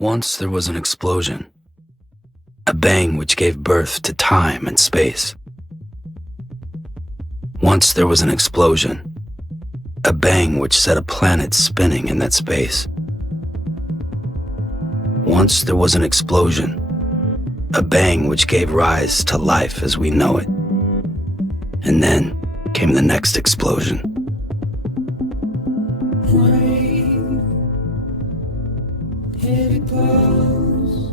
Once there was an explosion, a bang which gave birth to time and space. Once there was an explosion, a bang which set a planet spinning in that space. Once there was an explosion, a bang which gave rise to life as we know it. And then came the next explosion. Heavy clothes,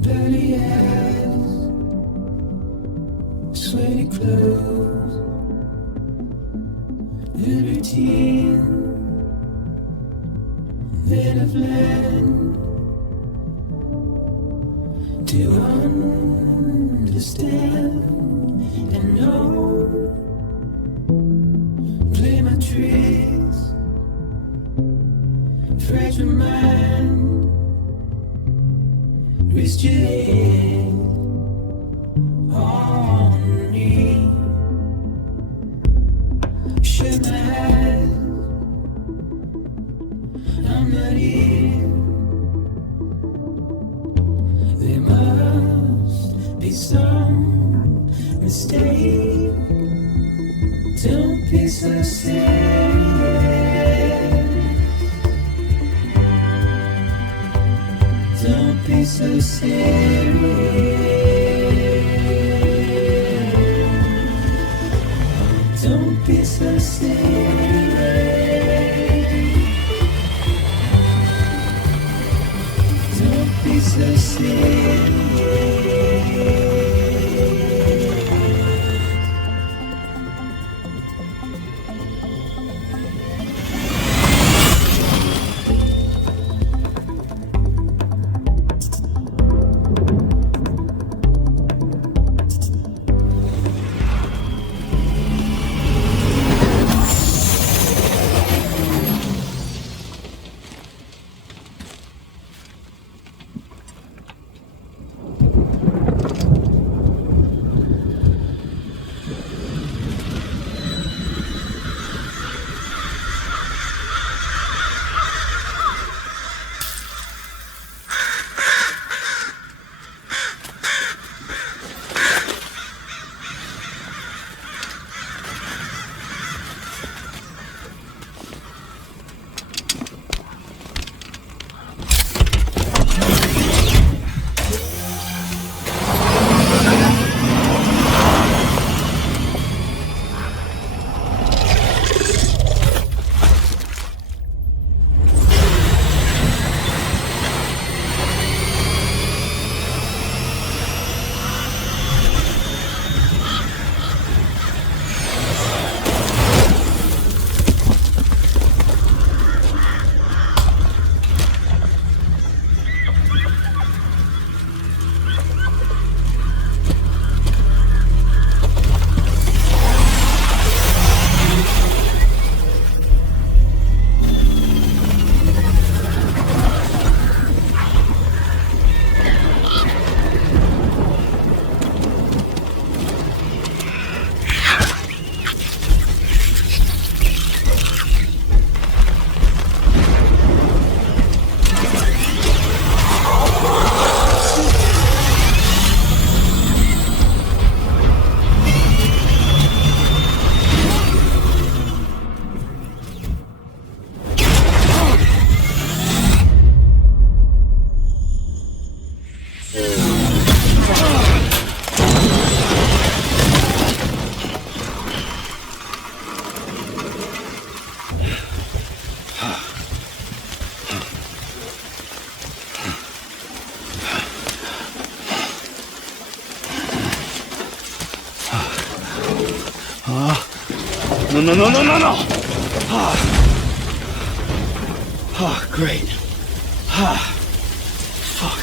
dirty hands, sweaty clothes, libertine, then I've learned to understand and know, play my tricks, fresh my mind, risk your head on me, shut my eyes, I'm not here, there must be some mistake, don't be so serious. Don't be so serious. Don't be so serious. Don't be so serious. No. Great. Fuck.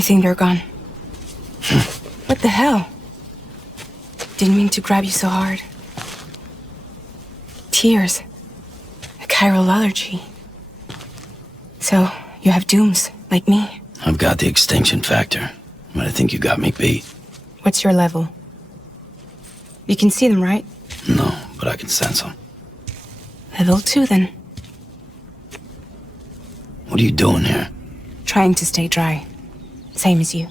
I think they're gone. What the hell? Didn't mean to grab you so hard. Tears. A chiral allergy. So, you have dooms, like me. I've got the extinction factor, but I think you got me beat. What's your level? You can see them, right? No, but I can sense them. Level 2, then. What are you doing here? Trying to stay dry. Same as you.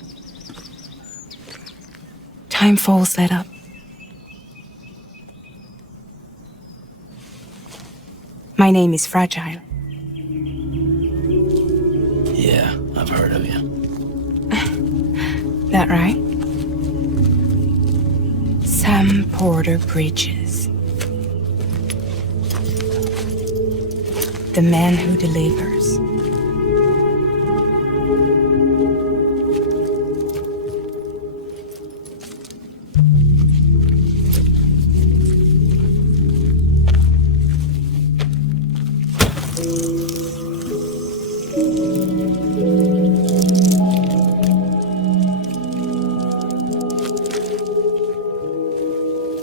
Time falls let up. My name is Fragile. Yeah, I've heard of you. That right? Sam Porter Bridges. The man who delivers.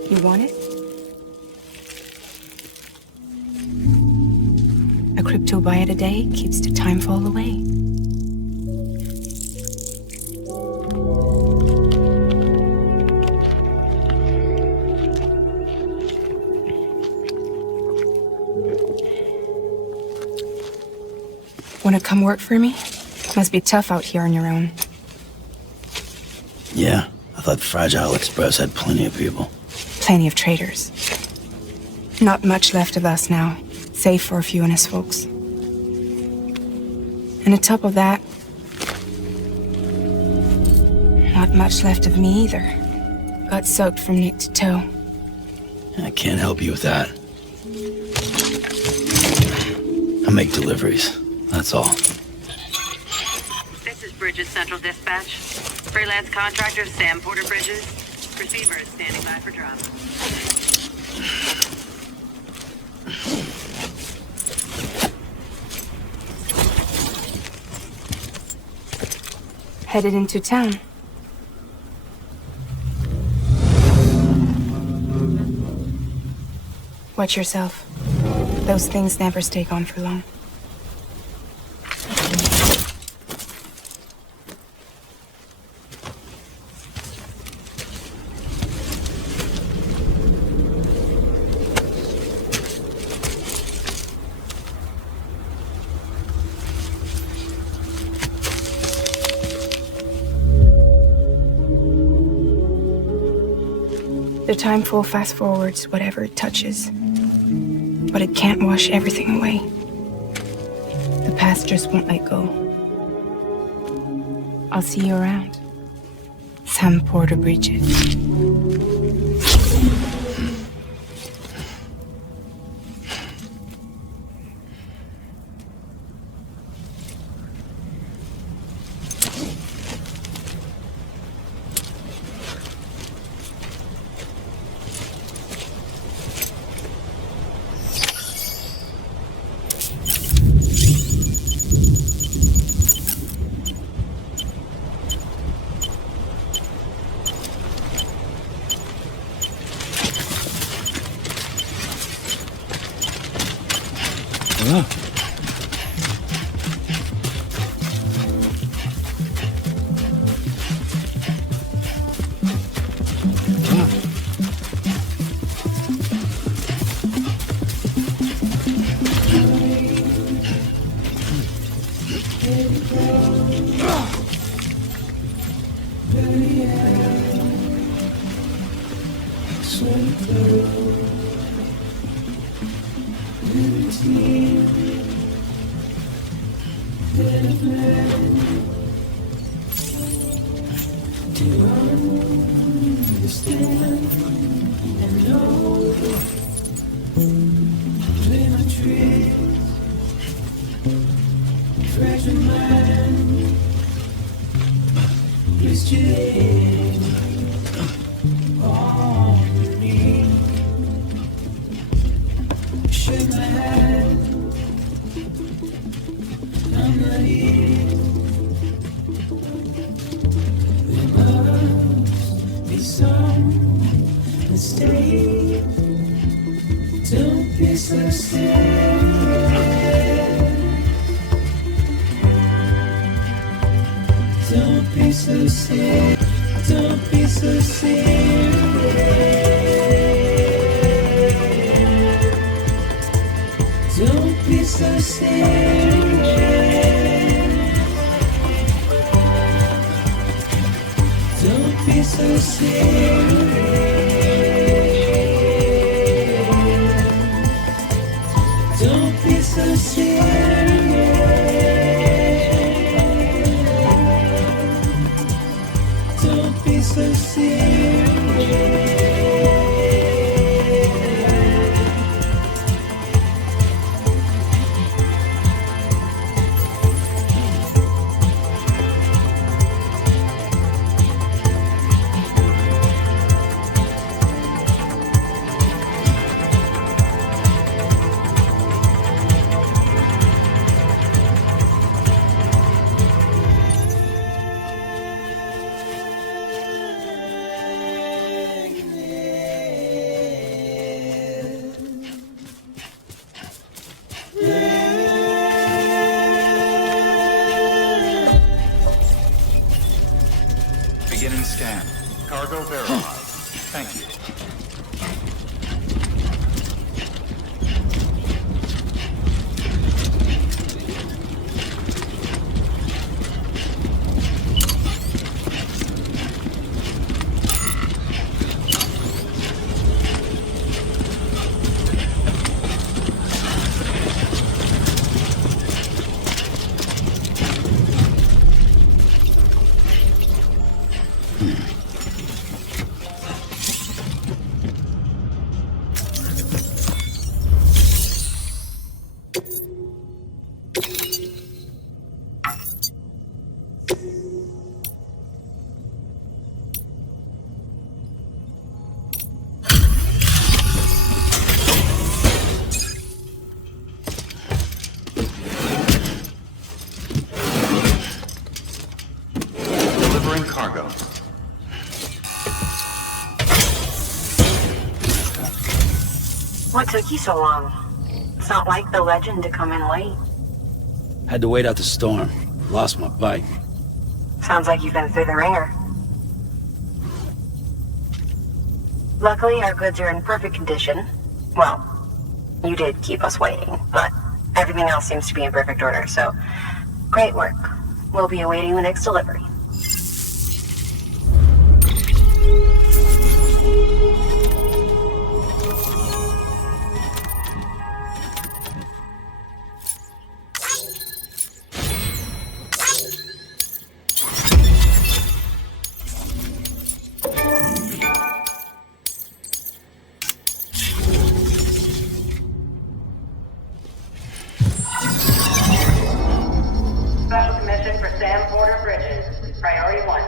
You want it? A crypto byte a day keeps the time fall away. Wanna come work for me? Must be tough out here on your own. Yeah, I thought Fragile Express had plenty of people. Plenty of traitors. Not much left of us now, save for a few honest folks. And on top of that, not much left of me either. Got soaked from neck to toe. I can't help you with that. I make deliveries, that's all. This is Bridges Central Dispatch. Freelance contractor Sam Porter Bridges. Receiver is standing by for drop. Headed into town. Watch yourself. Those things never stay gone for long. The time fall fast forwards whatever it touches. But it can't wash everything away. The past just won't let go. I'll see you around. Sam Porter Bridges. Don't be so serious. Don't be so serious. Don't be so serious. Don't be so serious. Don't be so serious. Don't be so serious. Don't be so serious. Beginning scan. Cargo verified. Thank you. Delivering cargo. What took you so long? It's not like the legend to come in late. Had to wait out the storm. Lost my bike. Sounds like you've been through the ringer. Luckily, our goods are in perfect condition. Well, you did keep us waiting, but everything else seems to be in perfect order, so great work. We'll be awaiting the next delivery. Special commission for Sam Porter Bridges. Priority 1.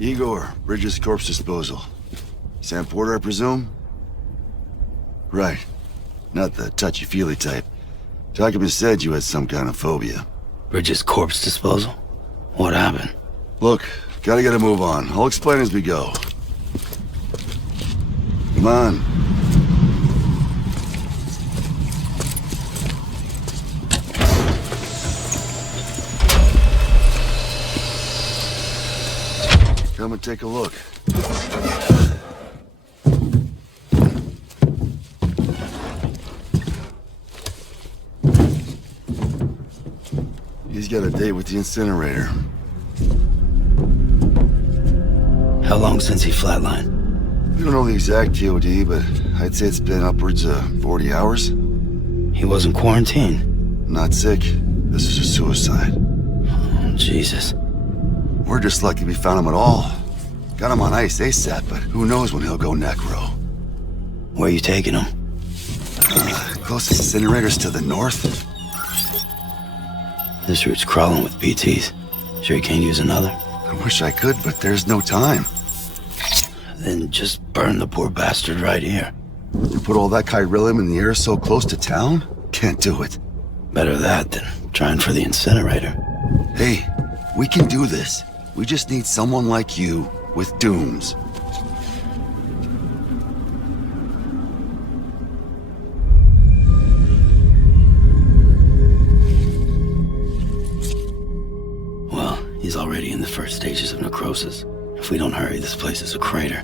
Igor, Bridges corpse disposal. Sam Porter, I presume? Right. Not the touchy-feely type. Documents said you had some kind of phobia. Bridges corpse disposal? What happened? Look, gotta get a move on. I'll explain as we go. Come on. Come and take a look. He's got a date with the incinerator. How long since he flatlined? We don't know the exact TOD, but I'd say it's been upwards of 40 hours. He wasn't quarantined. Not sick. This is a suicide. Oh, Jesus. We're just lucky we found him at all. Got him on ice ASAP, but who knows when he'll go necro. Where you taking him? Closest incinerators to the north. This route's crawling with BTs. Sure you can't use another? I wish I could, but there's no time. Then just burn the poor bastard right here. You put all that chiralium in the air so close to town? Can't do it. Better that than trying for the incinerator. Hey, we can do this. We just need someone like you with dooms. Well, he's already in the first stages of necrosis. If we don't hurry, this place is a crater.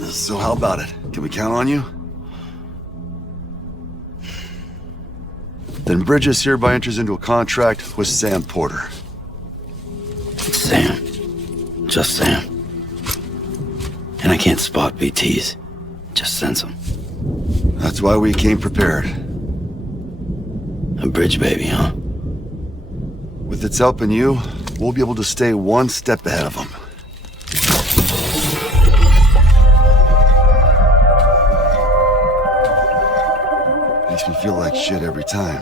So how about it? Can we count on you? Then Bridges hereby enters into a contract with Sam Porter. Sam. Just Sam. And I can't spot BTs. Just sense them. That's why we came prepared. A bridge baby, huh? With its help and you, we'll be able to stay one step ahead of them. Makes me feel like shit every time.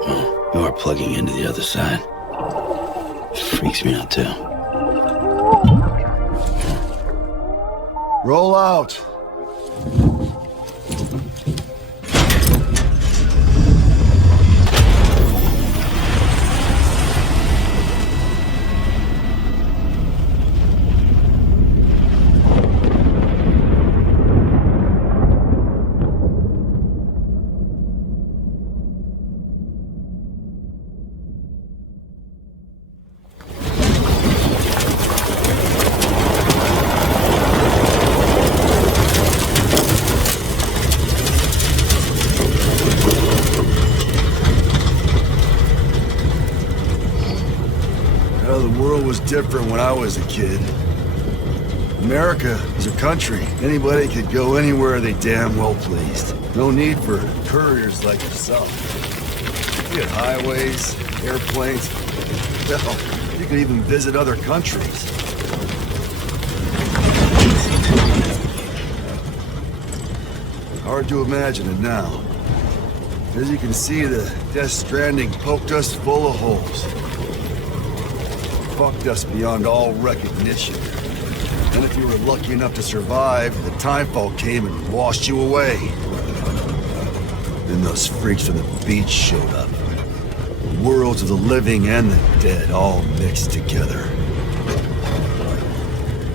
Well, you are plugging into the other side. Freaks me out too. Roll out! Different when I was a kid. America is a country. Anybody could go anywhere they damn well pleased. No need for couriers like yourself. You had highways, airplanes. Hell, you could even visit other countries. Hard to imagine it now. As you can see, the Death Stranding poked us full of holes. Fucked us beyond all recognition. And if you were lucky enough to survive, the timefall came and washed you away. Then those freaks from the beach showed up. Worlds of the living and the dead all mixed together.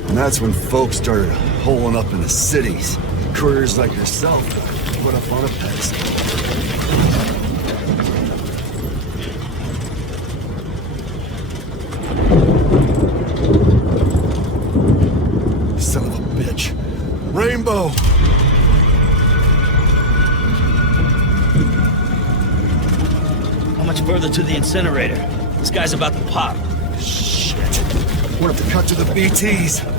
And that's when folks started holing up in the cities. Couriers like yourself put up on a pedestal. Rainbow! How much further to the incinerator? This guy's about to pop. Shit. We'll have to cut to the BTs.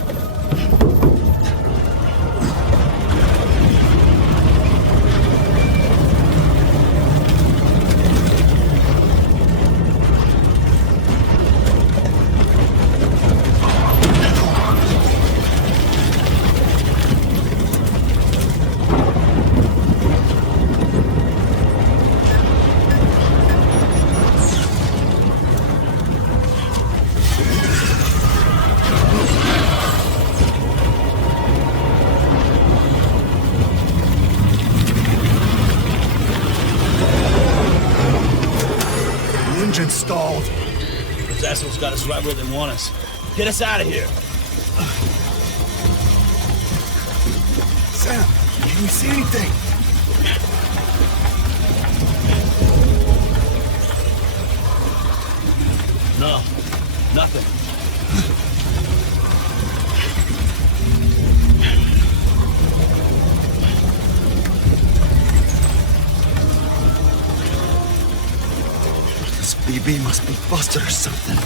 Stalled. Those assholes got us right where they want us. Get us out of here. Sam, can you see anything? No, nothing. BB must be busted or something.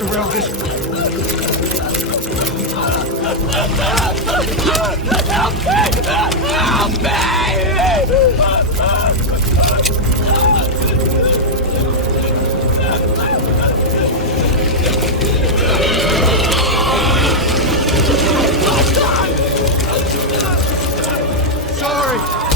around it. Sorry.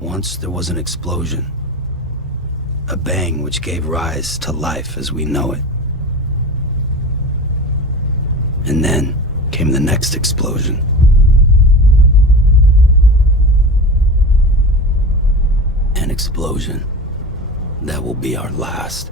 Once there was an explosion. A bang which gave rise to life as we know it. And then came the next explosion. An explosion that will be our last.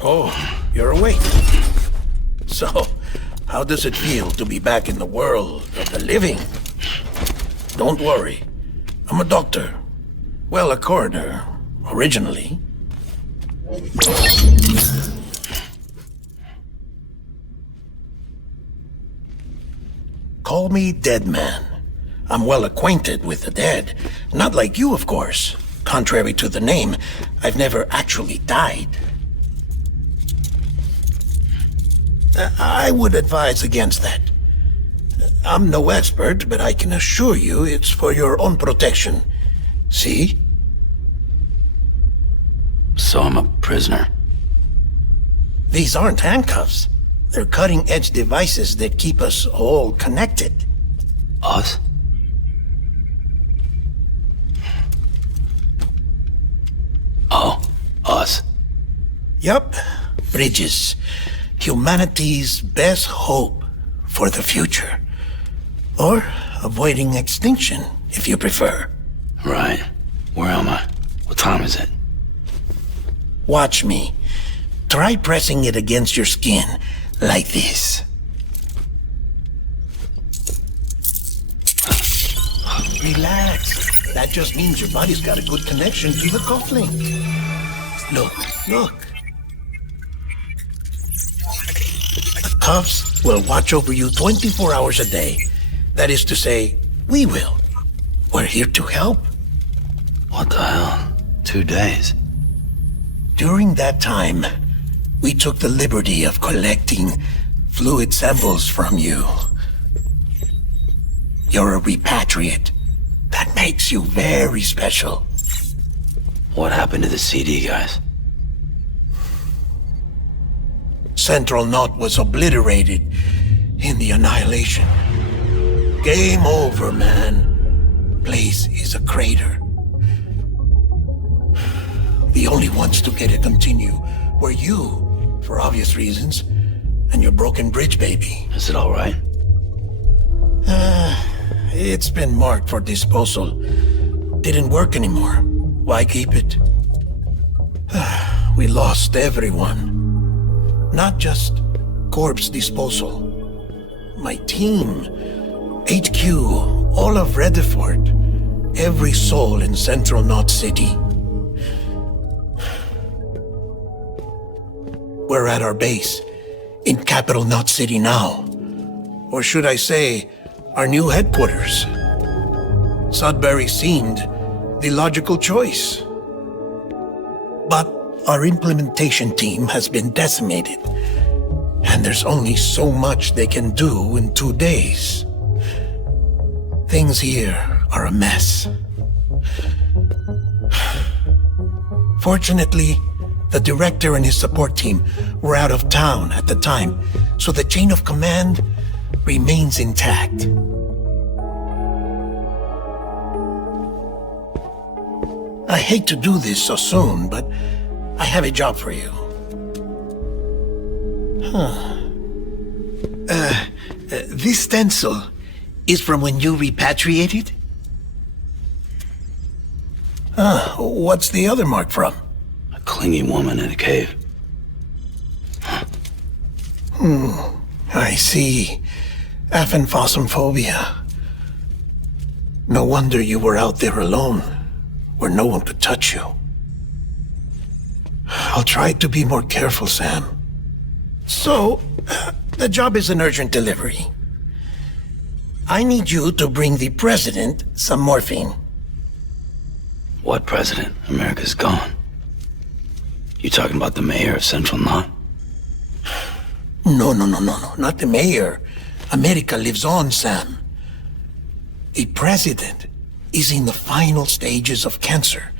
Oh, you're awake. So, how does it feel to be back in the world of the living? Don't worry. I'm a doctor. Well, a coroner, originally. Call me Dead Man. I'm well acquainted with the dead. Not like you, of course. Contrary to the name, I've never actually died. I would advise against that. I'm no expert, but I can assure you it's for your own protection. See? So I'm a prisoner. These aren't handcuffs. They're cutting-edge devices that keep us all connected. Us? Oh, us. Yup. Bridges. Humanity's best hope for the future. Or avoiding extinction, if you prefer. Right. Where am I? What time is it? Watch me. Try pressing it against your skin, like this. Relax. That just means your body's got a good connection to the cufflink. Look, look. The cuffs will watch over you 24 hours a day. That is to say, we will. We're here to help. What the hell? 2 days? During that time, we took the liberty of collecting fluid samples from you. You're a repatriate. That makes you very special. What happened to the CD guys? Central Knot was obliterated in the annihilation. Game over, man. Place is a crater. The only ones to get to continue were you, for obvious reasons, and your broken bridge baby. Is it all right? It's been marked for disposal. Didn't work anymore. Why keep it? We lost everyone. Not just corpse disposal. My team, HQ, all of Redefort, every soul in Central Knot City. We're at our base, in Capital Knot City now. Or should I say, our new headquarters. Sudbury seemed the logical choice. But our implementation team has been decimated, and there's only so much they can do in 2 days. Things here are a mess. Fortunately, the director and his support team were out of town at the time, so the chain of command remains intact. I hate to do this so soon, but I have a job for you. This stencil is from when you repatriated? What's the other mark from? A clingy woman in a cave. I see. Aphenphosmphobia. No wonder you were out there alone, where no one could touch you. I'll try to be more careful, Sam. So, the job is an urgent delivery. I need you to bring the president some morphine. What president? America's gone. You talking about the mayor of Central Knot? No, not the mayor. America lives on, Sam. The president is in the final stages of cancer,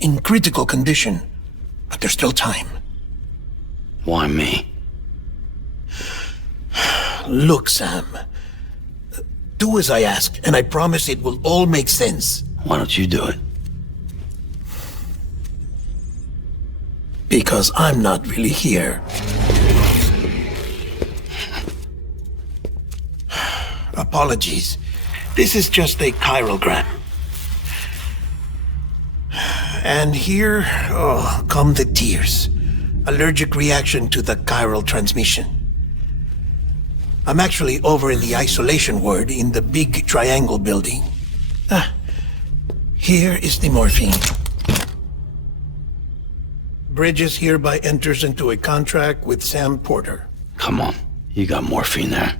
in critical condition, but there's still time. Why me? Look, Sam. Do as I ask, and I promise it will all make sense. Why don't you do it? Because I'm not really here. Apologies. This is just a chiralgram. And here, come the tears. Allergic reaction to the chiral transmission. I'm actually over in the isolation ward in the big triangle building. Here is the morphine. Bridges hereby enters into a contract with Sam Porter. Come on. You got morphine there.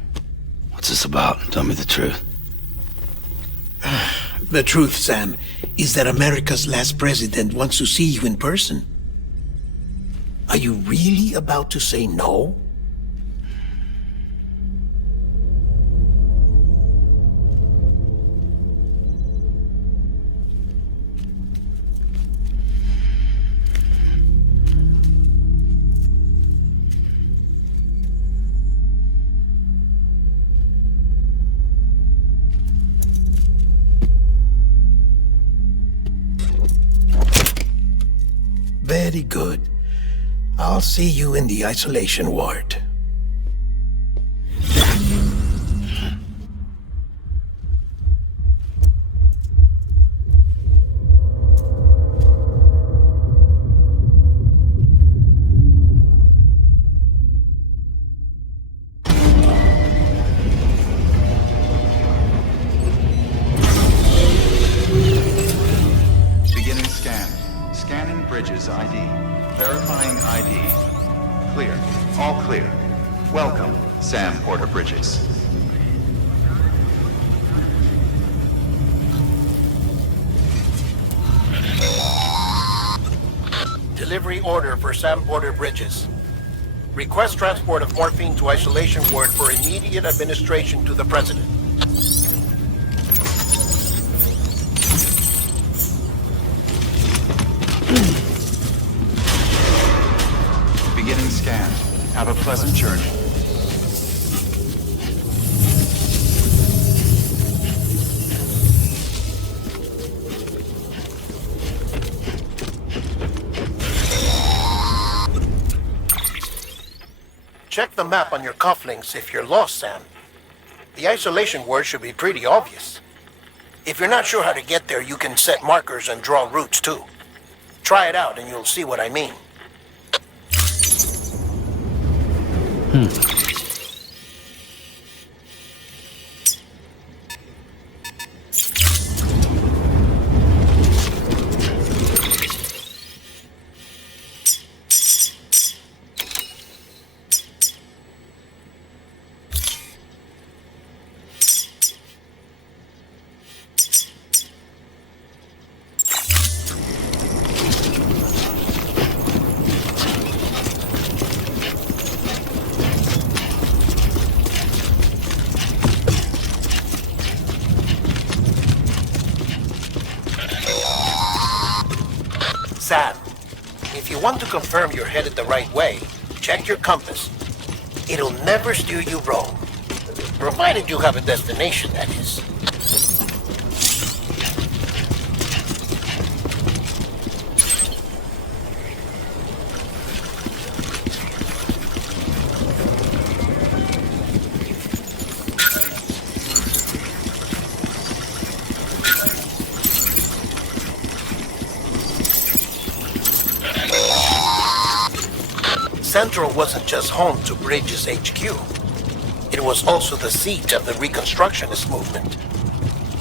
What's this about? Tell me the truth. The truth, Sam, is that America's last president wants to see you in person. Are you really about to say no? Very good. I'll see you in the isolation ward. Beginning scan. Scanning Bridges ID. Verifying ID. Clear. All clear. Welcome, Sam Porter Bridges. Delivery order for Sam Porter Bridges. Request transport of morphine to isolation ward for immediate administration to the president. Beginning scan. Have a pleasant journey. Check the map on your cufflinks if you're lost, Sam. The isolation word should be pretty obvious. If you're not sure how to get there, you can set markers and draw routes too. Try it out and you'll see what I mean. Sam, if you want to confirm you're headed the right way, check your compass. It'll never steer you wrong. Provided you have a destination, that is. Central wasn't just home to Bridges HQ. It was also the seat of the Reconstructionist movement.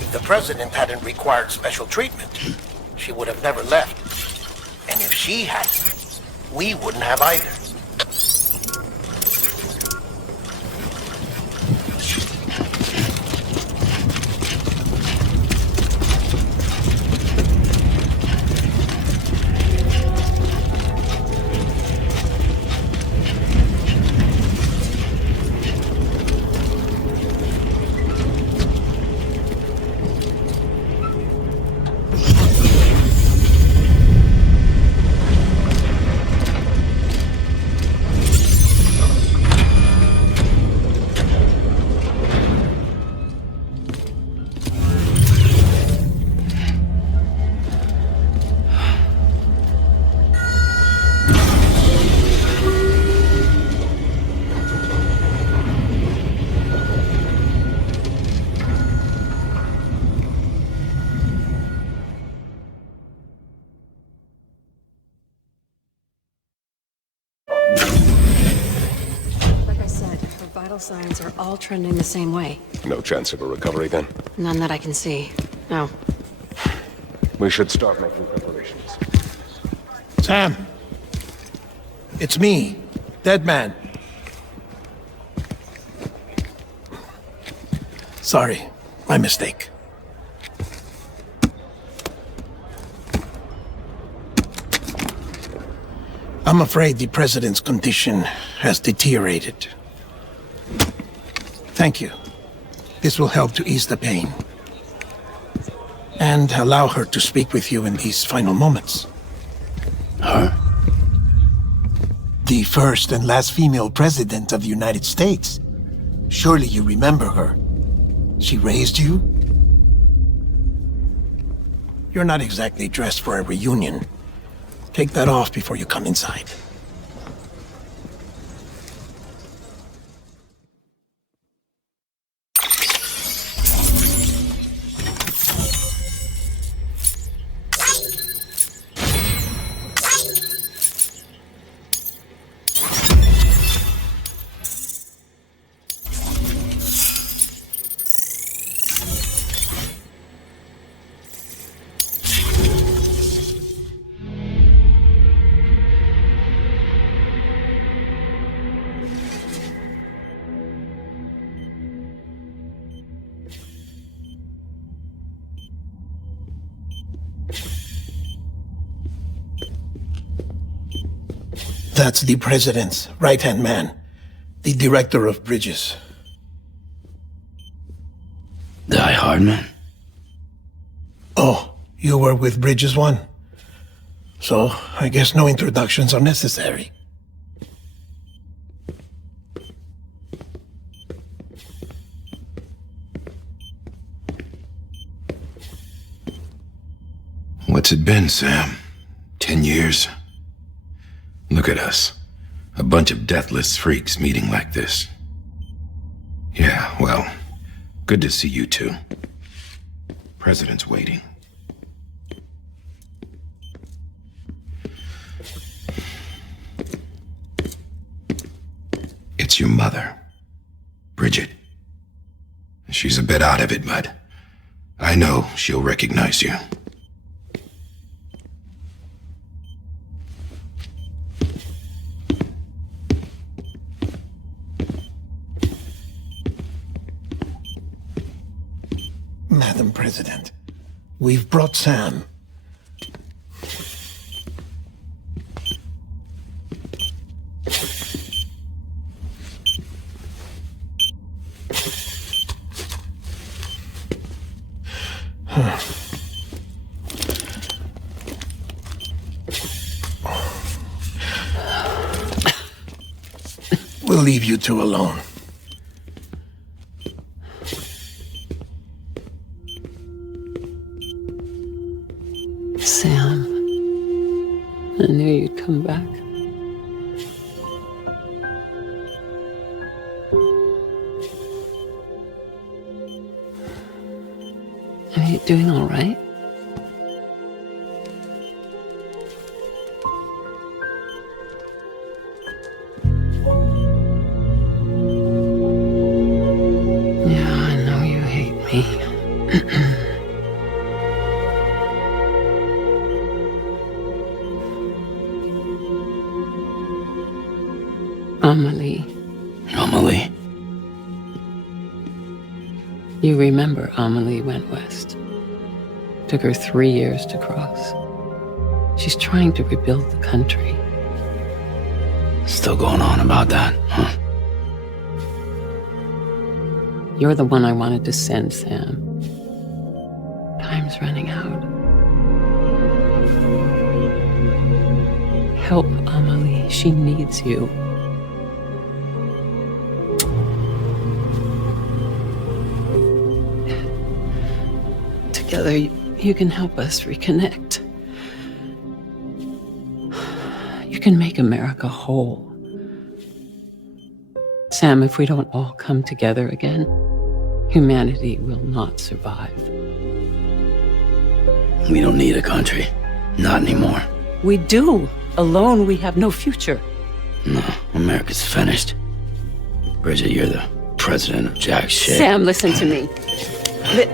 If the president hadn't required special treatment, she would have never left. And if she hadn't, we wouldn't have either. Vital signs are all trending the same way. No chance of a recovery then? None that I can see. No. We should start making preparations. Sam! It's me, Dead Man. Sorry, my mistake. I'm afraid the president's condition has deteriorated. Thank you. This will help to ease the pain. And allow her to speak with you in these final moments. Her? The first and last female president of the United States. Surely you remember her. She raised you? You're not exactly dressed for a reunion. Take that off before you come inside. That's the president's right-hand man, the director of bridges. Die Hardman? Oh, you were with Bridges 1? So, I guess no introductions are necessary. What's it been, Sam? 10 years? Look at us. A bunch of deathless freaks meeting like this. Yeah, well, good to see you two. President's waiting. It's your mother, Bridget. She's a bit out of it, but I know she'll recognize you. Madam President, we've brought Sam. We'll leave you two alone. Sam, I knew you'd come back. Are you doing all right? Yeah, I know you hate me. Amelie. Amelie? You remember Amelie went west. Took her 3 years to cross. She's trying to rebuild the country. Still going on about that, huh? You're the one I wanted to send, Sam. Time's running out. Help Amelie. She needs you. Together, you can help us reconnect. You can make America whole. Sam, if we don't all come together again, humanity will not survive. We don't need a country. Not anymore. We do. Alone, we have no future. No, America's finished. Bridget, you're the president of jack shit. Sam, listen to me. Please.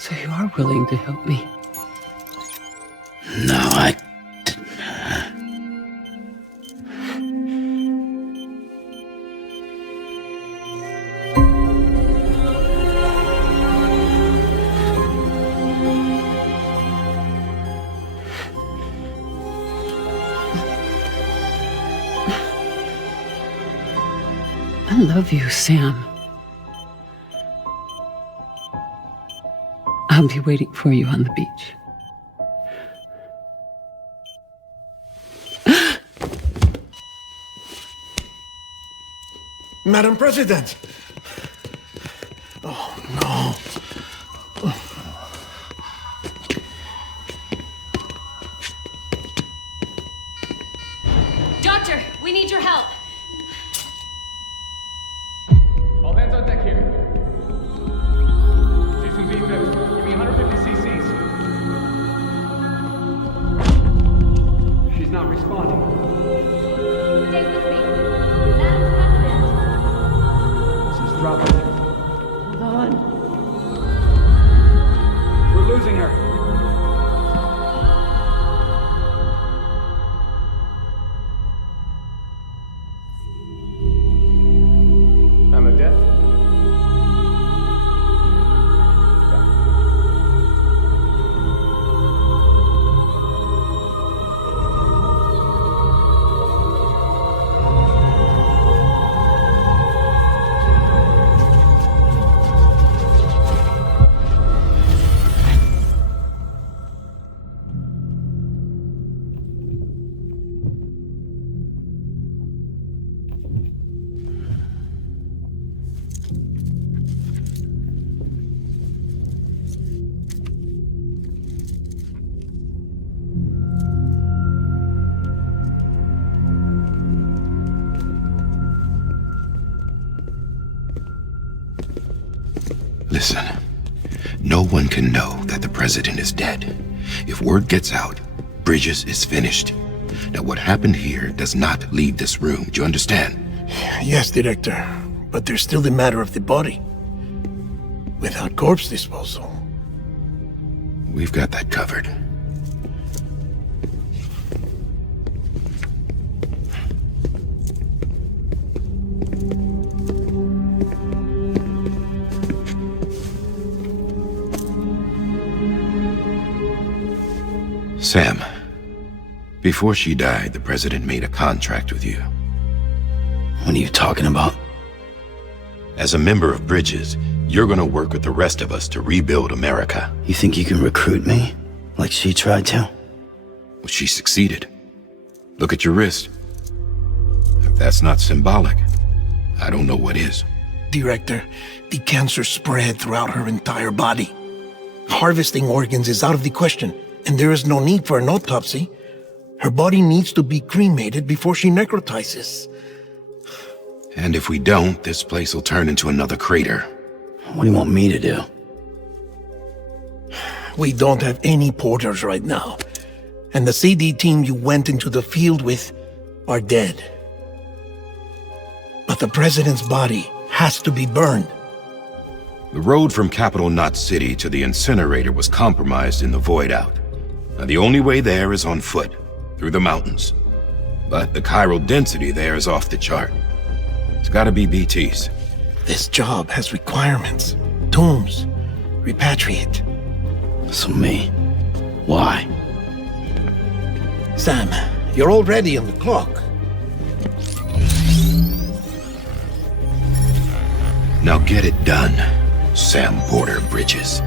So you are willing to help me? No, I love you, Sam. I'll be waiting for you on the beach. Madam President! Oh, no. Doctor, we need your help. All hands on deck here. Season B fixed. Give me 150 cc's. She's not responding. Stay with me. She's dropping. Hold on. We're losing her. I'm a death. Listen, no one can know that the president is dead. If word gets out, Bridges is finished. Now, what happened here does not leave this room. Do you understand? Yes, Director. But there's still the matter of the body. Without corpse disposal. We've got that covered. Sam, before she died, the president made a contract with you. What are you talking about? As a member of Bridges, you're gonna work with the rest of us to rebuild America. You think you can recruit me? Like she tried to? Well, she succeeded. Look at your wrist. If that's not symbolic, I don't know what is. Director, the cancer spread throughout her entire body. Harvesting organs is out of the question, and there is no need for an autopsy. Her body needs to be cremated before she necrotizes. And if we don't, this place will turn into another crater. What do you want me to do? We don't have any porters right now. And the CD team you went into the field with are dead. But the president's body has to be burned. The road from Capital Knot City to the incinerator was compromised in the void out. Now, the only way there is on foot, through the mountains. But the chiral density there is off the chart. It's gotta be BT's. This job has requirements. Tombs. Repatriate. So me. Why? Sam, you're already on the clock. Now get it done, Sam Porter Bridges.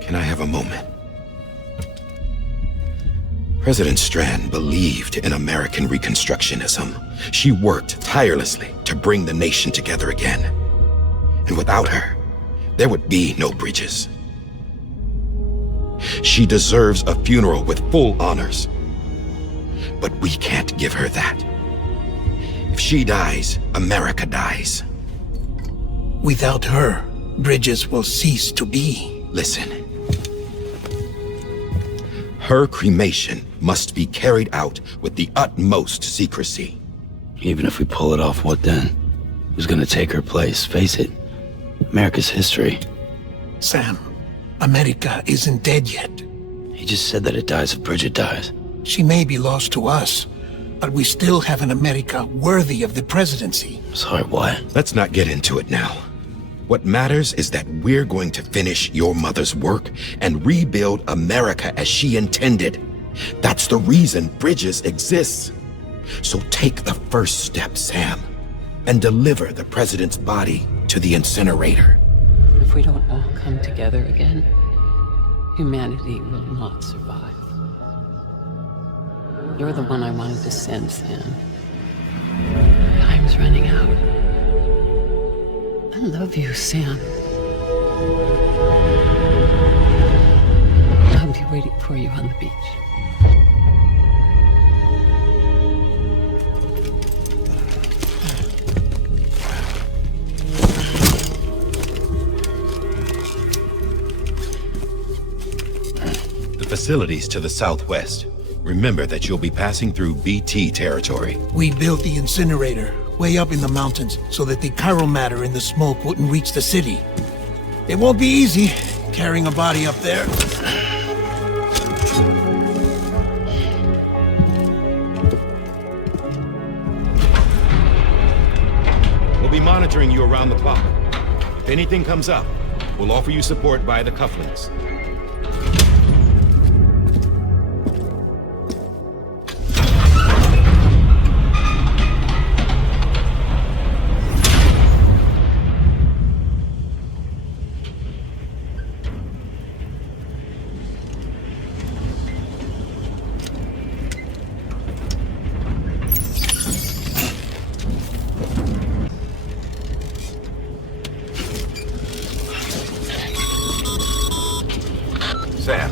Can I have a moment? President Strand believed in American Reconstructionism. She worked tirelessly to bring the nation together again. And without her, there would be no Bridges. She deserves a funeral with full honors. But we can't give her that. If she dies, America dies. Without her, Bridges will cease to be. Listen. Her cremation must be carried out with the utmost secrecy. Even if we pull it off, what then? Who's gonna take her place? Face it, America's history. Sam, America isn't dead yet. He just said that it dies if Bridget dies. She may be lost to us, but we still have an America worthy of the presidency. Sorry, what? Let's not get into it now. What matters is that we're going to finish your mother's work and rebuild America as she intended. That's the reason Bridges exists. So take the first step, Sam, and deliver the president's body to the incinerator. If we don't all come together again, humanity will not survive. You're the one I wanted to send, Sam. Time's running out. I love you, Sam. I'll be waiting for you on the beach. The facilities to the southwest. Remember that you'll be passing through BT territory. We built the incinerator way up in the mountains so that the chiral matter in the smoke wouldn't reach the city. It won't be easy carrying a body up there. We'll be monitoring you around the clock. If anything comes up, we'll offer you support via the cufflinks. Sam,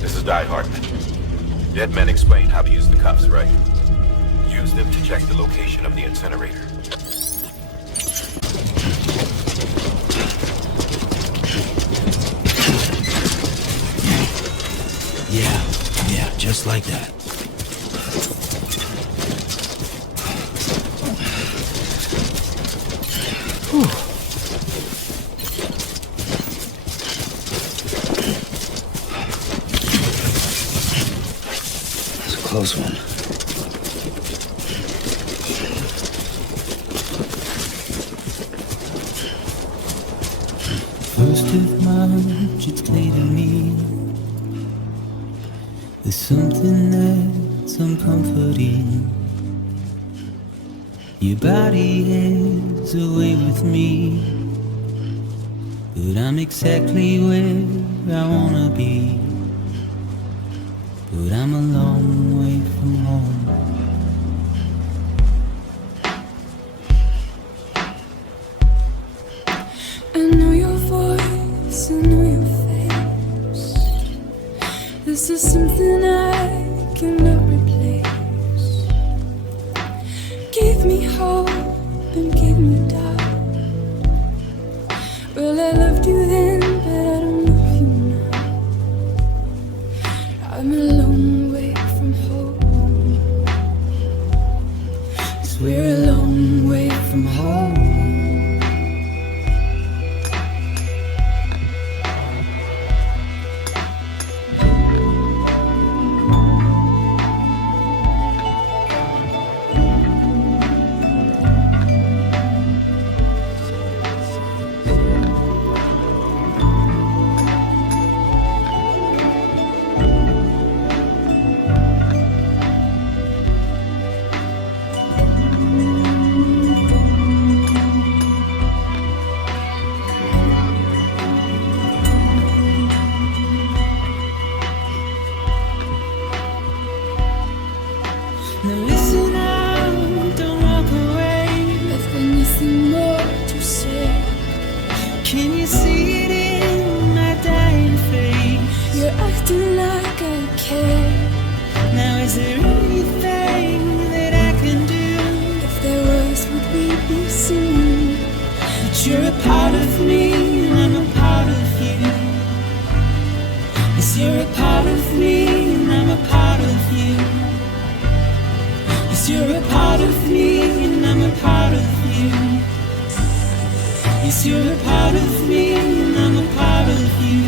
this is Die Hartman. Dead men explained how to use the cuffs, right? Use them to check the location of the incinerator. Yeah, just like that. Whew. That's a close one. First of March, it's clear to me there's something that's uncomforting. Your body is away with me, but I'm exactly where I wanna be. But I'm a long way from home. I know your voice, I know your face. This is something I cannot replace. Give me hope and give me doubt. Well, I loved you then, but I don't love you now. I'm a long way from home. 'Cause we're a long way from home. Now listen out, don't walk away. I've got nothing more to say. Can you see it in my dying face? You're acting like I care. Now is there anything that I can do? If there was, would we be seen? That you're a part of me and I'm a part of you. Yes, you're a part of me and I'm a part of you. Yes, you're a part of me and I'm a part of you. Yes, you're a part of me and I'm a part of you.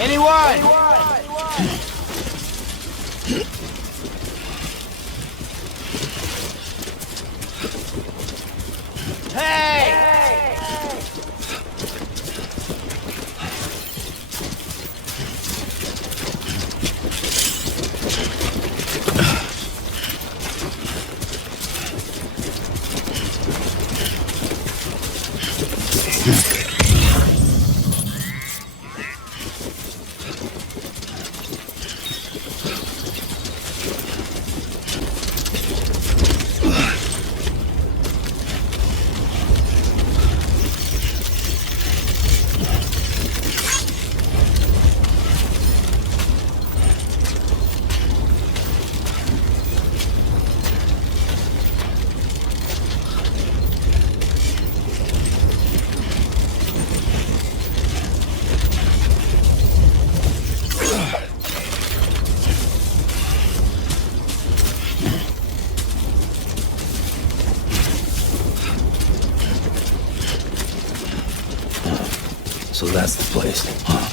Anyone? Hey! So that's the place, huh?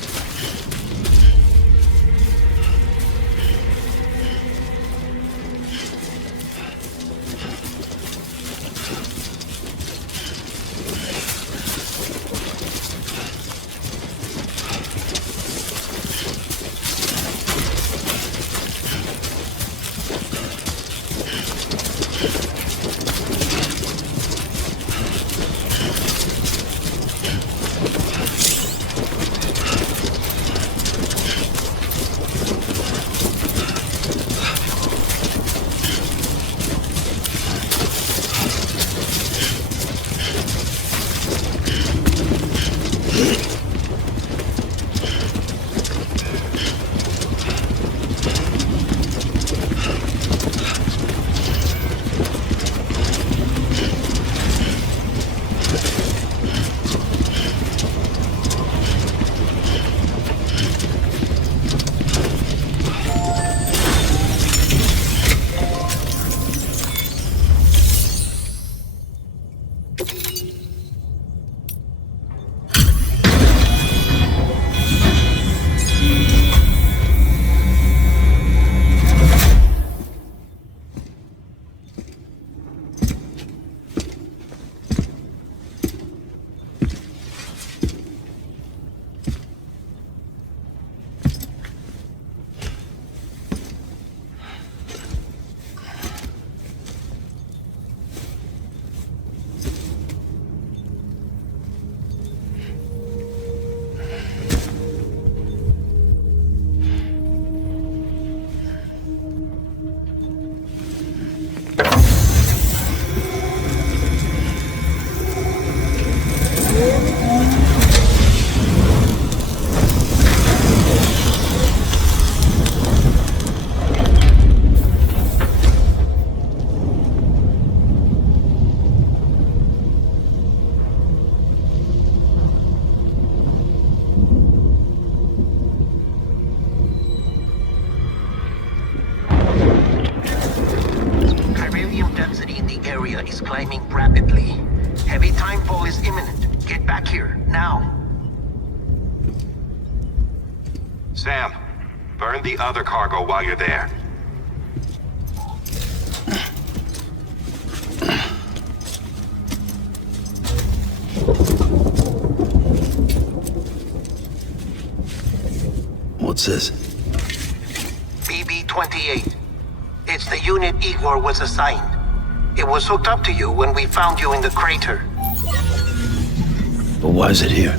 is climbing rapidly. Heavy timefall is imminent. Get back here, now. Sam, burn the other cargo while you're there. What's this? BB-28. It's the unit Igor was assigned. It was hooked up to you when we found you in the crater. But why is it here?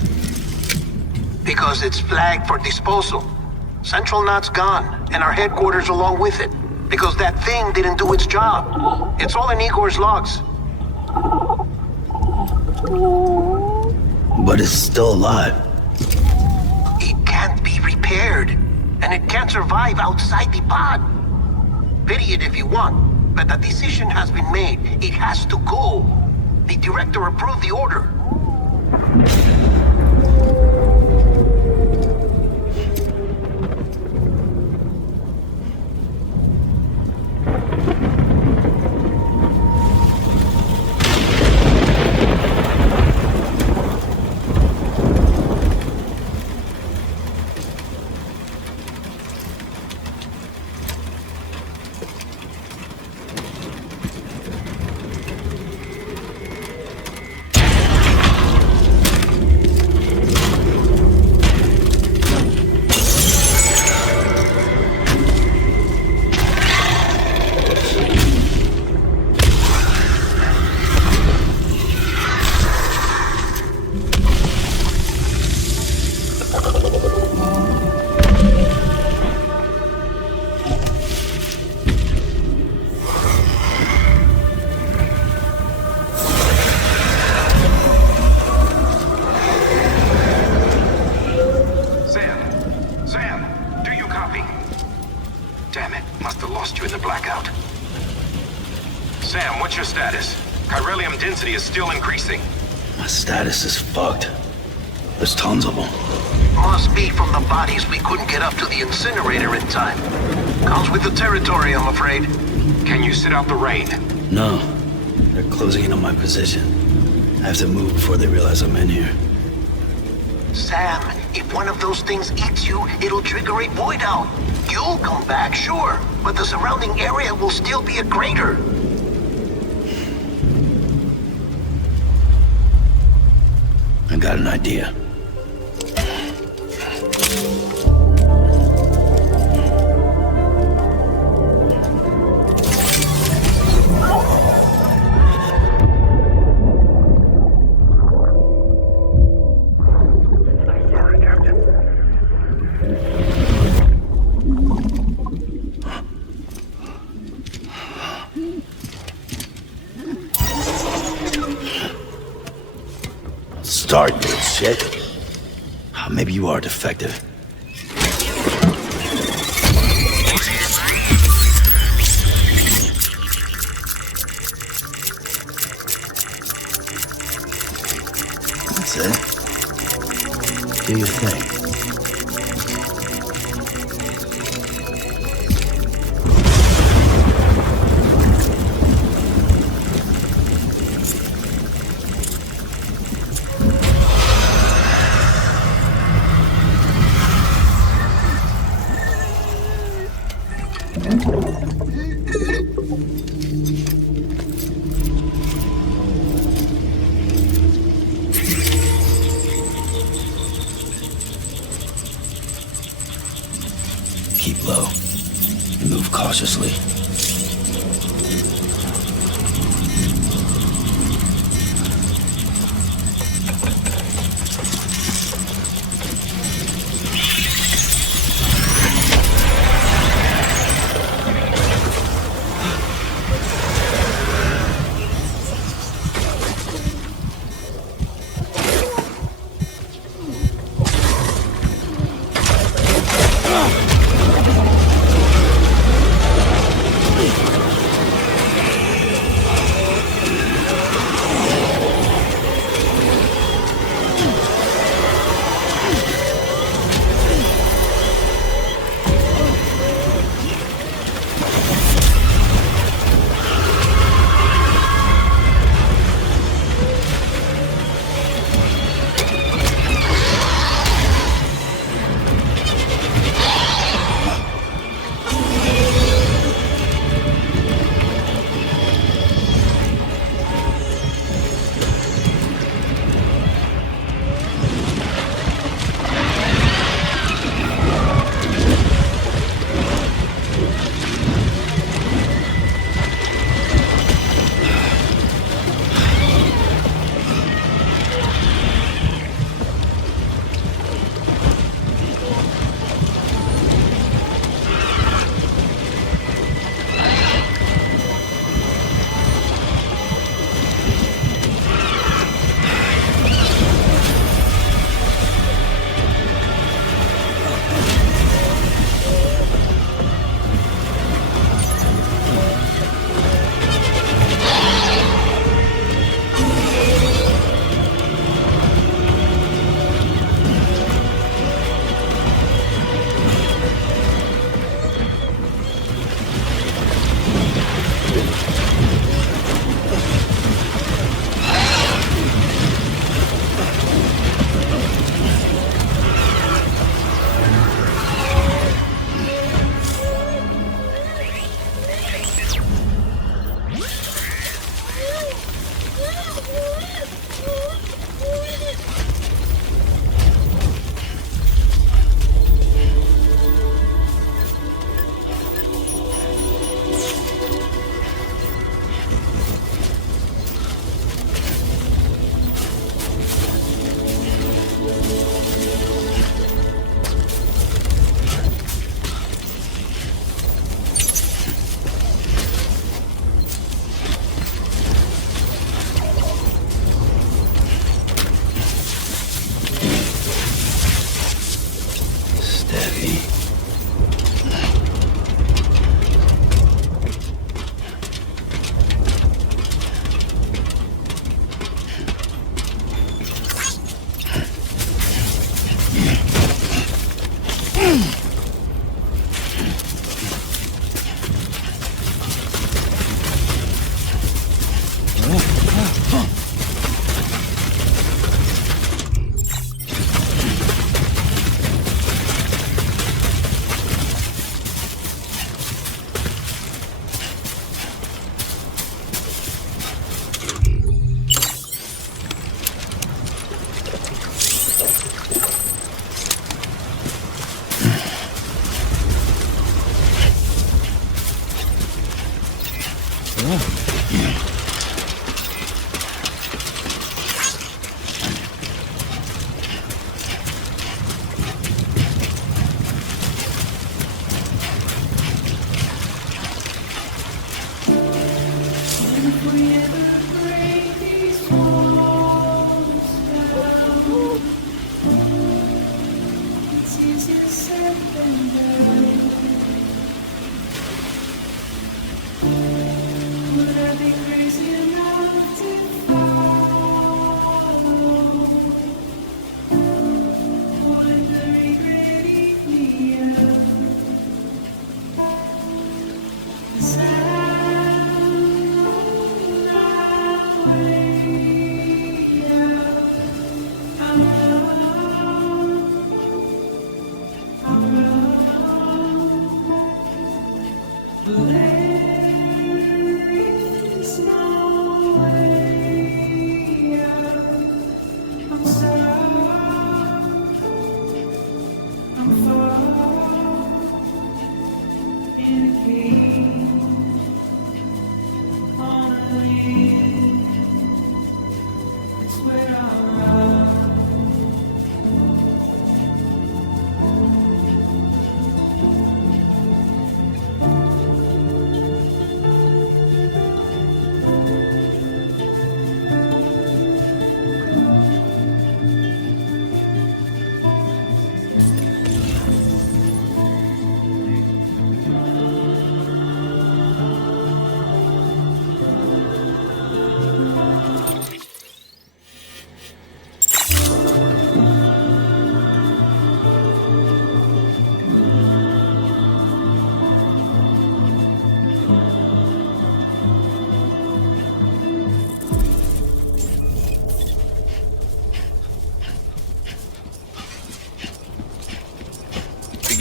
Because it's flagged for disposal. Central Knot's gone, and our headquarters along with it. Because that thing didn't do its job. It's all in Igor's logs. But it's still alive. It can't be repaired, and it can't survive outside the pod. Pity it if you want, but the decision has been made. It has to go. The director approved the order. Still increasing. My status is fucked. There's tons of them. Must be from the bodies we couldn't get up to the incinerator in time. Comes with the territory, I'm afraid. Can you sit out the rain? No. They're closing in on my position. I have to move before they realize I'm in here. Sam, if one of those things eats you, it'll trigger a void out. You'll come back, sure, but the surrounding area will still be a crater. I got an idea. Start, you shit. Maybe you are defective. That's it. Do your thing. Keep low. Move cautiously.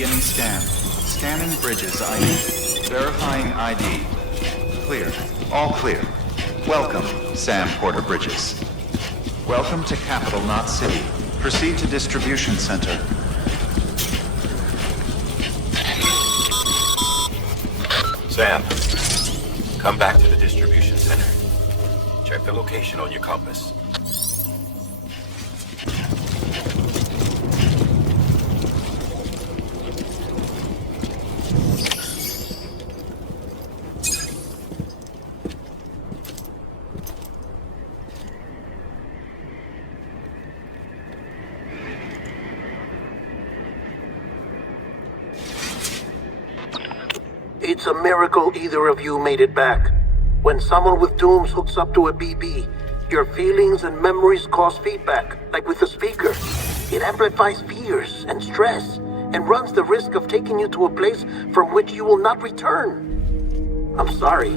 Beginning scan. Scanning bridges ID. Verifying ID. Clear. All clear. Welcome, Sam Porter Bridges. Welcome to Capital Knot City. Proceed to Distribution Center. Sam, come back to the distribution center. Check the location on your compass. It's a miracle either of you made it back. When someone with dooms hooks up to a BB, your feelings and memories cause feedback, like with a speaker. It amplifies fears and stress, and runs the risk of taking you to a place from which you will not return. I'm sorry,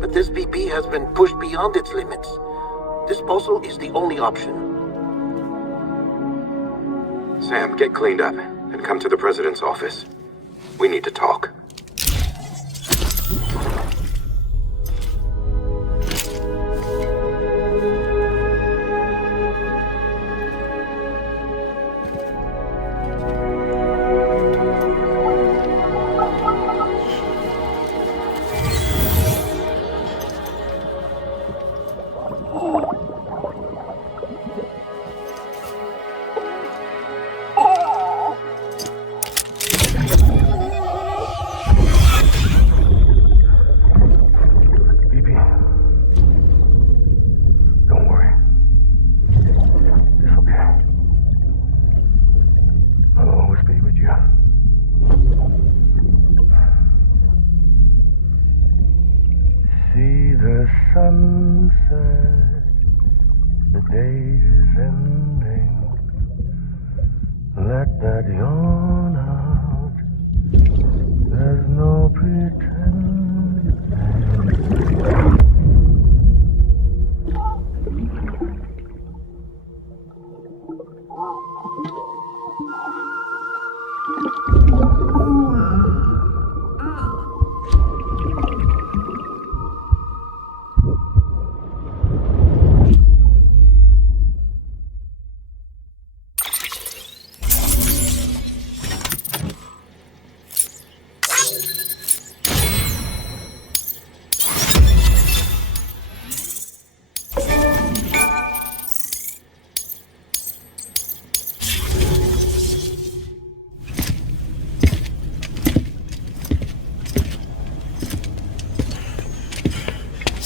but this BB has been pushed beyond its limits. Disposal is the only option. Sam, get cleaned up and come to the president's office. We need to talk.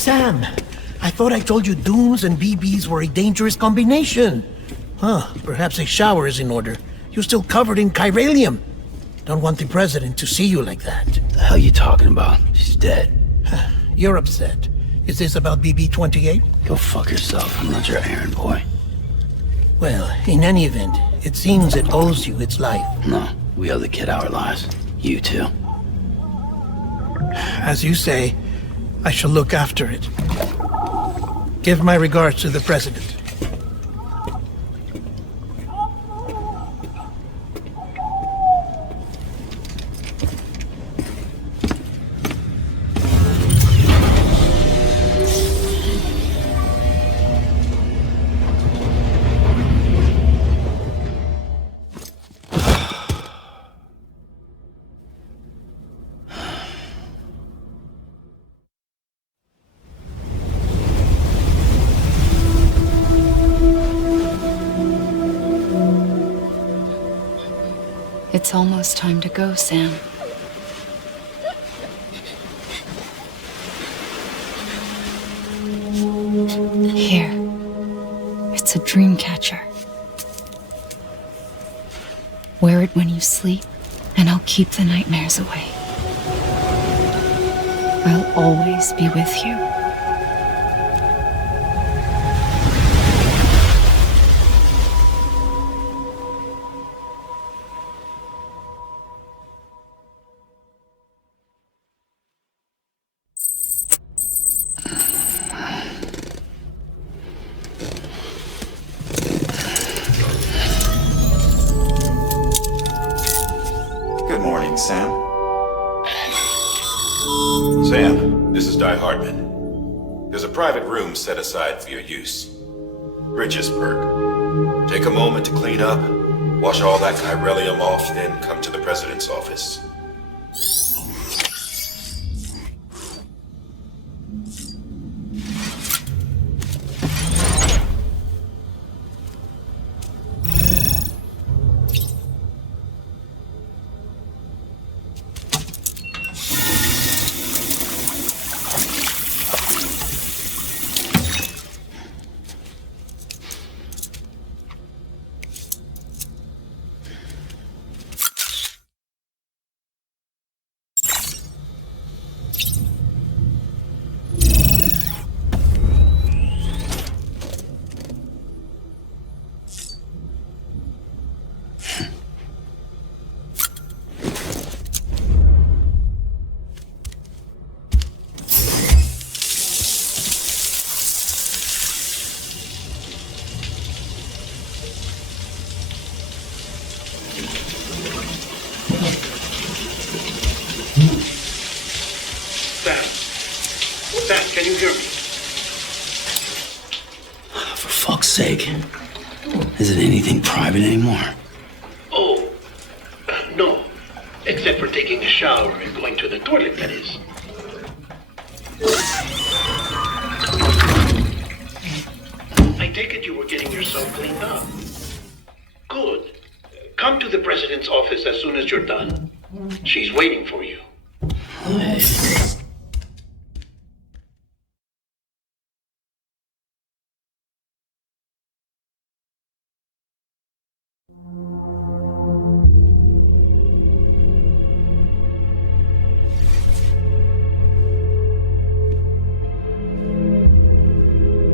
Sam, I thought I told you dooms and BBs were a dangerous combination. Huh, perhaps a shower is in order. You're still covered in chiralium. Don't want the president to see you like that. The hell you talking about? She's dead. You're upset. Is this about BB-28? Go fuck yourself. I'm not your errand boy. Well, in any event, it seems it owes you its life. No, we owe the kid our lives. You too. As you say, I shall look after it. Give my regards to the president. It's almost time to go, Sam. Here. It's a dream catcher. Wear it when you sleep, and I'll keep the nightmares away. I'll always be with you. Good morning, Sam. Sam, this is Di Hartman. There's a private room set aside for your use. Bridges perk. Take a moment to clean up, wash all that chiralium off, then come to the president's office. Sam, can you hear me? For fuck's sake. Is it anything private anymore? Oh, no. Except for taking a shower and going to the toilet, that is. I take it you were getting yourself cleaned up. Good. Come to the president's office as soon as you're done. She's waiting for you.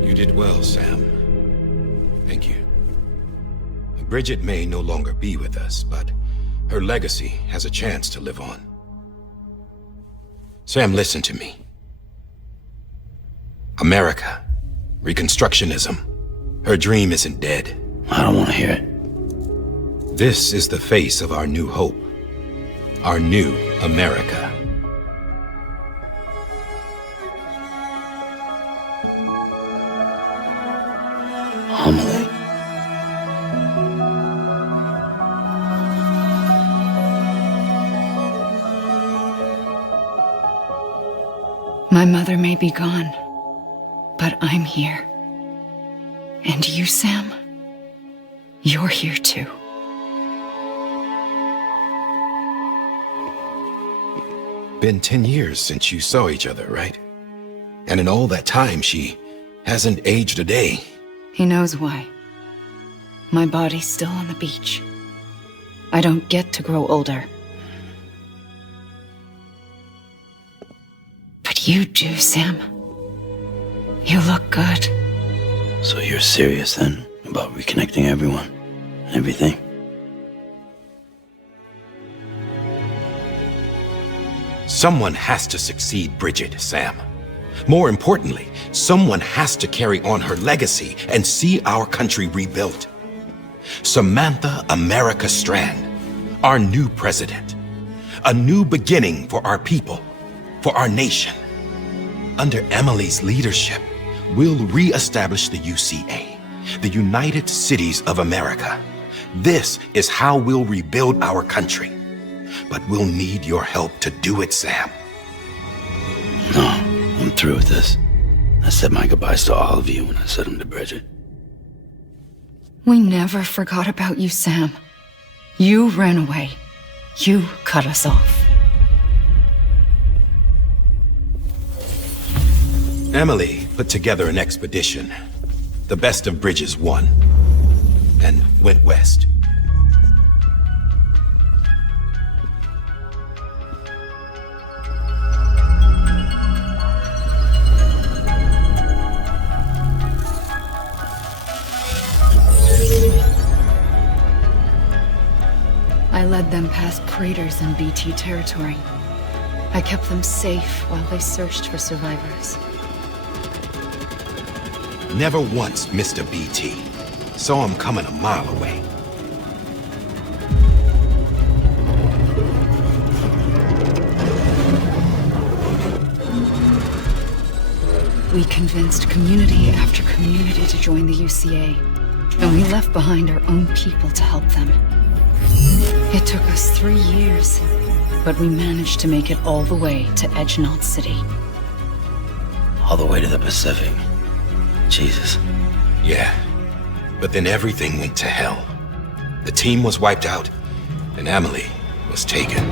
You did well, Sam. Thank you. Bridget may no longer be with us, but her legacy has a chance to live on. Sam, listen to me. America, Reconstructionism, her dream isn't dead. I don't want to hear it. This is the face of our new hope, our new America. Homily. My mother may be gone, but I'm here. And you, Sam, you're here too. Been 10 years since you saw each other, right? And in all that time, she hasn't aged a day. He knows why. My body's still on the beach. I don't get to grow older. But you do, Sam. You look good. So you're serious then about reconnecting everyone and everything? Someone has to succeed Bridget, Sam. More importantly, someone has to carry on her legacy and see our country rebuilt. Samantha America Strand, our new president. A new beginning for our people, for our nation. Under Emily's leadership, we'll re-establish the UCA, the United Cities of America. This is how we'll rebuild our country. But we'll need your help to do it, Sam. No, I'm through with this. I said my goodbyes to all of you when I said them to Bridget. We never forgot about you, Sam. You ran away. You cut us off. Emily put together an expedition. The best of Bridges won. And went west. I led them past craters in BT territory. I kept them safe while they searched for survivors. Never once missed a BT. Saw him coming a mile away. We convinced community after community to join the UCA, and we left behind our own people to help them. It took us 3 years, but we managed to make it all the way to Edgenot City. All the way to the Pacific. Jesus. Yeah, but then everything went to hell. The team was wiped out, and Emily was taken.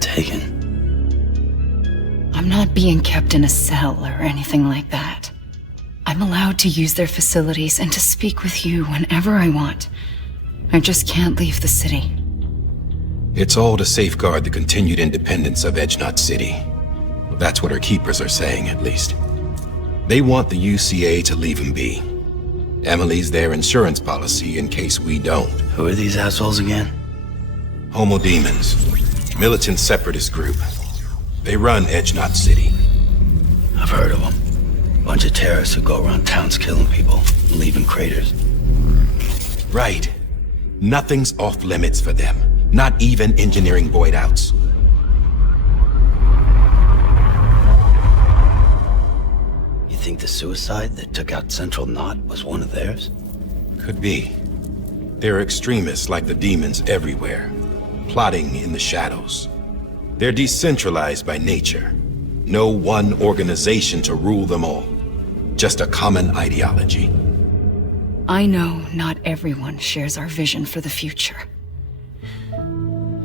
Taken? I'm not being kept in a cell or anything like that. I'm allowed to use their facilities and to speak with you whenever I want. I just can't leave the city. It's all to safeguard the continued independence of Edgenot City. That's what our keepers are saying, at least. They want the UCA to leave him be. Emily's their insurance policy in case we don't. Who are these assholes again? Homo Demons. Militant separatist group. They run Edgenot City. I've heard of them. Bunch of terrorists who go around towns killing people and leaving craters. Right. Nothing's off limits for them. Not even engineering void outs. You think the suicide that took out Central Knot was one of theirs? Could be. There are extremists like the demons everywhere, plotting in the shadows. They're decentralized by nature. No one organization to rule them all. Just a common ideology. I know not everyone shares our vision for the future.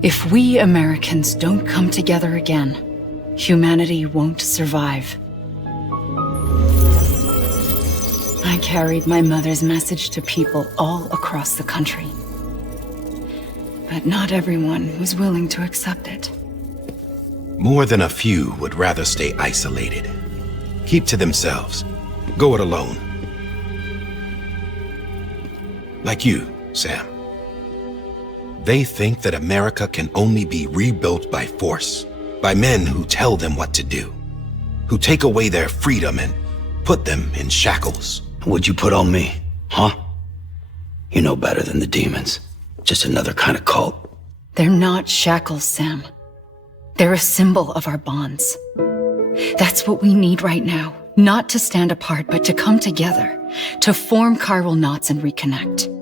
If we Americans don't come together again, humanity won't survive. I carried my mother's message to people all across the country. But not everyone was willing to accept it. More than a few would rather stay isolated. Keep to themselves. Go it alone. Like you, Sam. They think that America can only be rebuilt by force, by men who tell them what to do, who take away their freedom and put them in shackles. What'd you put on me, huh? You know better than the demons. Just another kind of cult. They're not shackles, Sam. They're a symbol of our bonds. That's what we need right now. Not to stand apart, but to come together, to form chiral knots and reconnect.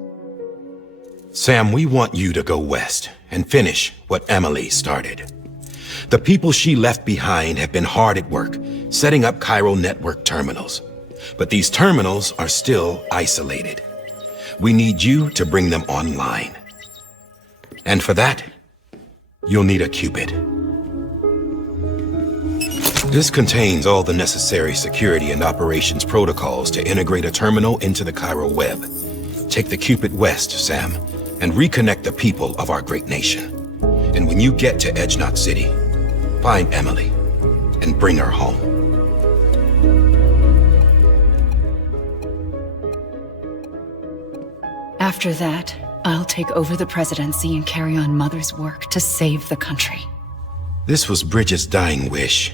Sam, we want you to go west and finish what Emily started. The people she left behind have been hard at work, setting up chiral network terminals. But these terminals are still isolated. We need you to bring them online. And for that, you'll need a Cupid. This contains all the necessary security and operations protocols to integrate a terminal into the chiral web. Take the Cupid west, Sam, and reconnect the people of our great nation. And when you get to Edge Knot City, find Emily and bring her home. After that, I'll take over the presidency and carry on Mother's work to save the country. This was Bridget's dying wish.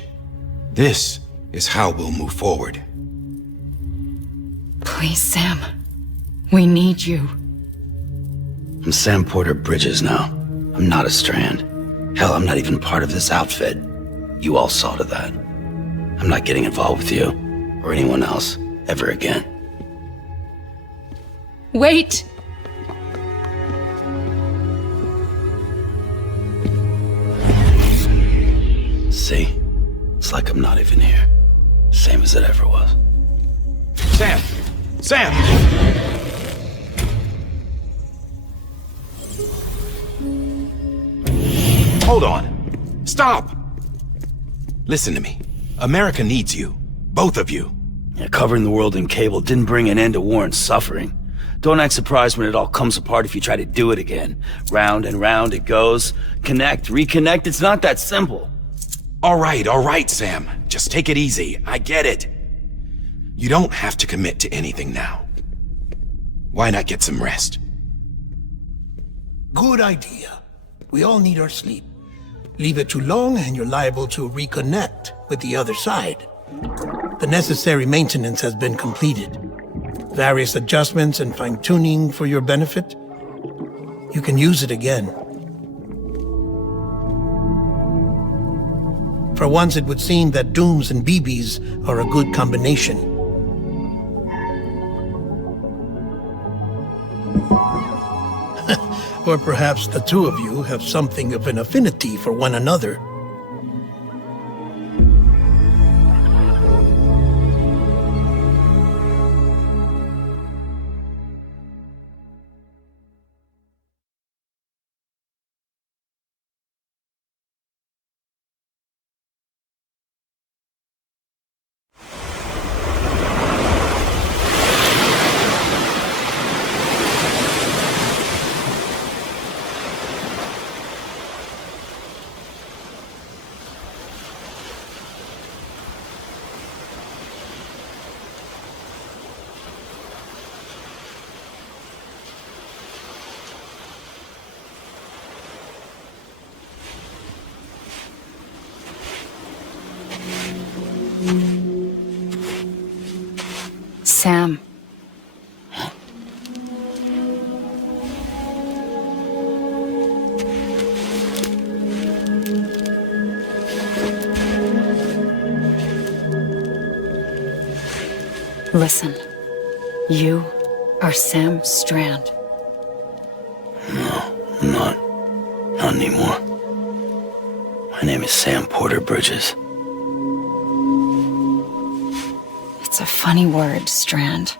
This is how we'll move forward. Please, Sam. We need you. I'm Sam Porter Bridges now. I'm not a Strand. Hell, I'm not even part of this outfit. You all saw to that. I'm not getting involved with you, or anyone else, ever again. Wait! See? It's like I'm not even here. Same as it ever was. Sam! Sam! Hold on. Stop! Listen to me. America needs you. Both of you. Yeah, covering the world in cable didn't bring an end to war and suffering. Don't act surprised when it all comes apart if you try to do it again. Round and round it goes. Connect, reconnect, it's not that simple. All right, Sam. Just take it easy. I get it. You don't have to commit to anything now. Why not get some rest? Good idea. We all need our sleep. Leave it too long and you're liable to reconnect with the other side. The necessary maintenance has been completed. Various adjustments and fine-tuning for your benefit. You can use it again. For once, it would seem that Dooms and BBs are a good combination. Or perhaps the two of you have something of an affinity for one another. Sam. Listen. You are Sam Strand. No, I'm not. Not anymore. My name is Sam Porter Bridges. It's a funny word, strand.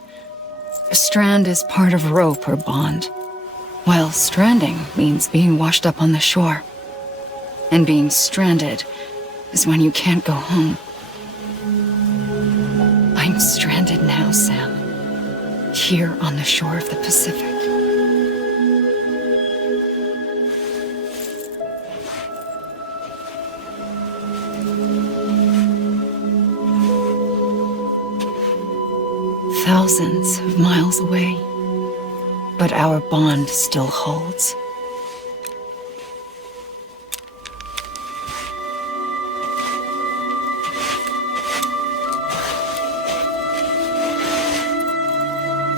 A strand is part of rope or bond, while stranding means being washed up on the shore. And being stranded is when you can't go home. I'm stranded now, Sam. Here on the shore of the Pacific. Thousands of miles away, but our bond still holds.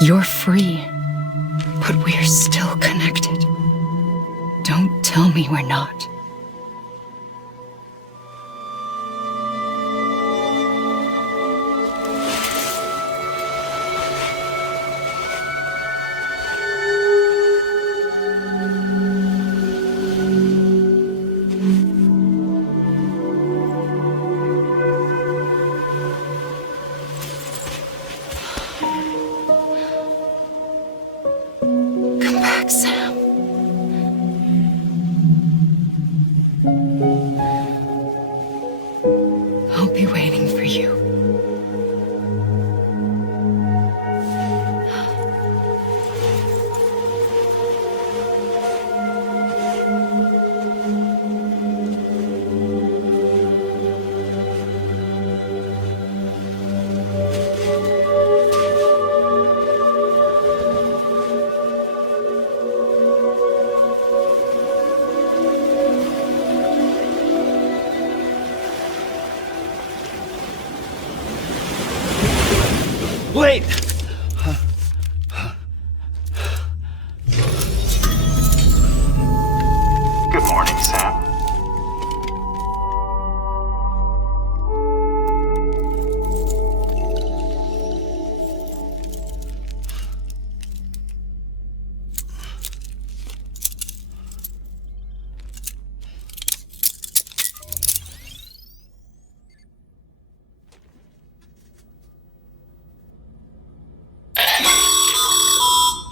You're free, but we're still connected. Don't tell me we're not. Wait! Good morning, Sam.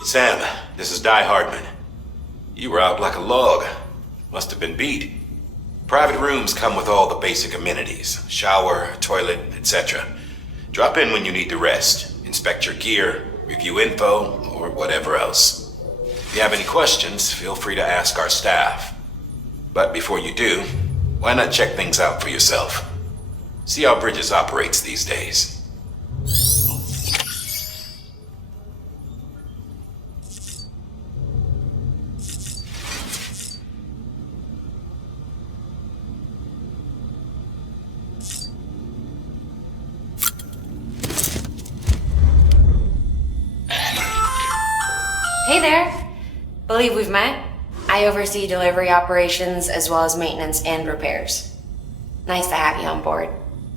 Sam, this is Di Hardman. You were out like a log. Must have been beat. Private rooms come with all the basic amenities. Shower, toilet, etc. Drop in when you need to rest. Inspect your gear, review info, or whatever else. If you have any questions, feel free to ask our staff. But before you do, why not check things out for yourself? See how Bridges operates these days. Hey there. Believe we've met. I oversee delivery operations as well as maintenance and repairs. Nice to have you on board.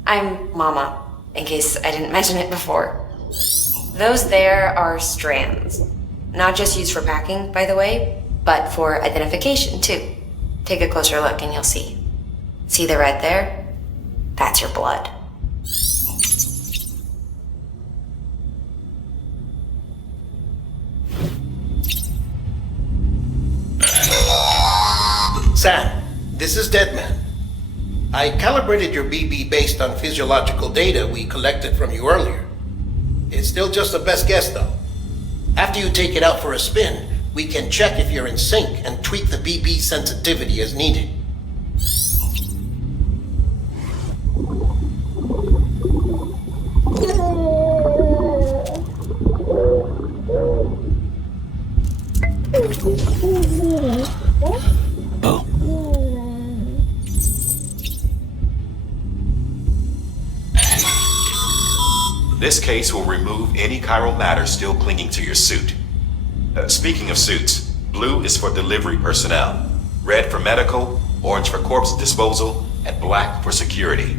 I'm Mama, in case I didn't mention it before. Those there are strands. Not just used for packing, by the way, but for identification too. Take a closer look and you'll see. See the red there? That's your blood. Sam, this is Deadman. I calibrated your BB based on physiological data we collected from you earlier. It's still just a best guess, though. After you take it out for a spin, we can check if you're in sync and tweak the BB sensitivity as needed. This case will remove any chiral matter still clinging to your suit. Speaking of suits, blue is for delivery personnel, red for medical, orange for corpse disposal, and black for security.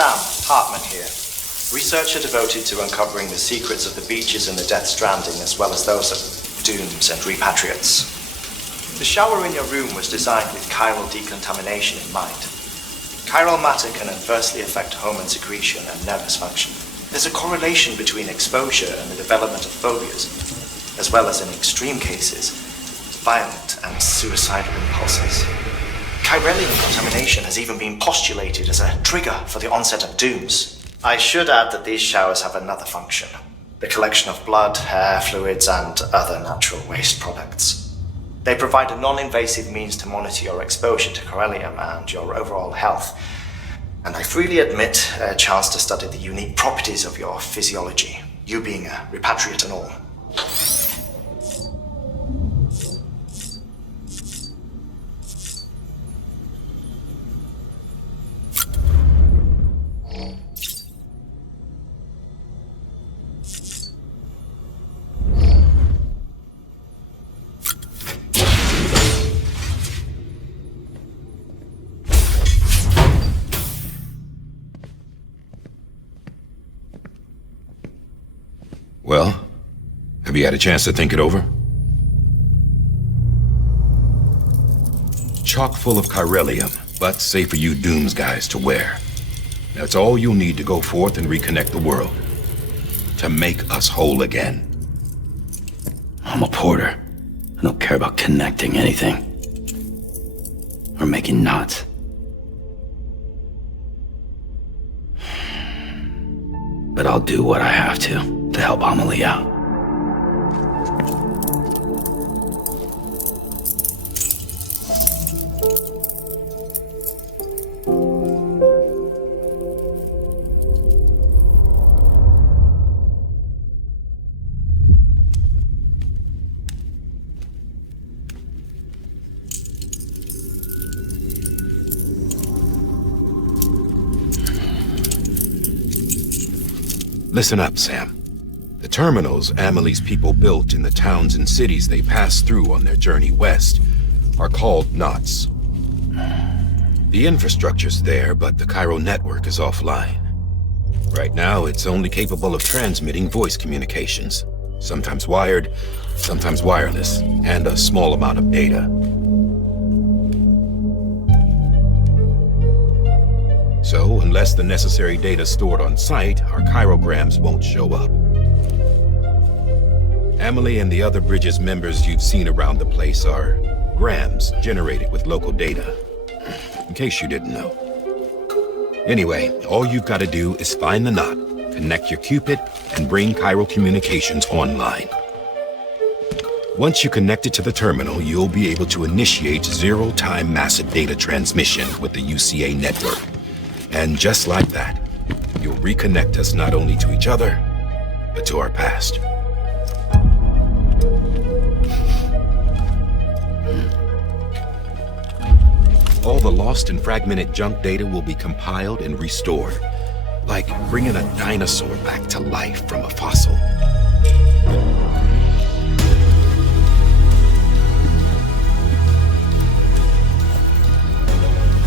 Sam Hartman here, researcher devoted to uncovering the secrets of the beaches in the Death Stranding, as well as those of dooms and repatriates. The shower in your room was designed with chiral decontamination in mind. Chiral matter can adversely affect hormone secretion and nervous function. There's a correlation between exposure and the development of phobias, as well as in extreme cases, violent and suicidal impulses. Chiralium contamination has even been postulated as a trigger for the onset of dooms. I should add that these showers have another function: the collection of blood, hair, fluids, and other natural waste products. They provide a non-invasive means to monitor your exposure to chiralium and your overall health, and I freely admit a chance to study the unique properties of your physiology, you being a repatriate and all. Well, have you had a chance to think it over? Chock full of chiralium, but safe for you Dooms guys to wear. That's all you'll need to go forth and reconnect the world. To make us whole again. I'm a porter. I don't care about connecting anything. Or making knots. But I'll do what I have to help Amelie out. Listen up, Sam. The terminals Amelie's people built in the towns and cities they passed through on their journey west are called knots. The infrastructure's there, but the chiral network is offline. Right now, it's only capable of transmitting voice communications, sometimes wired, sometimes wireless, and a small amount of data. So, unless the necessary data stored on site, our chirograms won't show up. Amelie and the other Bridges members you've seen around the place are grams generated with local data, in case you didn't know. Anyway, all you've got to do is find the knot, connect your Cupid, and bring chiral communications online. Once you connect it to the terminal, you'll be able to initiate zero-time massive data transmission with the UCA network. And just like that, you'll reconnect us not only to each other, but to our past. All the lost and fragmented junk data will be compiled and restored, like bringing a dinosaur back to life from a fossil.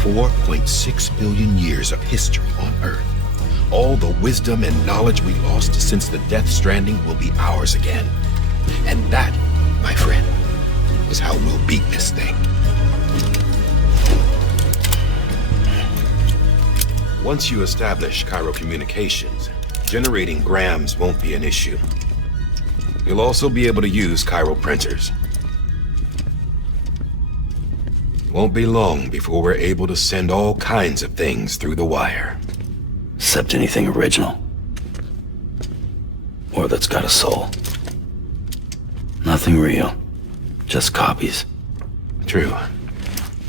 $4.6 billion years of history on Earth. All the wisdom and knowledge we lost since the Death Stranding will be ours again. And that, my friend, is how we'll beat this thing. Once you establish chiral communications, generating grams won't be an issue. You'll also be able to use chiral printers. Won't be long before we're able to send all kinds of things through the wire. Except anything original. Or that's got a soul. Nothing real. Just copies. True.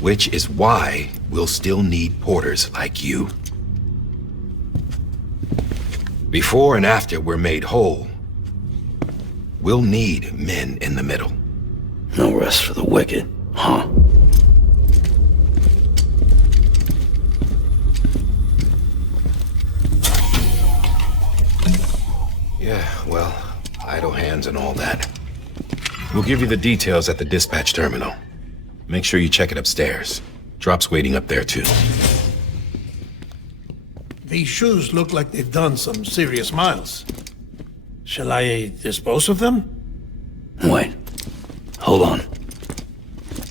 Which is why we'll still need porters like you. Before and after we're made whole, we'll need men in the middle. No rest for the wicked, huh? Yeah, well, idle hands and all that. We'll give you the details at the dispatch terminal. Make sure you check it upstairs. Drop's waiting up there, too. These shoes look like they've done some serious miles. Shall I dispose of them? Wait. Hold on.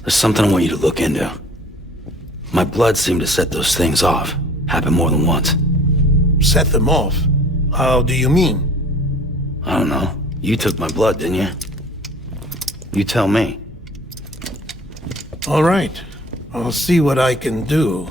There's something I want you to look into. My blood seemed to set those things off. Happened more than once. Set them off? How do you mean? I don't know. You took my blood, didn't you? You tell me. All right. I'll see what I can do.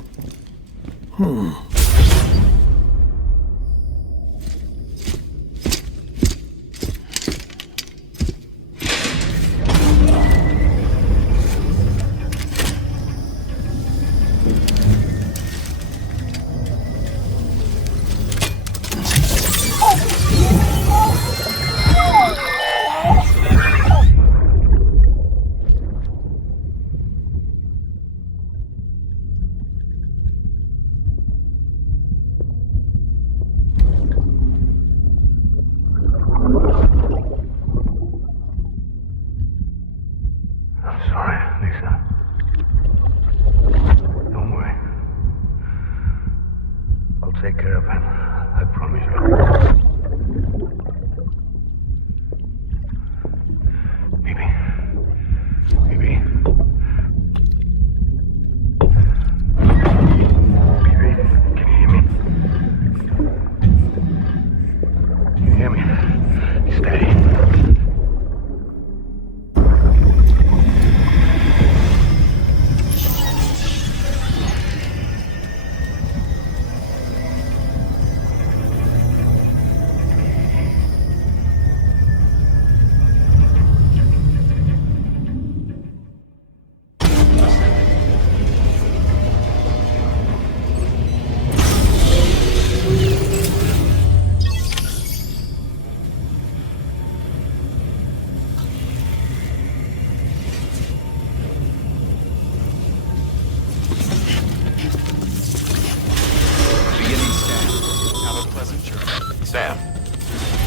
Sam,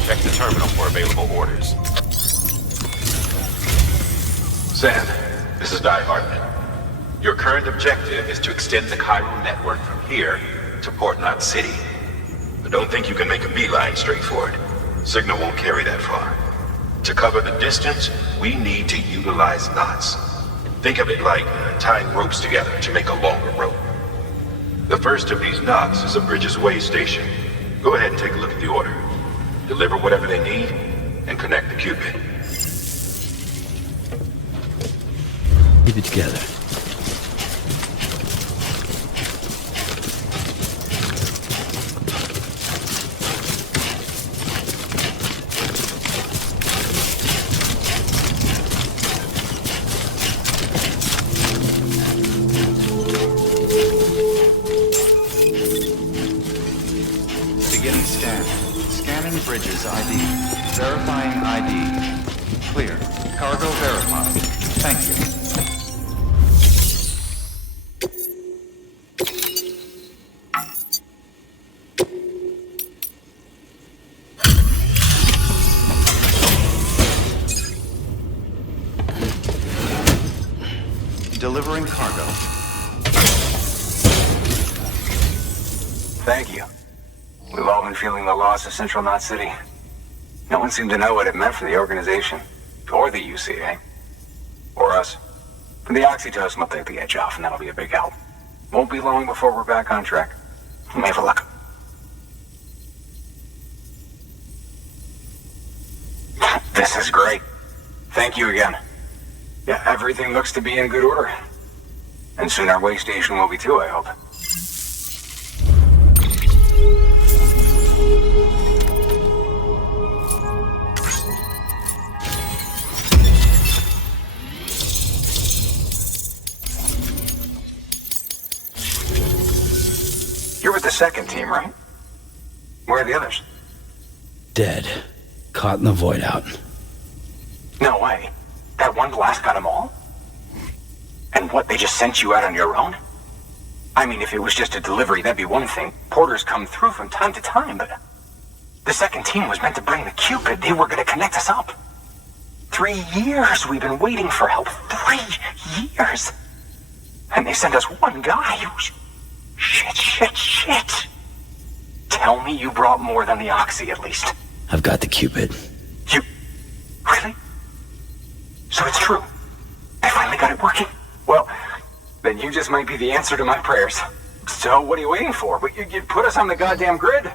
check the terminal for available orders. Sam, this is Di Hartman. Your current objective is to extend the Cairo network from here to Port Knot City. But don't think you can make a beeline straight for it. Signal won't carry that far. To cover the distance, we need to utilize knots. Think of it like tying ropes together to make a longer rope. The first of these knots is a Bridges Way station. Go ahead and take a look at the order. Deliver whatever they need, and connect the Cupid. Keep it together. Beginning scan. Scanning Bridges ID. Verifying ID. Clear. Cargo verified. Thank you. Delivering cargo. Thank you. We've all been feeling the loss of Central Knot City. No one seemed to know what it meant for the organization, or the UCA, or us. But the oxytocin will take the edge off, and that'll be a big help. Won't be long before we're back on track. You may have a look. This is great. Thank you again. Yeah, everything looks to be in good order. And soon our way station will be too, I hope. You're with the second team, right? Where are the others? Dead. Caught in the void out. No way. That one blast got them all? And what, they just sent you out on your own? I mean, if it was just a delivery, that'd be one thing. Porters come through from time to time, but... The second team was meant to bring the Cupid. They were gonna connect us up. 3 years we've been waiting for help. 3 years! And they sent us one guy who's... Shit. tell me you brought more than the oxy, at least? I've got the Cupid. You... Really? So it's true? They finally got it working? Well, then you just might be the answer to my prayers. So what are you waiting for? You put us on the goddamn grid?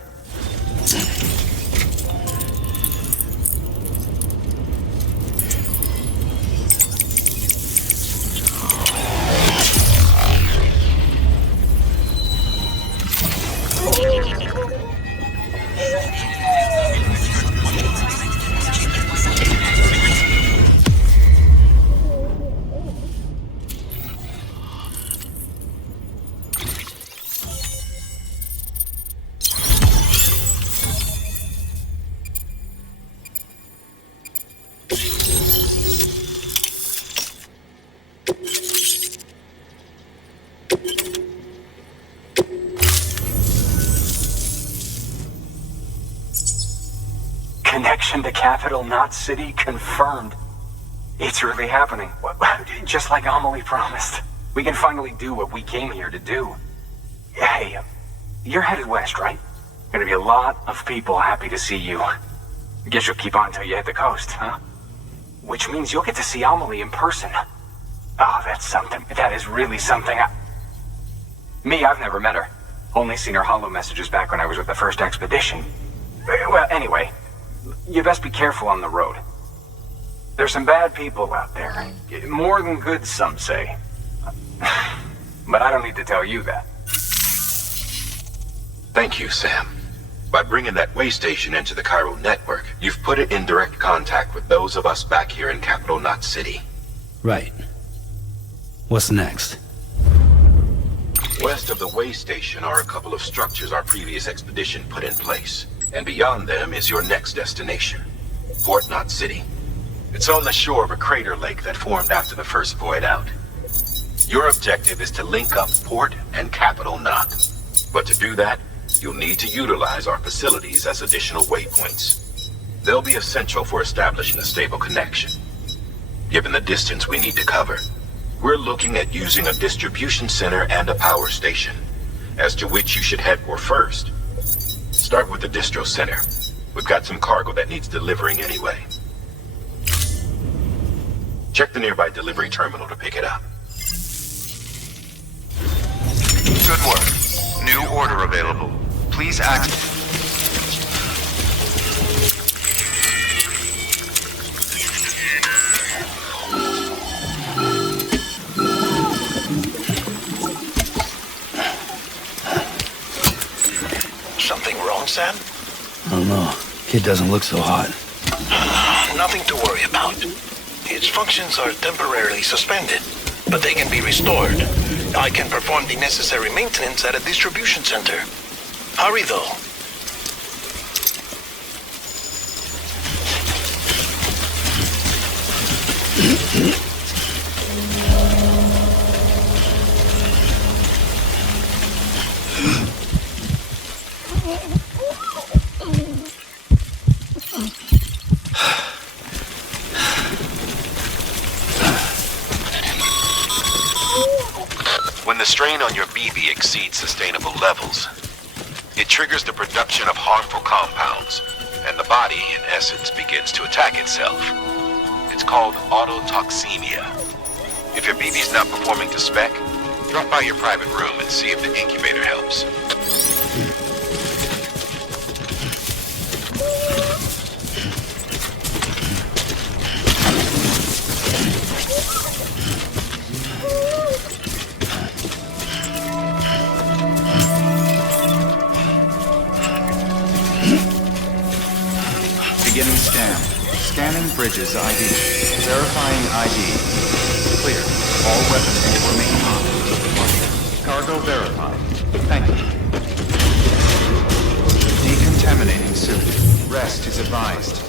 Connection to capital, not city, confirmed. It's really happening. Just like Amelie promised. We can finally do what we came here to do. Hey, you're headed west, right? Gonna be a lot of people happy to see you. Guess you'll keep on till you hit the coast, huh? Which means you'll get to see Amelie in person. Oh, that's something. That is really something. Me, I've never met her. Only seen her holo messages back when I was with the first expedition. Well, anyway, you best be careful on the road. There's some bad people out there. More than good, some say. But I don't need to tell you that. Thank you, Sam. By bringing that way station into the Cairo network, you've put it in direct contact with those of us back here in Capital Knot City. Right. What's next? West of the way station are a couple of structures our previous expedition put in place. And beyond them is your next destination, Port Knot City. It's on the shore of a crater lake that formed after the first void out. Your objective is to link up Port and Capital Knot. But to do that, you'll need to utilize our facilities as additional waypoints. They'll be essential for establishing a stable connection. Given the distance we need to cover, we're looking at using a distribution center and a power station, as to which you should head for first. Start with the distro center. We've got some cargo that needs delivering anyway. Check the nearby delivery terminal to pick it up. Good work. New order available. Please act. Something wrong, Sam? I don't know. Kid doesn't look so hot. Nothing to worry about. His functions are temporarily suspended, but they can be restored. I can perform the necessary maintenance at a distribution center. Hurry, though. When the strain on your BB exceeds sustainable levels, it triggers the production of harmful compounds, and the body, in essence, begins to attack itself. It's called autotoxemia. If your BB's not performing to spec, drop by your private room and see if the incubator helps. Beginning scan. Scanning bridges ID. Verifying ID. Clear. All weapons remain on. Cargo verified. Thank you. Decontaminating suit. Rest is advised.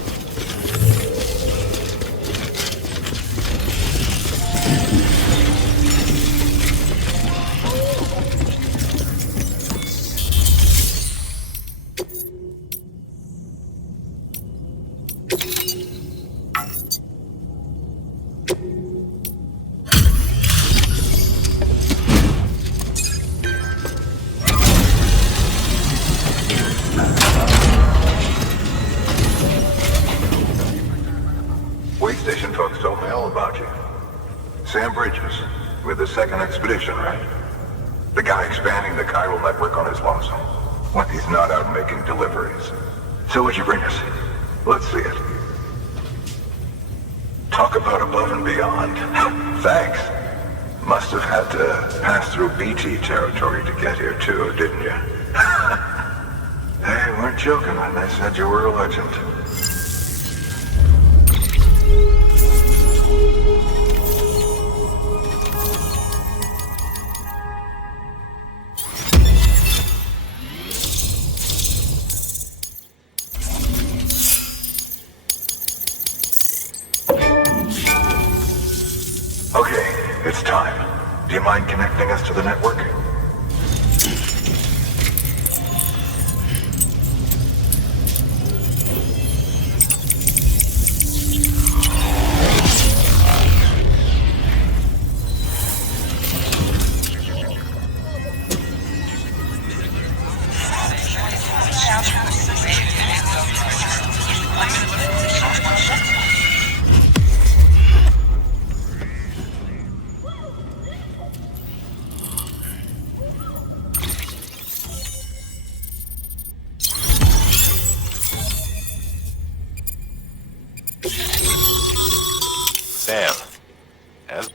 Station folks told me all about you. Sam Bridges, with the second expedition, right? The guy expanding the chiral network on his lonesome, when he's not out making deliveries. So what'd you bring us? Let's see it. Talk about above and beyond. Thanks. Must have had to pass through BT territory to get here too, didn't you? They weren't joking when they said you were a legend. Okay, it's time. Do you mind connecting us to the network? Sam. As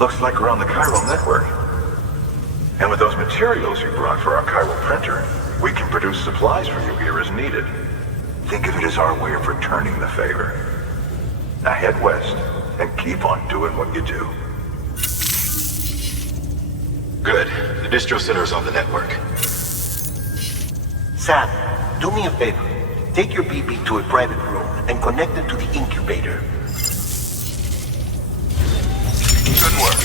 Looks like we're on the chiral network. And with those materials you brought for our chiral printer, we can produce supplies for you here as needed. Think of it as our way of returning the favor. Now head west and keep on doing what you do. good. The distro center is on the network. Sam, do me a favor. Take your BB to a private room and connect it to the incubator. Good work.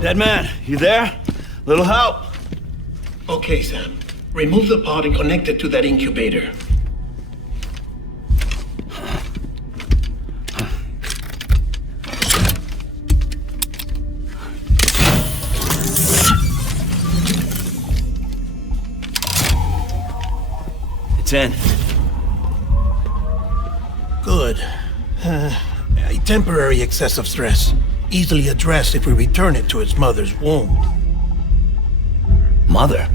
Dead man, you there? Little help? Okay, Sam. Remove the pod and connect it to that incubator. It's in. Good. A temporary excessive stress. Easily addressed if we return it to its mother's womb. Mother?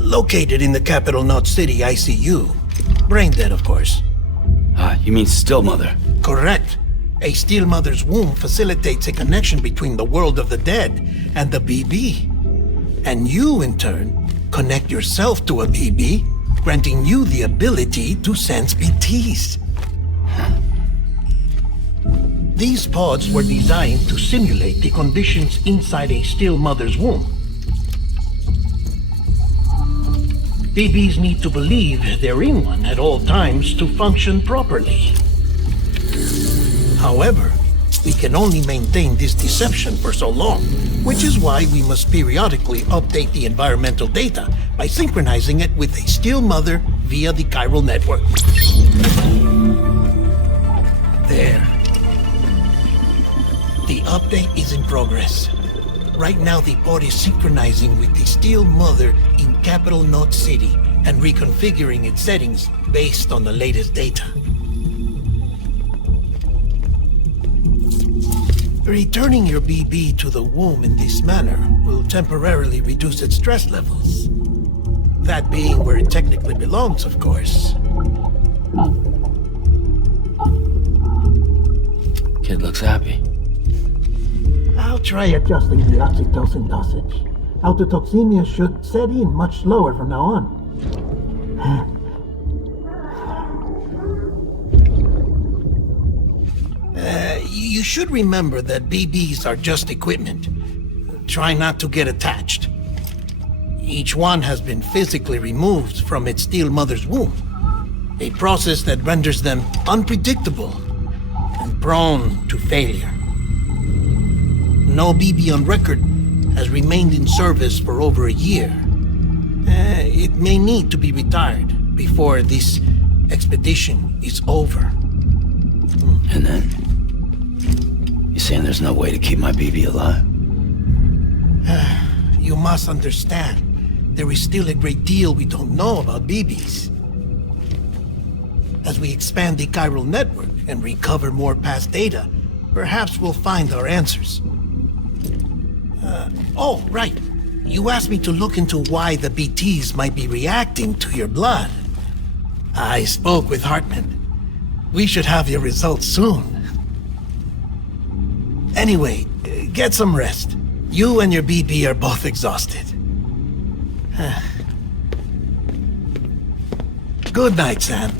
Located in the capital Knot City ICU. Brain dead, of course. You mean still mother? Correct. A still mother's womb facilitates a connection between the world of the dead and the BB. And you, in turn, connect yourself to a BB, granting you the ability to sense BTs. These pods were designed to simulate the conditions inside a still mother's womb. BBs need to believe they're in one at all times to function properly. However, we can only maintain this deception for so long, which is why we must periodically update the environmental data by synchronizing it with a still mother via the chiral network. There. The update is in progress. Right now, the pod is synchronizing with the Steel Mother in Capital Knot City and reconfiguring its settings based on the latest data. Returning your BB to the womb in this manner will temporarily reduce its stress levels. That being where it technically belongs, of course. Kid looks happy. I'll try adjusting the oxytocin dosage. Autotoxemia should set in much slower from now on. You should remember that BBs are just equipment. Try not to get attached. Each one has been physically removed from its steel mother's womb. A process that renders them unpredictable and prone to failure. No BB on record has remained in service for over a year. It may need to be retired before this expedition is over. And then? You saying there's no way to keep my BB alive? You must understand, there is still a great deal we don't know about BBs. As we expand the chiral network and recover more past data, perhaps we'll find our answers. Oh, right. You asked me to look into why the BTs might be reacting to your blood. I spoke with Hartman. We should have your results soon. Anyway, get some rest. You and your BB are both exhausted. Good night, Sam.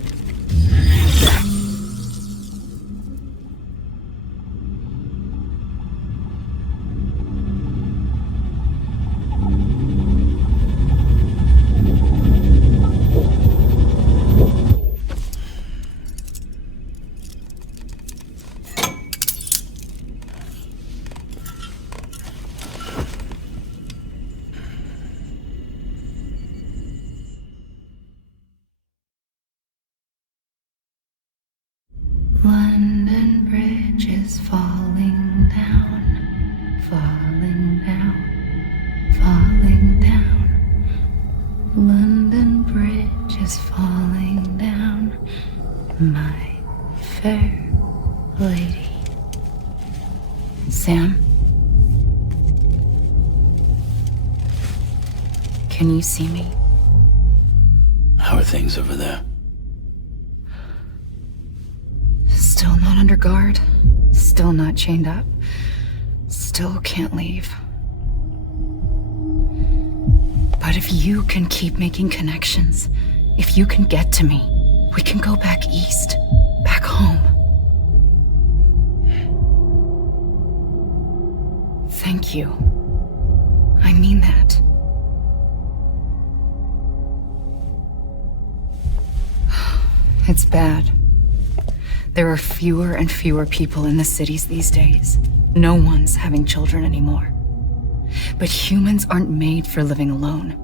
London Bridge is falling down, falling down, falling down. London Bridge is falling down, my fair lady. Sam? Can you see me? How are things over there? Still not under guard, still not chained up, still can't leave. But if you can keep making connections, if you can get to me, we can go back east, back home. Thank you. I mean that. It's bad. There are fewer and fewer people in the cities these days. No one's having children anymore. But humans aren't made for living alone.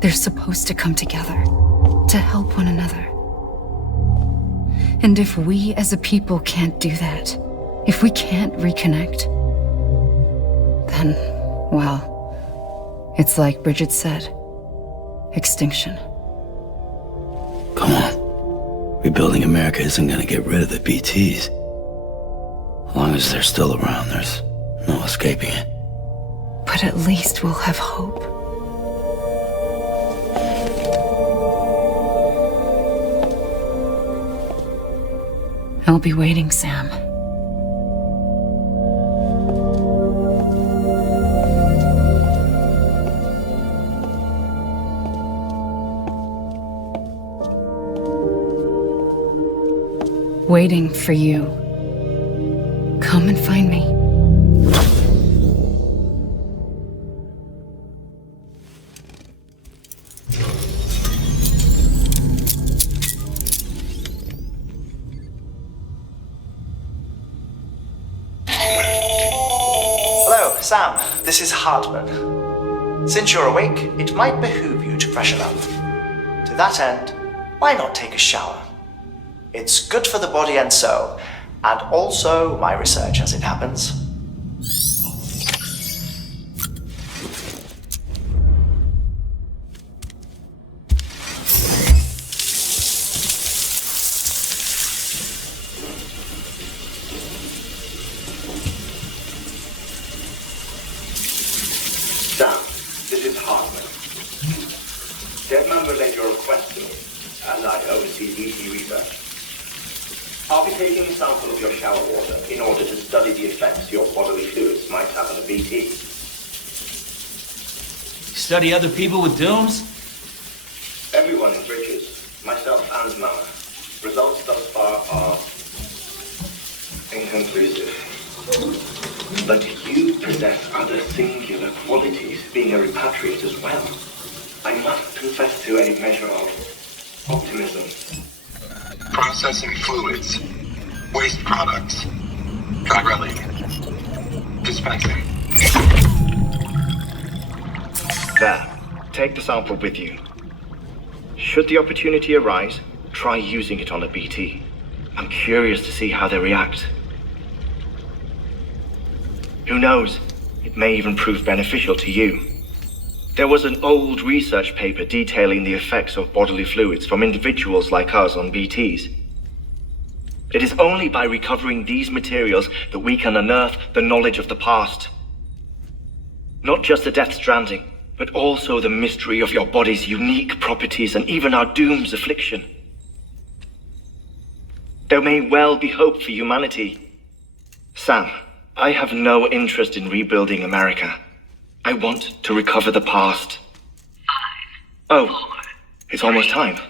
They're supposed to come together, to help one another. And if we as a people can't do that, if we can't reconnect, then, well, it's like Bridget said, extinction. Come on. Rebuilding America isn't gonna get rid of the BTs. As long as they're still around, there's no escaping it. But at least we'll have hope. I'll be waiting, Sam. Waiting for you. Come and find me. Hello, Sam. This is Hartman. Since you're awake, it might behoove you to freshen up. To that end, why not take a shower? It's good for the body and soul, and also my research as it happens. Deadman relayed your request to me, as I oversee BT research. I'll be taking a sample of your shower water in order to study the effects your bodily fluids might have on a BT. Study other people with dooms? Everyone in Bridges, myself and Mama. Results thus far are inconclusive. But you possess other singular qualities, being a repatriate as well. I must confess to a measure of optimism. Processing fluids. Waste products. Gorevli. Dispensing. There. Take the sample with you. Should the opportunity arise, try using it on a BT. I'm curious to see how they react. Who knows? It may even prove beneficial to you. There was an old research paper detailing the effects of bodily fluids from individuals like us on BTs. It is only by recovering these materials that we can unearth the knowledge of the past. Not just the Death Stranding, but also the mystery of your body's unique properties and even our doom's affliction. There may well be hope for humanity. Sam, I have no interest in rebuilding America. I want to recover the past. 5, 4, oh, it's almost time. 2,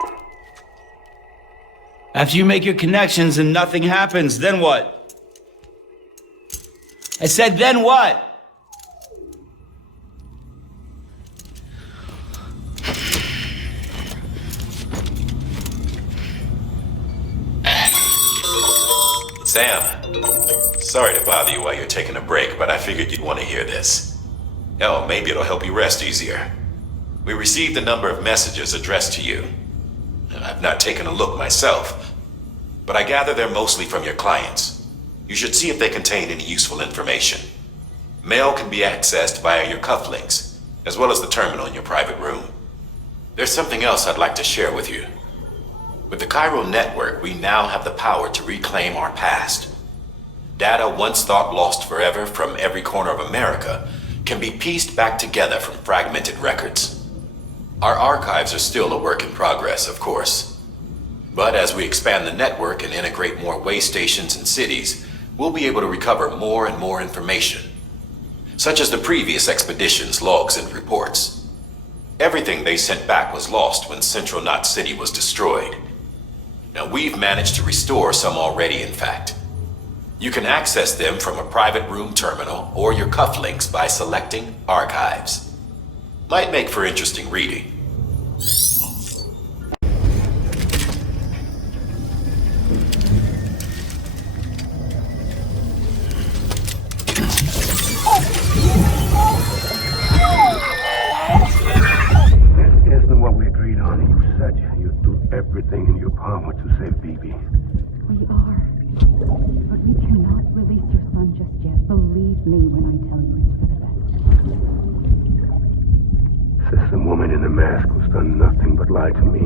1. After you make your connections and nothing happens, then what? I said, then what? Sam, sorry to bother you while you're taking a break, but I figured you'd want to hear this. Hell, maybe it'll help you rest easier. We received a number of messages addressed to you. I've not taken a look myself, but I gather they're mostly from your clients. You should see if they contain any useful information. Mail can be accessed via your cufflinks, as well as the terminal in your private room. There's something else I'd like to share with you. With the Cairo network, we now have the power to reclaim our past. Data once thought lost forever from every corner of America can be pieced back together from fragmented records. Our archives are still a work in progress, of course. But as we expand the network and integrate more way stations and cities, we'll be able to recover more and more information, such as the previous expedition's logs and reports. Everything they sent back was lost when Central Knot City was destroyed. Now, we've managed to restore some already, in fact. You can access them from a private room terminal or your cufflinks by selecting Archives. Might make for interesting reading. Isn't what we agreed on. You said you'd do everything in your power to save Bibi. We are. But we cannot release your son just yet. Believe me when I tell you it's for the best. Says the woman in the mask who's done nothing but lie to me.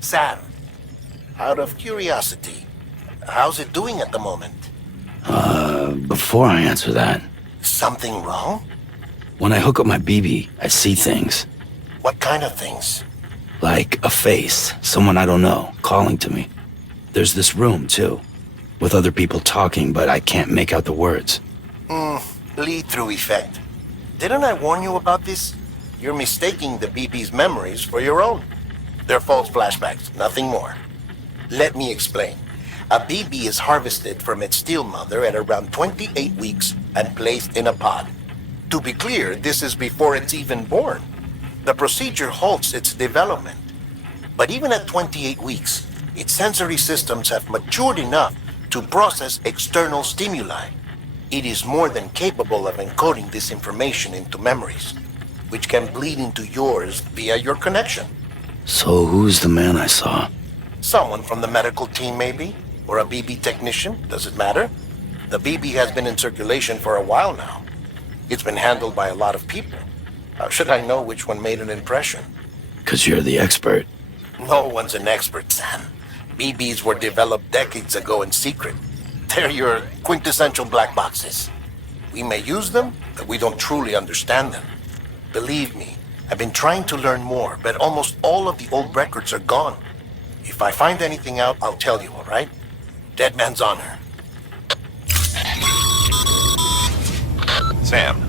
Sam, out of curiosity, how's it doing at the moment? Before I answer that, Something wrong? when I hook up my BB, I see things. What kind of things? Like a face, someone I don't know, calling to me. There's this room, too, with other people talking, but I can't make out the words. Lead-through effect. Didn't I warn you about this? You're mistaking the BB's memories for your own. They're false flashbacks, nothing more. Let me explain. A BB is harvested from its steel mother at around 28 weeks and placed in a pod. To be clear, this is before it's even born. The procedure halts its development. But even at 28 weeks, its sensory systems have matured enough to process external stimuli. It is more than capable of encoding this information into memories, which can bleed into yours via your connection. So who's the man I saw? Someone from the medical team, maybe? Or a BB technician? Does it matter? The BB has been in circulation for a while now. It's been handled by a lot of people. How should I know which one made an impression? 'Cause you're the expert. No one's an expert, Sam. BBs were developed decades ago in secret. They're your quintessential black boxes. We may use them, but we don't truly understand them. Believe me, I've been trying to learn more, but almost all of the old records are gone. If I find anything out, I'll tell you, all right? Dead man's honor. Sam,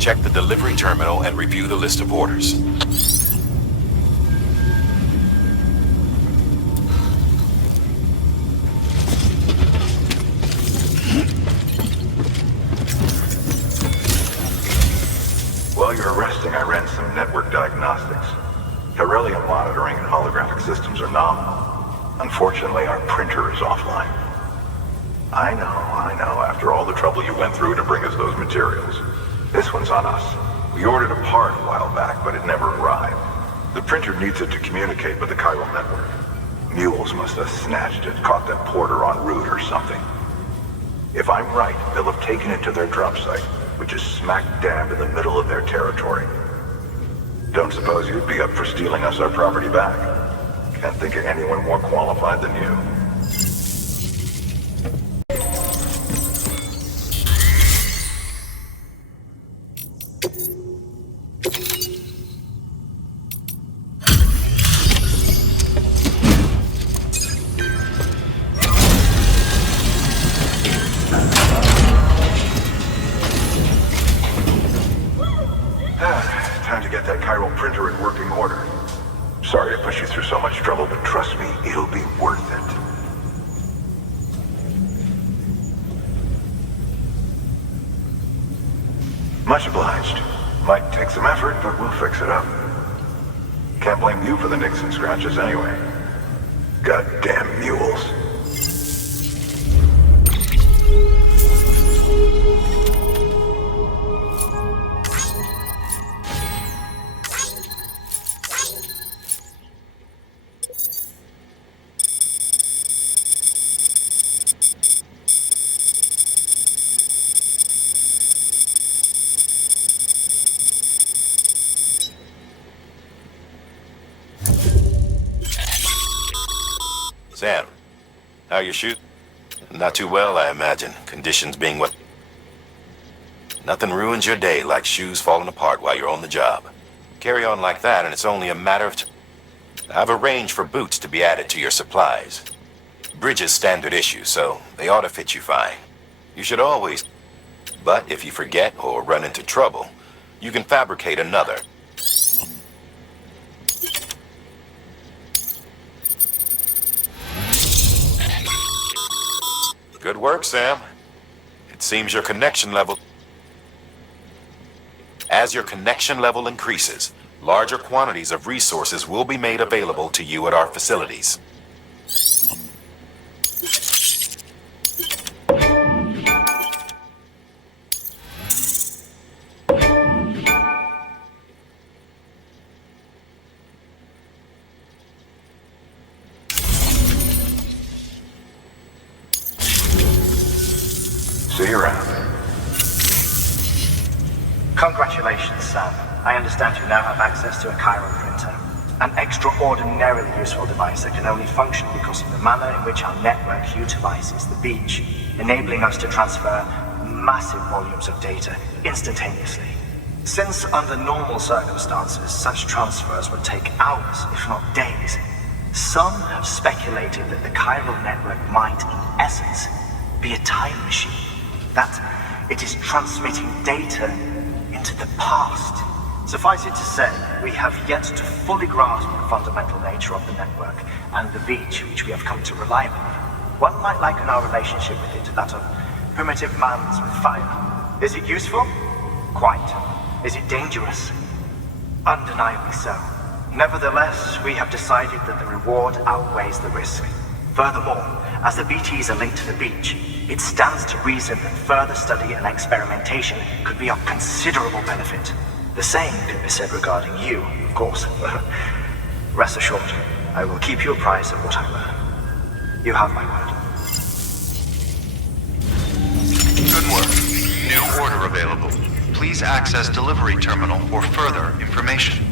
check the delivery terminal and review the list of orders. While you're resting, I ran some network diagnostics. Beryllium monitoring and holographic systems are nominal. Unfortunately, our printer is offline. I know, after all the trouble you went through to bring us those materials. This one's on us. We ordered a part a while back, but it never arrived. The printer needs it to communicate with the chiral network. Mules must have snatched it, caught that porter en route or something. If I'm right, they'll have taken it to their drop site, which is smack dab in the middle of their territory. Don't suppose you'd be up for stealing us our property back? Can't think of anyone more qualified than you. Time to get that chiral printer in working order. Sorry to push you through so much trouble, but trust me, it'll be worth it. Much obliged. Might take some effort, but we'll fix it up. Can't blame you for the nicks and scratches anyway. Goddamn mules. Sam, how you shoot? Not too well, I imagine. Conditions being what... Nothing ruins your day like shoes falling apart while you're on the job. Carry on like that and it's only a matter of... I've arranged for boots to be added to your supplies. Bridges standard issue, so they ought to fit you fine. You should always... But if you forget or run into trouble, you can fabricate another. Good work, Sam. It seems your connection level... As your connection level increases, larger quantities of resources will be made available to you at our facilities. See you around. Congratulations, Sam. I understand you now have access to a chiral printer. An extraordinarily useful device that can only function because of the manner in which our network utilizes the beach, enabling us to transfer massive volumes of data instantaneously. Since under normal circumstances, such transfers would take hours, if not days, some have speculated that the chiral network might, in essence, be a time machine. That it is transmitting data into the past. Suffice it to say, we have yet to fully grasp the fundamental nature of the network and the beach which we have come to rely on. One might liken our relationship with it to that of primitive mans with fire. Is it useful? Quite. Is it dangerous? Undeniably so. Nevertheless, we have decided that the reward outweighs the risk. Furthermore, as the BTs are linked to the beach, it stands to reason that further study and experimentation could be of considerable benefit. The same can be said regarding you, of course. Rest assured, I will keep you apprised of what I learn. You have my word. Good work. New order available. Please access delivery terminal for further information.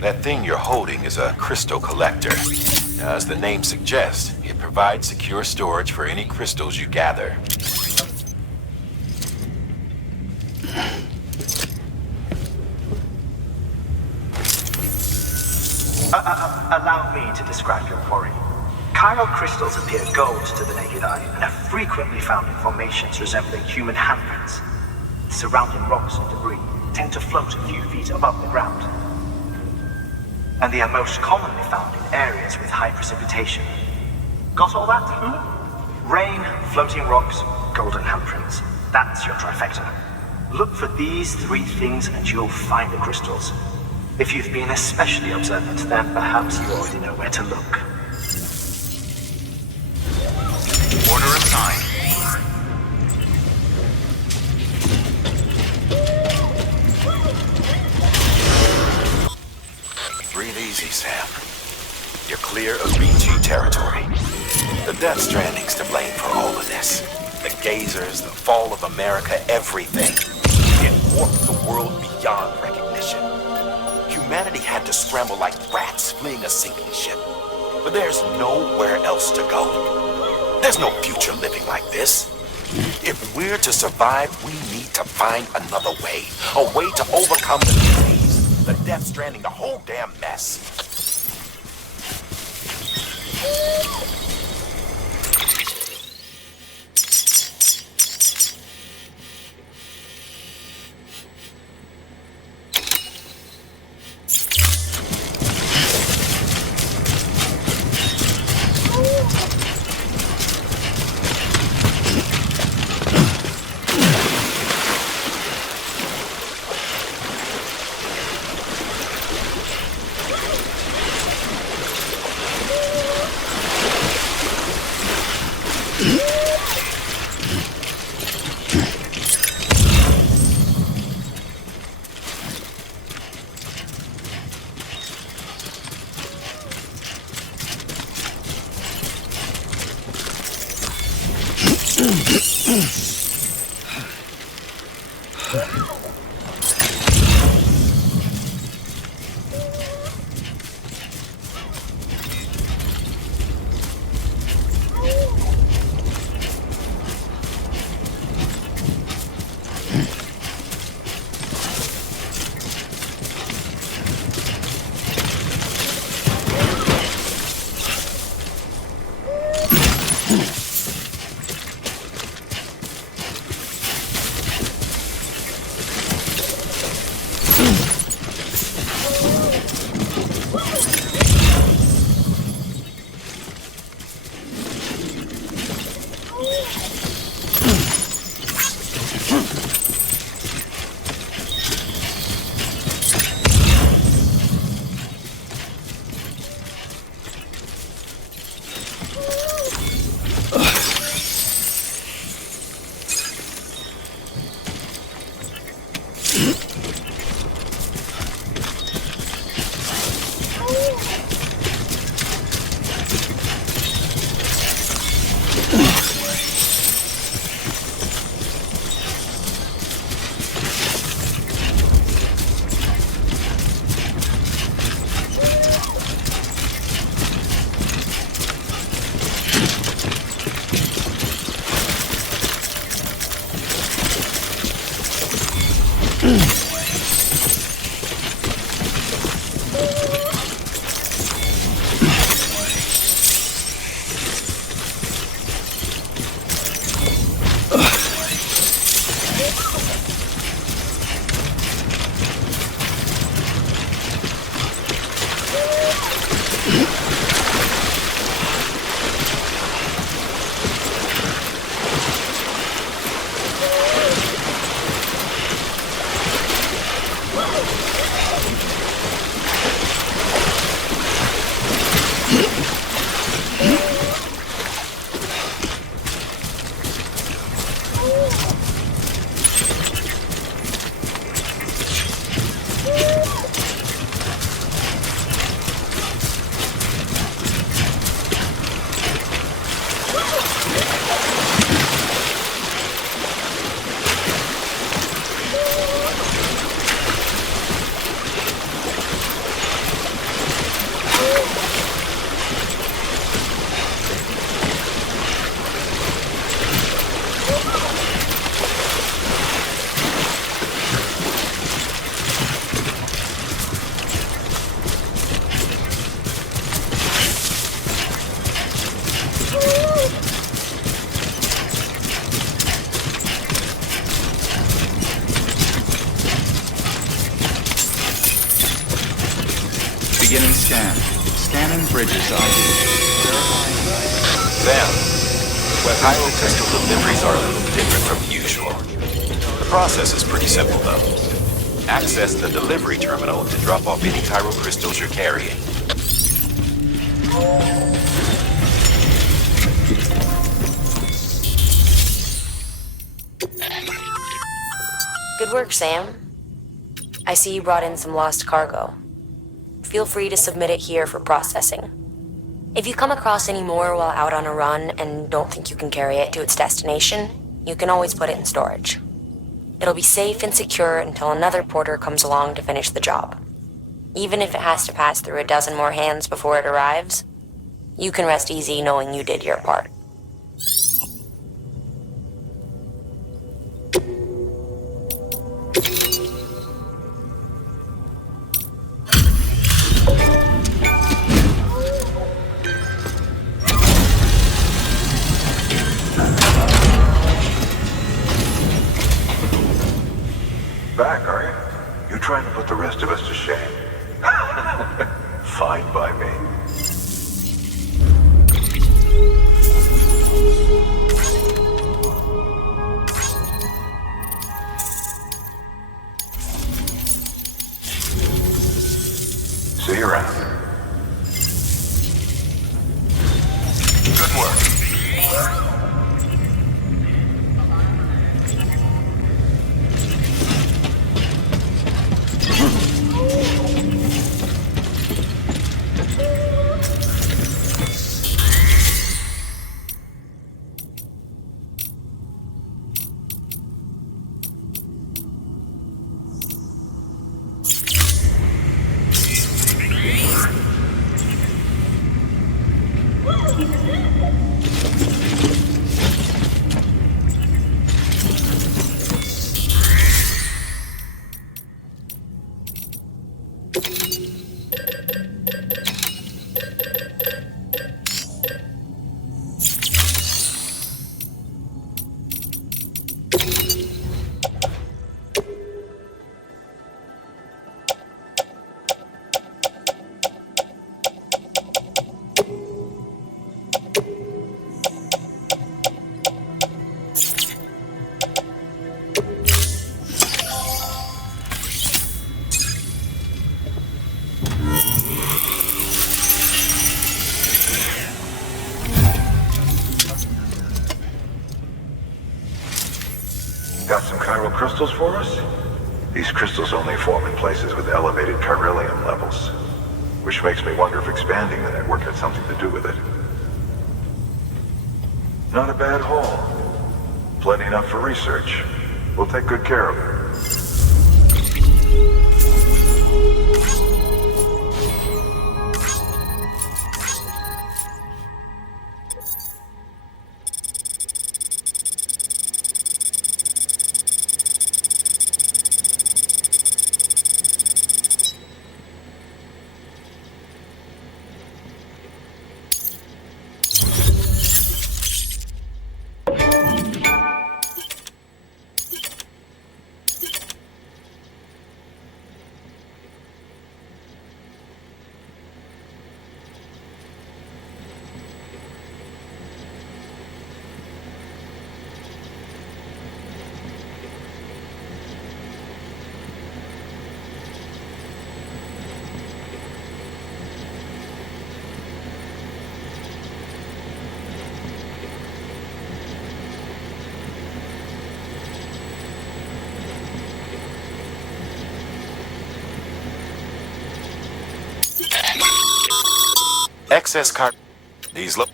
That thing you're holding is a crystal collector. Now, as the name suggests, it provides secure storage for any crystals you gather. Allow me to describe your quarry. Chiral crystals appear gold to the naked eye and are frequently found in formations resembling human handprints. Surrounding rocks and debris tend to float a few feet above the ground. And they are most commonly found in areas with high precipitation. Got all that? Rain, floating rocks, golden handprints. That's your trifecta. Look for these three things and you'll find the crystals. If you've been especially observant, then perhaps you already know where to look. Order assigned. Breathe easy, Sam. You're clear of BG territory. The Death Stranding's to blame for all of this. The Gazers, the fall of America, everything. It warped the world beyond recognition. Humanity had to scramble like rats fleeing a sinking ship. But there's nowhere else to go. There's no future living like this. If we're to survive, we need to find another way. A way to overcome the disease, the Death Stranding, the whole damn mess. Beginning scan. Scanning bridges ID. Sam, chiral crystal deliveries are a little different from usual. The process is pretty simple, though. Access the delivery terminal to drop off any chiral crystals you're carrying. Good work, Sam. I see you brought in some lost cargo. Feel free to submit it here for processing. If you come across any more while out on a run and don't think you can carry it to its destination, you can always put it in storage. It'll be safe and secure until another porter comes along to finish the job. Even if it has to pass through a dozen more hands before it arrives, you can rest easy knowing you did your part. Back, are you? You're trying to put the rest of us to shame. Fine by me. See you around. Good work. Got some chiral crystals for us? These crystals only form in places with elevated chiralium levels, which makes me wonder if expanding the network had something to do with it. Not a bad haul. Plenty enough for research. We'll take good care of it. Excess car. These look.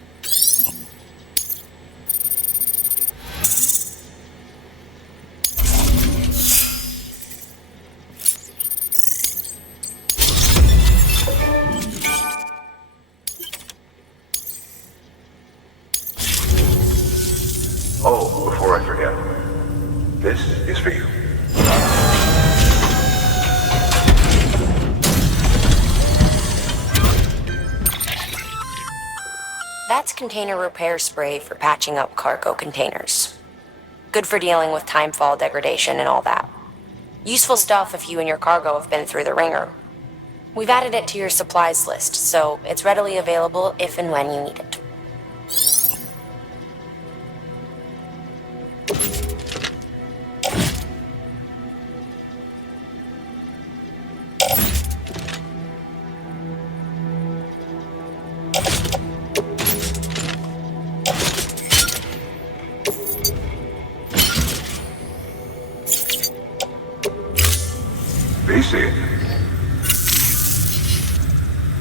Oh, before I forget, this is for you. That's container repair spray for patching up cargo containers. Good for dealing with timefall degradation and all that. Useful stuff if you and your cargo have been through the ringer. We've added it to your supplies list, so it's readily available if and when you need it.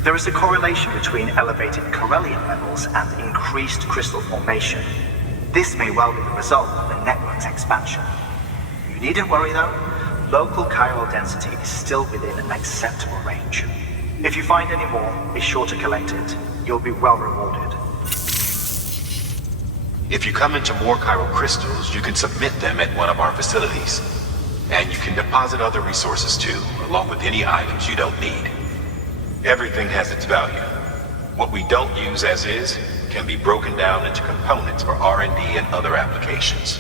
There is a correlation between elevated chiralium levels and increased crystal formation. This may well be the result of the network's expansion. You needn't worry though, local chiral density is still within an acceptable range. If you find any more, be sure to collect it. You'll be well rewarded. If you come into more chiral crystals, you can submit them at one of our facilities. And you can deposit other resources too, along with any items you don't need. Everything has its value. What we don't use as is can be broken down into components for R&D and other applications.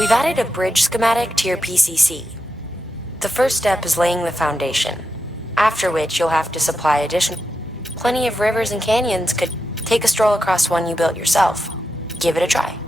We've added a bridge schematic to your PCC. The first step is laying the foundation, after which you'll have to supply additional. Plenty of rivers and canyons could take a stroll across one you built yourself. Give it a try.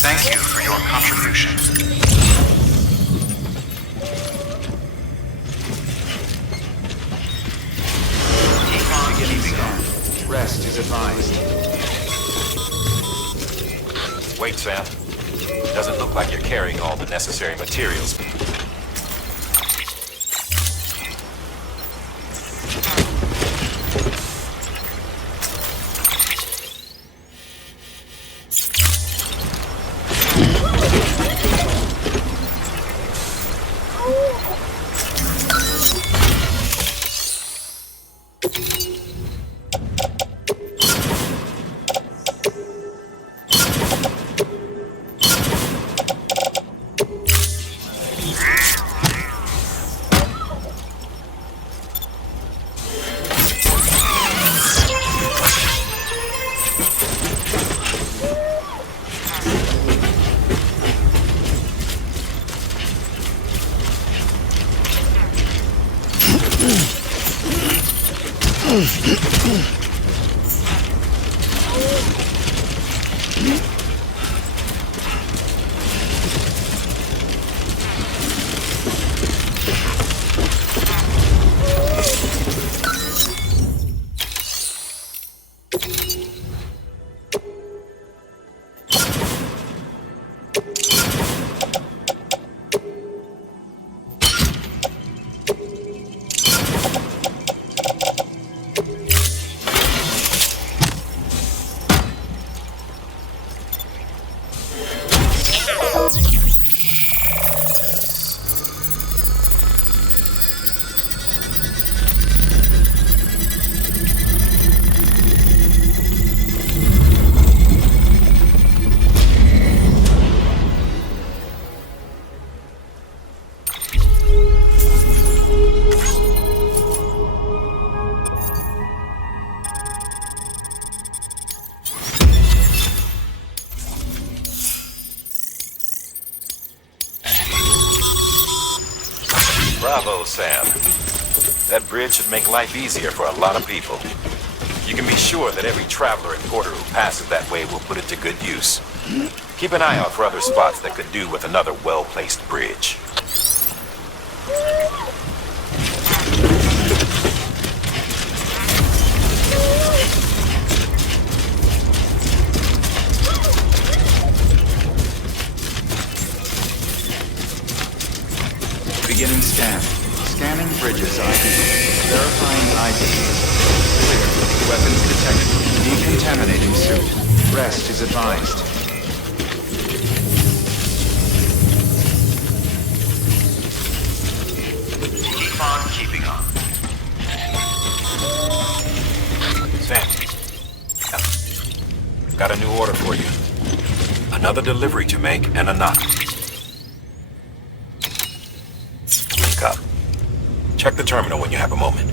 Thank you for your contribution. Keep on keeping on. Rest is advised. Wait, Sam. Doesn't look like you're carrying all the necessary materials. Bravo, Sam. That bridge should make life easier for a lot of people. You can be sure that every traveler and porter who passes that way will put it to good use. Keep an eye out for other spots that could do with another well-placed bridge. Beginning scan. Scanning bridges ID. Verifying ID. Clear. Weapons detected. Decontaminating suit. Rest is advised. Keep on keeping on. Sam. Got a new order for you. Another delivery to make and a knock. Link up. Check the terminal when you have a moment.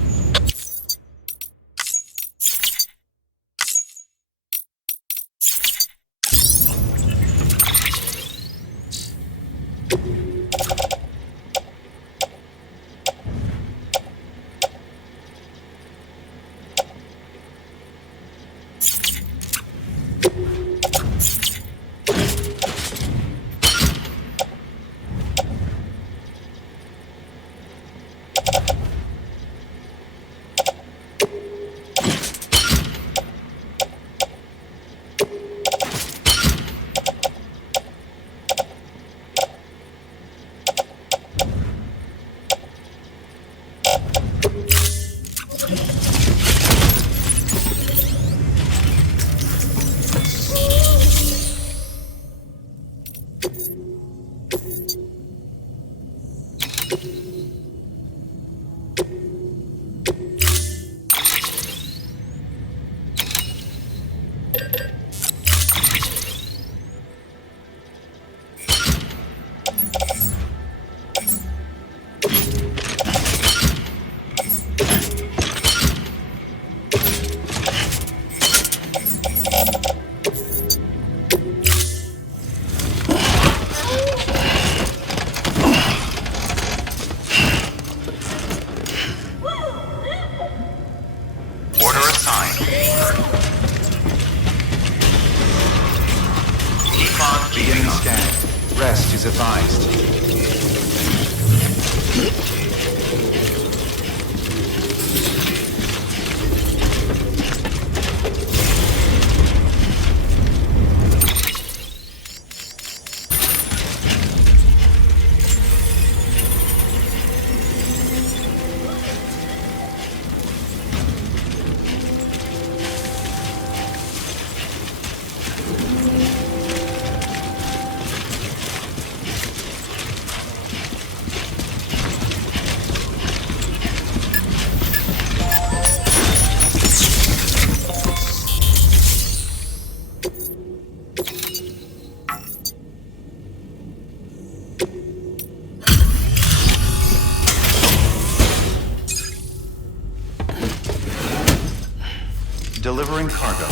Delivering cargo.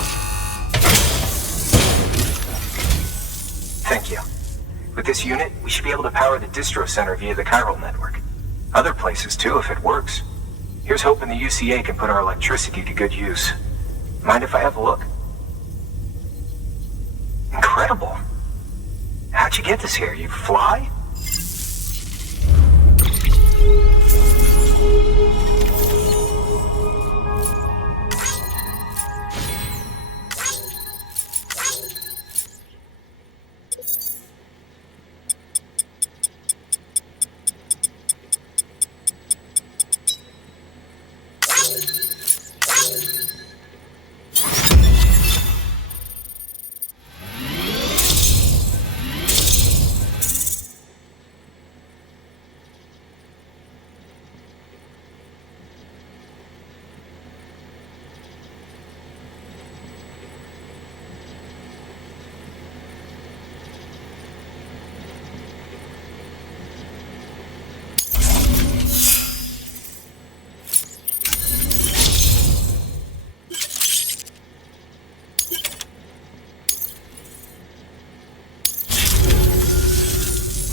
Thank you. With this unit, we should be able to power the distro center via the chiral network. Other places too, if it works. Here's hoping the UCA can put our electricity to good use. Mind if I have a look? Incredible. How'd you get this here? You fly?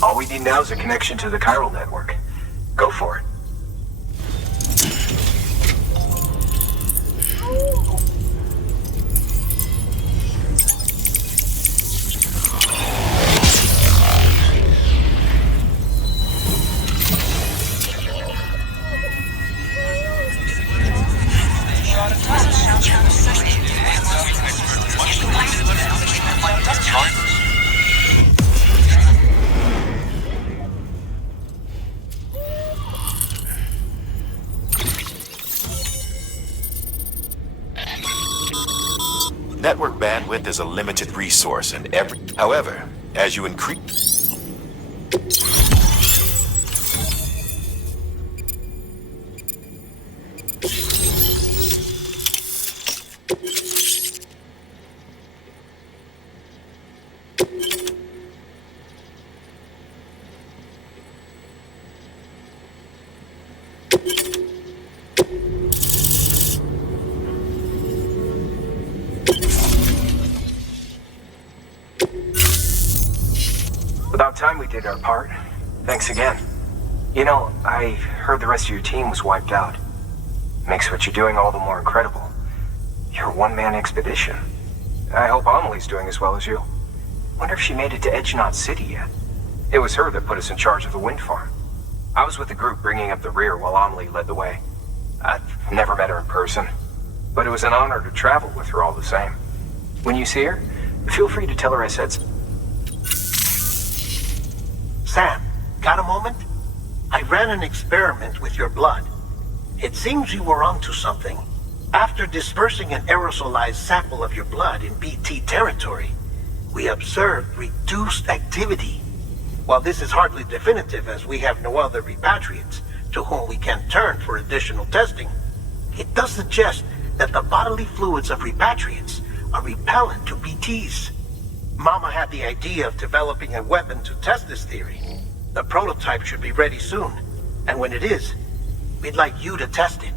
All we need now is a connection to the chiral network. Go for it. Network bandwidth is a limited resource, and however, as you increase... About time we did our part. Thanks again. You know, I heard the rest of your team was wiped out. Makes what you're doing all the more incredible. You're a one-man expedition. I hope Amelie's doing as well as you. Wonder if she made it to Edgenot City yet. It was her that put us in charge of the wind farm. I was with the group bringing up the rear while Amelie led the way. I've never met her in person, but it was an honor to travel with her all the same. When you see her, feel free to tell her I said so. Sam, got a moment? I ran an experiment with your blood. It seems you were onto something. After dispersing an aerosolized sample of your blood in BT territory, we observed reduced activity. While this is hardly definitive as we have no other repatriates to whom we can turn for additional testing, it does suggest that the bodily fluids of repatriates are repellent to BTs. Mama had the idea of developing a weapon to test this theory. The prototype should be ready soon, and when it is, we'd like you to test it.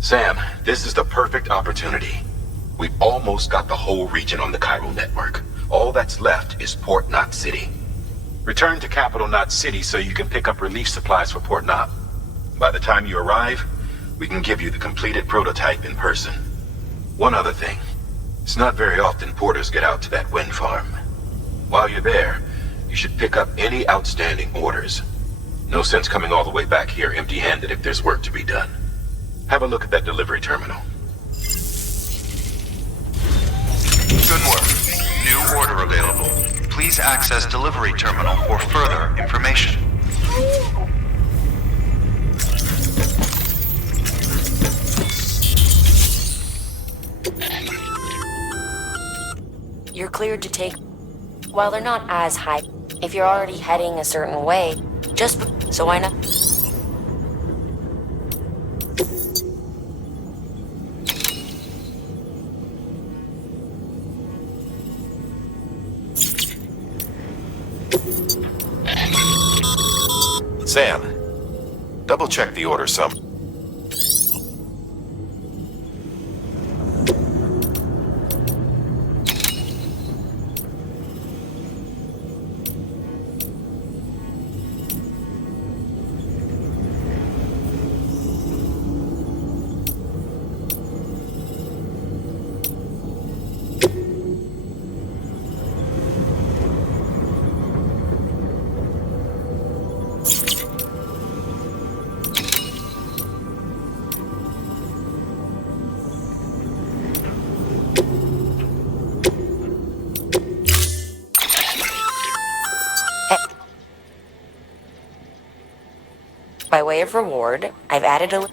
Sam, this is the perfect opportunity. We've almost got the whole region on the chiral network. All that's left is Port Knot City. Return to Capital Knot City so you can pick up relief supplies for Port Knot. By the time you arrive, we can give you the completed prototype in person. One other thing. It's not very often porters get out to that wind farm. While you're there, you should pick up any outstanding orders. No sense coming all the way back here empty-handed if there's work to be done. Have a look at that delivery terminal. Good work. New order available. Please access delivery terminal for further information. You're cleared to take... While they're not as high, if you're already heading a certain way, just... So why not... Sam, double-check the order some. By way of reward, I've added a...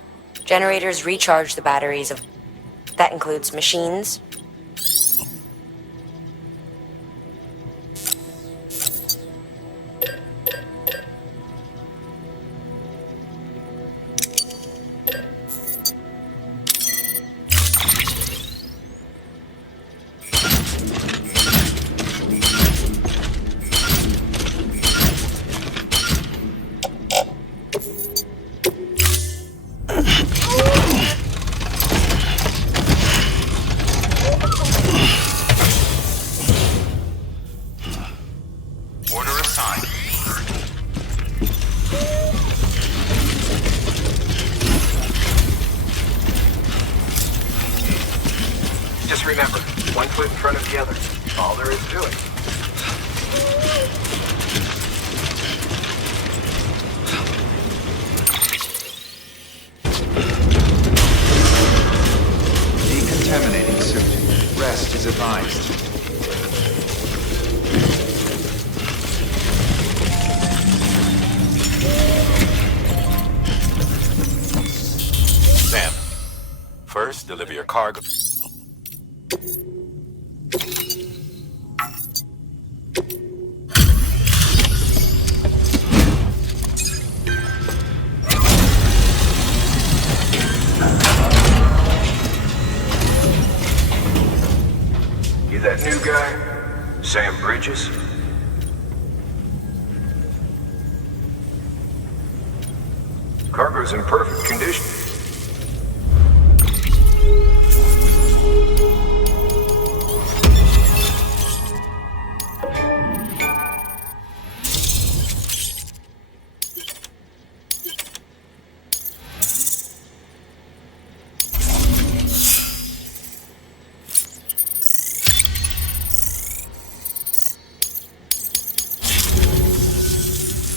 Generators recharge the batteries of... That includes machines... Just remember, one foot in front of the other. All there is to it. Decontaminating suit. Rest is advised. Sam, first deliver your cargo. You that new guy? Sam Bridges? Cargo's in perfect condition.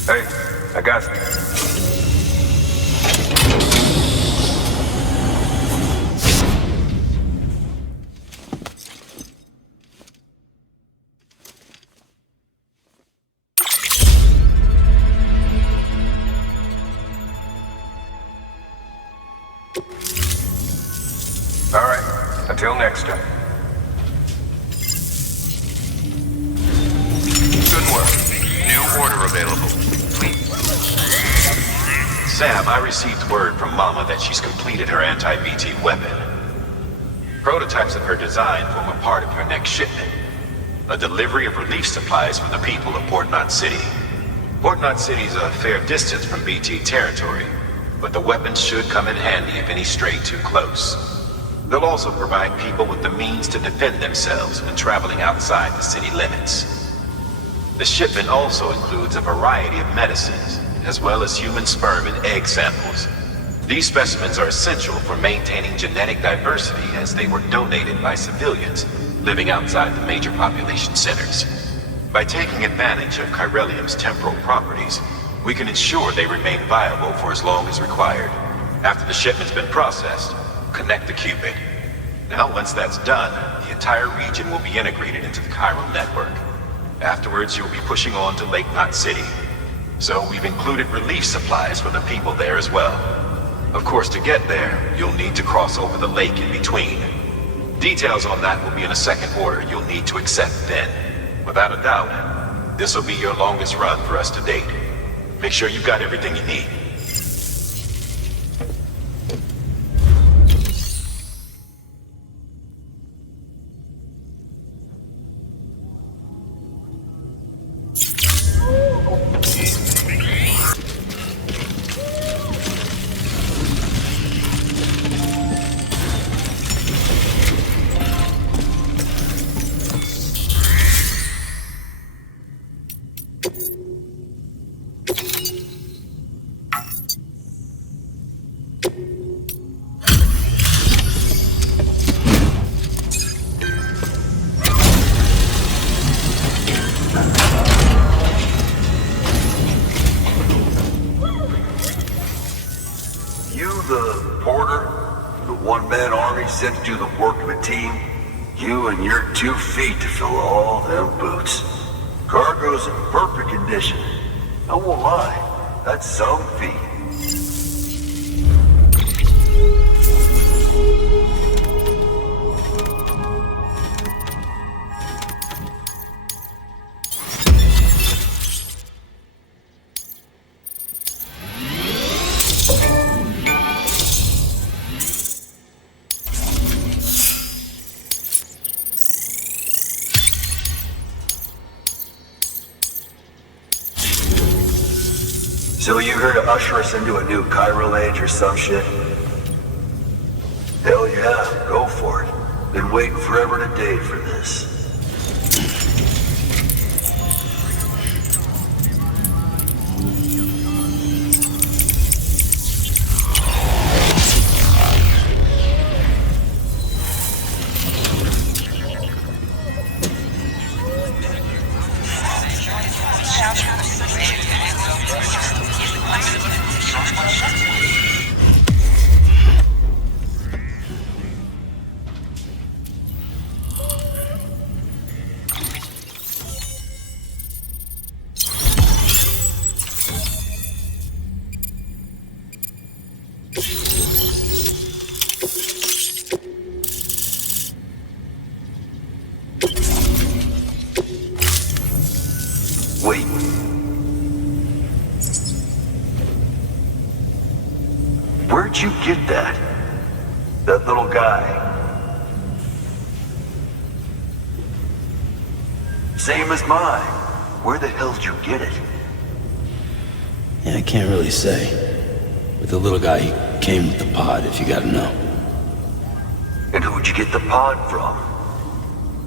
Hey, I got you. All right, until next time. Good work. New order available. Sam, I received word from Mama that she's completed her anti-BT weapon. Prototypes of her design form a part of your next shipment. A delivery of relief supplies for the people of Port Knot City. Port Knot City's a fair distance from BT territory, but the weapons should come in handy if any stray too close. They'll also provide people with the means to defend themselves when traveling outside the city limits. The shipment also includes a variety of medicines, as well as human sperm and egg samples. These specimens are essential for maintaining genetic diversity as they were donated by civilians living outside the major population centers. By taking advantage of chiralium's temporal properties, we can ensure they remain viable for as long as required. After the shipment's been processed, connect the Cupid. Now, once that's done, the entire region will be integrated into the chiral network. Afterwards, you'll be pushing on to Lake Knot City. So we've included relief supplies for the people there as well. Of course, to get there, you'll need to cross over the lake in between. Details on that will be in a second order you'll need to accept then. Without a doubt, this will be your longest run for us to date. Make sure you've got everything you need. Sent to do the work of a team, you and your 2 feet to fill all them boots. Cargo's in perfect condition. I won't lie, that's some feat. So you here to usher us into a new chiral age or some shit? Hell yeah, go for it. Been waiting forever and a day for this. Wait. Where'd you get that? That little guy? Same as mine. Where the hell did you get it? Yeah, I can't really say. But the little guy, he came with the pod, if you gotta know. And who'd you get the pod from?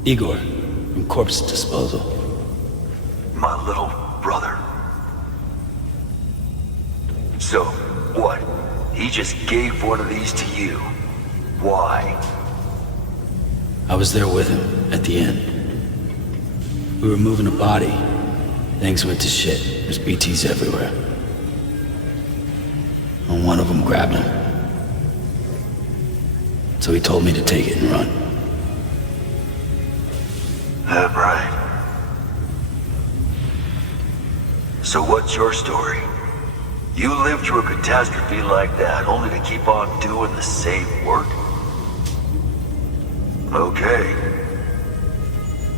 Igor, from Corpse Disposal. My little brother. So, what? He just gave one of these to you. Why? I was there with him, at the end. We were moving a body. Things went to shit. There's BTs everywhere. And one of them grabbed him. So he told me to take it and run. That right. So what's your story? You lived through a catastrophe like that, only to keep on doing the same work? Okay.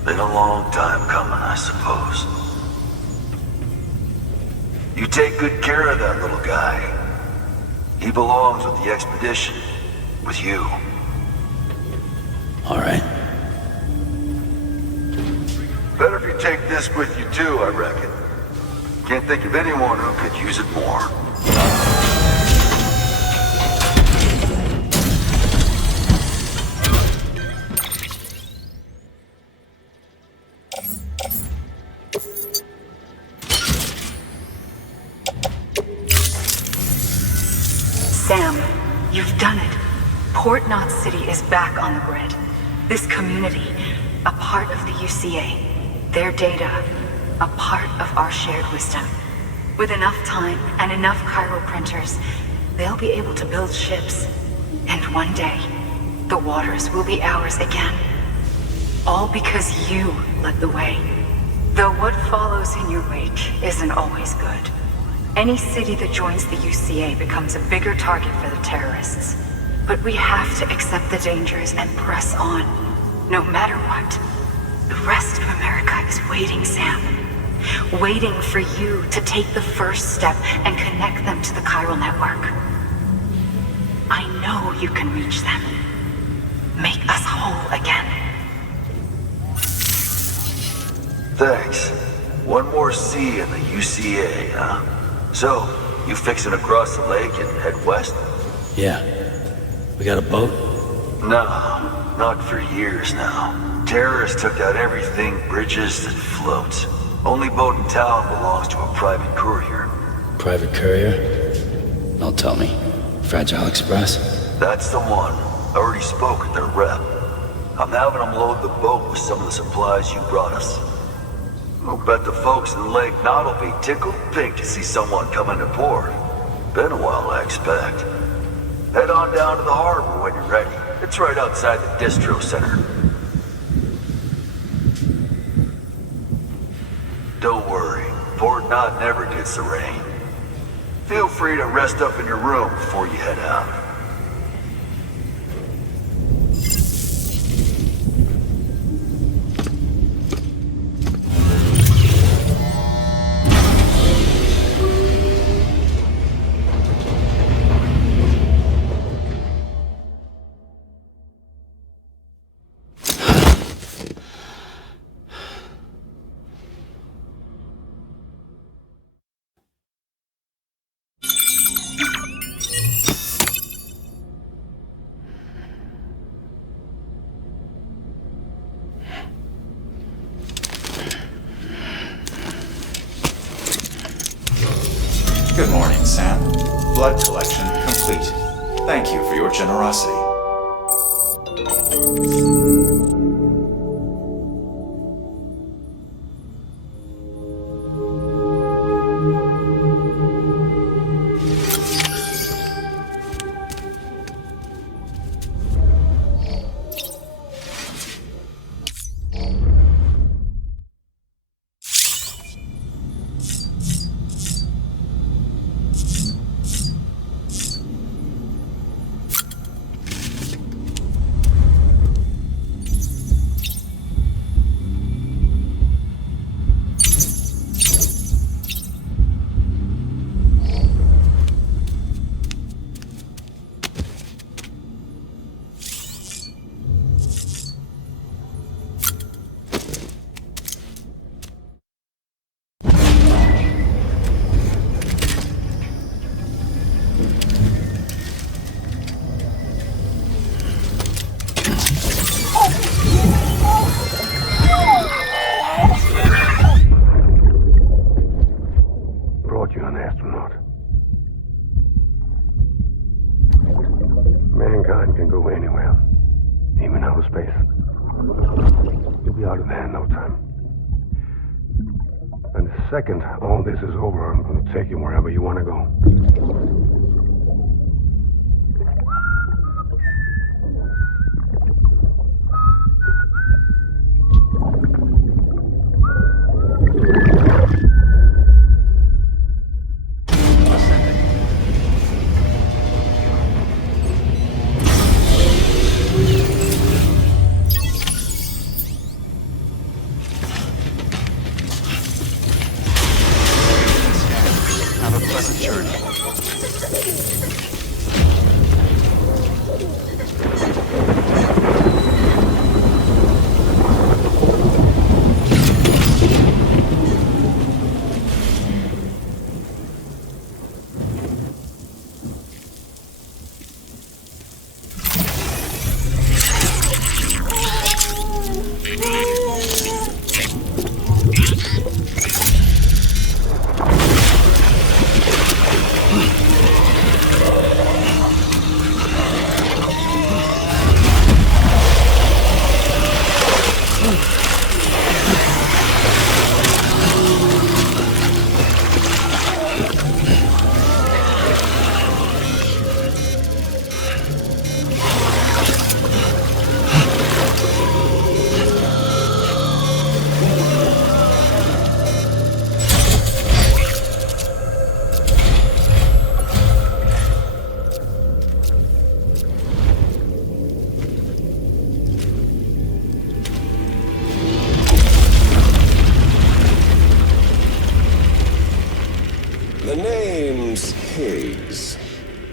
Been a long time coming, I suppose. You take good care of that little guy. He belongs with the expedition. With you. All right. Better if you take this with you too, I reckon. Can't think of anyone who could use it more. Sam, you've done it. Port Knot City is back on the grid. This community, a part of the UCA. Their data, a part of our shared wisdom. With enough time and enough chiral printers, they'll be able to build ships. And one day, the waters will be ours again. All because you led the way. Though what follows in your wake isn't always good. Any city that joins the UCA becomes a bigger target for the terrorists. But we have to accept the dangers and press on, no matter what. The rest of America is waiting, Sam. Waiting for you to take the first step and connect them to the chiral network. I know you can reach them. Make us whole again. Thanks. One more C in the UCA, huh? So, you fixing to cross the lake and head west? Yeah. We got a boat? No, not for years now. Terrorists took out everything bridges that floats. Only boat in town belongs to a private courier. Private courier? Don't tell me. Fragile Express? That's the one. I already spoke with their rep. I'm having them load the boat with some of the supplies you brought us. I'll bet the folks in Lake Knot will be tickled pink to see someone come into port. Been a while, I expect. Head on down to the harbor when you're ready. It's right outside the distro center. Don't worry, Port Knot never gets the rain. Feel free to rest up in your room before you head out. blood collection complete. Thank you for your generosity. Mankind can go anywhere, even outer space. You'll be out of there in no time. And the second all this is over, I'm going to take you wherever you want to go.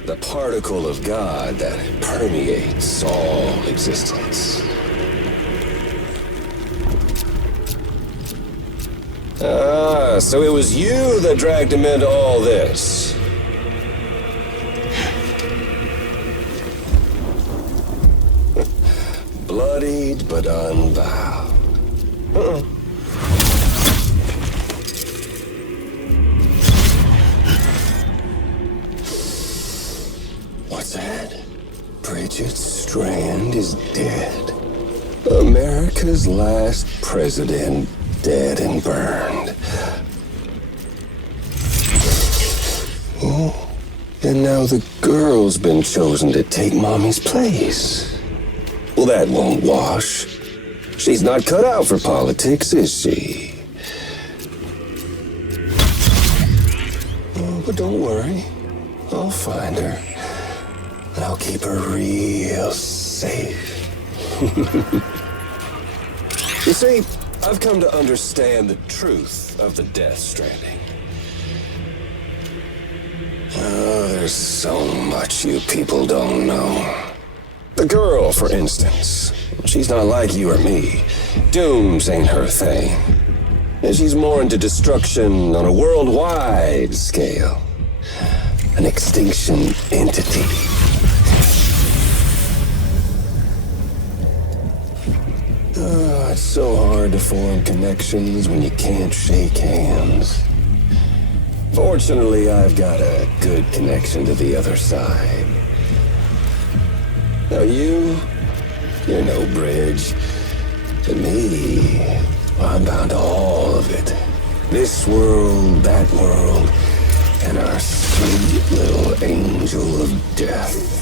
The particle of God that permeates all existence. Ah, so it was you that dragged him into all this. Bloodied but unbowed. What's that? Bridget Strand is dead. America's last president dead and burned. Oh, and now the girl's been chosen to take Mommy's place. Well, that won't wash. She's not cut out for politics, is she? Oh, but don't worry. I'll find her. And I'll keep her real safe. You see, I've come to understand the truth of the Death Stranding. Oh, there's so much you people don't know. The girl, for instance, she's not like you or me. Dooms ain't her thing. And she's more into destruction on a worldwide scale. An extinction entity. Oh, it's so hard to form connections when you can't shake hands. Fortunately, I've got a good connection to the other side. Now you're no bridge. To me, I'm bound to all of it. This world, that world, and our sweet little angel of death.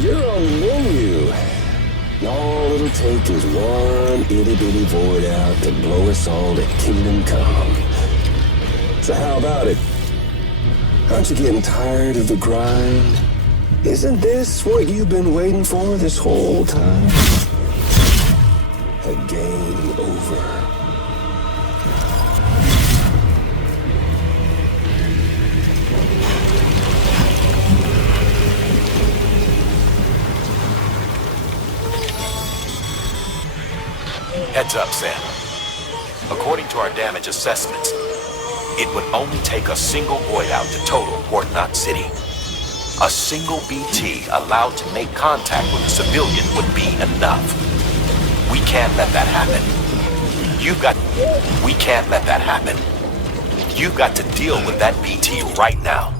You're on the menu. All it'll take is one itty-bitty void out to blow us all to kingdom come. So how about it? Aren't you getting tired of the grind? Isn't this what you've been waiting for this whole time? A game over. Heads up, Sam. According to our damage assessments, it would only take a single void out to total Port Knot City. A single BT allowed to make contact with a civilian would be enough. We can't let that happen. We can't let that happen. You've got to deal with that BT right now.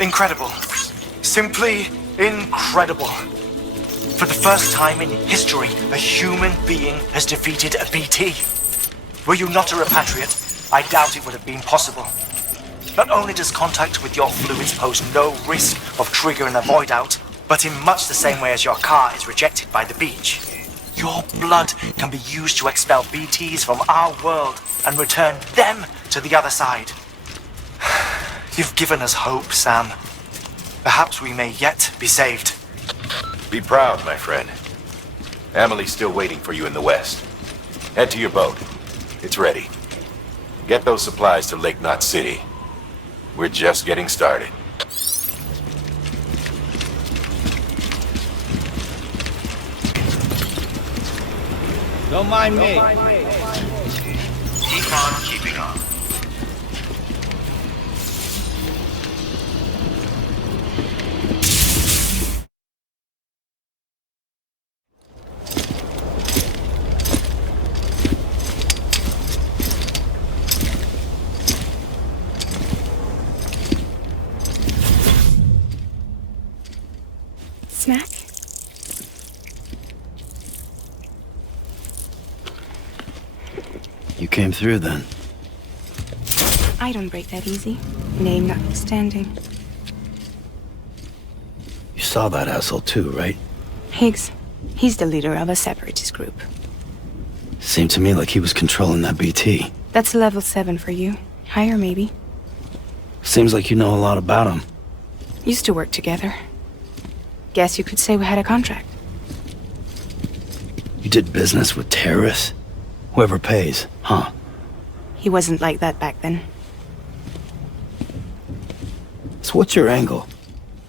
Incredible. Simply incredible. For the first time in history, a human being has defeated a BT. Were you not a repatriate, I doubt it would have been possible. Not only does contact with your fluids pose no risk of triggering a void out, but in much the same way as your car is rejected by the beach, your blood can be used to expel BTs from our world and return them to the other side. You've given us hope, Sam. Perhaps we may yet be saved. Be proud, my friend. Amelie's still waiting for you in the west. Head to your boat. It's ready. Get those supplies to Lake Knot City. We're just getting started. Don't mind me. Keep on keeping on. Snack? You came through then. I don't break that easy. Name notwithstanding. You saw that asshole too, right? Higgs. He's the leader of a separatist group. Seemed to me like he was controlling that BT. That's level 7 for you. Higher, maybe. Seems like you know a lot about him. Used to work together. Guess you could say we had a contract. You did business with terrorists? Whoever pays, huh? He wasn't like that back then. So what's your angle?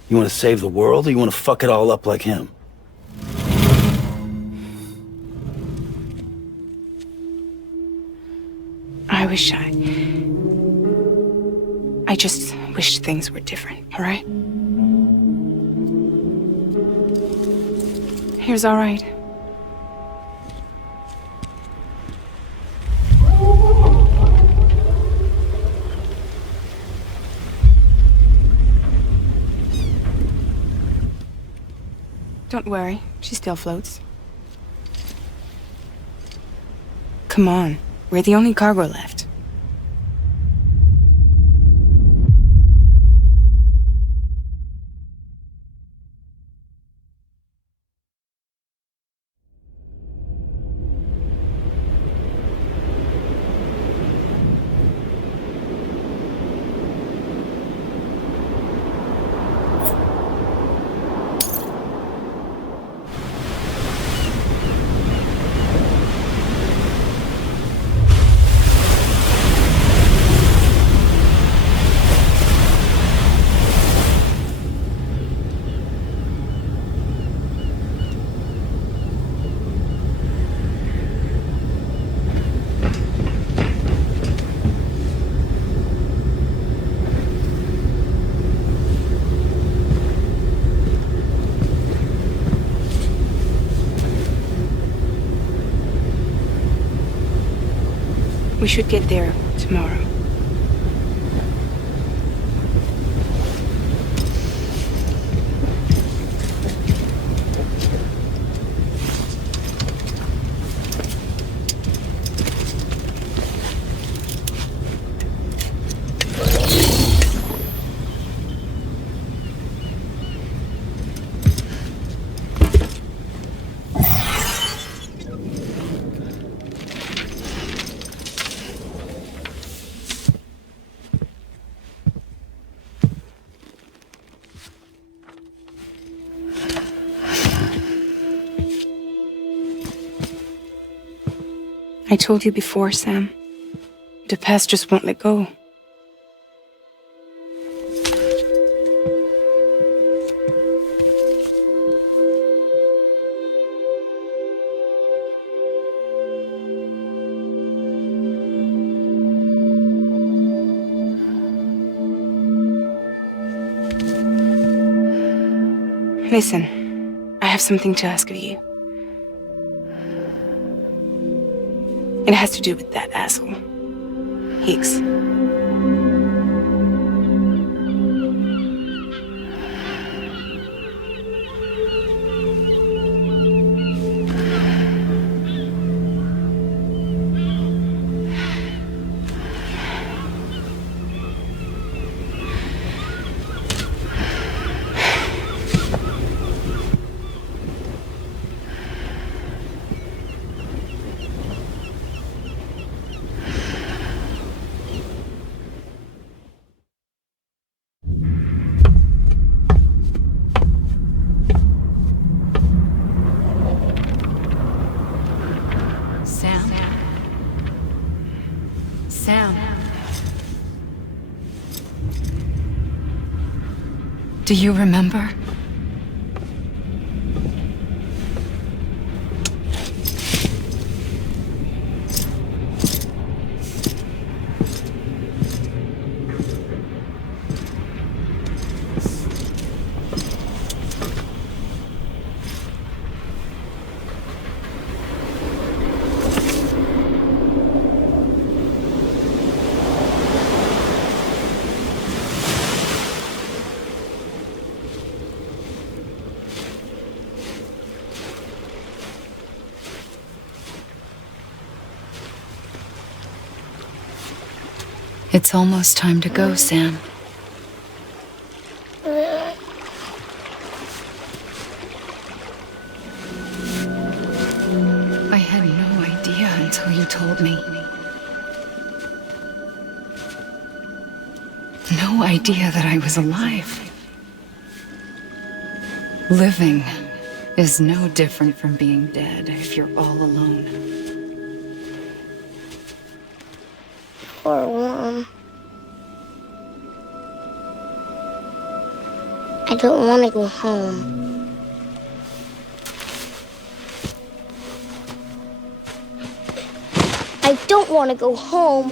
You want to save the world, or you want to fuck it all up like him? I just wished things were different, all right? Here's all right. Don't worry, she still floats. Come on, we're the only cargo left. We should get there tomorrow. I told you before, Sam. The past just won't let go. Listen, I have something to ask of you. It has to do with that asshole, Higgs. Sam. Do you remember? It's almost time to go, Sam. I had no idea until you told me. No idea that I was alive. Living is no different from being dead if you're all alone. Poor Mom. I don't want to go home. I don't want to go home.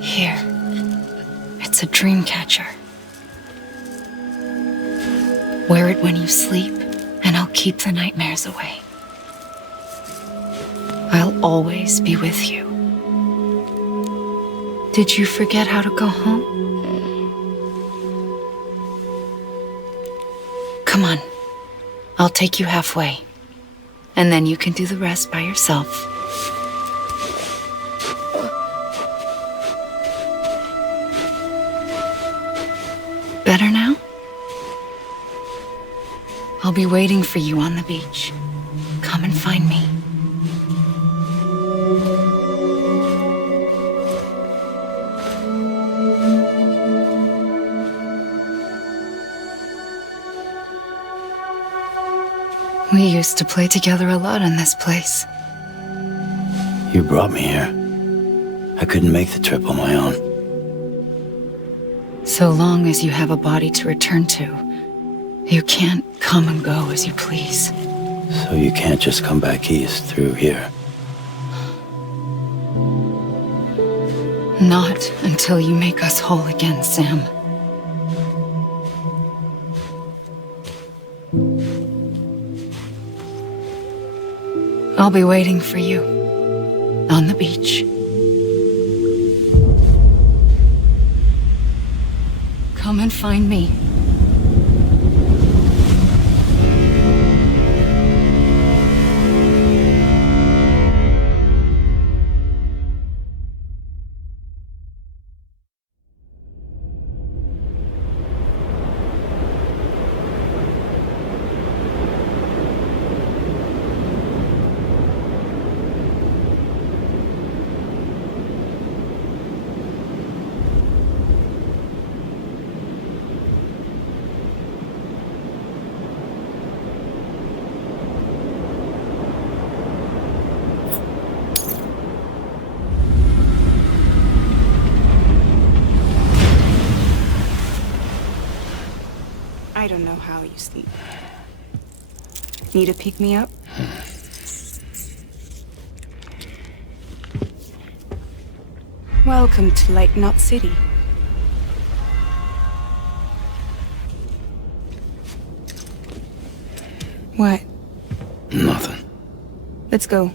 Here. It's a dream catcher. Wear it when you sleep, and I'll keep the nightmares away. I'll always be with you. Did you forget how to go home? Come on. I'll take you halfway. And then you can do the rest by yourself. Better now? I'll be waiting for you on the beach. Come and find me. We used to play together a lot in this place. You brought me here. I couldn't make the trip on my own. So long as you have a body to return to, you can't come and go as you please. So you can't just come back east through here? Not until you make us whole again, Sam. I'll be waiting for you on the beach. Come and find me. I don't know how you sleep. Need a pick-me-up? Welcome to Lake Knot City. What? Nothing. Let's go.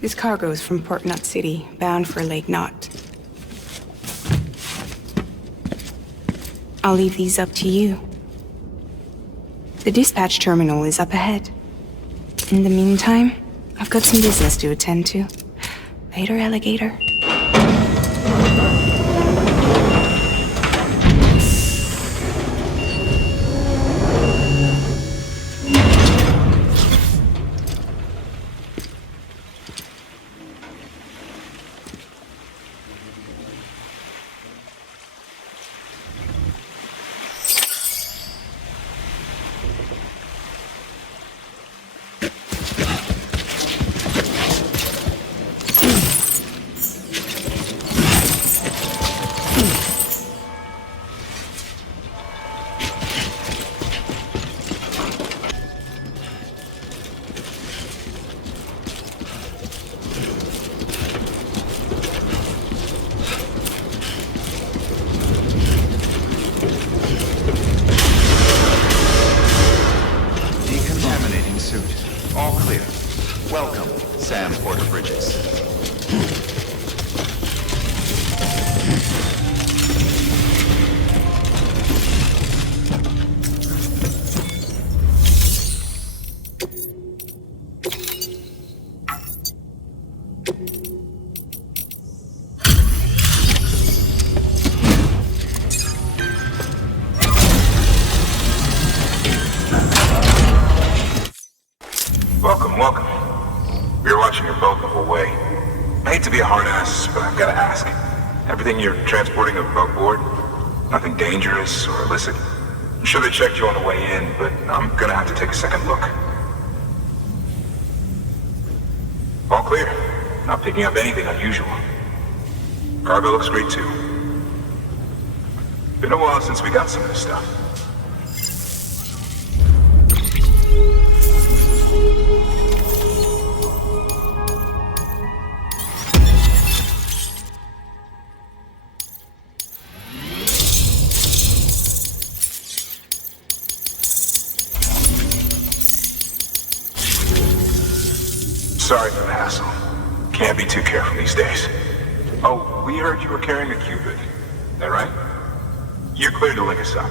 This cargo is from Port Knot City, bound for Lake Knot. I'll leave these up to you. The dispatch terminal is up ahead. In the meantime, I've got some business to attend to. Later, alligator. Welcome. We were watching your boat the whole way. I hate to be a hard ass, but I've gotta ask. Everything you're transporting above board? Nothing dangerous or illicit? I'm sure they checked you on the way in, but I'm gonna have to take a second look. All clear. Not picking up anything unusual. Cargo looks great too. Been a while since we got some of this stuff. Sorry for the hassle. Can't be too careful these days. Oh, we heard you were carrying a Cupid. Is that right? You're clear to link us up.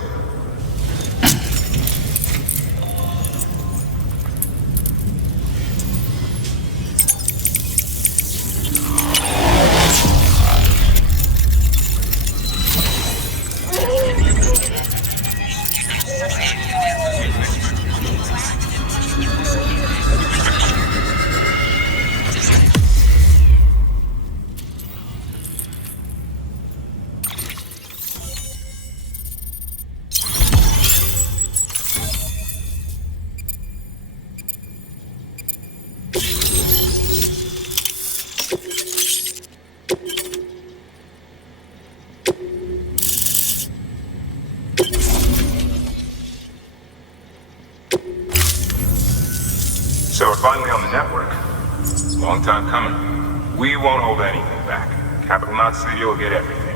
So we're finally on the network. Long time coming. We won't hold anything back. Capital Knot City will get everything.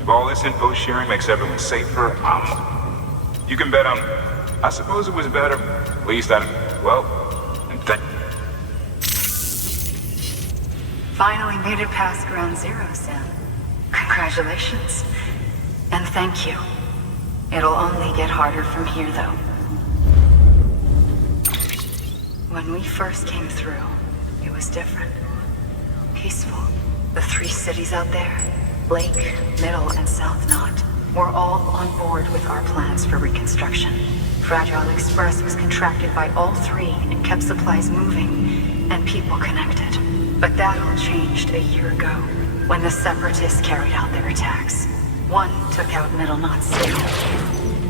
If all this info sharing makes everyone safer, you can bet on... I suppose it was better. At least and Finally made it past ground zero, Sam. Congratulations. And thank you. It'll only get harder from here, though. When we first came through, it was different. Peaceful. The 3 cities out there, Lake, Middle, and South Knot, were all on board with our plans for reconstruction. Fragile Express was contracted by all 3 and kept supplies moving and people connected. But that all changed a year ago, when the Separatists carried out their attacks. One took out Middle Knot City.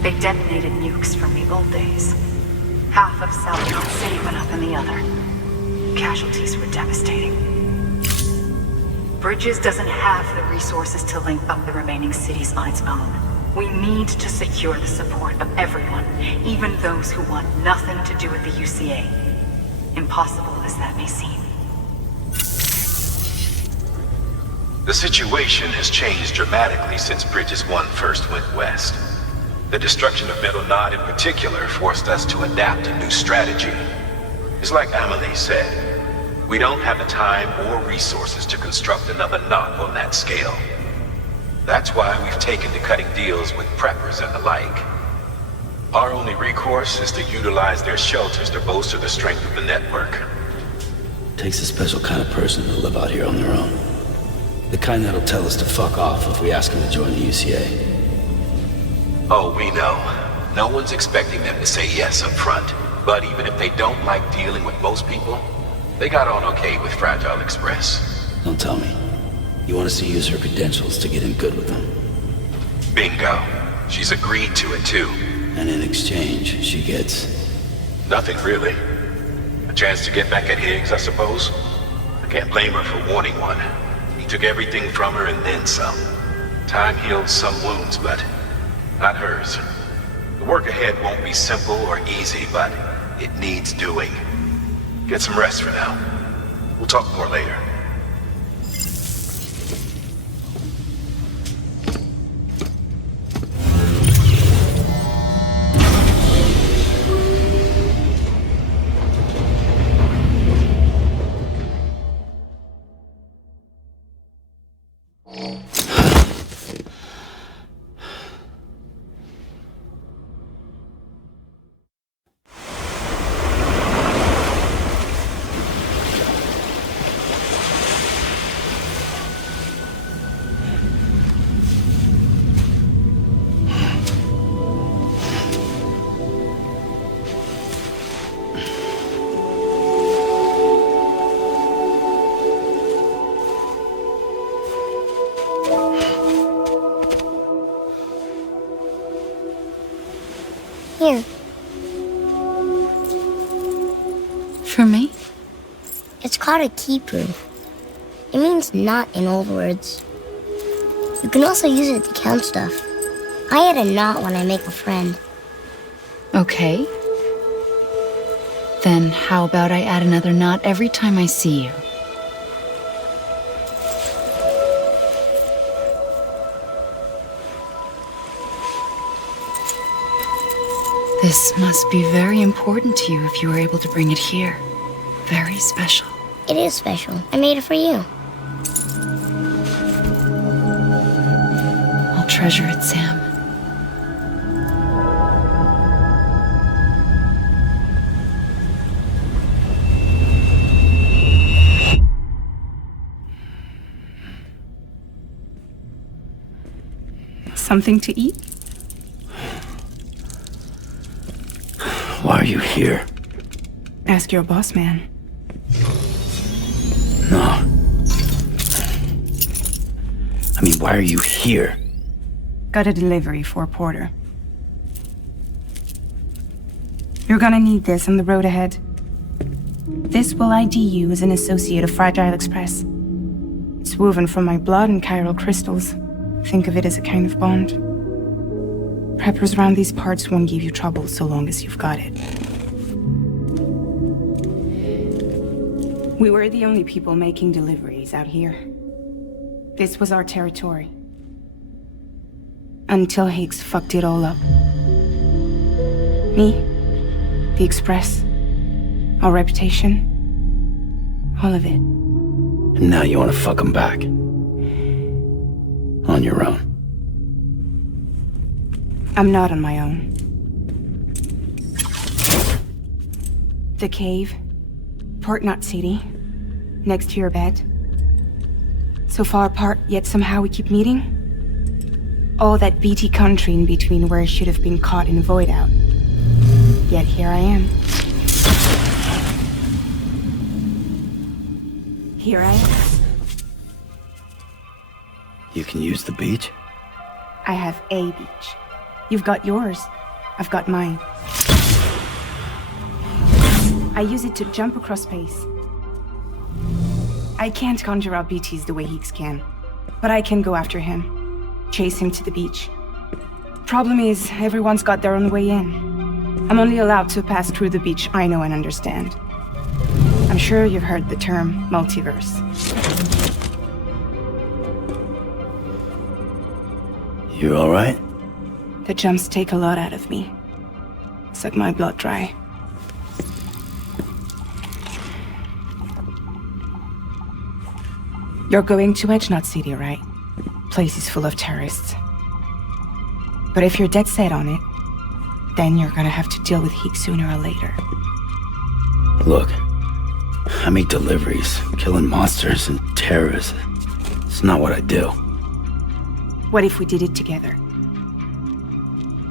They detonated nukes from the old days. Half of South Knot City went up in the other. Casualties were devastating. Bridges doesn't have the resources to link up the remaining cities on its own. We need to secure the support of everyone, even those who want nothing to do with the UCA. Impossible as that may seem. The situation has changed dramatically since Bridges 1 first went west. The destruction of Middle Knot in particular forced us to adapt a new strategy. It's like Amelie said, we don't have the time or resources to construct another knot on that scale. That's why we've taken to cutting deals with preppers and the like. Our only recourse is to utilize their shelters to bolster the strength of the network. Takes a special kind of person to live out here on their own. The kind that'll tell us to fuck off if we ask them to join the UCA. Oh, we know. No one's expecting them to say yes up front. But even if they don't like dealing with most people, they got on okay with Fragile Express. Don't tell me. You want us to use her credentials to get in good with them? Bingo. She's agreed to it too. And in exchange, she gets... Nothing really. A chance to get back at Higgs, I suppose. I can't blame her for wanting one. He took everything from her and then some. Time heals some wounds, but not hers. The work ahead won't be simple or easy, but it needs doing. Get some rest for now. We'll talk more later. Here. For me? It's called a key proof. It means knot in old words. You can also use it to count stuff. I add a knot when I make a friend. Okay. Then how about I add another knot every time I see you? This must be very important to you if you were able to bring it here. Very special. It is special. I made it for you. I'll treasure it, Sam. Something to eat? Why are you here? Ask your boss man. No. I mean, why are you here? Got a delivery for Porter. You're gonna need this on the road ahead. This will ID you as an associate of Fragile Express. It's woven from my blood and chiral crystals. Think of it as a kind of bond. Preppers around these parts won't give you trouble so long as you've got it. We were the only people making deliveries out here. This was our territory. Until Higgs fucked it all up. Me, the Express, our reputation, all of it. And now you want to fuck them back. On your own. I'm not on my own. The cave, Port Knot City, next to your bed. So far apart, yet somehow we keep meeting. All that BT country in between where I should have been caught in a void out. Yet here I am. Here I am. You can use the beach? I have a beach. You've got yours. I've got mine. I use it to jump across space. I can't conjure up BTs the way Higgs can, but I can go after him, chase him to the beach. Problem is, everyone's got their own way in. I'm only allowed to pass through the beach I know and understand. I'm sure you've heard the term multiverse. You all right? The jumps take a lot out of me. Suck my blood dry. You're going to Knot City, right? place is full of terrorists. But if you're dead set on it, then you're gonna have to deal with heat sooner or later. Look, I make deliveries, killing monsters and terrorists. It's not what I do. What if we did it together?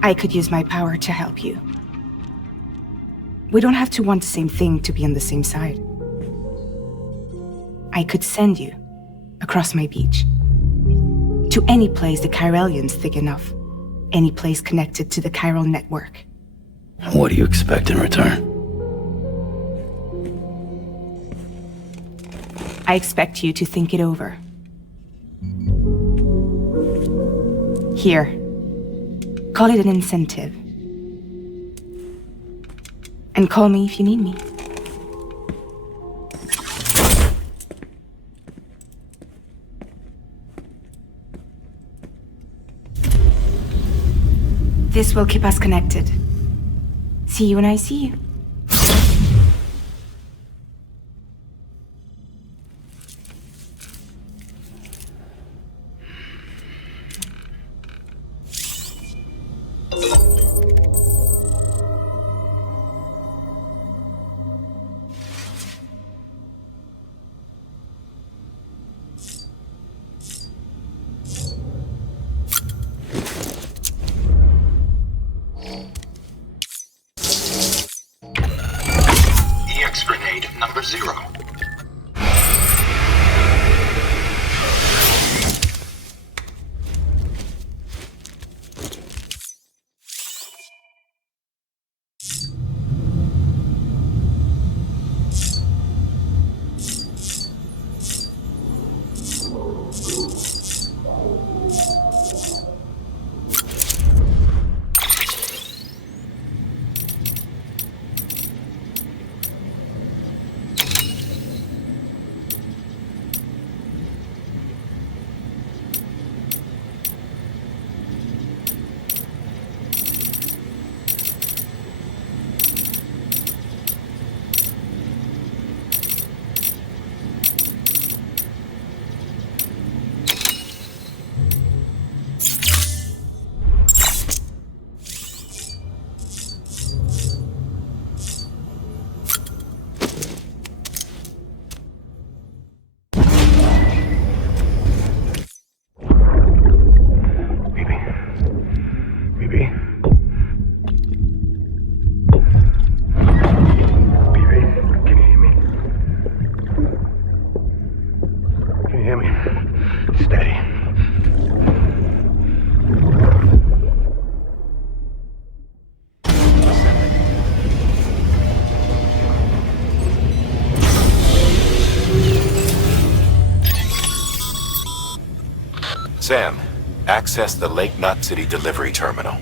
I could use my power to help you. We don't have to want the same thing to be on the same side. I could send you across my beach to any place the Chiralian's thick enough. Any place connected to the chiral network. And what do you expect in return? I expect you to think it over. Here. Call it an incentive. And call me if you need me. This will keep us connected. See you when I see you. Grenade number 0. Sam, access the Lake Knot City delivery terminal.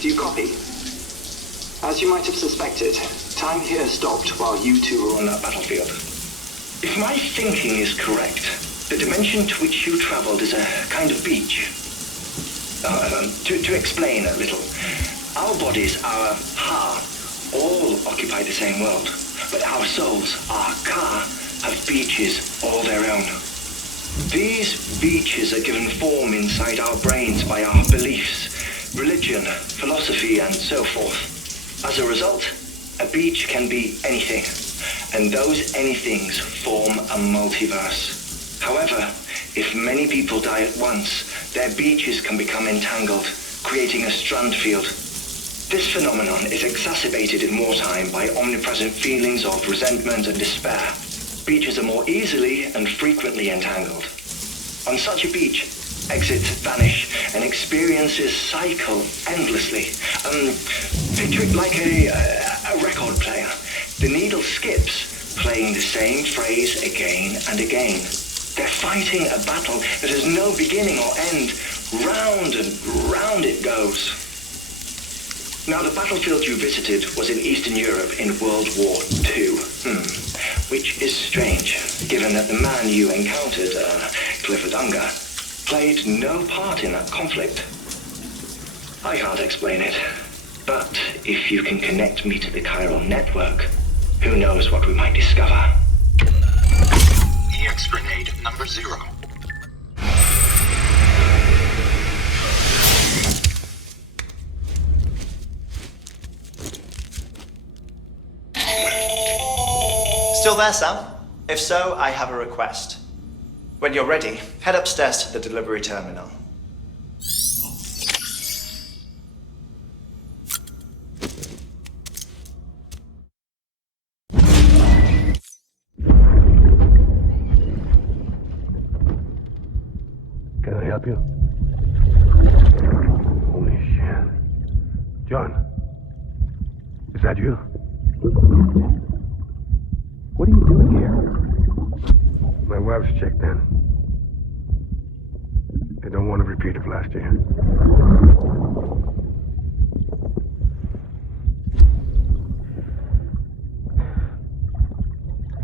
Do you copy? As you might have suspected, time here stopped while you two were on that battlefield. If my thinking is correct, the dimension to which you traveled is a kind of beach. To explain a little, our bodies, our ha, all occupy the same world, but our souls, our ka, have beaches all their own. These beaches are given form inside our brains by our beliefs, religion, philosophy, and so forth. As a result, a beach can be anything, and those anythings form a multiverse. However, if many people die at once, their beaches can become entangled, creating a strand field. This phenomenon is exacerbated in wartime by omnipresent feelings of resentment and despair. Beaches are more easily and frequently entangled. On such a beach, exits vanish and experiences cycle endlessly. Picture it like a record player. The needle skips, playing the same phrase again and again. They're fighting a battle that has no beginning or end. Round and round it goes. Now, the battlefield you visited was in Eastern Europe in World War II. Which is strange, given that the man you encountered, Clifford Unger, played no part in that conflict. I can't explain it, but if you can connect me to the chiral network, who knows what we might discover. EX grenade number 0. Still there, Sam? If so, I have a request. When you're ready, head upstairs to the delivery terminal. Can I help you? Holy shit. John, is that you? What are you doing here? My wife's checked in. I don't want to repeat of last year.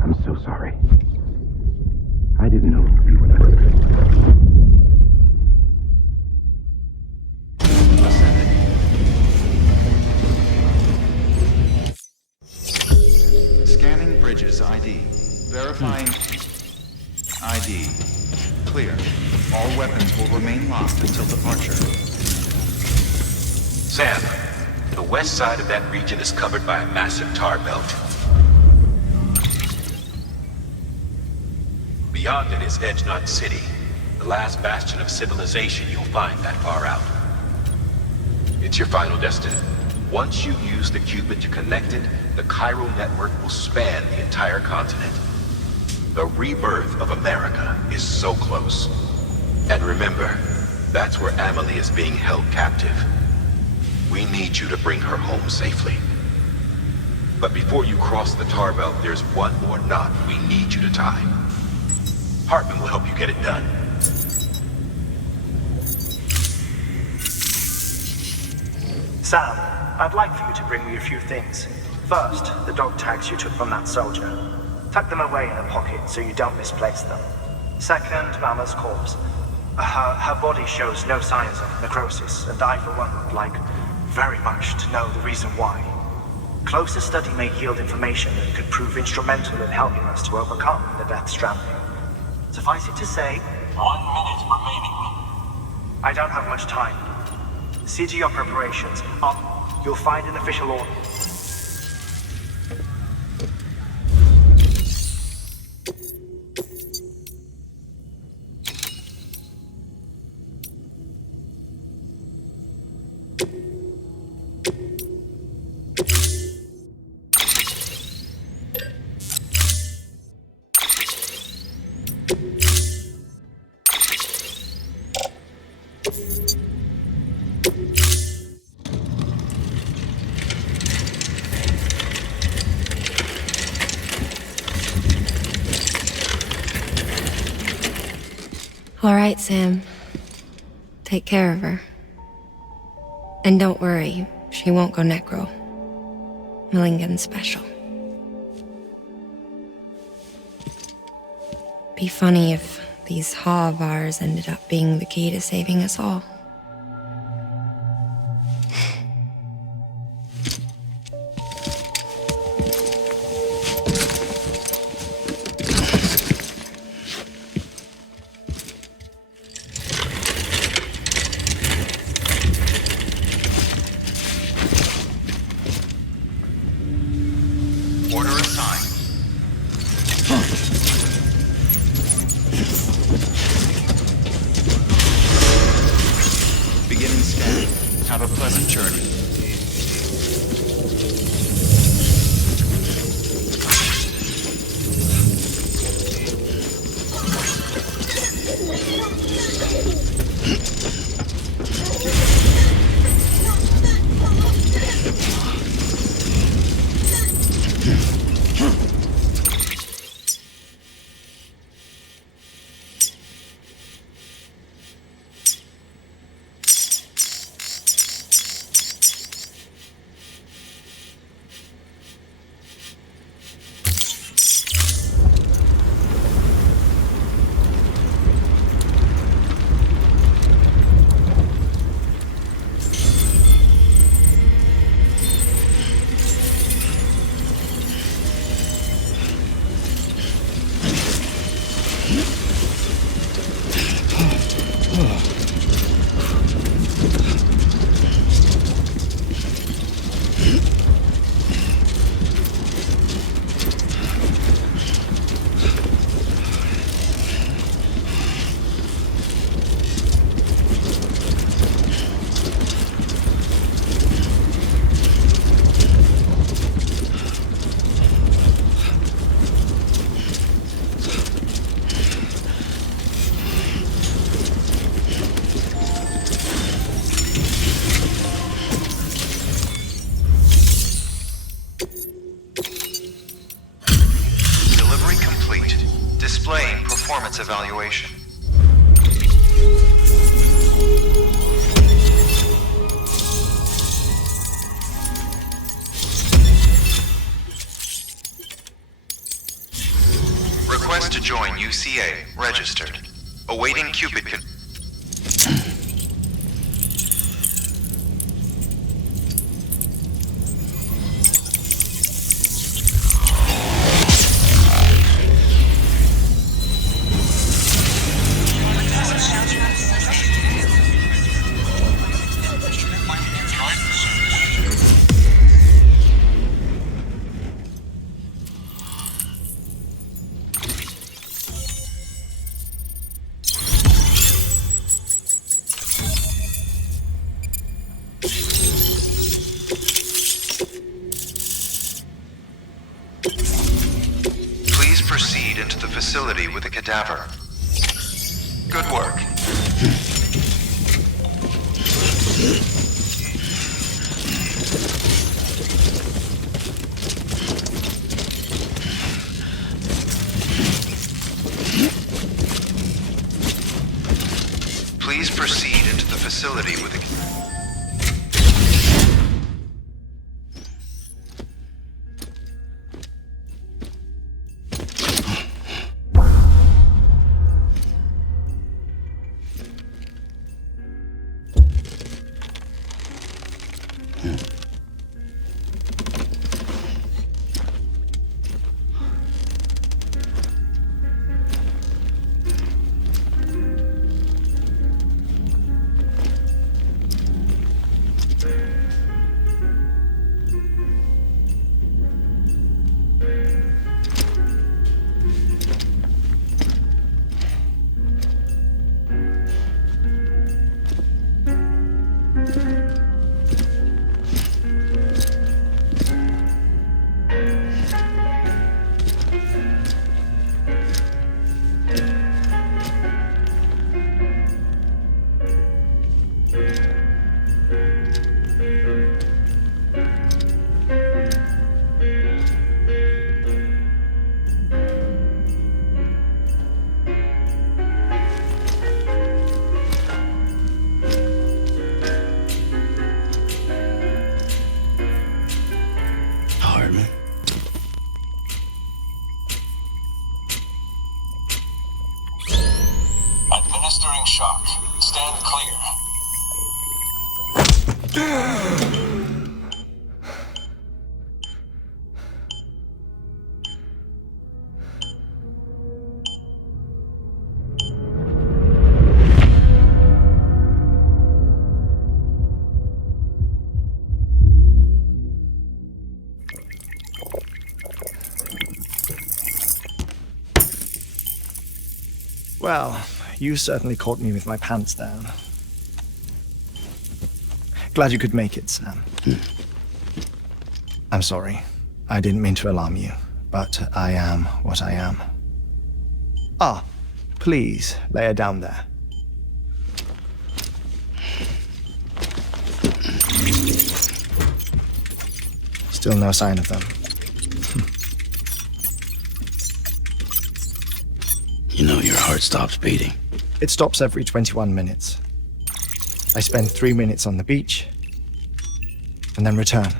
I'm so sorry. I didn't know you were there. Scanning bridges ID. Verifying ID. Clear. All weapons will remain locked until departure. Sam, the west side of that region is covered by a massive tar belt. Beyond it is Edge Knot City, the last bastion of civilization you'll find that far out. It's your final destiny. Once you use the Cupid to connect it, the chiral network will span the entire continent. The rebirth of America is so close. And remember, that's where Amelie is being held captive. We need you to bring her home safely. But before you cross the tar belt, there's one more knot we need you to tie. Hartman will help you get it done. Sam, I'd like for you to bring me a few things. First, the dog tags you took from that soldier. Tuck them away in a pocket so you don't misplace them. Second, Mama's corpse. Her body shows no signs of necrosis, and I, for one, would like very much to know the reason why. Closer study may yield information that could prove instrumental in helping us to overcome the Death Stranding. Suffice it to say, 1 minute remaining. I don't have much time. See to your preparations. You'll find an official order. All right, Sam. Take care of her. And don't worry, she won't go necro. Millingan's special. Be funny if these Ha of ours ended up being the key to saving us all. Order assigned. Beginning scan. Have a pleasant journey. Displaying performance evaluation. Request to join UCA. Registered. Awaiting Cupid. Proceed into the facility with a cadaver. Good work. Please proceed into the facility with a Incoming shock. Stand clear. Well, you certainly caught me with my pants down. Glad you could make it, Sam. I'm sorry. I didn't mean to alarm you, but I am what I am. Ah, please, lay her down there. Still no sign of them. You know your heart stops beating. It stops every 21 minutes. I spend 3 minutes on the beach, and then return.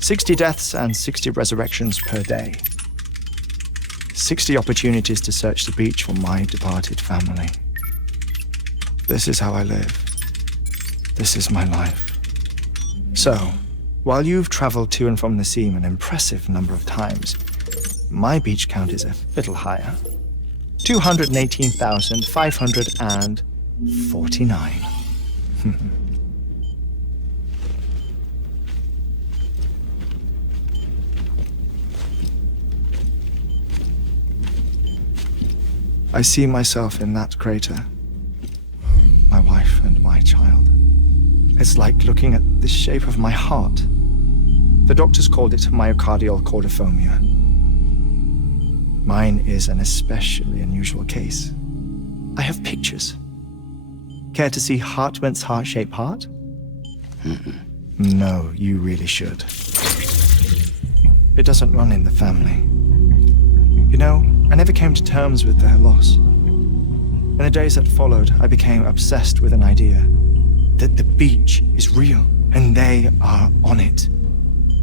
60 deaths and 60 resurrections per day. 60 opportunities to search the beach for my departed family. This is how I live. This is my life. So, while you've traveled to and from the seam an impressive number of times, my beach count is a little higher. 218,549. I see myself in that crater. My wife and my child. It's like looking at the shape of my heart. The doctors called it myocardial cordiformia. Mine is an especially unusual case. I have pictures. Care to see Hartman's heart-shaped heart? No, you really should. It doesn't run in the family. You know, I never came to terms with their loss. In the days that followed, I became obsessed with an idea that the beach is real and they are on it.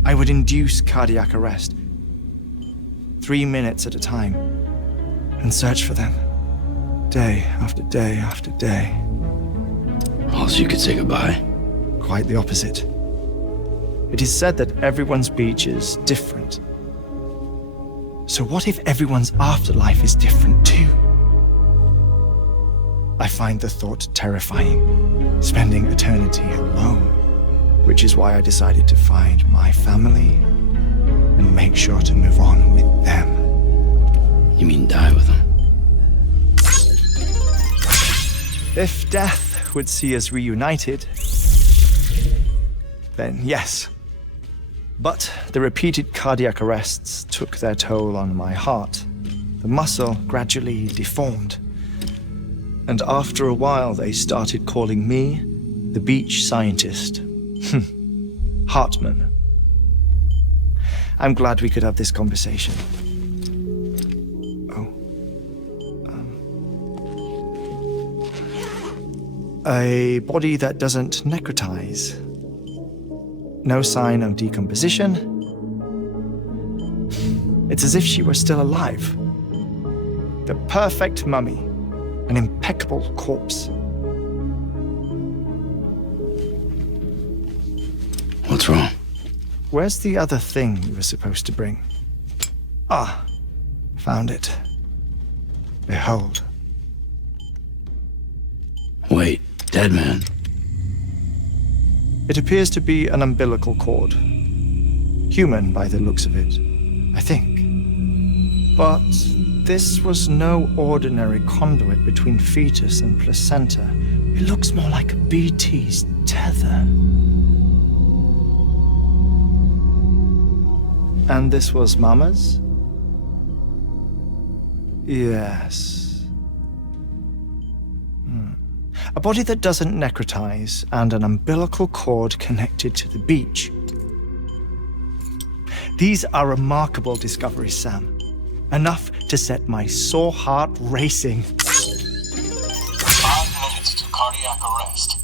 I would induce cardiac arrest, 3 minutes at a time, and search for them, day after day after day. Also, you could say goodbye. Quite the opposite. It is said that everyone's beach is different. So what if everyone's afterlife is different too? I find the thought terrifying, spending eternity alone, which is why I decided to find my family and make sure to move on with them. You mean die with them? If death would see us reunited, then yes. But the repeated cardiac arrests took their toll on my heart. The muscle gradually deformed. And after a while, they started calling me the beach scientist. Hartman. I'm glad we could have this conversation. A body that doesn't necrotize. No sign of decomposition. It's as if she were still alive. The perfect mummy. An impeccable corpse. What's wrong? Where's the other thing you were supposed to bring? Ah, found it. Behold. Wait, dead man. It appears to be an umbilical cord. Human by the looks of it, I think. But this was no ordinary conduit between fetus and placenta. It looks more like a BT's tether. And this was Mama's? Yes. A body that doesn't necrotize and an umbilical cord connected to the beach. These are remarkable discoveries, Sam. Enough to set my sore heart racing. 5 minutes to cardiac arrest.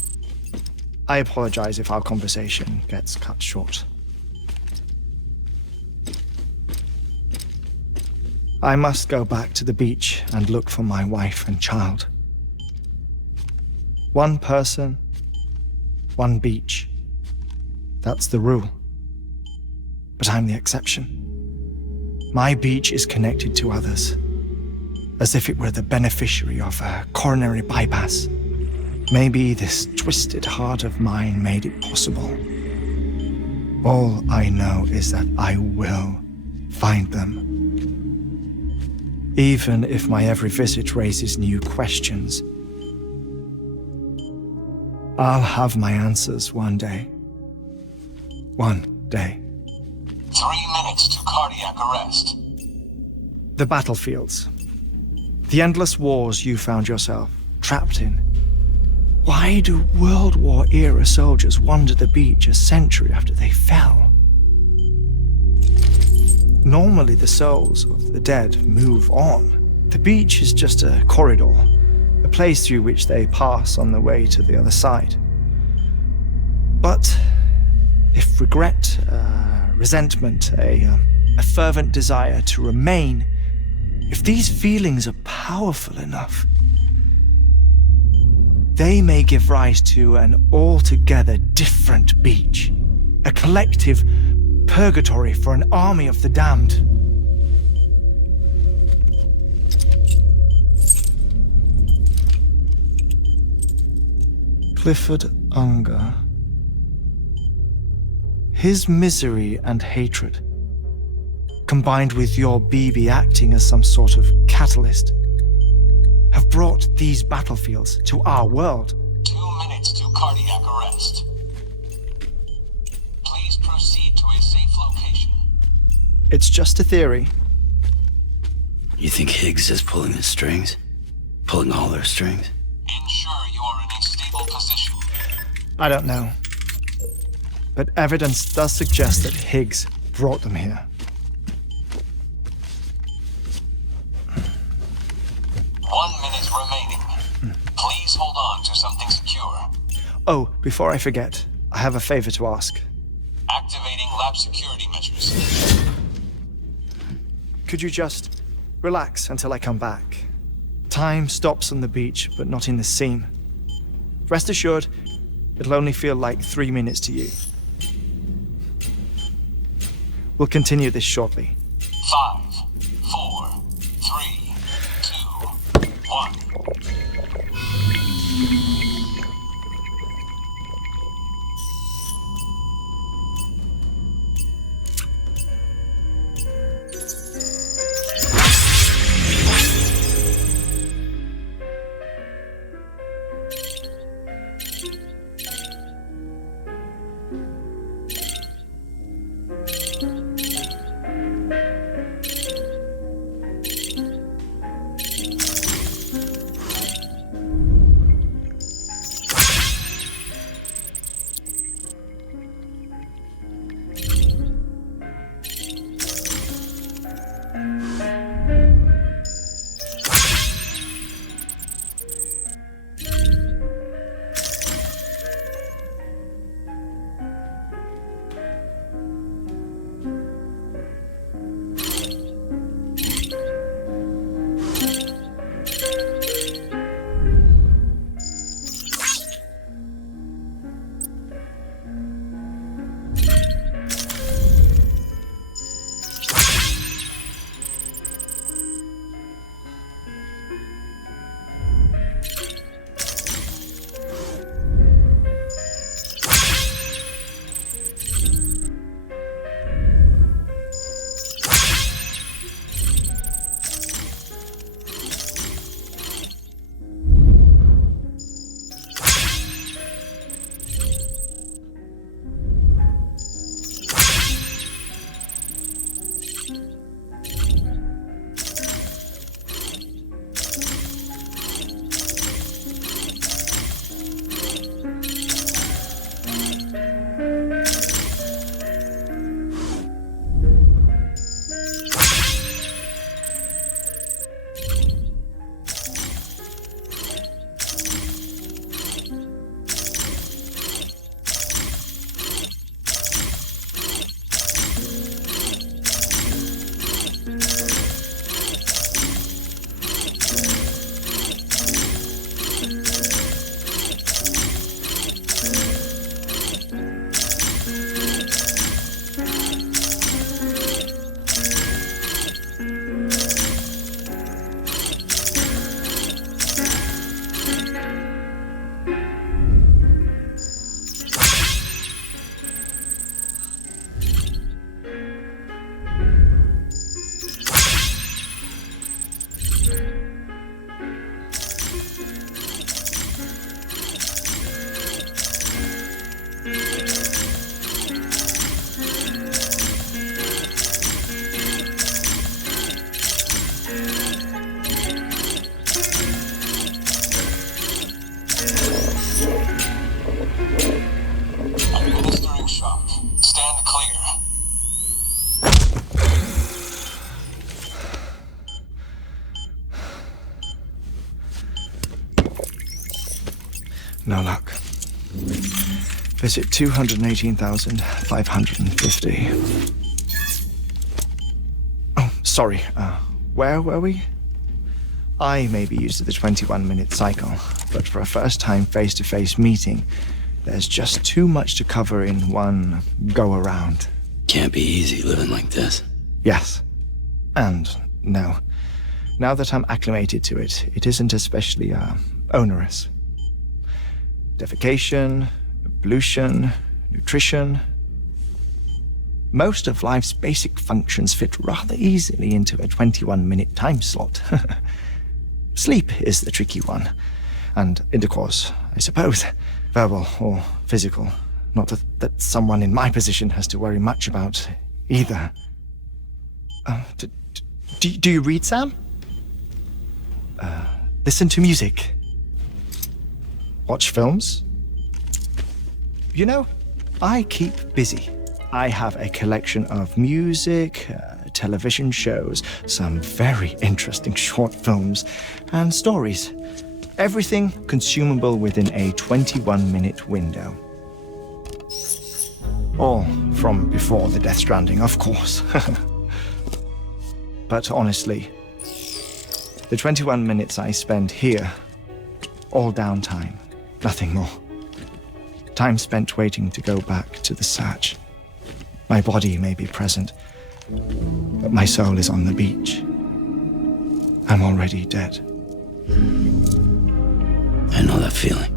I apologize if our conversation gets cut short. I must go back to the beach and look for my wife and child. One person, one beach. That's the rule. But I'm the exception. My beach is connected to others, as if it were the beneficiary of a coronary bypass. Maybe this twisted heart of mine made it possible. All I know is that I will find them. Even if my every visit raises new questions, I'll have my answers one day. One day. 3 minutes to cardiac arrest. The battlefields. The endless wars you found yourself trapped in. Why do World War-era soldiers wander the beach a century after they fell? Normally the souls of the dead move on. The beach is just a corridor, a place through which they pass on the way to the other side. But if regret, resentment, a fervent desire to remain, if these feelings are powerful enough, they may give rise to an altogether different beach, a collective purgatory for an army of the damned. Clifford Unger. His misery and hatred, combined with your BB acting as some sort of catalyst, have brought these battlefields to our world. 2 minutes to cardiac arrest. Please proceed to a safe location. It's just a theory. You think Higgs is pulling the strings? Pulling all their strings? Ensure you are in a stable position. I don't know. But evidence does suggest that Higgs brought them here. 1 minute remaining. Please hold on to something secure. Oh, before I forget, I have a favor to ask. Activating lab security measures. Could you just relax until I come back? Time stops on the beach, but not in the scene. Rest assured, it'll only feel like 3 minutes to you. We'll continue this shortly. 5, 4, 3, 2, 1. No luck. Visit 218,550. Oh, sorry. Where were we? I may be used to the 21-minute cycle, but for a first-time face-to-face meeting, there's just too much to cover in one go-around. Can't be easy living like this. Yes. And no. Now that I'm acclimated to it, it isn't especially, onerous. Defecation, pollution, nutrition. Most of life's basic functions fit rather easily into a 21-minute time slot. Sleep is the tricky one. And intercourse, I suppose. Verbal or physical. Not that someone in my position has to worry much about either. Do you read, Sam? Listen to music. Watch films. You know, I keep busy. I have a collection of music, television shows, some very interesting short films, and stories. Everything consumable within a 21-minute window. All from before the Death Stranding, of course. But honestly, the 21 minutes I spend here, all downtime, nothing more. Time spent waiting to go back to the search. My body may be present, but my soul is on the beach. I'm already dead. I know that feeling.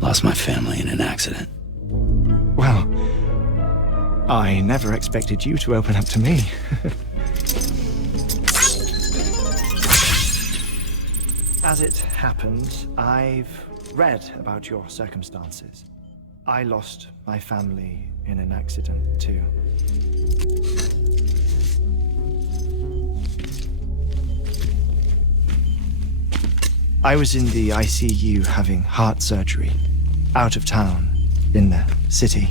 Lost my family in an accident. Well, I never expected you to open up to me. As it happens, I've read about your circumstances. I lost my family in an accident, too. I was in the ICU having heart surgery, out of town, in the city.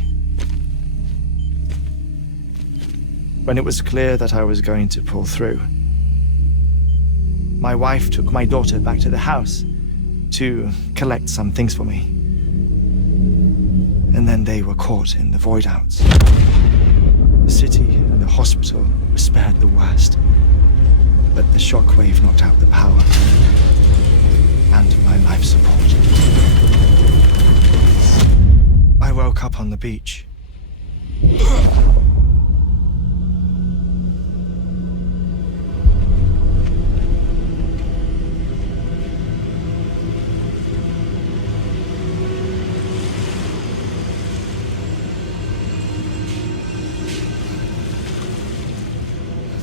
When it was clear that I was going to pull through, my wife took my daughter back to the house to collect some things for me. And then they were caught in the void-outs. The city and the hospital were spared the worst, but the shockwave knocked out the power and my life support. I woke up on the beach.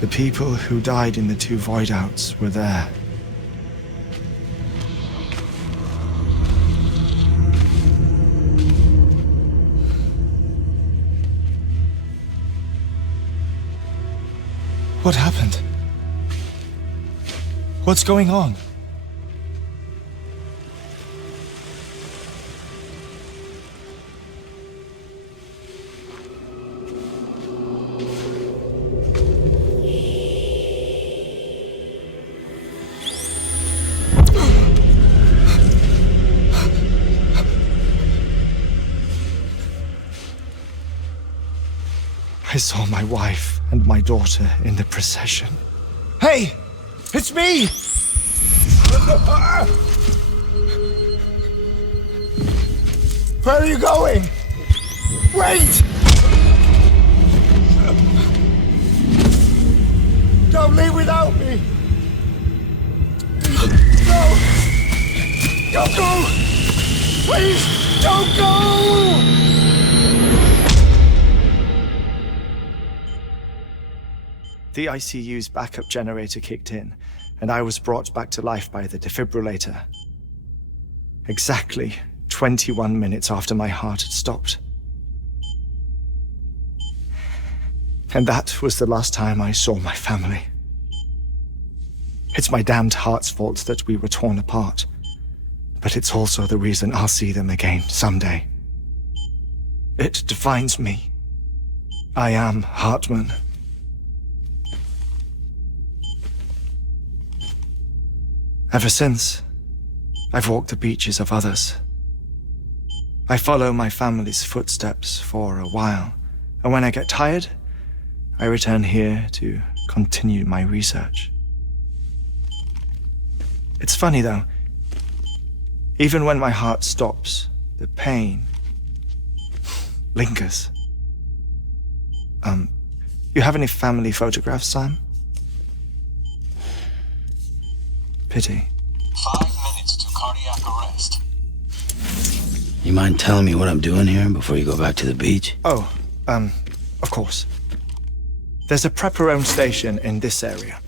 The people who died in the two void-outs were there. What happened? What's going on? I saw my wife and my daughter in the procession. Hey! It's me! Where are you going? Wait! Don't leave without me! No! Don't go! Please, don't go! The ICU's backup generator kicked in, and I was brought back to life by the defibrillator. Exactly 21 minutes after my heart had stopped. And that was the last time I saw my family. It's my damned heart's fault that we were torn apart, but it's also the reason I'll see them again someday. It defines me. I am Hartman. Ever since, I've walked the beaches of others, I follow my family's footsteps for a while, and when I get tired, I return here to continue my research. It's funny though, even when my heart stops, the pain lingers. You have any family photographs, Sam? Pity. 5 minutes to cardiac arrest. You mind telling me what I'm doing here before you go back to the beach? Oh, of course. There's a prepper-owned station in this area.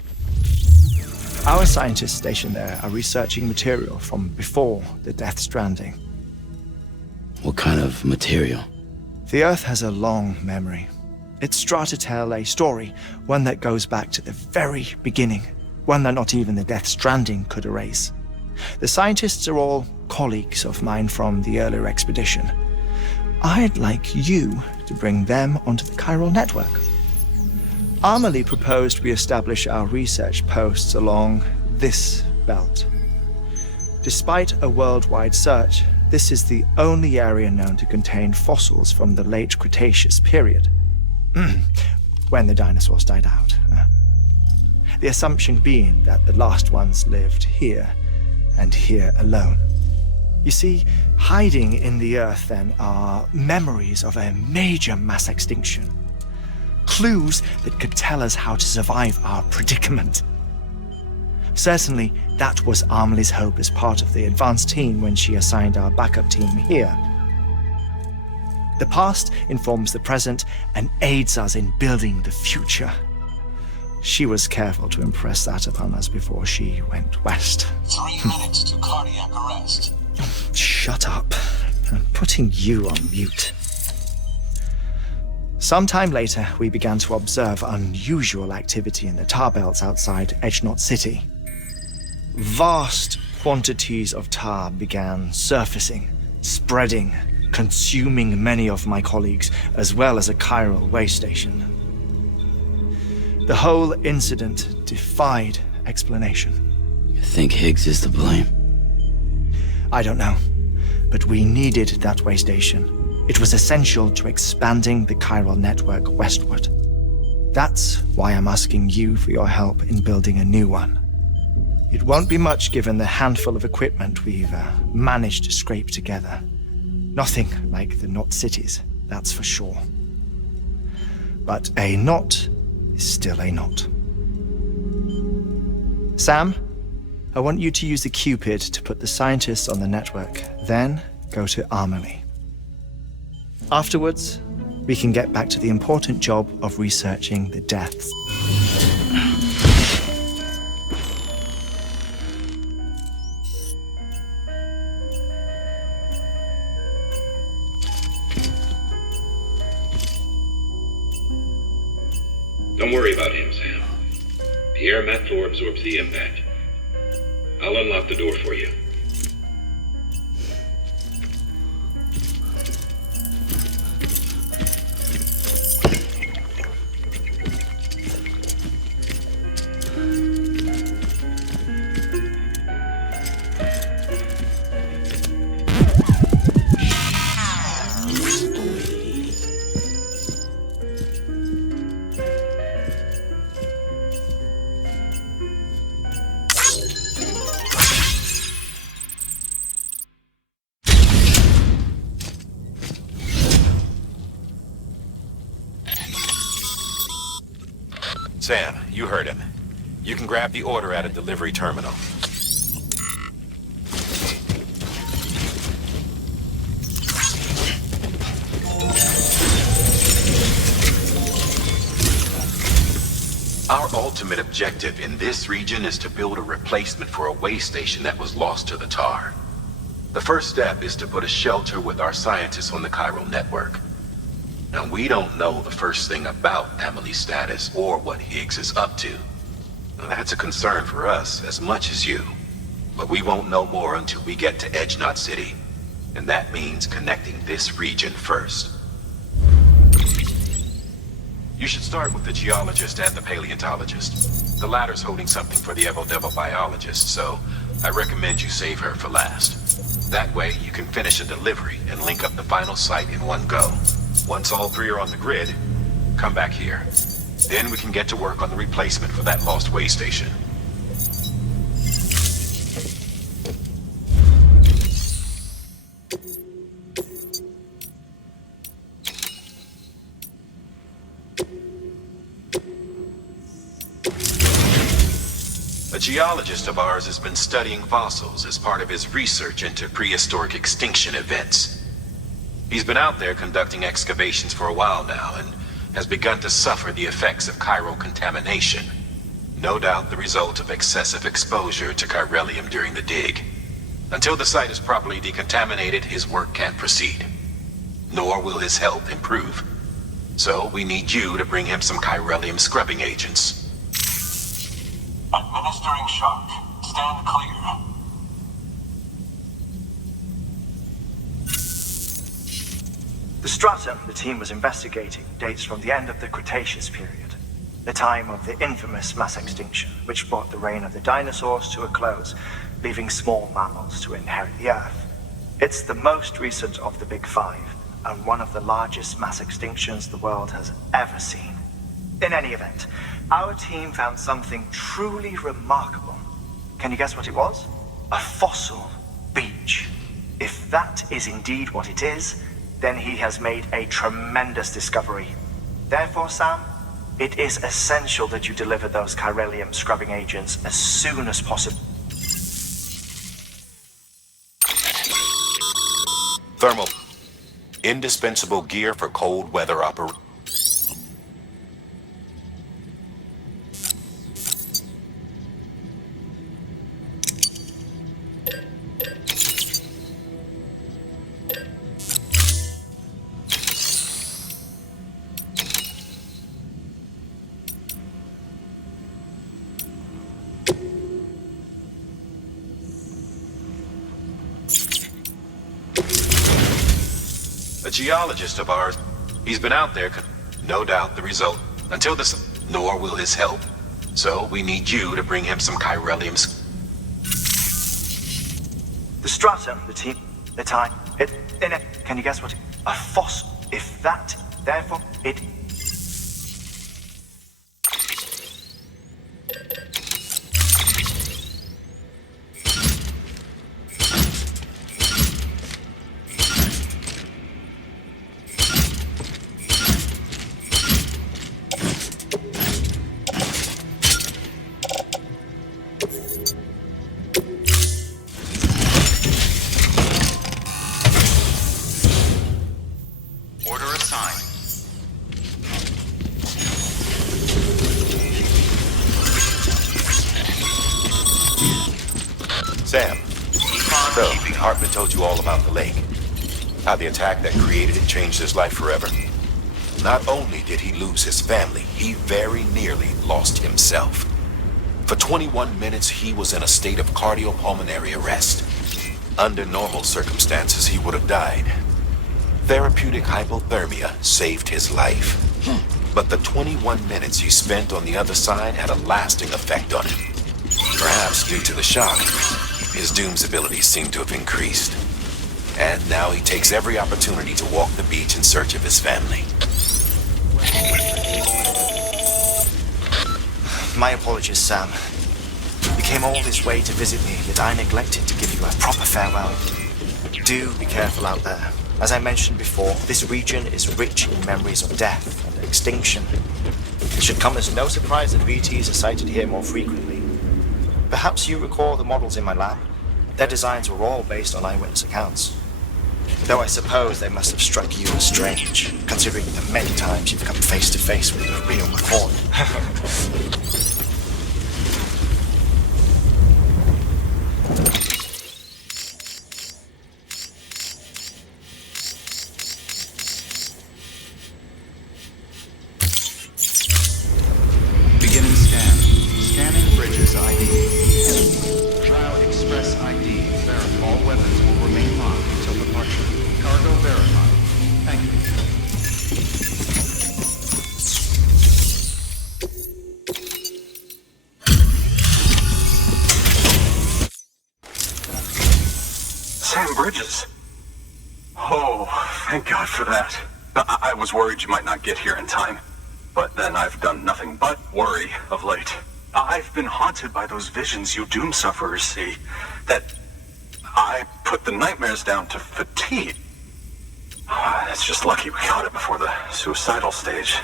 Our scientists stationed there are researching material from before the Death Stranding. What kind of material? The Earth has a long memory. It's trying to tell a story, one that goes back to the very beginning, one that not even the Death Stranding could erase. The scientists are all colleagues of mine from the earlier expedition. I'd like you to bring them onto the chiral network. Amelie proposed we establish our research posts along this belt. Despite a worldwide search, this is the only area known to contain fossils from the late Cretaceous period, when the dinosaurs died out. The assumption being that the last ones lived here, and here alone. You see, hiding in the Earth then are memories of a major mass extinction. Clues that could tell us how to survive our predicament. Certainly, that was Amelie's hope as part of the advanced team when she assigned our backup team here. The past informs the present and aids us in building the future. She was careful to impress that upon us before she went west. 3 minutes to cardiac arrest. Shut up. I'm putting you on mute. Sometime later, we began to observe unusual activity in the tar belts outside Edgenot City. Vast quantities of tar began surfacing, spreading, consuming many of my colleagues, as well as a chiral way station. The whole incident defied explanation. You think Higgs is to blame? I don't know, but we needed that way station. It was essential to expanding the chiral network westward. That's why I'm asking you for your help in building a new one. It won't be much given the handful of equipment we've managed to scrape together. Nothing like the knot cities, that's for sure. But a knot is still a knot. Sam, I want you to use the Cupid to put the scientists on the network, then go to Amelie. Afterwards, we can get back to the important job of researching the deaths. Don't worry about him, Sam. The air mat floor absorbs the impact. I'll unlock the door for you. Sam, you heard him. You can grab the order at a delivery terminal. Our ultimate objective in this region is to build a replacement for a way station that was lost to the tar. The first step is to put a shelter with our scientists on the chiral network. Now, we don't know the first thing about Amelie's status or what Higgs is up to. Now, that's a concern for us as much as you. But we won't know more until we get to Edgenot City. And that means connecting this region first. You should start with the geologist and the paleontologist. The latter's holding something for the Devil biologist, so I recommend you save her for last. That way, you can finish a delivery and link up the final site in one go. Once all three are on the grid, come back here. Then we can get to work on the replacement for that lost way station. A geologist of ours has been studying fossils as part of his research into prehistoric extinction events. He's been out there conducting excavations for a while now and has begun to suffer the effects of chiral contamination. No doubt the result of excessive exposure to chiralium during the dig. Until the site is properly decontaminated, his work can't proceed. Nor will his health improve. So we need you to bring him some chiralium scrubbing agents. Administering shock. Stand clear. The stratum the team was investigating dates from the end of the Cretaceous period, the time of the infamous mass extinction, which brought the reign of the dinosaurs to a close, leaving small mammals to inherit the Earth. It's the most recent of the Big Five, and one of the largest mass extinctions the world has ever seen. In any event, our team found something truly remarkable. Can you guess what it was? A fossil beach. If that is indeed what it is, then he has made a tremendous discovery. Therefore, Sam, it is essential that you deliver those chiralium scrubbing agents as soon as possible. Thermal. Indispensable gear for cold weather operation. A geologist of ours. He's been out there. No doubt the result. Until this, nor will his help. So we need you to bring him some chiralium. The stratum, the team, the time, can you guess what? A fossil. If that, therefore, it. Sam, so Hartman told you all about the lake. How the attack that created it changed his life forever. Not only did he lose his family, he very nearly lost himself. For 21 minutes, he was in a state of cardiopulmonary arrest. Under normal circumstances, he would have died. Therapeutic hypothermia saved his life. But the 21 minutes he spent on the other side had a lasting effect on him. Perhaps due to the shock, his Doom's abilities seem to have increased. And now he takes every opportunity to walk the beach in search of his family. My apologies, Sam. You came all this way to visit me, yet I neglected to give you a proper farewell. Do be careful out there. As I mentioned before, this region is rich in memories of death and extinction. It should come as no surprise that VTs are sighted here more frequently. Perhaps you recall the models in my lab? Their designs were all based on eyewitness accounts. Though I suppose they must have struck you as strange, considering the many times you've come face to face with a real McCoy. Beginning scan. Scanning bridges ID. Drow Express ID. Verify all weapons will remain locked until departure. Cargo verified. Thank you. Sam Bridges. Oh, thank God for that. I was worried you might not get here in time. But then I've done nothing but worry of late. I've been haunted by those visions you doom sufferers see. That I put the nightmares down to fatigue. It's just lucky we caught it before the suicidal stage.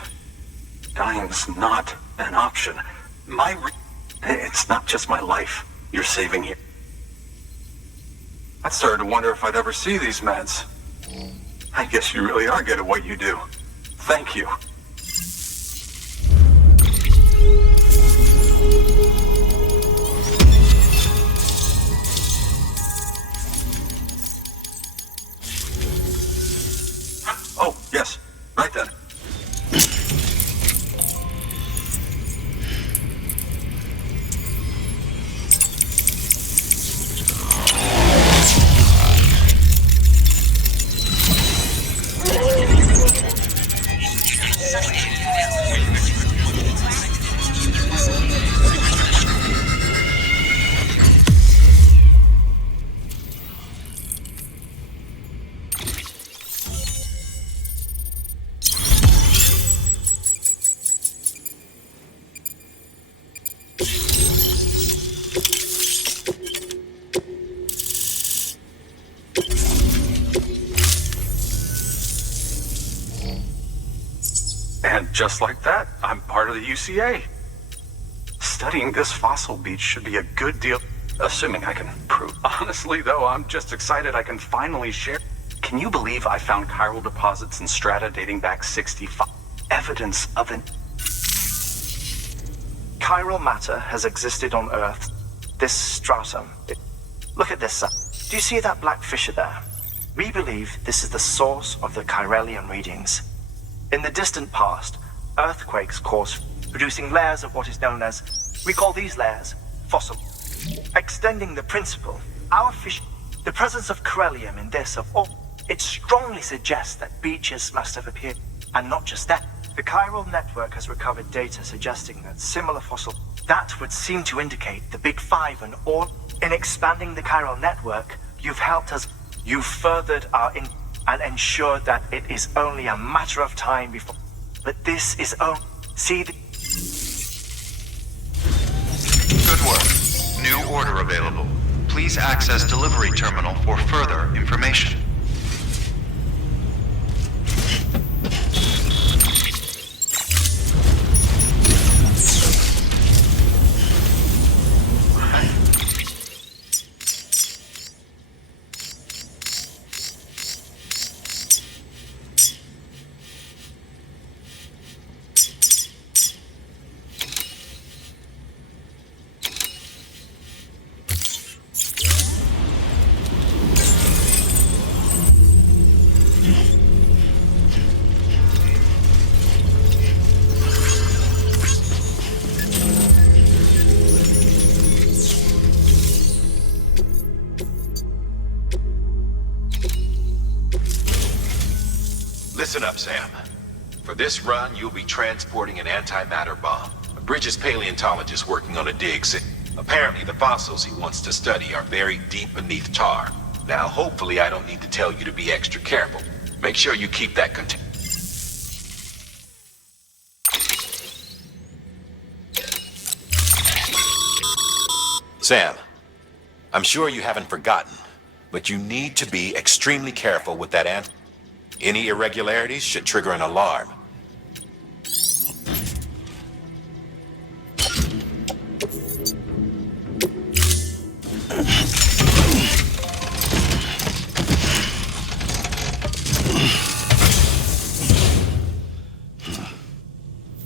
Dying's not an option. It's not just my life you're saving here. I started to wonder if I'd ever see these meds. I guess you really are good at what you do. Thank you. Oh, yes. Right then. And just like that, I'm part of the UCA. Studying this fossil beach should be a good deal, assuming I can prove. Honestly, though, I'm just excited I can finally share. Can you believe I found chiral deposits in strata dating back 65? Evidence of an... Chiral matter has existed on Earth. This stratum. Look at this. Do you see that black fissure there? We believe this is the source of the chiralian readings. In the distant past, earthquakes caused, producing layers of what is known as, we call these layers, fossil. Extending the principle, our fish, the presence of chiralium in this of all, it strongly suggests that beaches must have appeared. And not just that, the chiral network has recovered data suggesting that similar fossil, that would seem to indicate the Big Five and all. In expanding the chiral network, you've helped us, you've furthered our and ensured that it is only a matter of time before. But this is only... See the... Good work. New order available. Please access delivery terminal for further information. Listen up, Sam. For this run, you'll be transporting an antimatter bomb. Bridges' paleontologist working on a dig. Apparently, the fossils he wants to study are buried deep beneath tar. Now, hopefully, I don't need to tell you to be extra careful. Make sure you keep that contained. Sam, I'm sure you haven't forgotten, but you need to be extremely careful with that Any irregularities should trigger an alarm.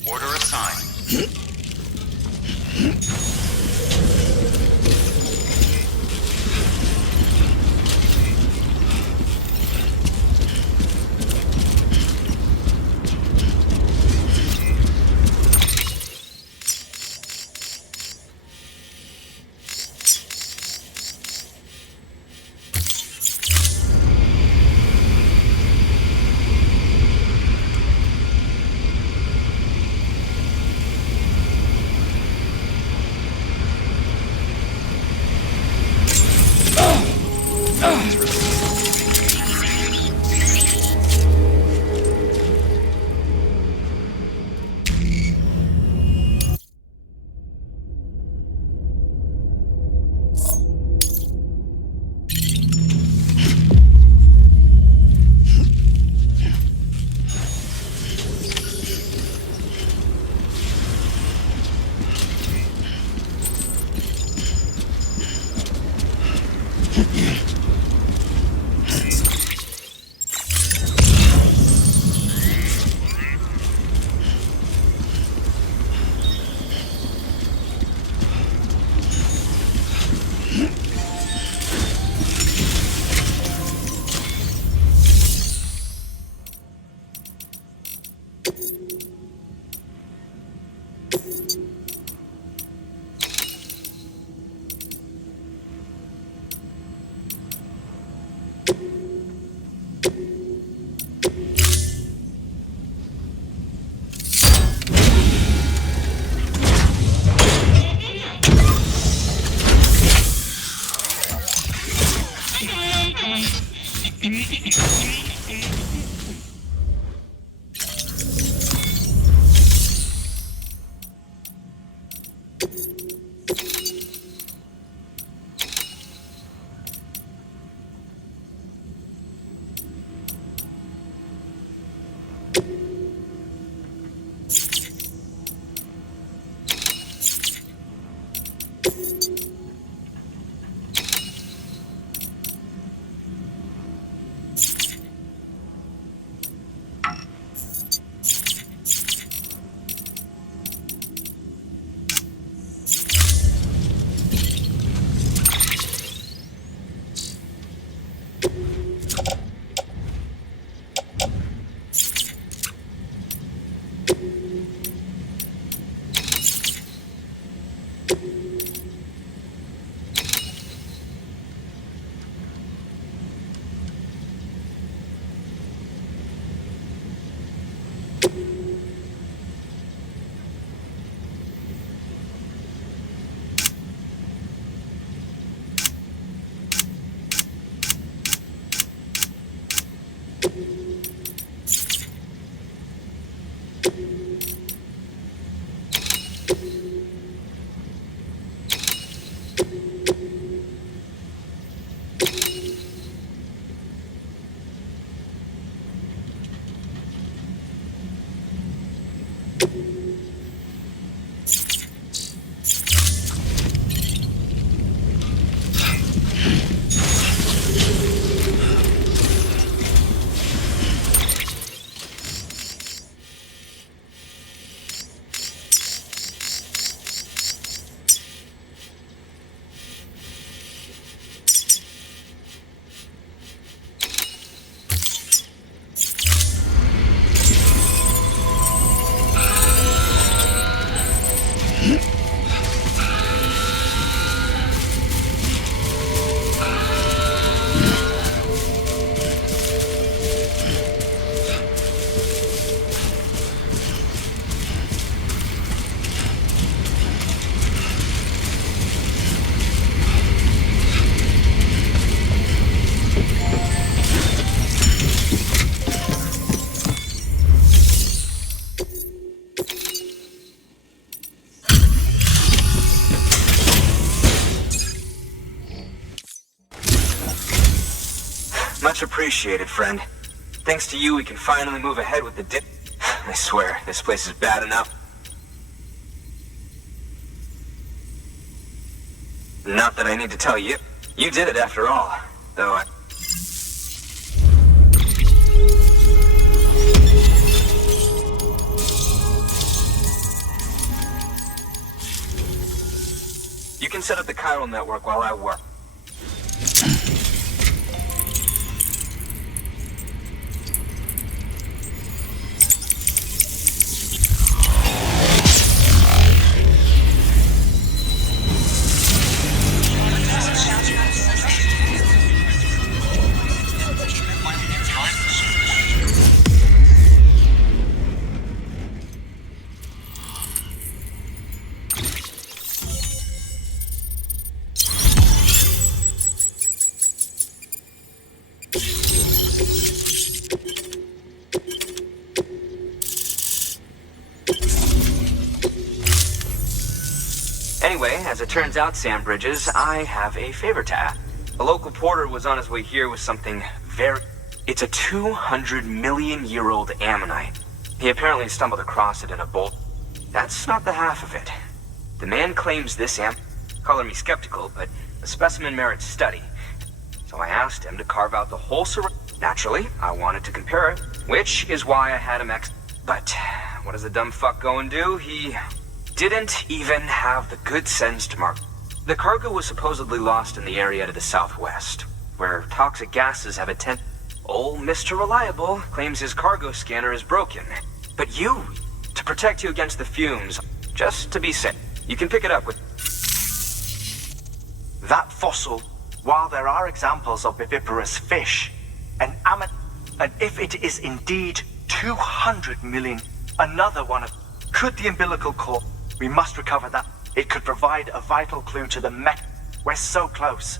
Order assigned. These Much appreciated, friend. Thanks to you, we can finally move ahead with the dip. I swear, this place is bad enough. Not that I need to tell you. You did it after all. Though I... You can set up the chiral network while I work. Anyway, as it turns out, Sam Bridges, I have a favor to ask. A local porter was on his way here with something very... It's a 200-million-year-old ammonite. He apparently stumbled across it in a bolt. That's not the half of it. The man claims this Color me skeptical, but the specimen merits study. So I asked him to carve out the whole Naturally, I wanted to compare it, which is why I had him But what does the dumb fuck go and do? He didn't even have the good sense to mark. The cargo was supposedly lost in the area to the southwest, where toxic gases have a Old Mr. Reliable claims his cargo scanner is broken. But to protect you against the fumes, just to be safe, you can pick it up with... That fossil, while there are examples of viviparous fish, and if it is indeed 200 million, another one of... Could the umbilical cord... We must recover that. It could provide a vital clue to the mech. We're so close.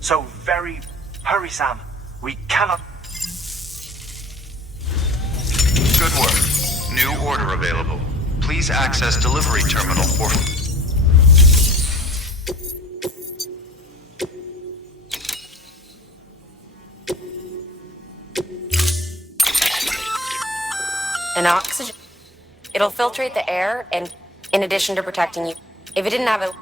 So very... Hurry, Sam. We cannot... Good work. New order available. Please access delivery terminal for... An oxygen. It'll filtrate the air and, in addition to protecting you, if it didn't have a...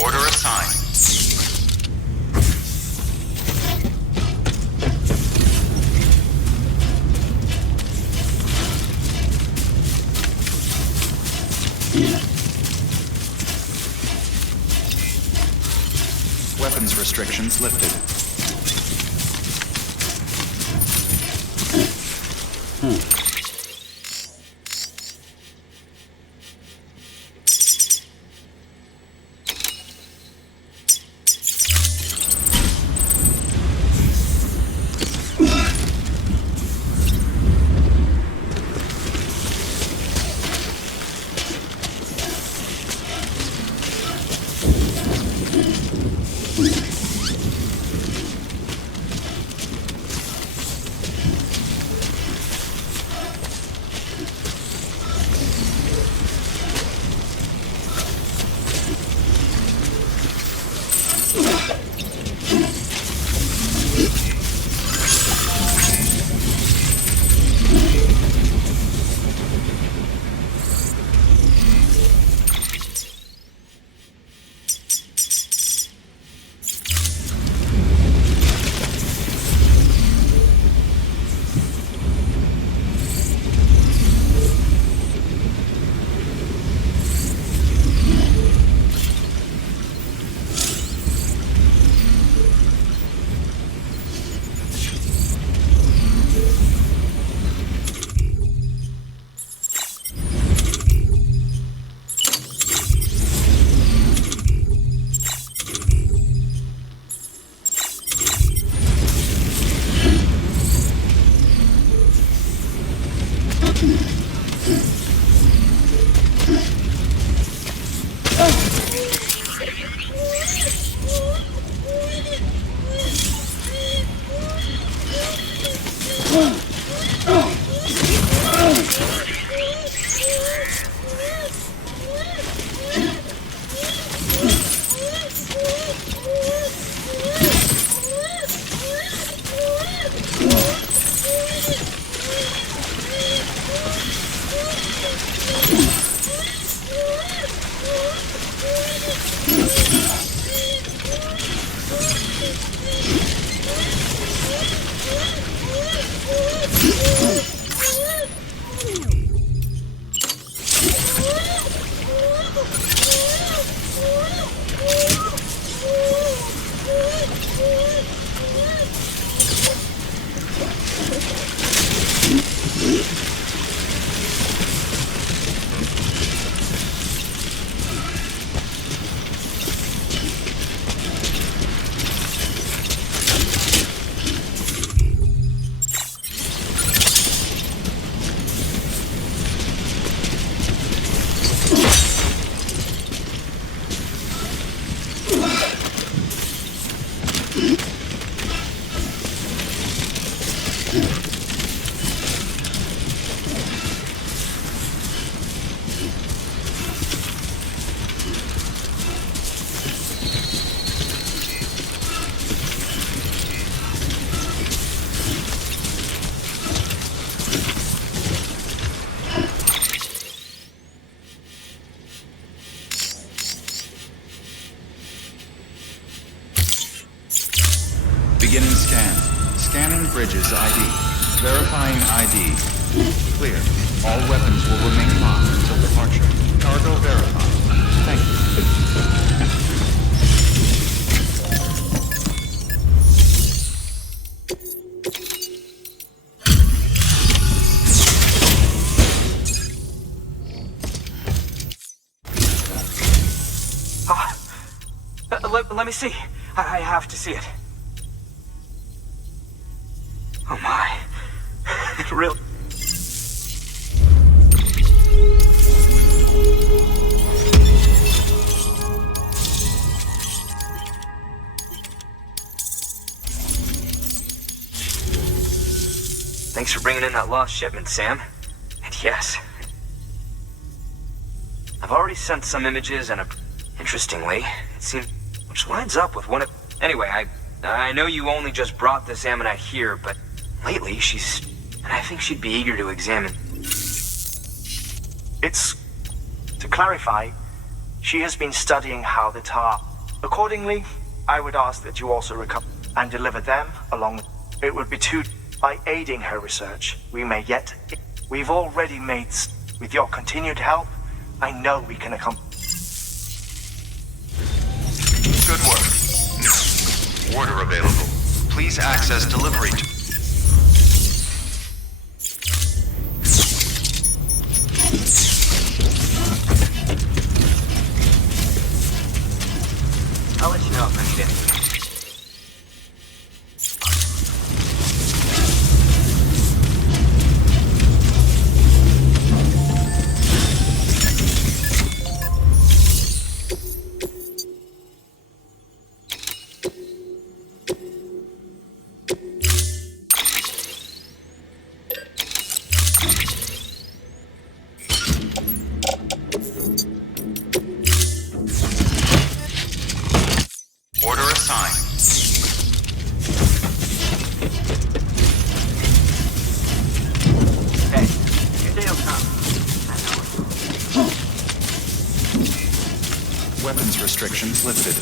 Order assigned. Weapons restrictions lifted. Bridges ID. Verifying ID. Clear. All weapons will remain locked until departure. Cargo verified. Thank you. Let me see. I have to see it. Oh my. It really... Thanks for bringing in that lost shipment, Sam. And yes, I've already sent some images and interestingly, it seems... which lines up with one of... Anyway, I know you only just brought this ammonite here, but lately she's... and I think she'd be eager to examine... It's... To clarify, she has been studying how the tar... Accordingly, I would ask that you also recover and deliver them along... It would be too... By aiding her research, we may yet... We've already made... With your continued help, I know we can accomplish... Good work. Order available. Please access delivery. I'll let you know if I need anything. Weapons restrictions lifted.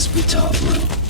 must be tough, man.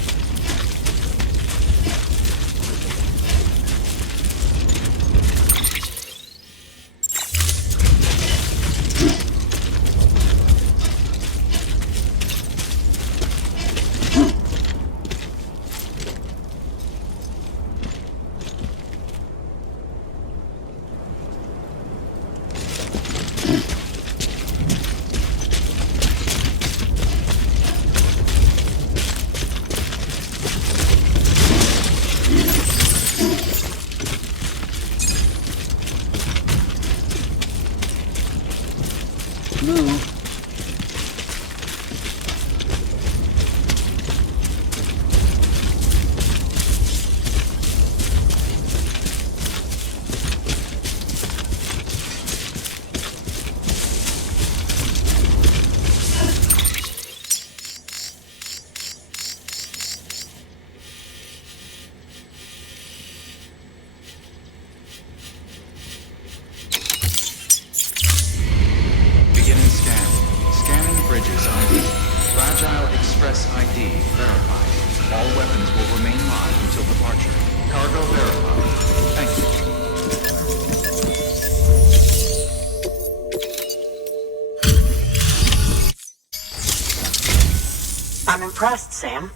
I'm impressed, Sam.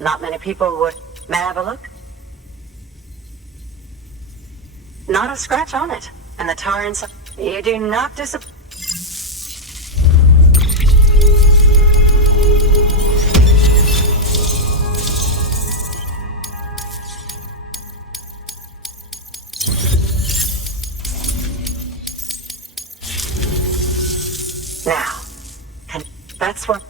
Not many people would. May I have a look? Not a scratch on it. And the tar inside. You do not disappoint. Now, and that's what.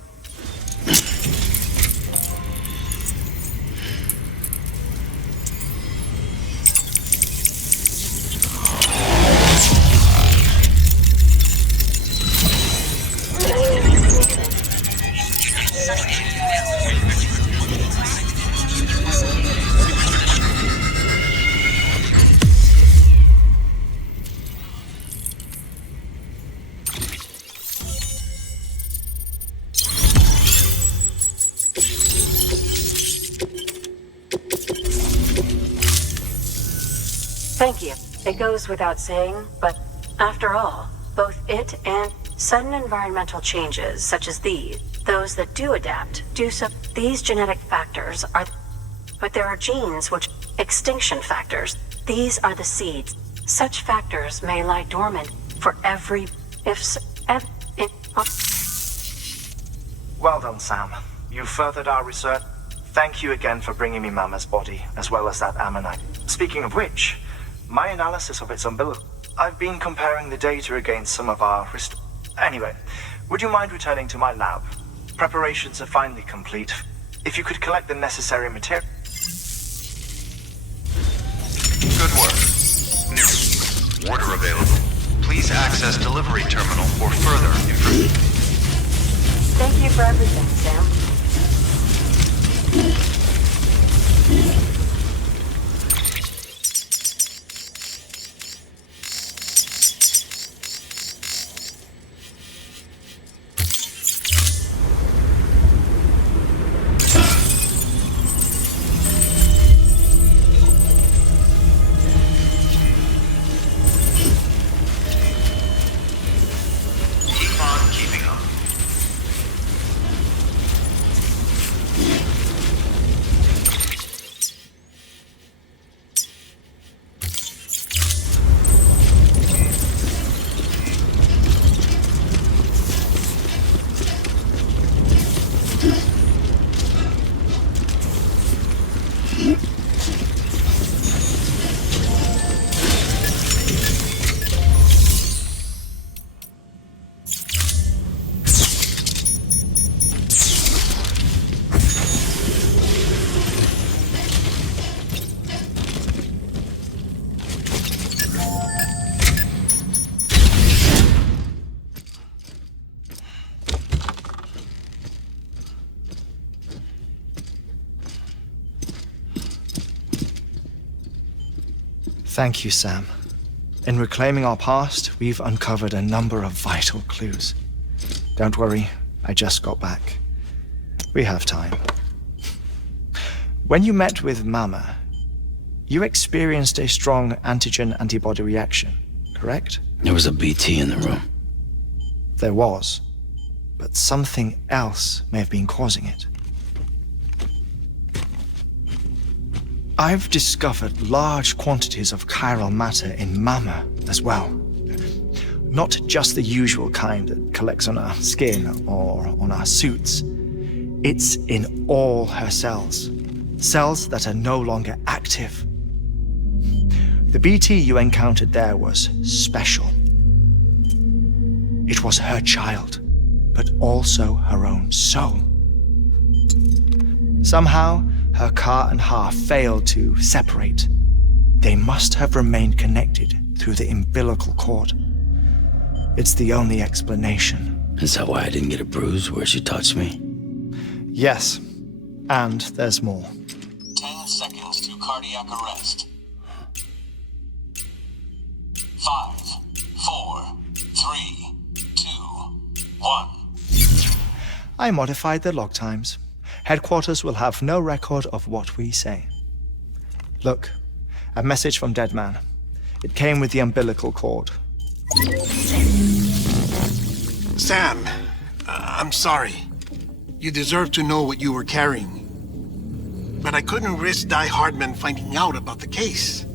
Thank you. It goes without saying, but after all, both it and sudden environmental changes such as these, those that do adapt, do so. These genetic factors are, but there are genes which, extinction factors, these are the seeds. Such factors may lie dormant for every, Well done, Sam. You furthered our research. Thank you again for bringing me Mama's body, as well as that ammonite. Speaking of which, my analysis of its umbilical... I've been comparing the data against some of our... Anyway, would you mind returning to my lab? Preparations are finally complete. If you could collect the necessary material... Good work. New. Order available. Please access delivery terminal for further information. Thank you for everything, Sam. Thank you, Sam. In reclaiming our past, we've uncovered a number of vital clues. Don't worry, I just got back. We have time. When you met with Mama, you experienced a strong antigen-antibody reaction, correct? There was a BT in the room. There was, but something else may have been causing it. I've discovered large quantities of chiral matter in Mama as well. Not just the usual kind that collects on our skin or on our suits. It's in all her cells. Cells that are no longer active. The BT you encountered there was special. It was her child, but also her own soul. Somehow, her car and half failed to separate. They must have remained connected through the umbilical cord. It's the only explanation. Is that why I didn't get a bruise where she touched me? Yes, and there's more. 10 seconds to cardiac arrest. 5, 4, 3, 2, 1. I modified the log times. Headquarters will have no record of what we say. Look, a message from Dead Man. It came with the umbilical cord. Sam, I'm sorry. You deserve to know what you were carrying. But I couldn't risk Di Hardman finding out about the case.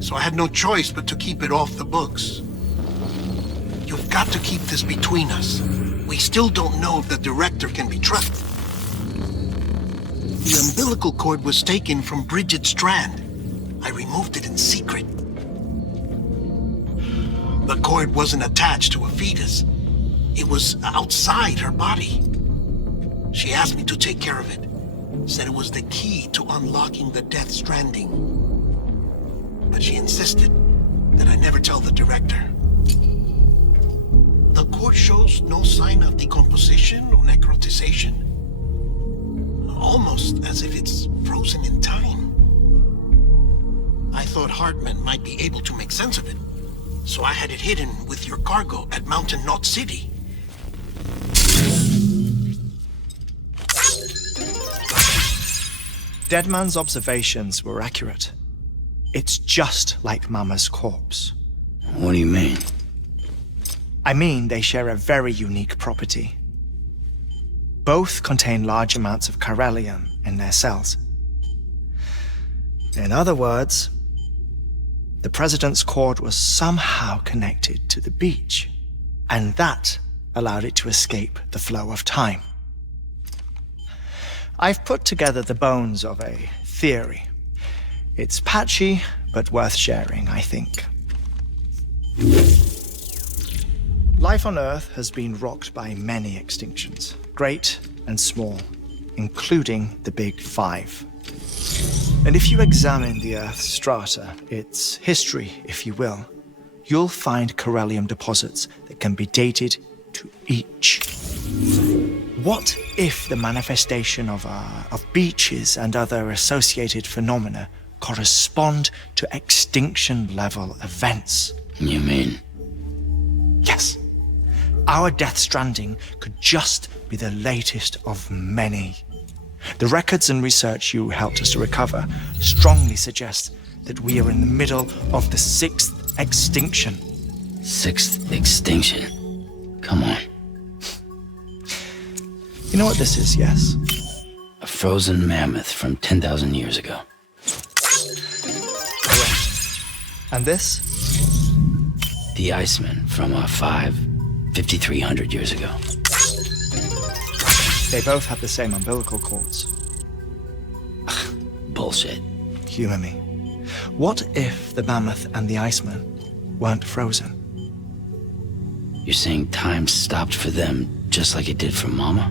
So I had no choice but to keep it off the books. You've got to keep this between us. We still don't know if the director can be trusted. The umbilical cord was taken from Bridget Strand. I removed it in secret. The cord wasn't attached to a fetus. It was outside her body. She asked me to take care of it. Said it was the key to unlocking the Death Stranding. But she insisted that I never tell the director. The cord shows no sign of decomposition or necrotization. Almost as if it's frozen in time. I thought Hartman might be able to make sense of it, so I had it hidden with your cargo at Mountain Knot City. Deadman's observations were accurate. It's just like Mama's corpse. What do you mean? I mean they share a very unique property. Both contain large amounts of chiralium in their cells. In other words, the president's cord was somehow connected to the beach, and that allowed it to escape the flow of time. I've put together the bones of a theory. It's patchy, but worth sharing, I think. Life on Earth has been rocked by many extinctions, great and small, including the Big Five. And if you examine the Earth's strata, its history, if you will, you'll find chiralium deposits that can be dated to each. What if the manifestation of beaches and other associated phenomena correspond to extinction-level events? You mean? Yes. Our Death Stranding could just be the latest of many. The records and research you helped us to recover strongly suggest that we are in the middle of the 6th extinction. 6th extinction? Come on. You know what this is, yes? A frozen mammoth from 10,000 years ago. Correct. And this? The Iceman from 5,300 years ago. They both have the same umbilical cords. Bullshit. Humor me. What if the mammoth and the Iceman weren't frozen? You're saying time stopped for them just like it did for Mama?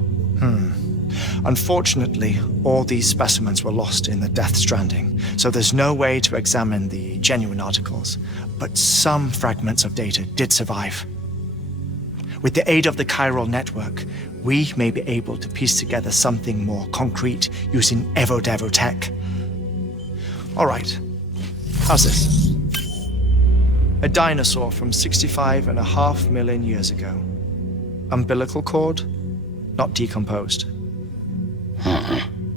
Unfortunately, all these specimens were lost in the Death Stranding, so there's no way to examine the genuine articles, but some fragments of data did survive. With the aid of the chiral network, we may be able to piece together something more concrete using Evo-Devo tech. All right, how's this? A dinosaur from 65.5 million years ago. Umbilical cord, not decomposed.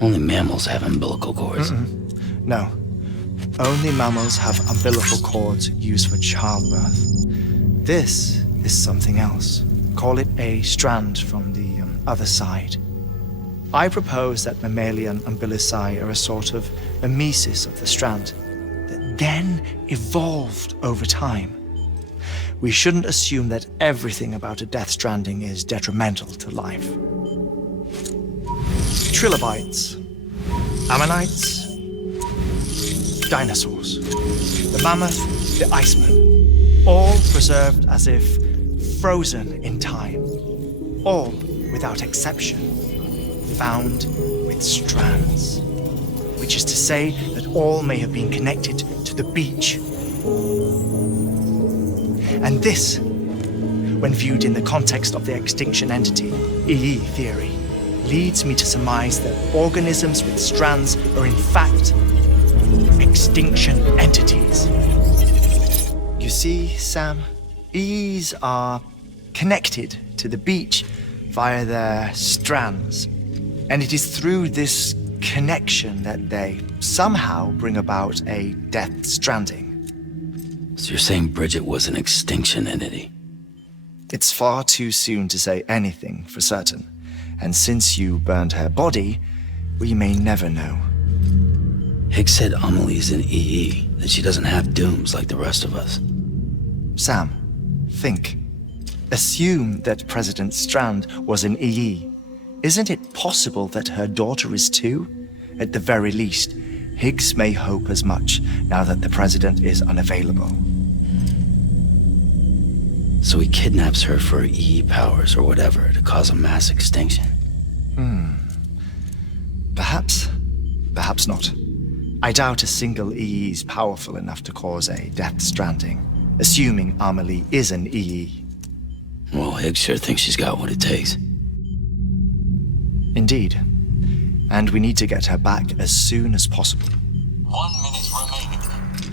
Only mammals have umbilical cords. No. Only mammals have umbilical cords used for childbirth. This is something else. Call it a strand from the other side. I propose that mammalian umbilici are a sort of mimesis of the strand that then evolved over time. We shouldn't assume that everything about a death stranding is detrimental to life. Trilobites, ammonites, dinosaurs, the mammoth, the iceman, all preserved as if frozen in time, all without exception, found with strands, which is to say that all may have been connected to the beach. And this, when viewed in the context of the extinction entity, EE theory, leads me to surmise that organisms with strands are in fact extinction entities. You see, Sam, EEs are connected to the beach via their strands. And it is through this connection that they somehow bring about a death stranding. So you're saying Bridget was an extinction entity? It's far too soon to say anything for certain. And since you burned her body, we may never know. Higgs said Amelie's an EE, that she doesn't have dooms like the rest of us. Sam, think. Assume that President Strand was an EE. Isn't it possible that her daughter is too? At the very least, Higgs may hope as much now that the president is unavailable. So he kidnaps her for EE powers or whatever to cause a mass extinction. Perhaps. Perhaps not. I doubt a single EE is powerful enough to cause a death stranding, assuming Amelie is an EE. Well, Higgs sure thinks she's got what it takes. Indeed. And we need to get her back as soon as possible. 1 minute remaining.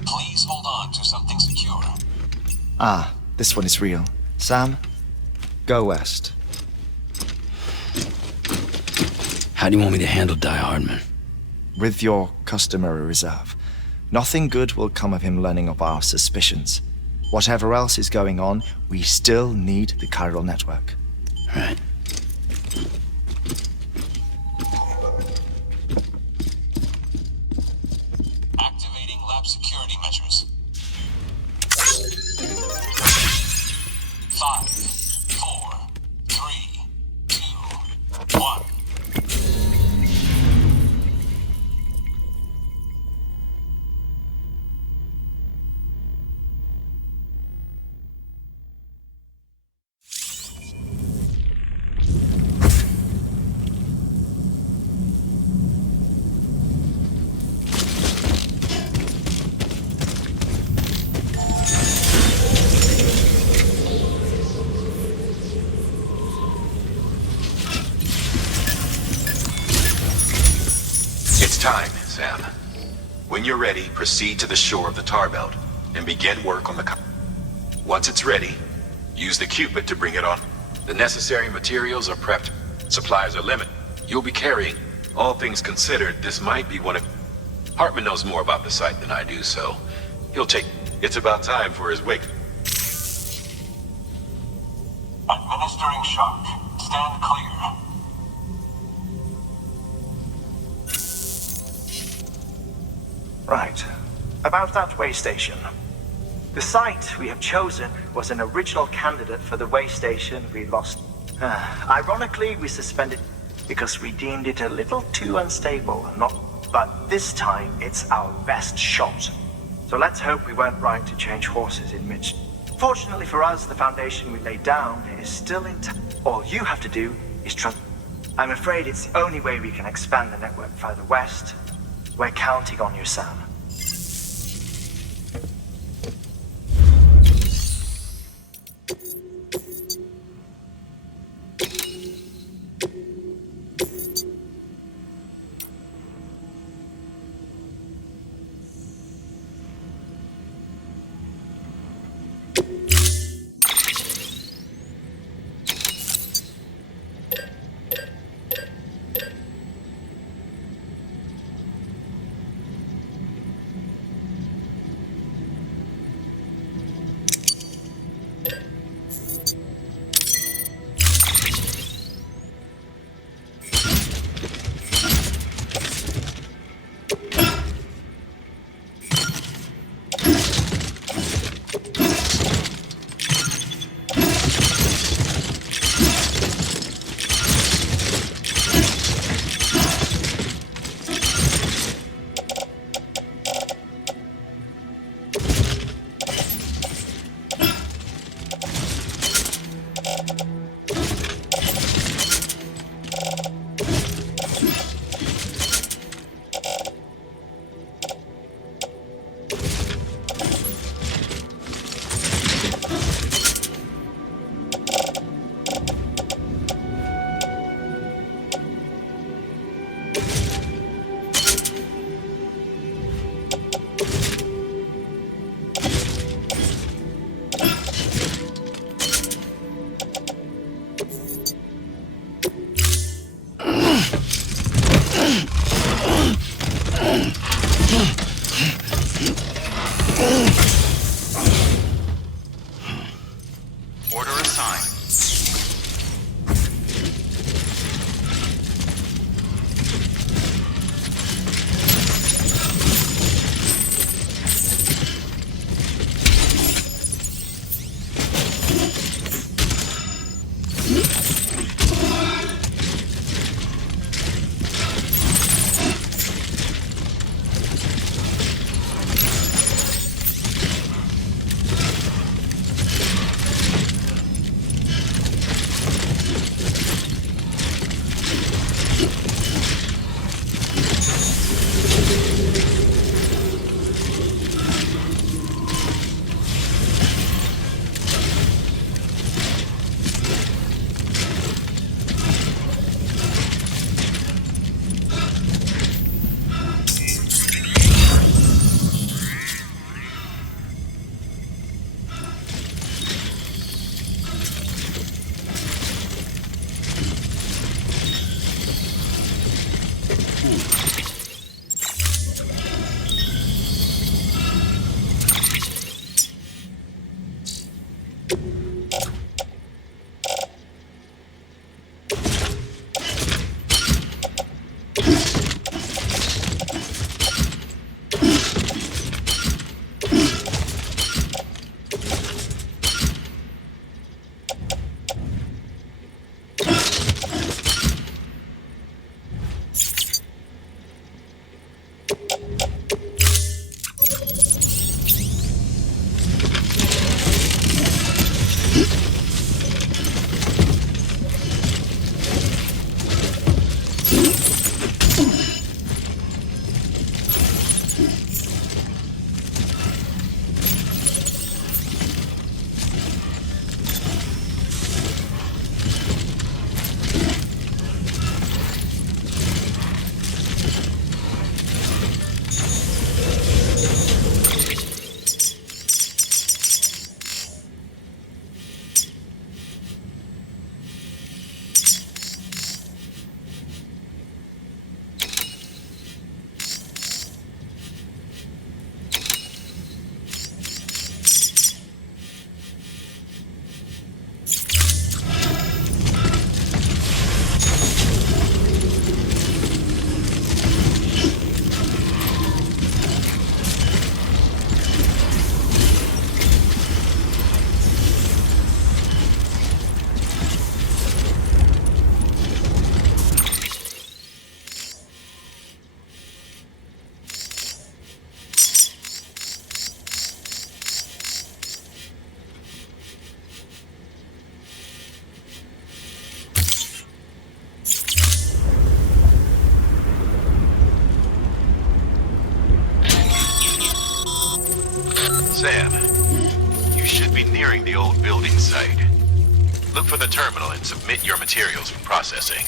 Please hold on to something secure. Ah, this one is real. Sam, go west. How do you want me to handle Die Hardman? With your customary reserve. Nothing good will come of him learning of our suspicions. Whatever else is going on, we still need the chiral network. Right. Activating lab security measures. 5, 4, 3, 2, 1. It's time, Sam. When you're ready, proceed to the shore of the tar belt and begin work on the... Once it's ready, use the Cupid to bring it on. The necessary materials are prepped. Supplies are limited. You'll be carrying. All things considered, this might be one of... Hartman knows more about the site than I do, so he'll take... It's about time for his wake. Administering shock. Stand clear. Right. About that way station. The site we have chosen was an original candidate for the way station we lost. Ironically, we suspended because we deemed it a little too unstable. But this time, it's our best shot. So let's hope we weren't right to change horses in mid. Fortunately for us, the foundation we laid down is still intact. All you have to do is trust. I'm afraid it's the only way we can expand the network further west. We're counting on you, Sam. Order assigned. Sam, you should be nearing the old building site. Look for the terminal and submit your materials for processing.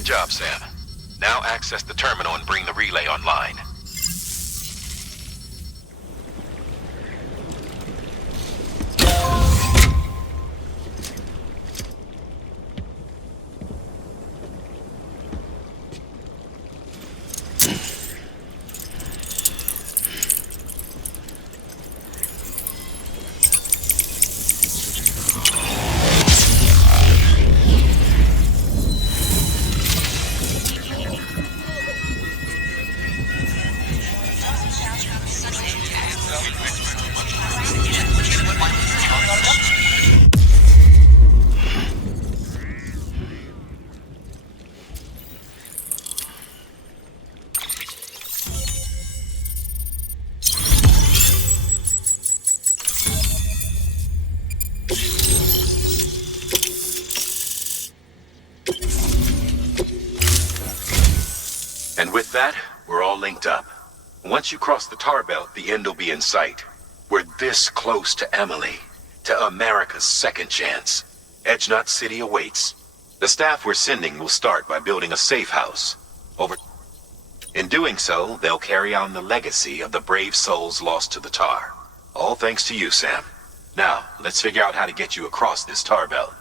Good job, Sam. Now access the terminal and bring the relay online. And with that, we're all linked up. Once you cross the tar belt, the end will be in sight. We're this close to Emily, to America's second chance. Edgenut City awaits. The staff we're sending will start by building a safe house. In doing so, they'll carry on the legacy of the brave souls lost to the tar. All thanks to you, Sam. Now, let's figure out how to get you across this tar belt.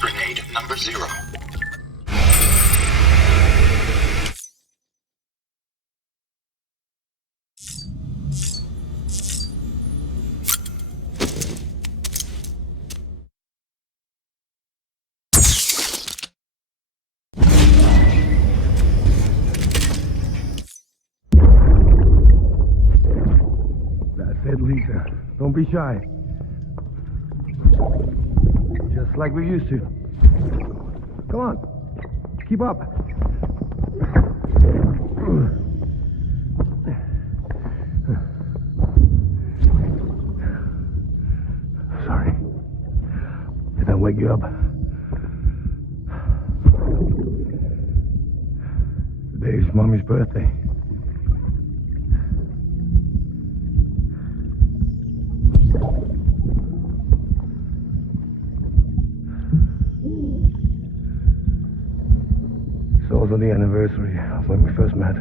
Grenade number 0. That's it, Lisa. Don't be shy. Just like we used to. Come on. Keep up. Sorry. Did I wake you up? Today's Mommy's birthday. It's also the anniversary of when we first met.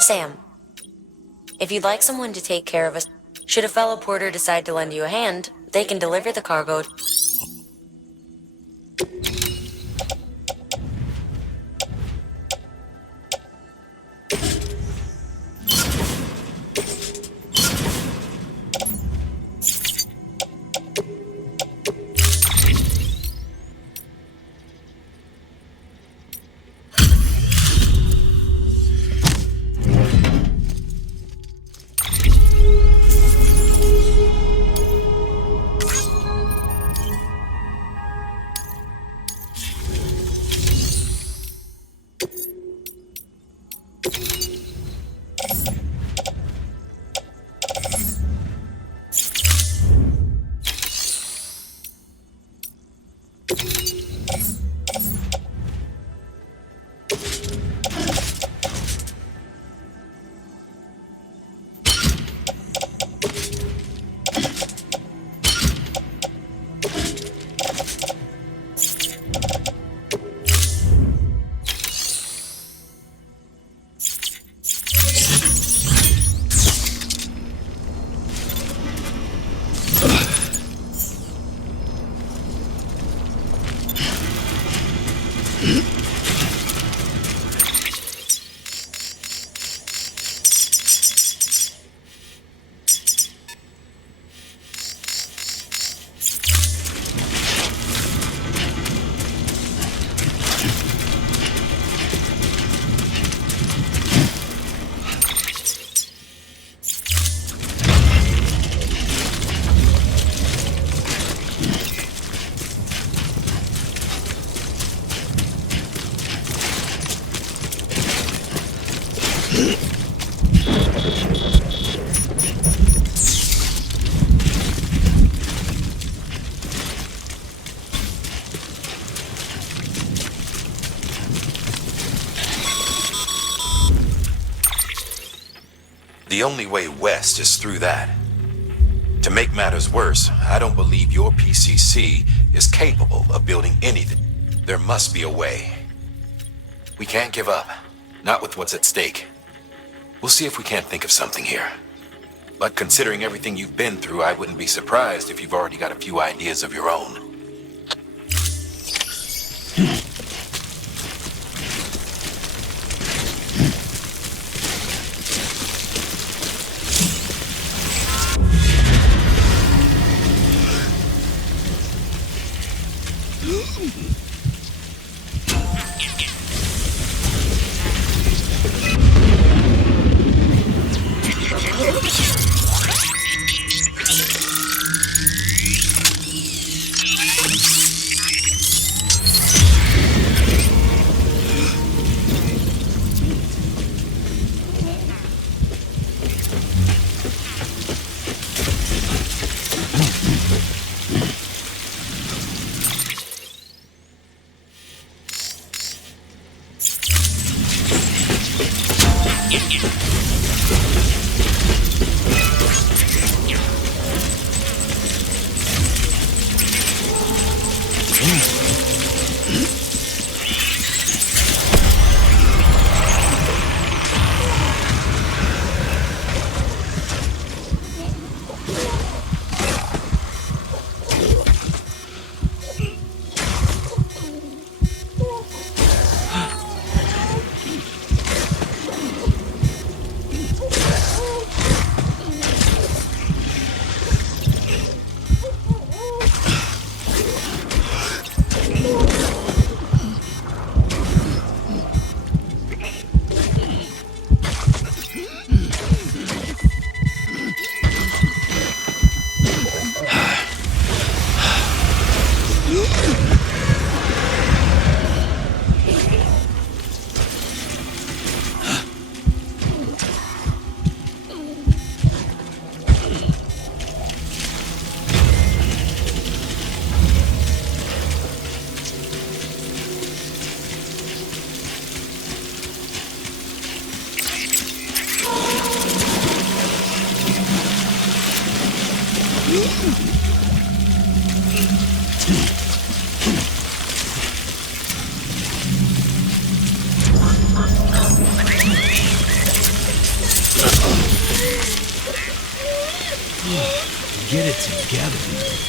Sam, if you'd like someone to take care of us, should a fellow porter decide to lend you a hand, they can deliver the cargo. The only way west is through that. To make matters worse, I don't believe your PCC is capable of building anything. There must be a way. We can't give up. Not with what's at stake. We'll see if we can't think of something here. But considering everything you've been through, I wouldn't be surprised if you've already got a few ideas of your own. it together.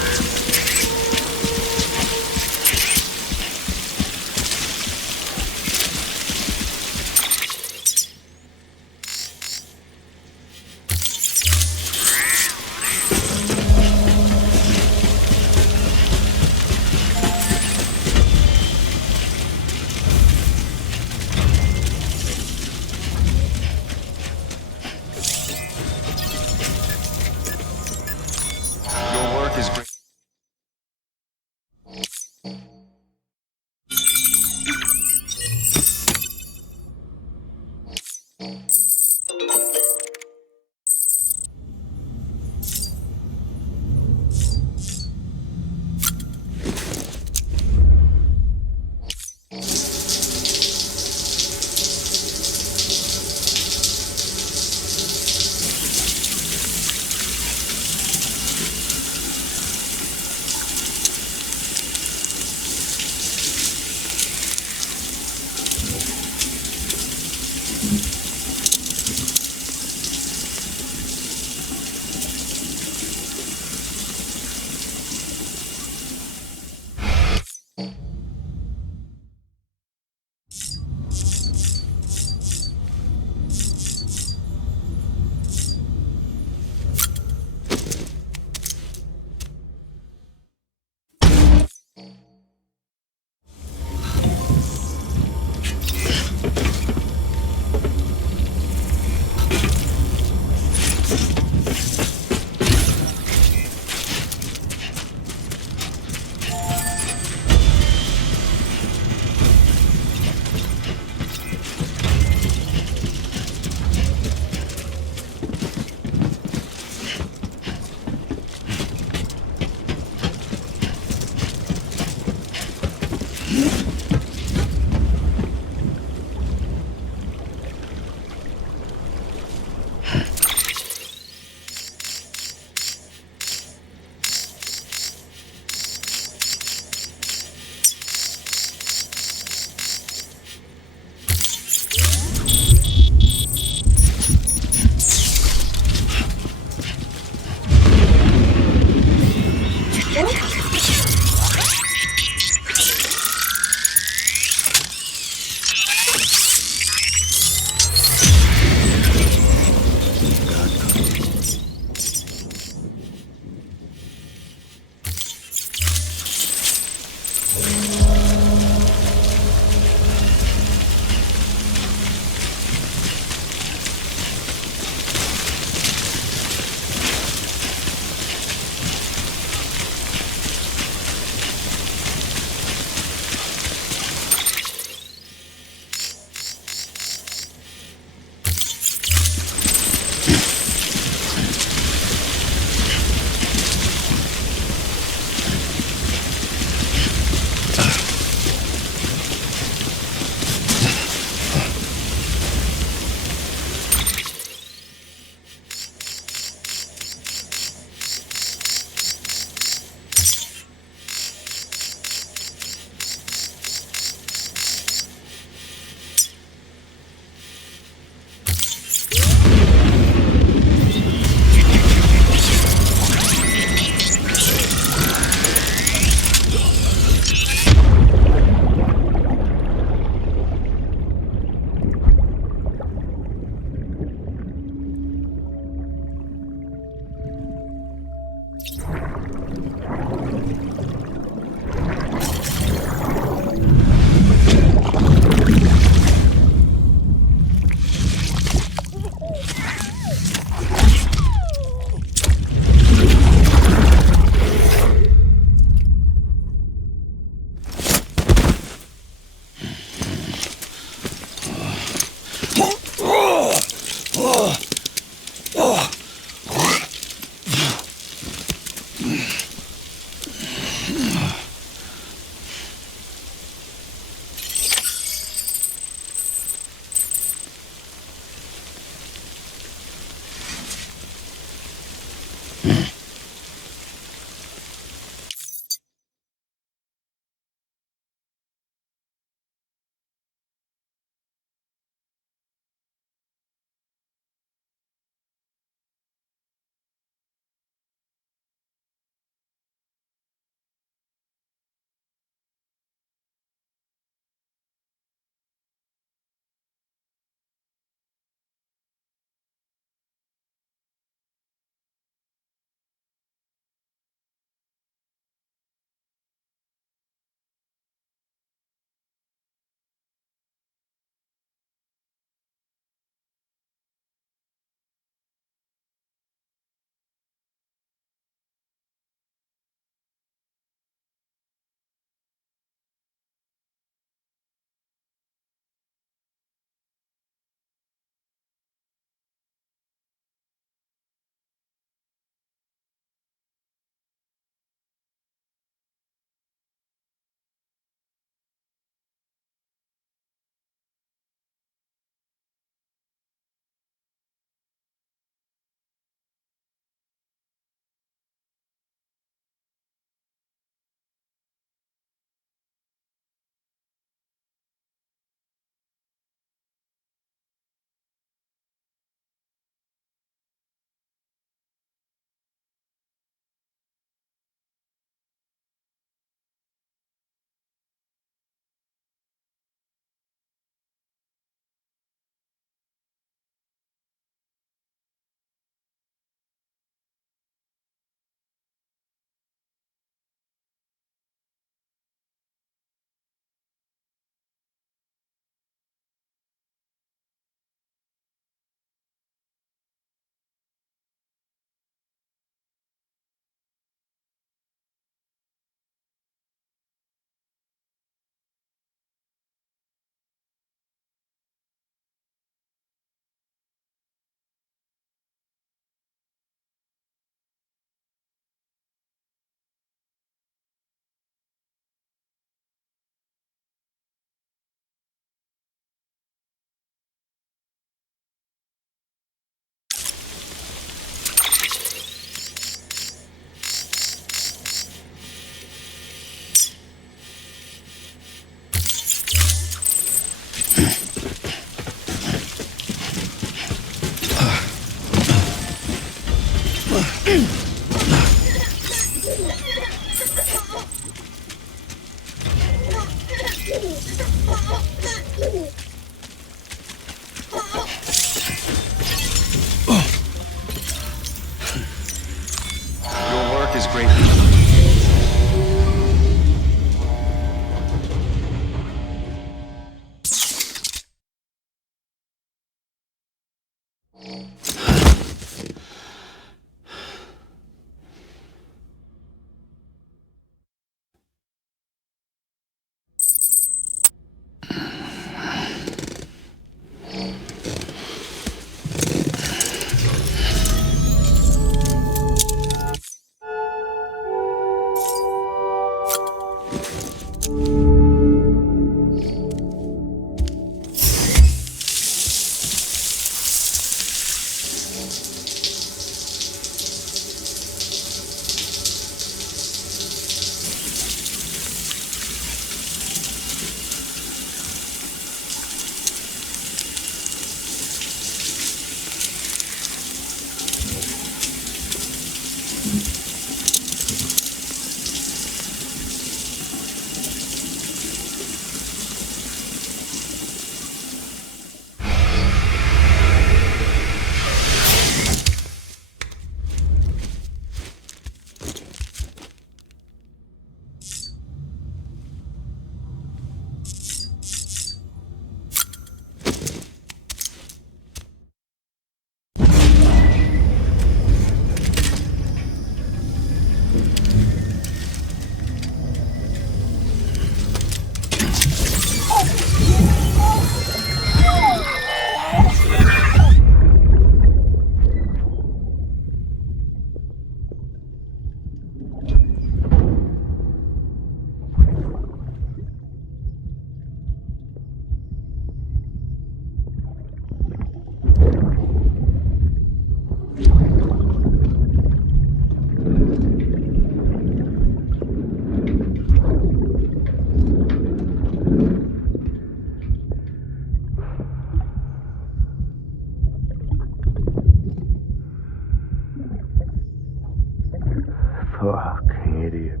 Fucking idiot.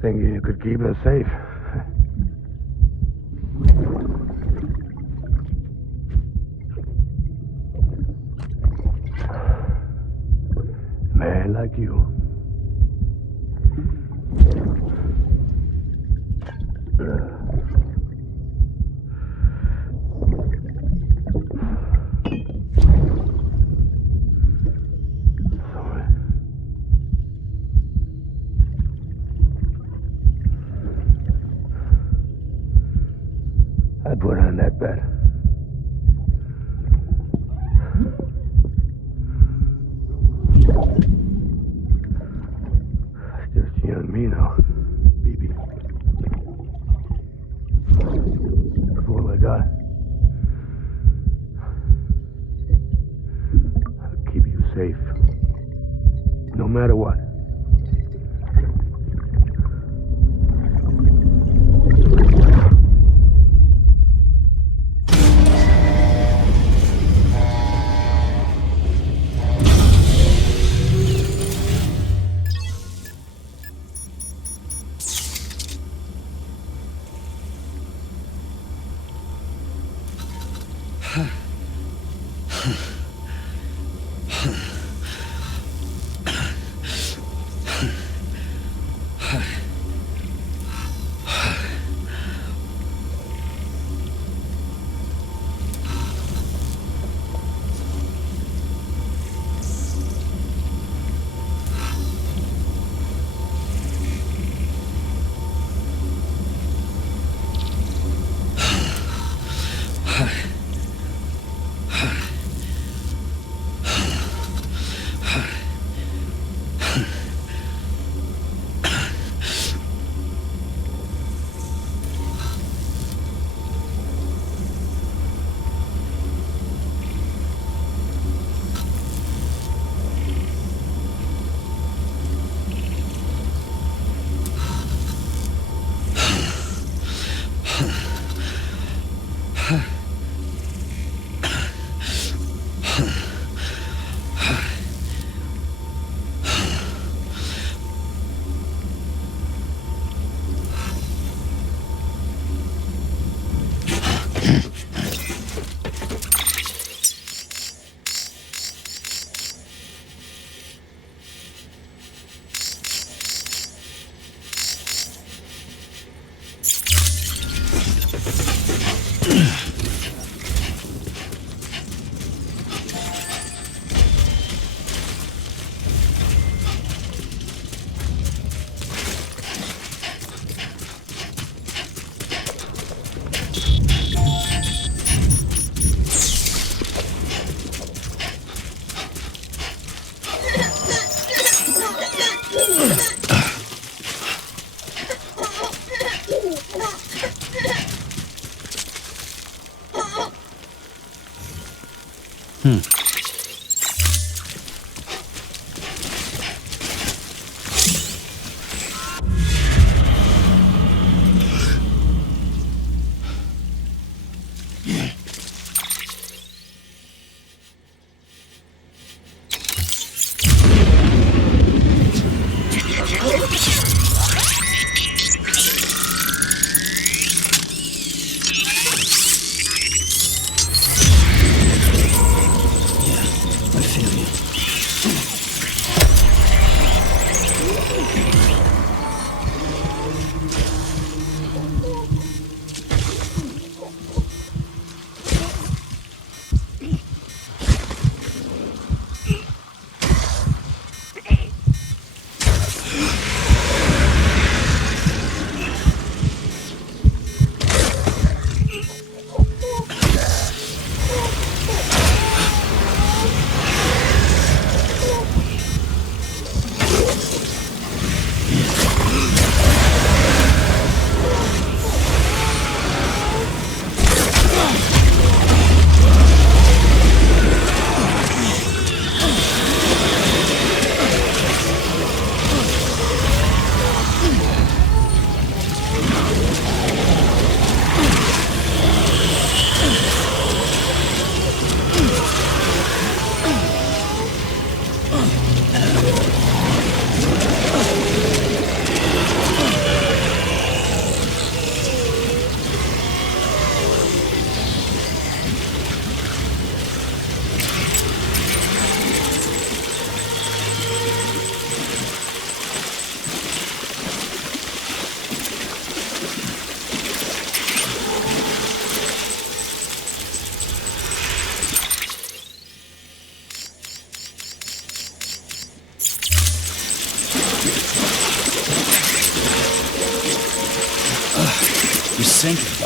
Think you could keep us safe? Man like you. I'd put on that bet. It's just you and me now, baby. That's all I got. I'll keep you safe. No matter what.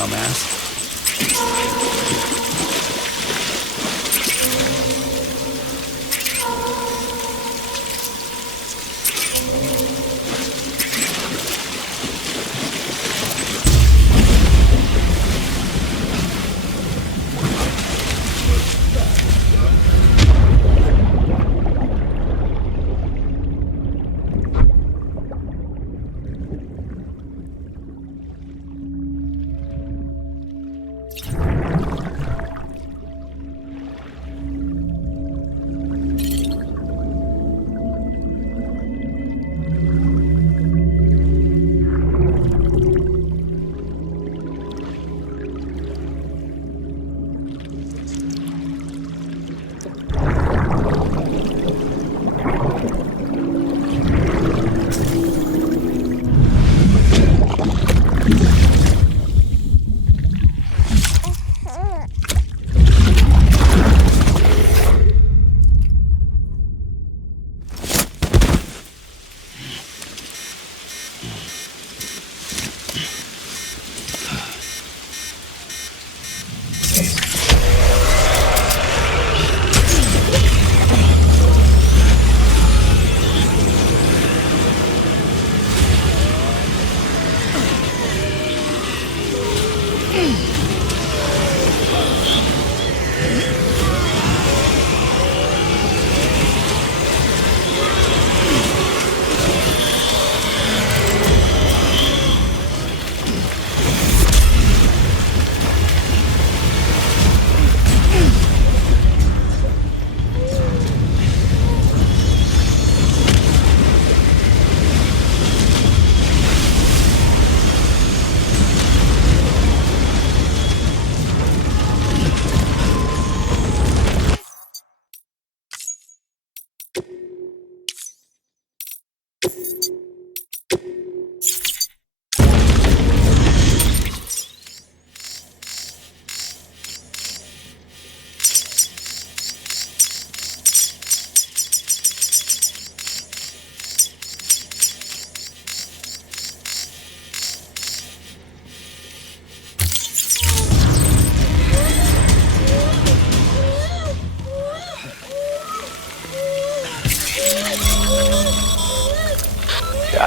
dumbass.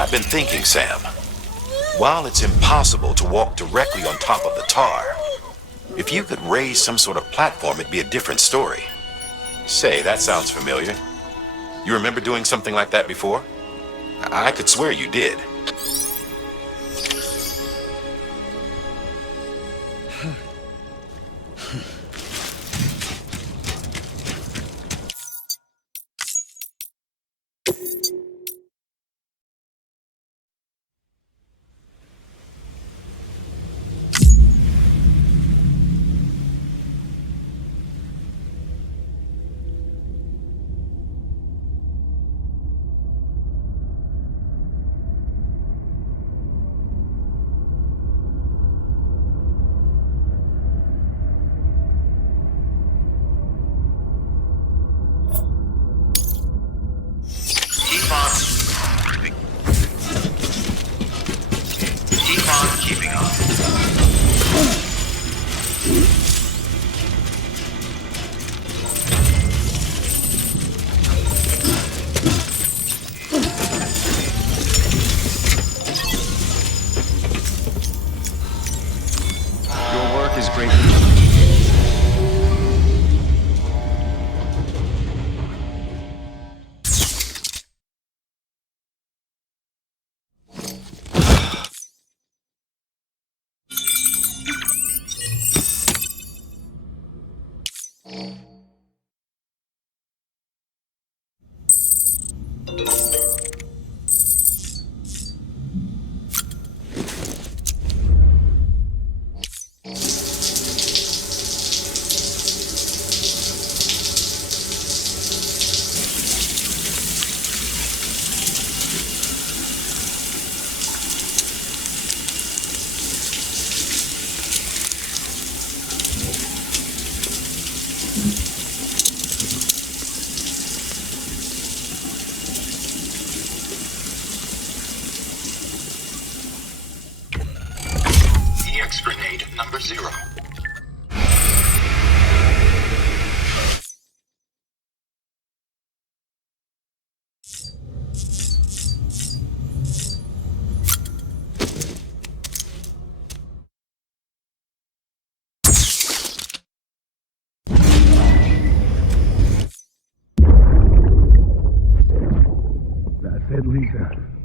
I've been thinking, Sam. While it's impossible to walk directly on top of the tar, if you could raise some sort of platform, it'd be a different story. Say, that sounds familiar. You remember doing something like that before? I could swear you did.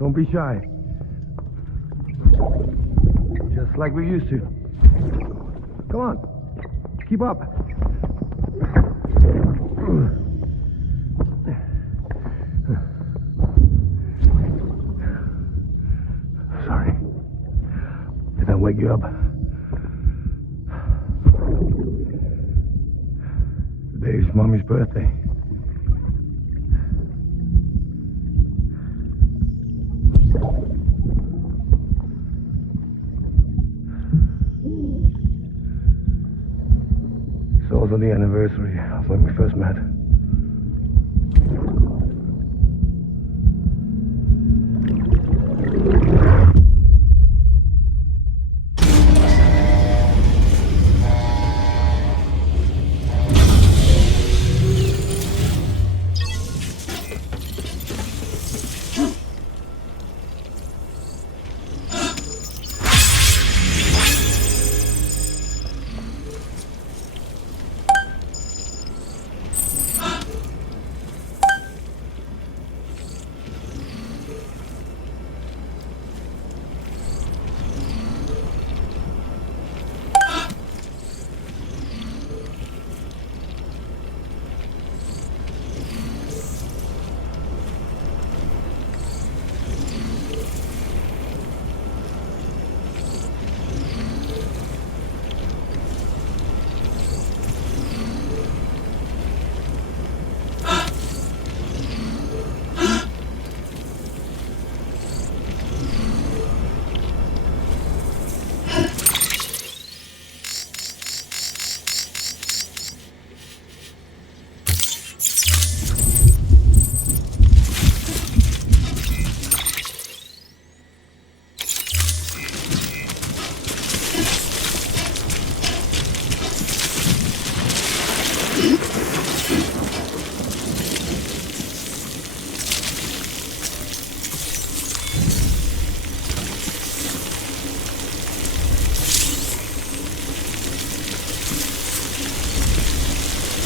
Don't be shy. Just like we used to. Come on. Keep up. Sorry. Did I wake you up? Today's Mommy's birthday. It's also the anniversary of when we first met.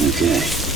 Okay.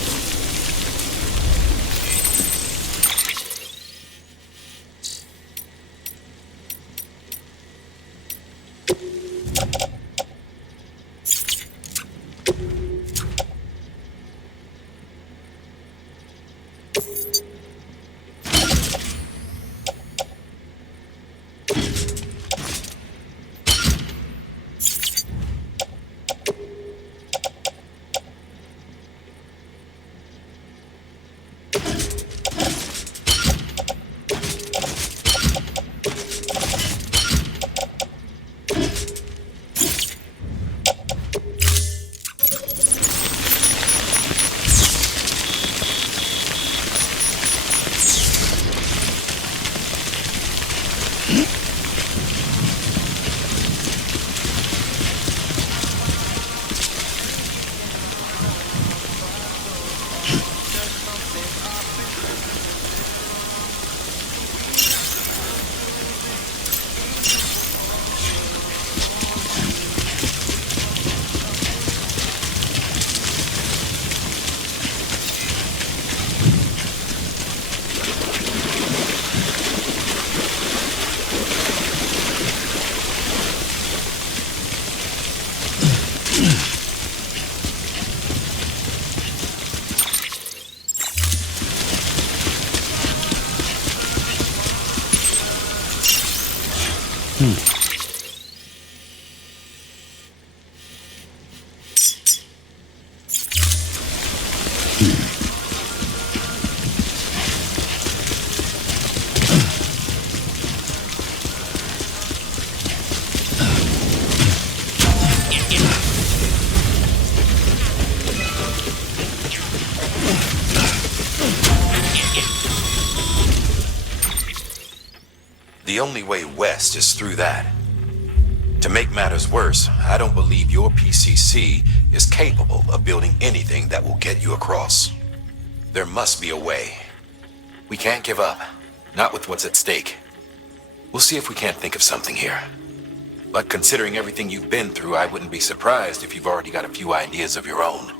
The only way west is through that. To make matters worse, I don't believe your PCC is capable of building anything that will get you across. There must be a way. We can't give up, not with what's at stake. We'll see if we can't think of something here. But considering everything you've been through, I wouldn't be surprised if you've already got a few ideas of your own.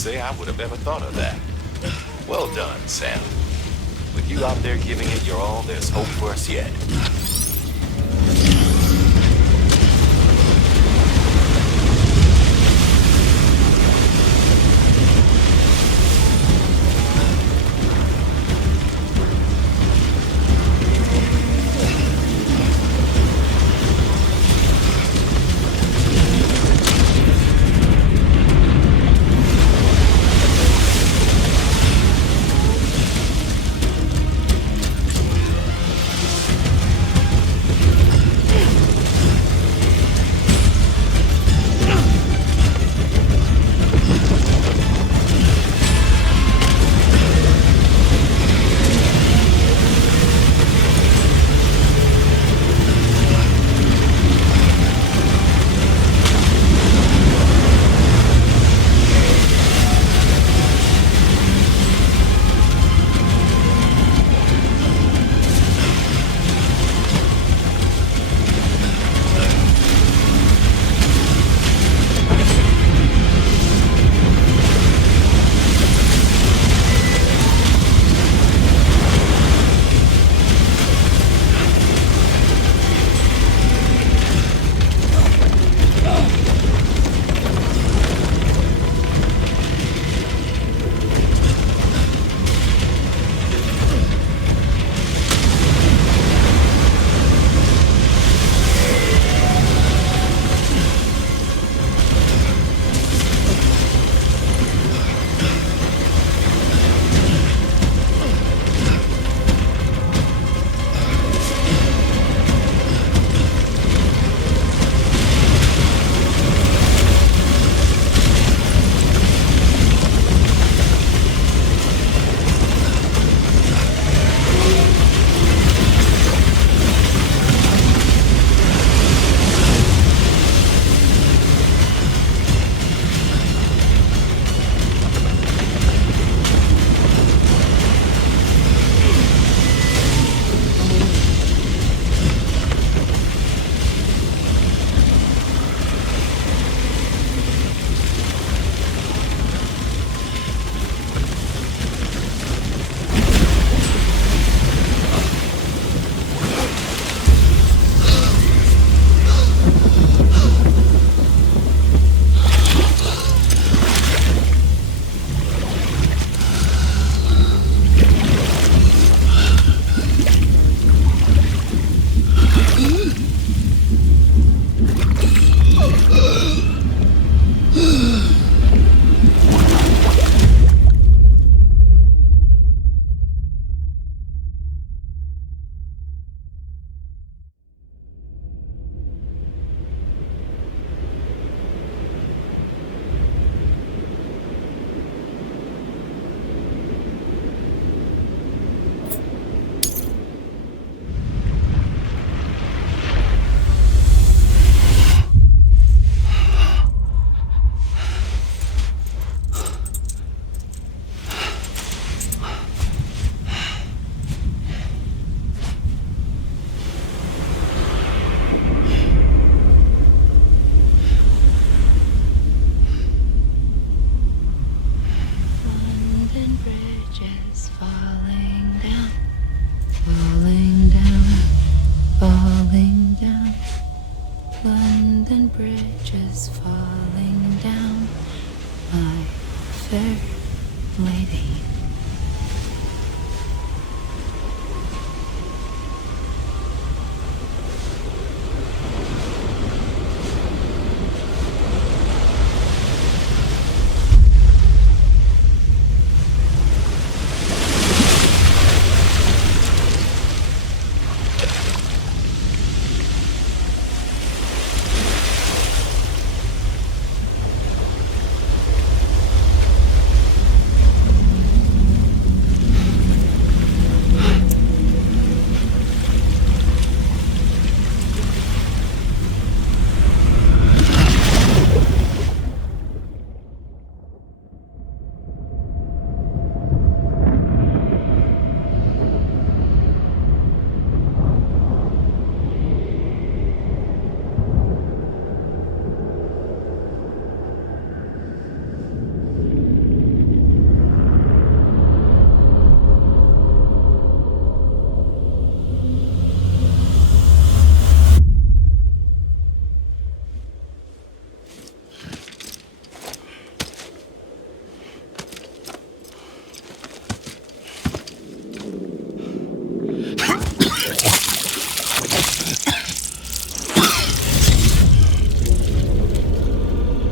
say I would have ever thought of that. Well done, Sam. With you out there giving it your all, there's hope for us yet.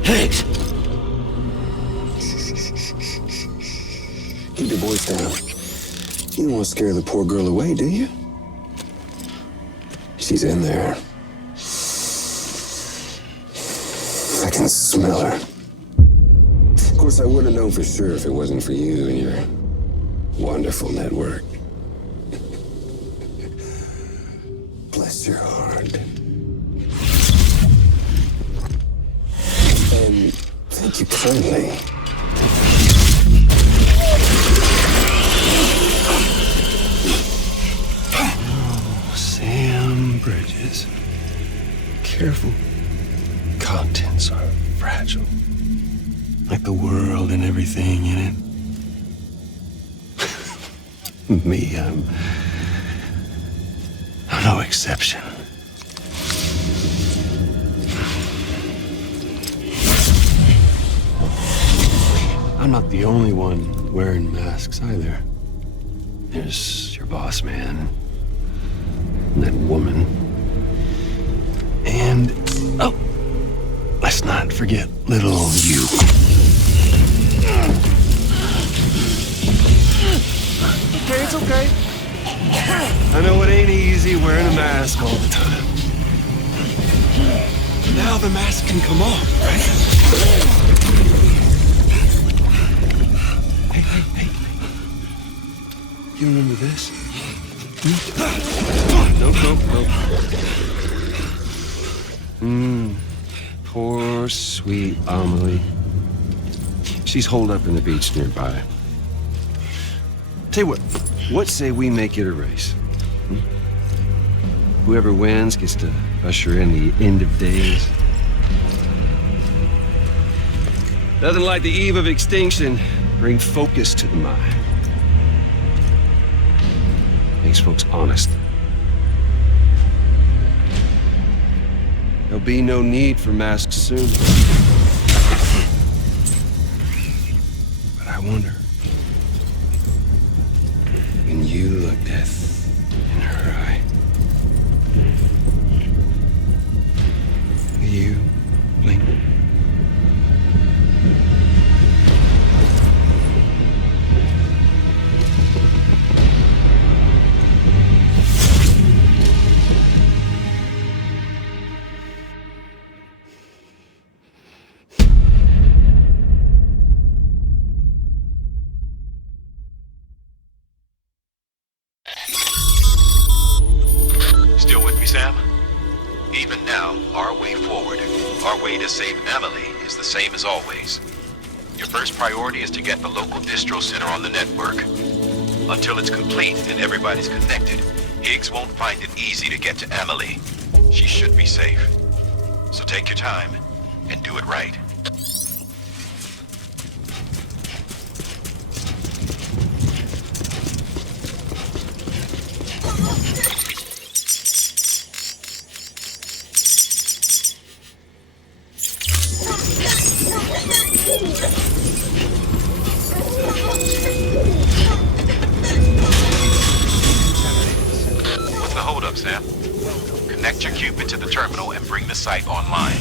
Higgs! Keep your voice down. You don't want to scare the poor girl away, do you? She's in there. I can smell her. Of course, I wouldn't have known for sure if it wasn't for you and your wonderful network. Bless your heart. And thank you kindly. Oh, Sam Bridges. Careful. Contents are fragile. Like the world and everything in it. Me, I'm no exception. I'm not the only one wearing masks either. There's your boss man, and that woman, and, oh, let's not forget little you. Okay, it's okay. I know it ain't easy wearing a mask all the time. Now the mask can come off, right? Hey. You remember this? Nope. Poor, sweet Amelie. She's holed up in the beach nearby. Tell you what say we make it a race? Whoever wins gets to usher in the end of days. Nothing like the eve of extinction. Bring focus to the mind. Makes folks honest. There'll be no need for masks soon. But I wonder, when you look death in her eye, will you blink? Still with me, Sam? Even now, our way forward, our way to save Amelie, is the same as always. Your first priority is to get the local distro center on the network. Until it's complete and everybody's connected, Higgs won't find it easy to get to Amelie. She should be safe. So take your time and do it right. What's the holdup, Sam? Connect your Cupid to the terminal and bring the site online.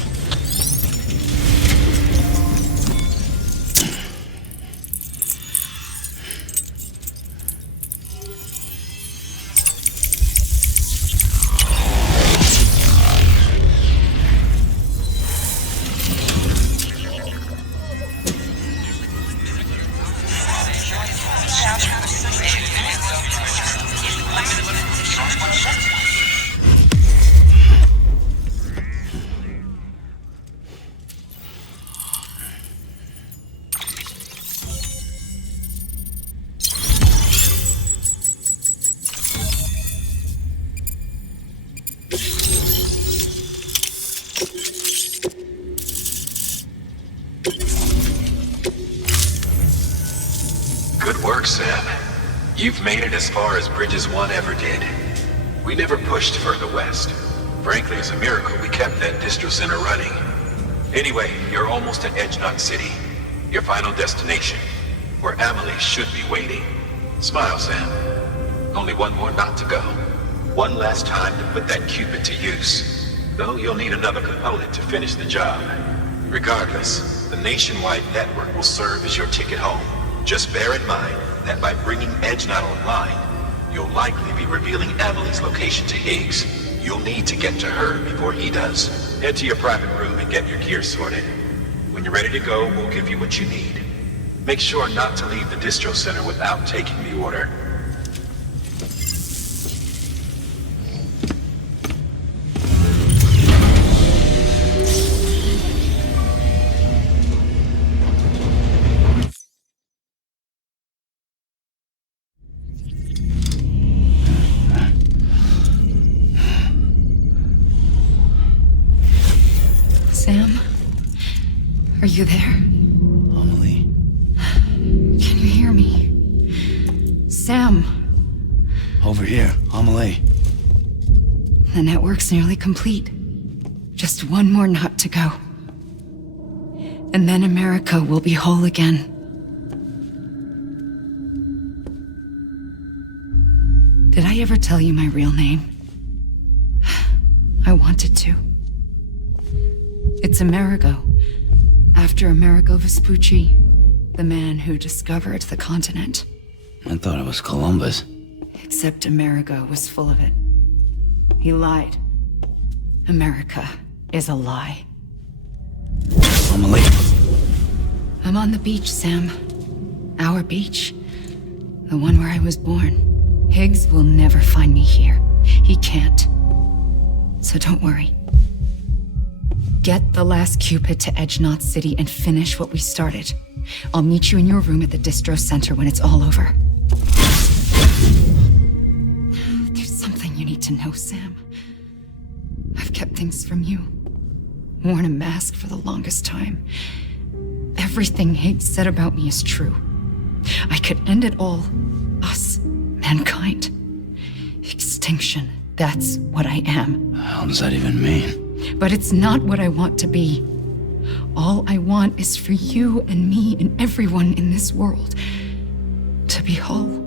Good work, Sam. You've made it as far as Bridges 1 ever did. We never pushed further west. Frankly, it's a miracle we kept that distro center running. Anyway, you're almost at Edge Knot City, your final destination, where Amelie should be waiting. Smile, Sam. Only one more knot to go. One last time to put that Cupid to use. Though you'll need another component to finish the job. Regardless, the nationwide network will serve as your ticket home. Just bear in mind that by bringing Edgenot online, you'll likely be revealing Emily's location to Higgs. You'll need to get to her before he does. Head to your private room and get your gear sorted. When you're ready to go, we'll give you what you need. Make sure not to leave the distro center without taking the order. Sam? Are you there? Amelie. Can you hear me? Sam! Over here, Amelie. The network's nearly complete. Just one more knot to go. And then America will be whole again. Did I ever tell you my real name? I wanted to. It's Amerigo, after Amerigo Vespucci, the man who discovered the continent. I thought it was Columbus. Except Amerigo was full of it. He lied. America is a lie. Amelie. I'm on the beach, Sam. Our beach. The one where I was born. Higgs will never find me here. He can't. So don't worry. Get the last Cupid to Edgenot City and finish what we started. I'll meet you in your room at the distro center when it's all over. There's something you need to know, Sam. I've kept things from you. Worn a mask for the longest time. Everything Higgs said about me is true. I could end it all. Us. Mankind. Extinction. That's what I am. How does that even mean? But it's not what I want to be. All I want is for you and me and everyone in this world to be whole.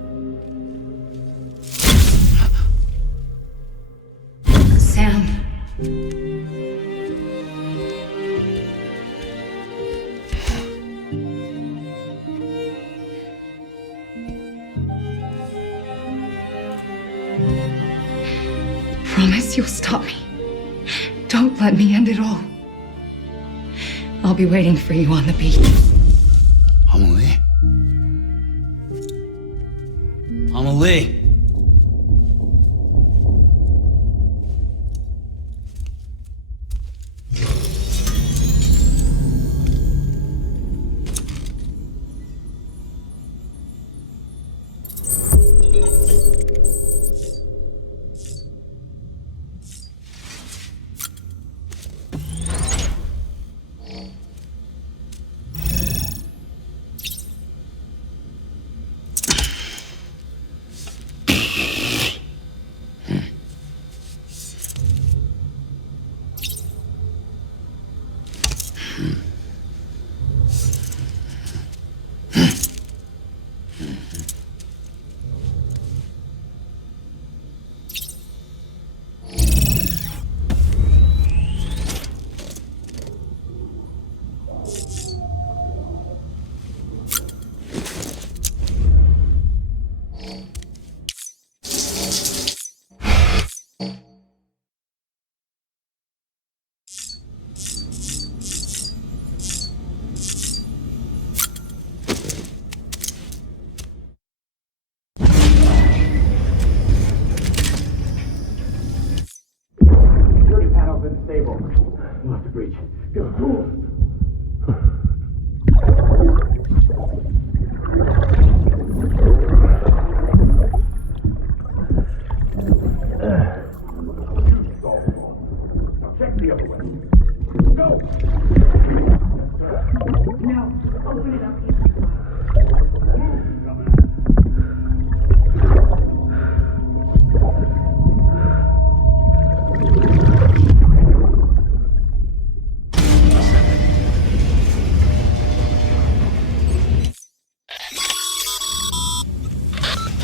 Sam. Promise you'll stop me. Don't let me end it all. I'll be waiting for you on the beach. Amelie? Amelie!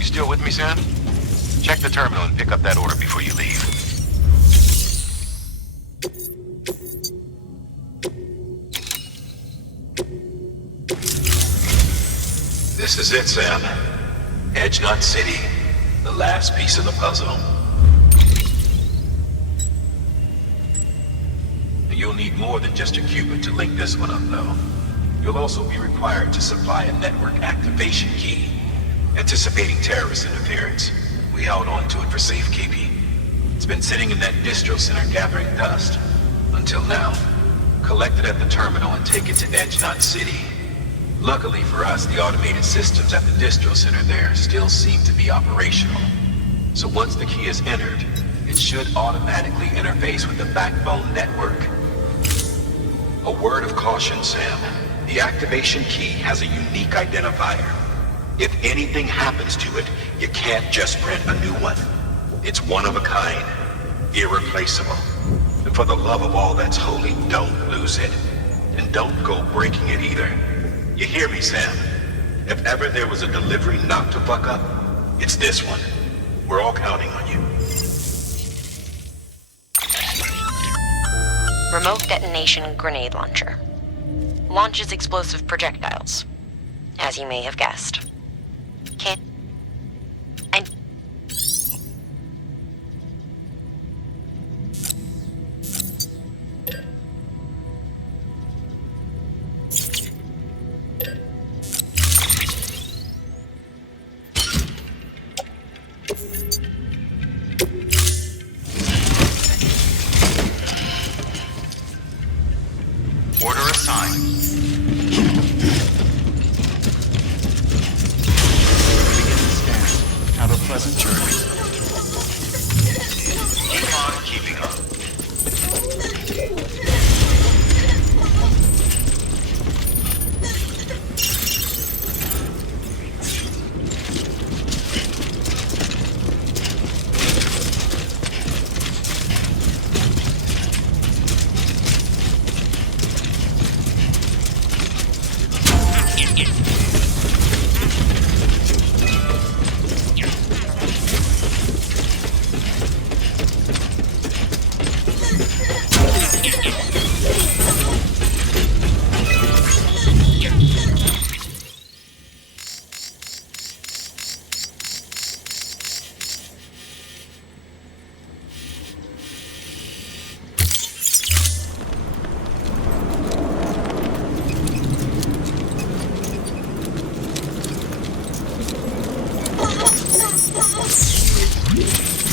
Still with me, Sam? Check the terminal and pick up that order before you leave. This is it, Sam. Edge Knot City. The last piece of the puzzle. You'll need more than just a qubit to link this one up, though. You'll also be required to supply a network activation key. Anticipating terrorist interference, we held on to it for safekeeping. It's been sitting in that distro center gathering dust. Until now. Collect it at the terminal and take it to Edge Knot City. Luckily for us, the automated systems at the distro center there still seem to be operational. So once the key is entered, it should automatically interface with the backbone network. A word of caution, Sam. The activation key has a unique identifier. If anything happens to it, you can't just print a new one. It's one of a kind, irreplaceable. And for the love of all that's holy, don't lose it. And don't go breaking it either. You hear me, Sam? If ever there was a delivery not to fuck up, it's this one. We're all counting on you. Remote detonation grenade launcher. Launches explosive projectiles. As you may have guessed. Order assigned. Begin the scan. Have a pleasant journey. Keep on keeping up.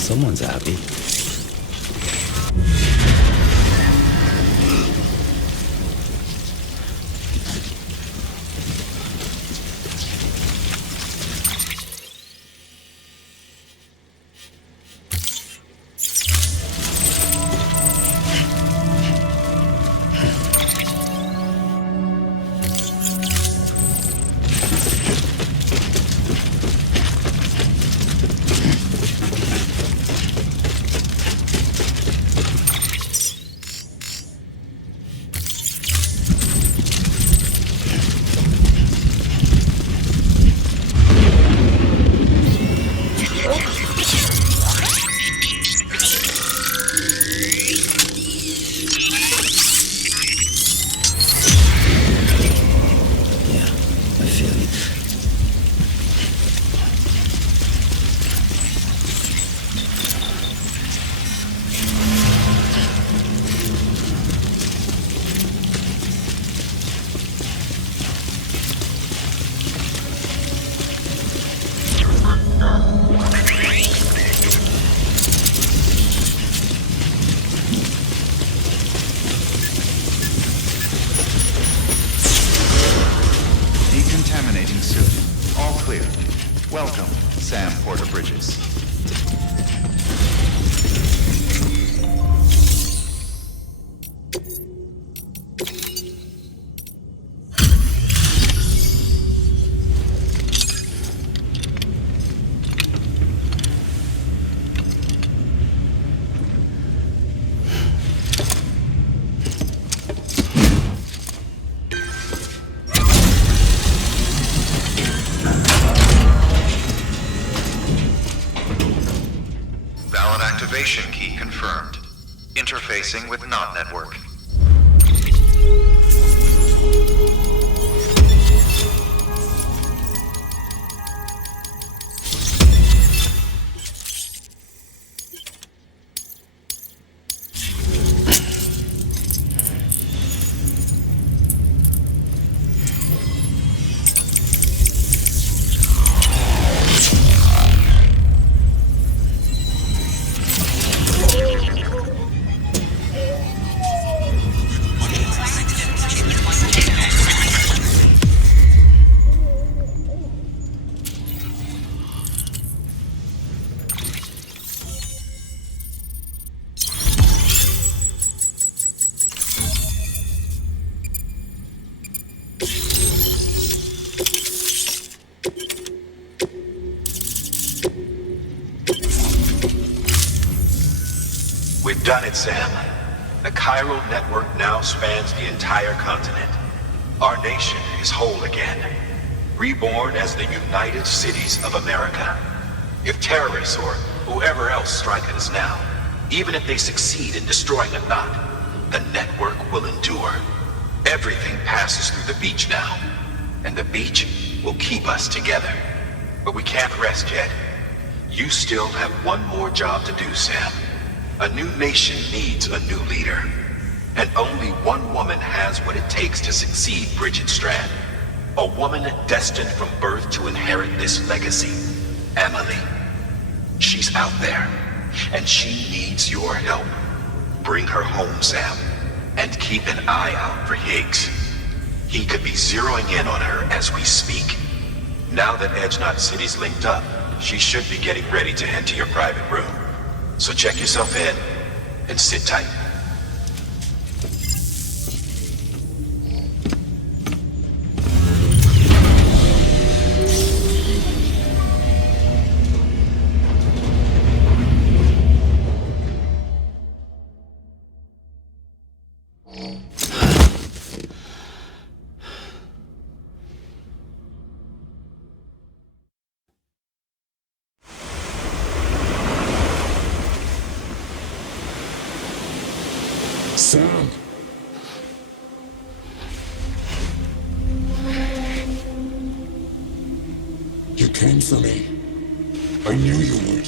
Someone's happy. Decontaminating suit. All clear. Welcome, Sam Porter Bridges. Activation key confirmed. Interfacing with NOT network. done it, Sam. The chiral network now spans the entire continent. Our nation is whole again, reborn as the United Cities of America. If terrorists or whoever else strike at us now, even if they succeed in destroying the knot, the network will endure. Everything passes through the beach now, and the beach will keep us together. But we can't rest yet. You still have one more job to do, Sam. A new nation needs a new leader. And only one woman has what it takes to succeed Bridget Strand. A woman destined from birth to inherit this legacy. Emily. She's out there, and she needs your help. Bring her home, Sam, and keep an eye out for Higgs. He could be zeroing in on her as we speak. Now that Edge Knot City's linked up, she should be getting ready to head to your private room. So check yourself in, and sit tight. Sam. You came for me. I knew you would.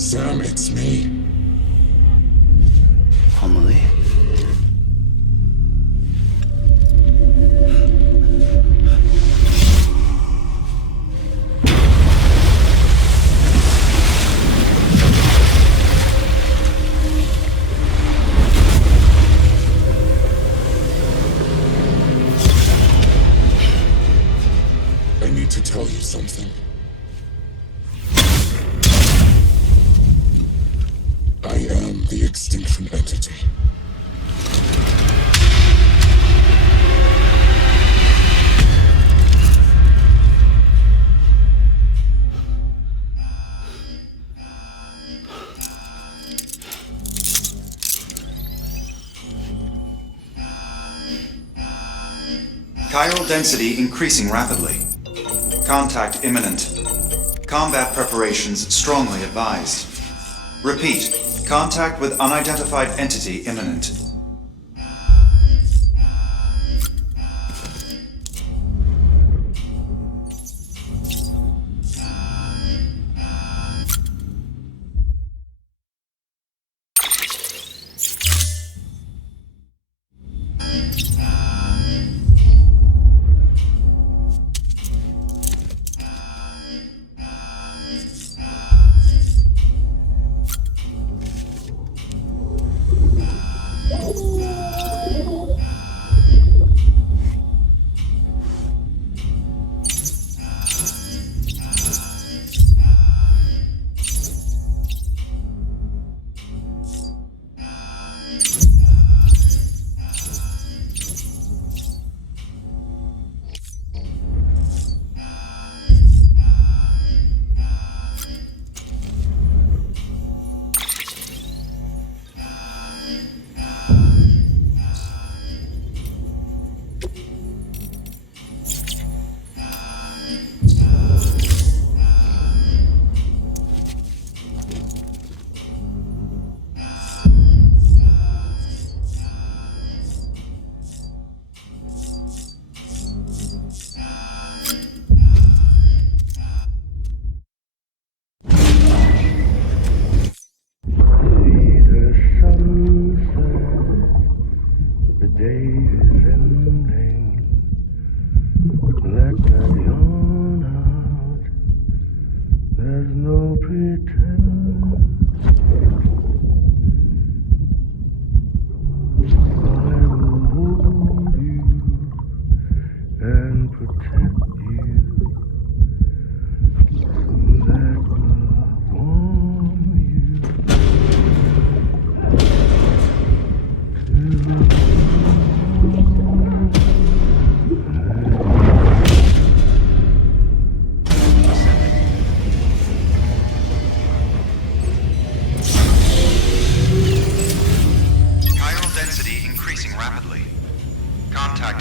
Sam, it's me. Emily? To tell you something. I am the extinction entity. Chiral density increasing rapidly. Contact imminent. Combat preparations strongly advised. Repeat, contact with unidentified entity imminent.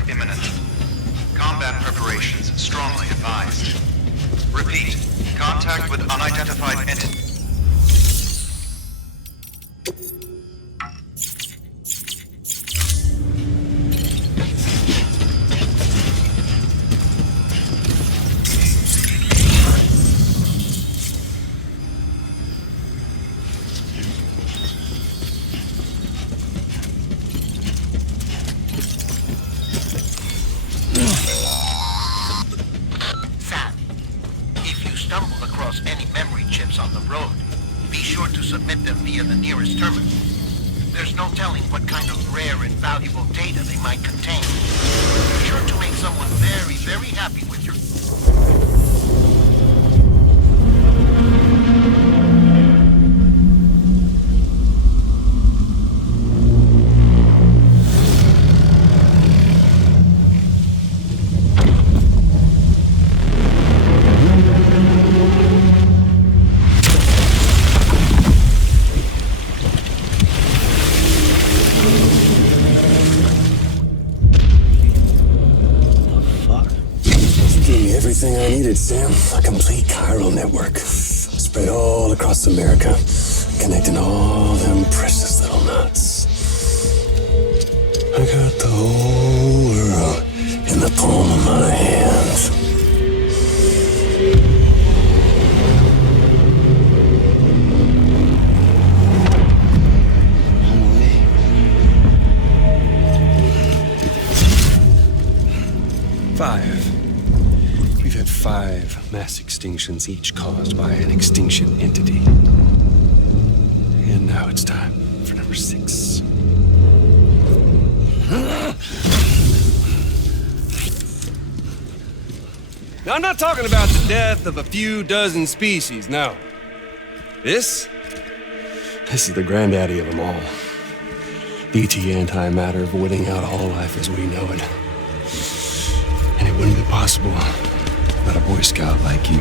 imminent. Combat preparations strongly advised. Repeat, contact with unidentified entity. Sam, a complete chiral network spread all across America, connecting all them precious little nuts. I got the whole world in the palm of my hand. Five mass extinctions, each caused by an extinction entity. And now it's time for number 6. Now, I'm not talking about the death of a few dozen species, no. This is the granddaddy of them all. BT antimatter voiding out all life as we know it. And it wouldn't be possible without a Boy Scout like you,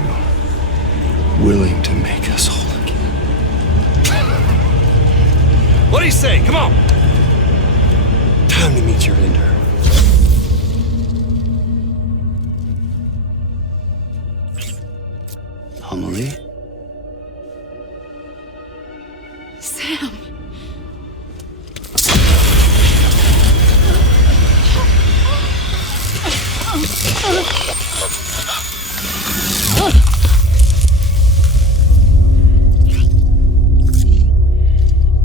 willing to make us whole again. What do you say? Come on! Time to meet your ender. Amelie? Sam.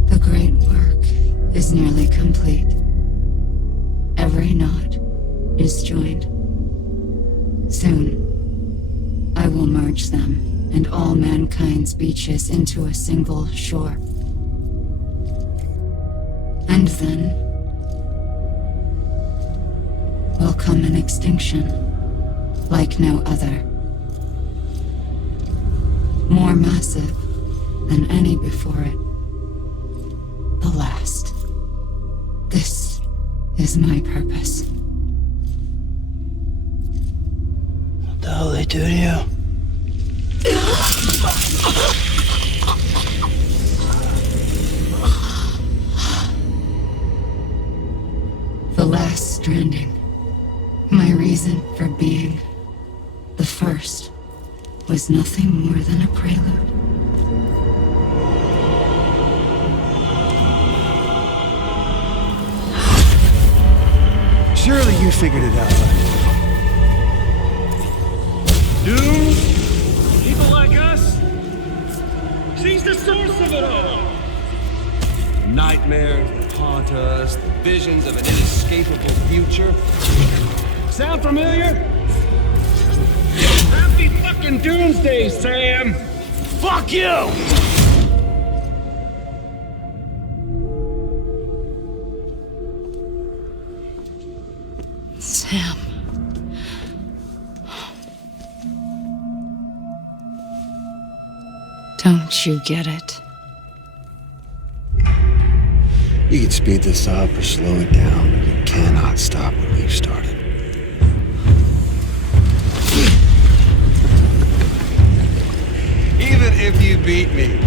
The great work is nearly complete. Every knot is joined. Soon, I will merge them and all mankind's beaches into a single shore. And then will come an extinction like no other. More massive than any before it. The last. This is my purpose. What the hell they do to you? The last stranding. My reason for being. The first was nothing more than a prelude. Surely you figured it out, right? Doomed? People like us? She's the source of it all! Nightmares that haunt us, the visions of an inescapable future. Sound familiar? Happy fucking doomsday, Sam! Fuck you! Sam. Don't you get it? You can speed this up or slow it down, but you cannot stop what we've started. Even if you beat me,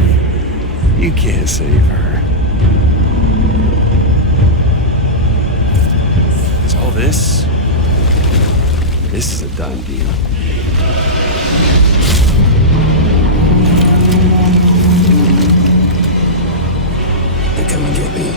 you can't save her. Is all this done deal. They come and get me.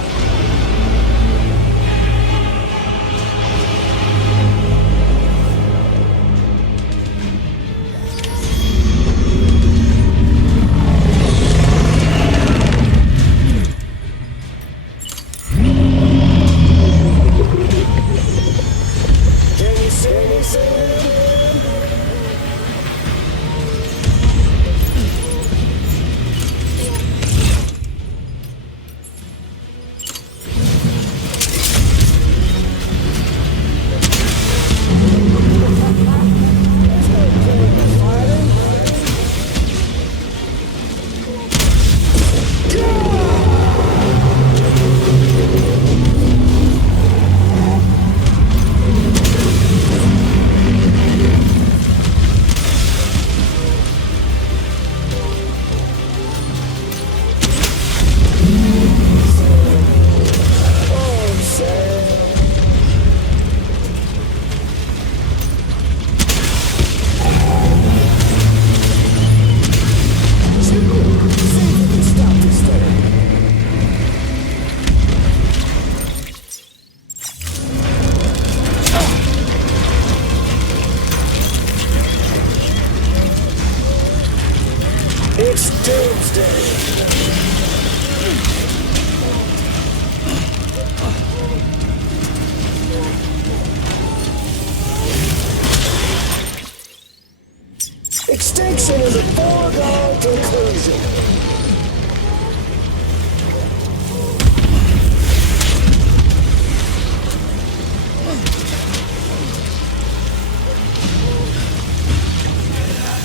Extinction is a foregone conclusion.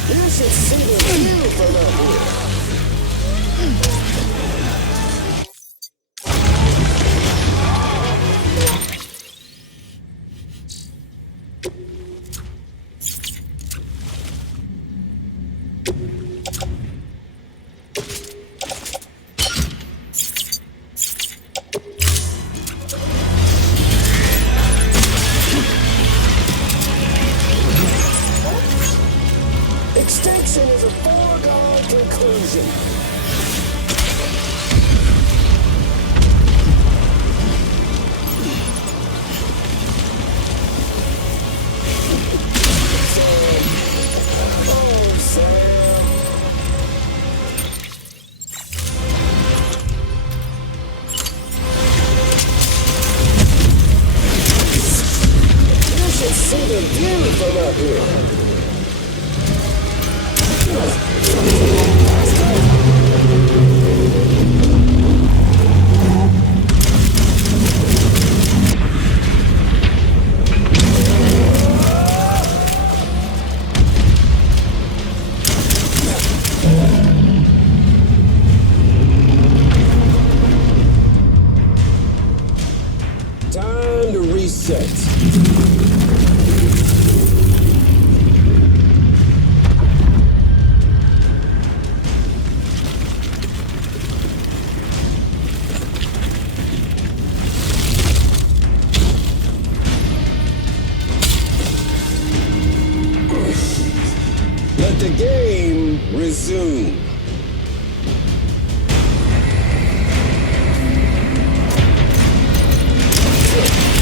You should see the view from up here. Extinction is a foregone conclusion. Sam. Oh, Sam. You should see the view from up here. Time to reset. Let the game resume.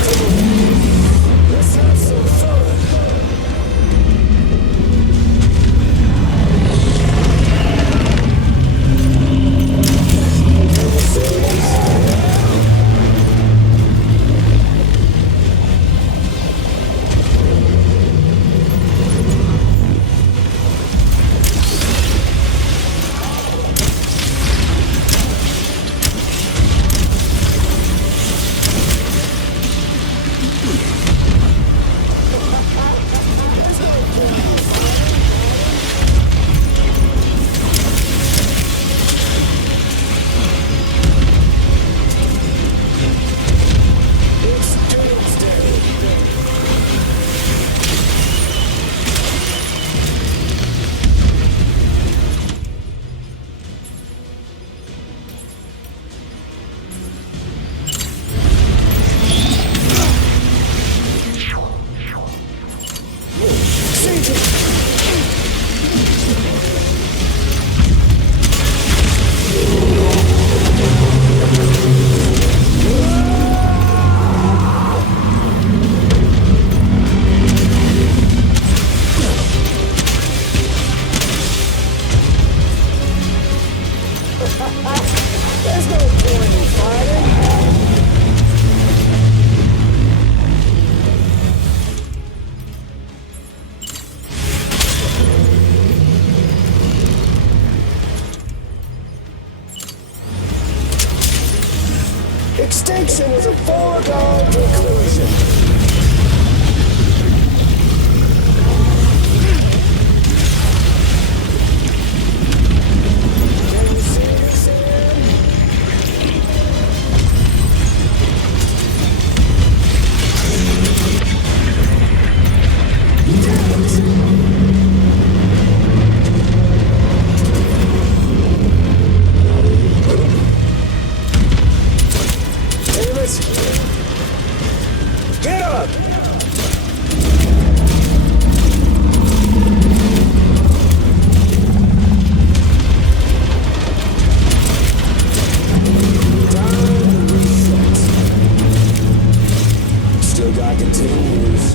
Come on, let's have some fun. mission is a foregone conclusion. Can you see me, Sam? Davis! Get up! Time reset. Still got continues.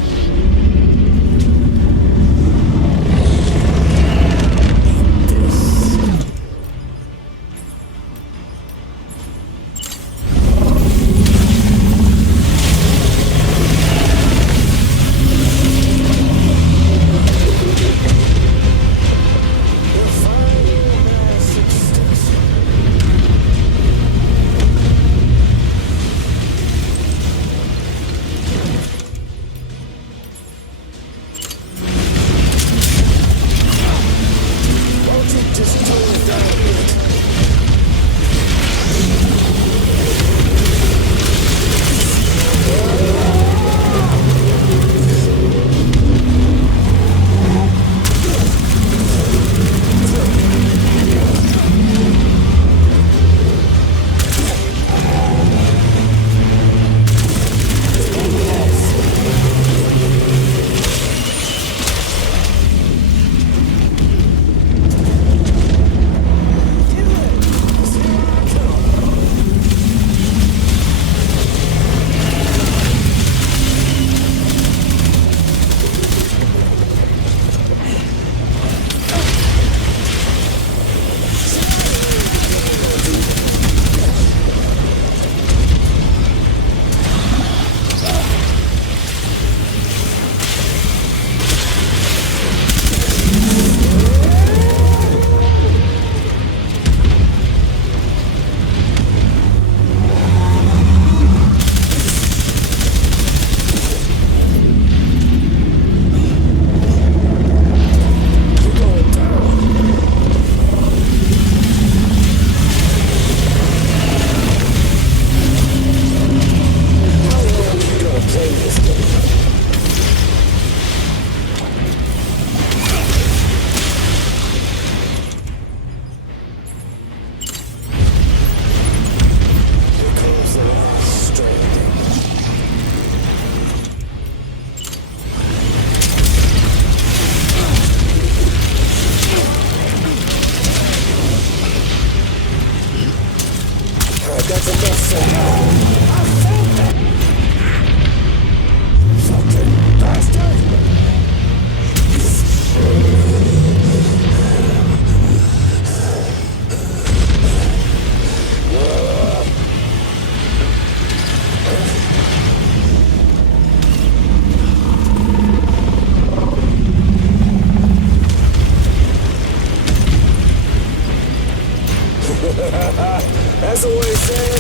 That's the way, Sam.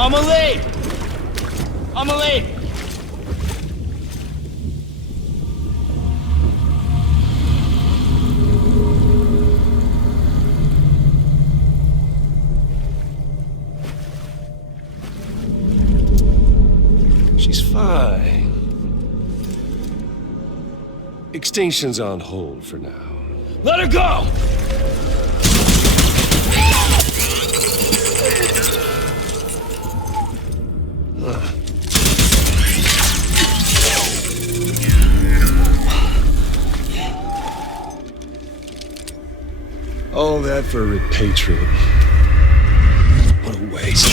Amelie! Amelie! She's fine. Extinction's on hold for now. Let her go! All that for a repatriate. What a waste.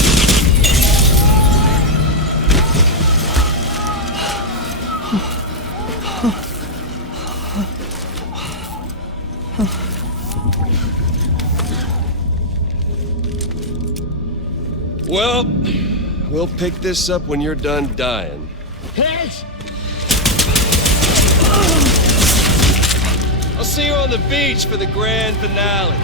Well, we'll pick this up when you're done dying. Heads! I'll see you on the beach for the grand finale.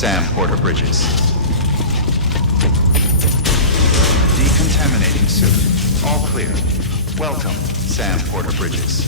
Sam Porter Bridges. Decontaminating suit. All clear. Welcome, Sam Porter Bridges.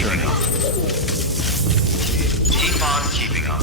journey. Keep on keeping on.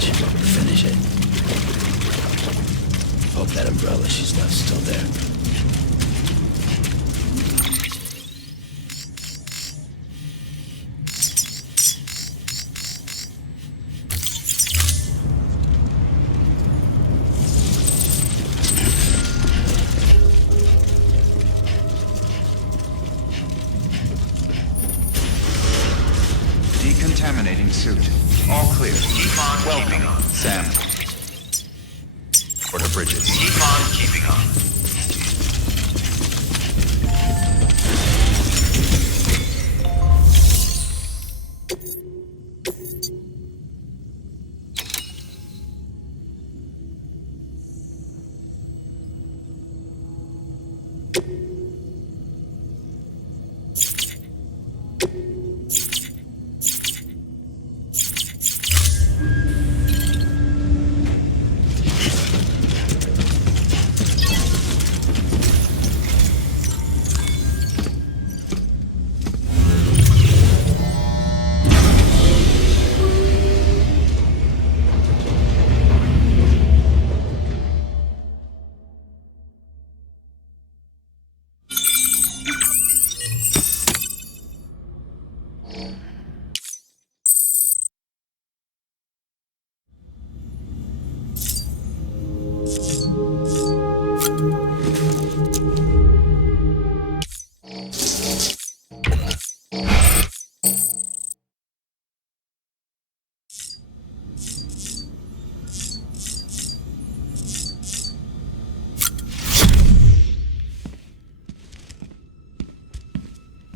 beach. Finish it. Hope that umbrella she's left's still there. Decontaminating suit. All clear. Keep on welcome, on. Sam. Porter Bridges. Keep on keeping on.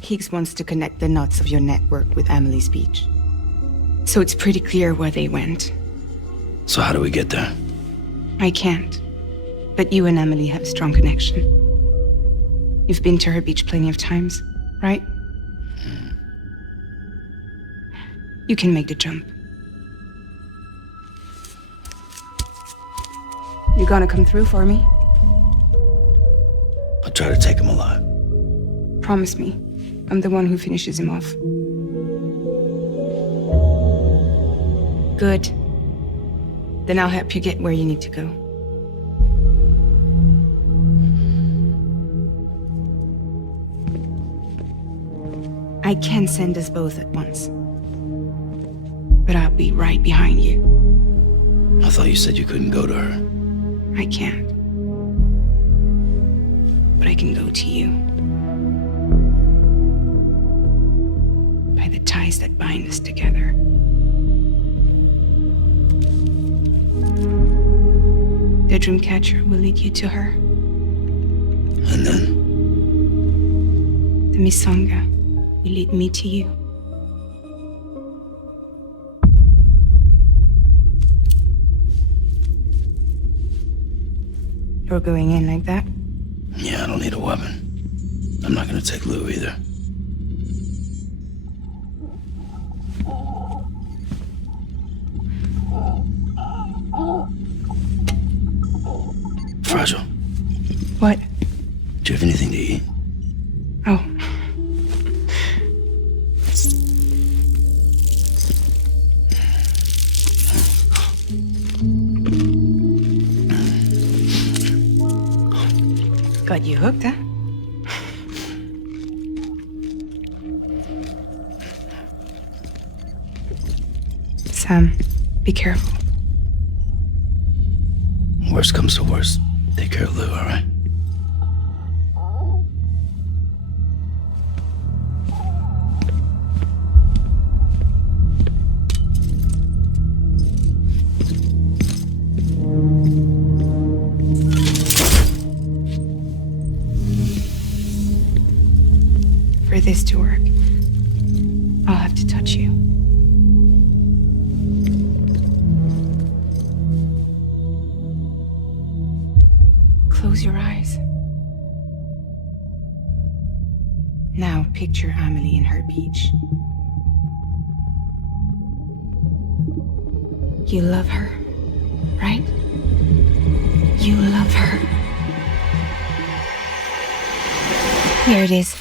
Higgs wants to connect the knots of your network with Amelie's beach. So it's pretty clear where they went. So how do we get there? I can't. But you and Amelie have a strong connection. You've been to her beach plenty of times, right? You can make the jump. You gonna come through for me? I'll try to take him alive. Promise me. I'm the one who finishes him off. Good. Then I'll help you get where you need to go. I can send us both at once. But I'll be right behind you. I thought you said you couldn't go to her. I can't. But I can go to you. By the ties that bind us together. The Dreamcatcher will lead you to her. And then? The Misanga will lead me to you. You're going in like that? Yeah, I don't need a weapon. I'm not gonna take Lou either. Fragile. What? Do you have anything to eat? Oh. Got you hooked, huh? Sam, be careful. Worst comes to worst. Take care of Lou, all right? For this to work, I'll have to touch you. Close your eyes. Now picture Amelie in her beach. You love her, right? You love her. Here it is.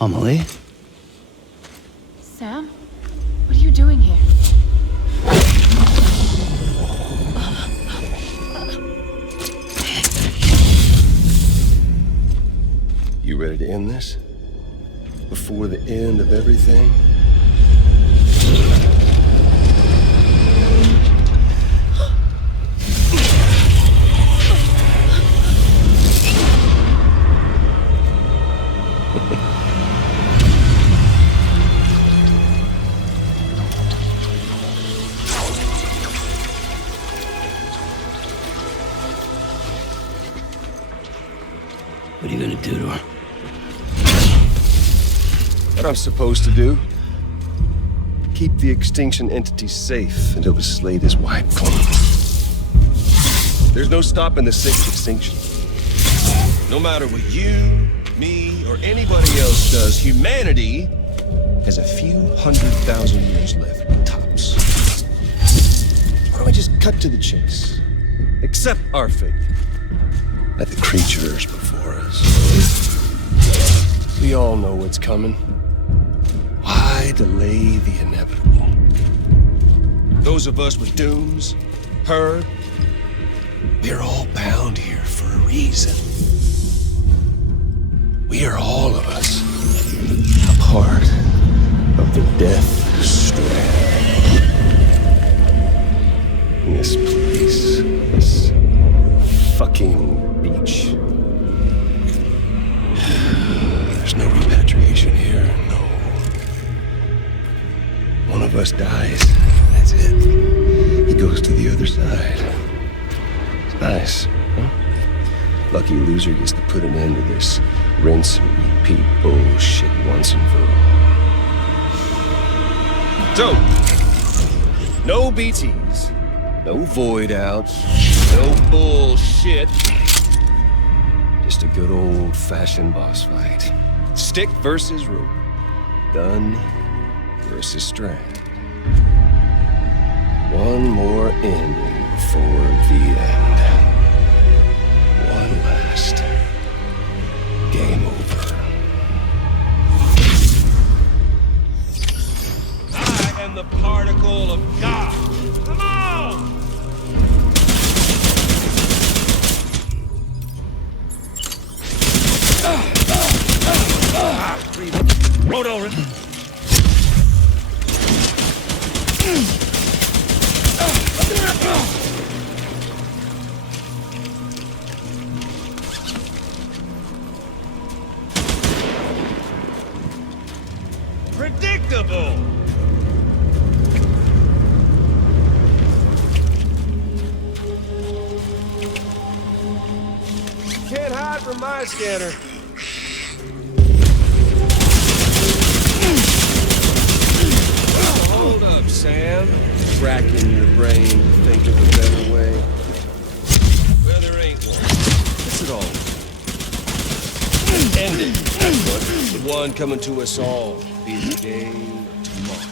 Amelie? Sam? What are you doing here? You ready to end this? Before the end of everything? What are you gonna do to her? What I'm supposed to do? Keep the extinction entity safe until the slate is wiped clean. There's no stopping the sixth extinction. No matter what you, me, or anybody else does, humanity has a few 100,000 years left, tops. Why don't we just cut to the chase? Accept our fate. Let the creatures before us. We all know what's coming. Why delay the inevitable? Those of us with dooms, her, we're all bound here for a reason. We are all of us a part of the Death Strand. In this place, this fucking beach. There's no repatriation here, no. One of us dies, that's it. He goes to the other side. It's nice, huh? Lucky loser gets to put an end to this rinse and repeat bullshit once and for all. So, no BTs, no void outs, no bullshit. Just a good old-fashioned boss fight. Stick versus rope. Gun versus strand. One more ending before the end. One last game over. I am the particle of God. Come on! Roll over. Predictable. Can't hide from my scanner. Hold up, Sam. Racking your brain to think of a better way. Well, there ain't one. What's it all? End it. The one coming to us all. Be it today or tomorrow.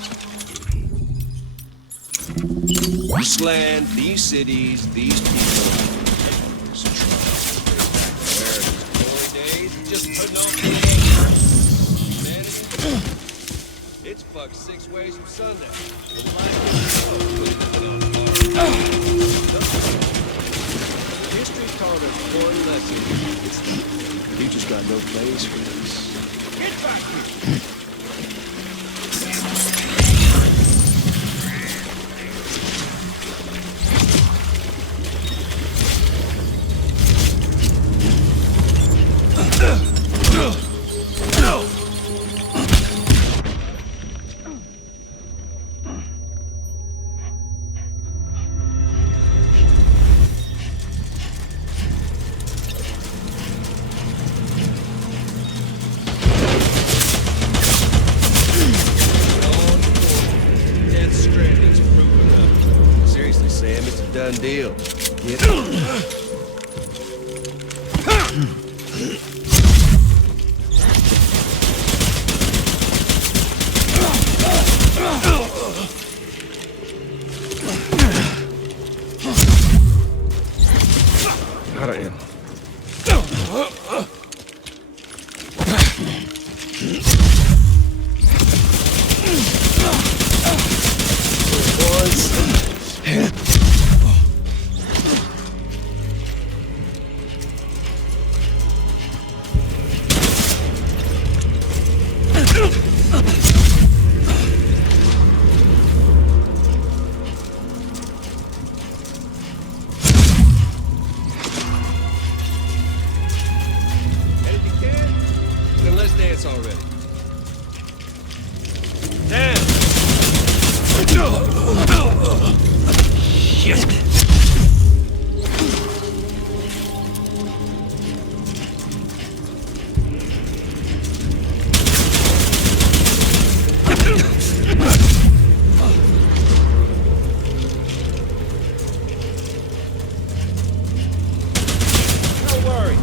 This land, these cities, these people. It's where in the early days, just putting on the humanity. It's fucked 6 ways from sundown. History's taught us one lesson. It's that you just got no place for this. Get back here! Done deal. Get out of here. this already. Damn! Shit! Don't worry.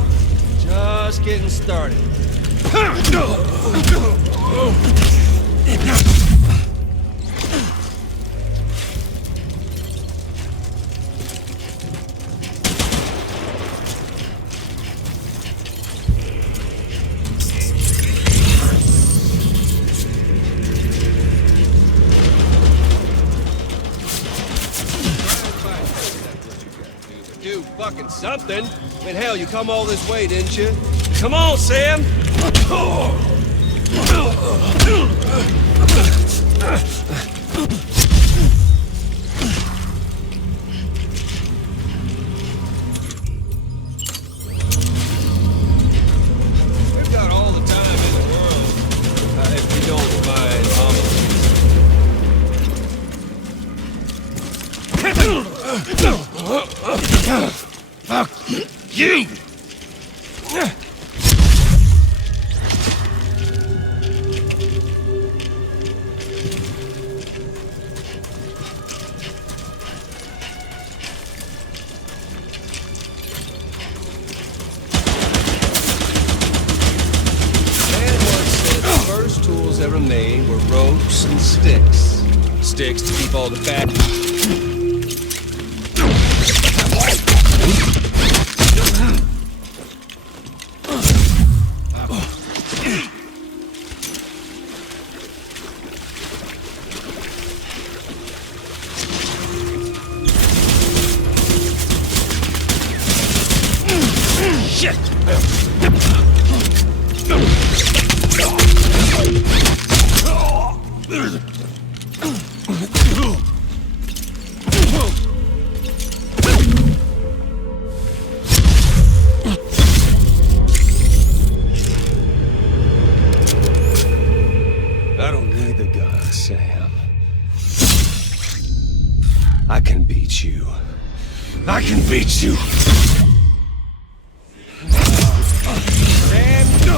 Just getting started. Do fucking something. I mean, hell, you come all this way, didn't you? Come on, Sam! We've got all the time in the world, if you don't mind, Fuck you! Tools ever made were ropes and sticks. Sticks to keep all the fat. Shit! I don't need the gun, Sam. I can beat you. I can beat you. Sam, no!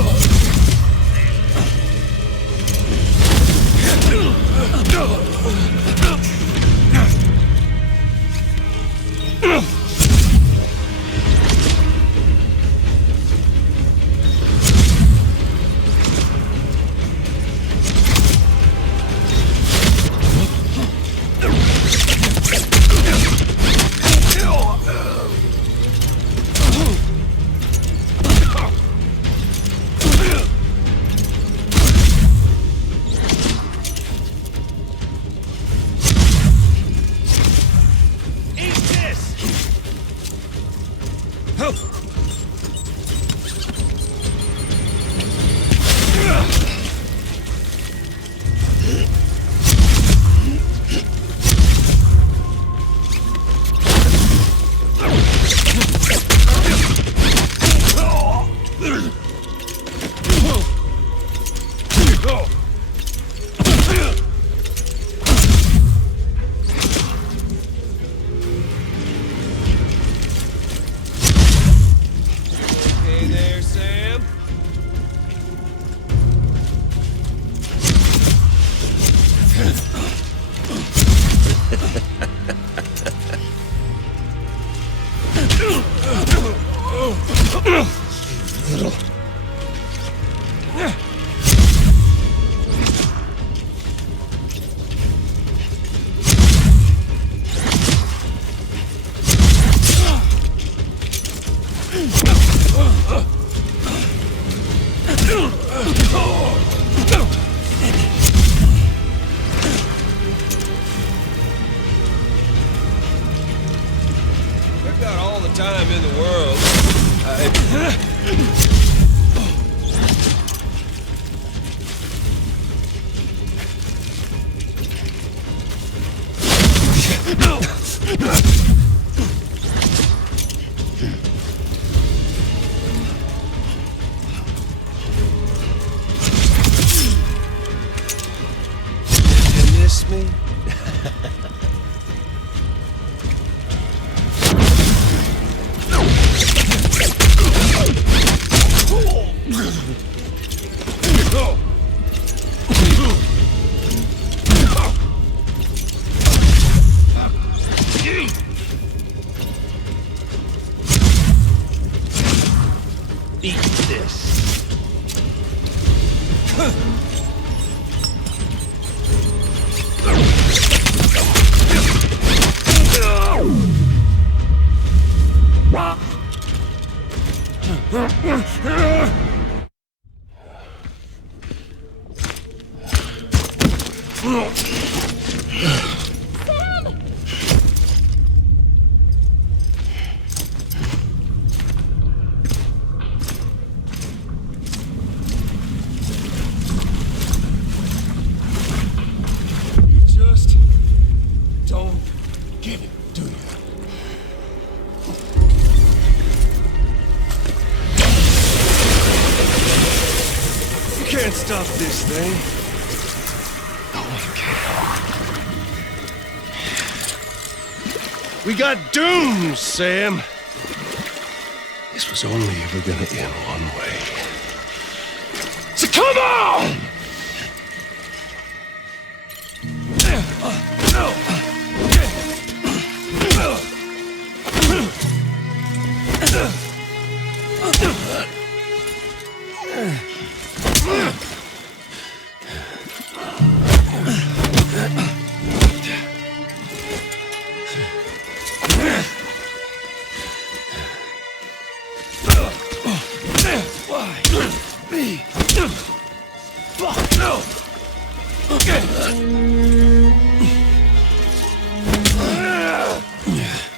Time in the world. Eat this. Just don't get it, do you? You can't stop this thing. No one can. We got doomed, Sam. This was only ever gonna end one way. So come on!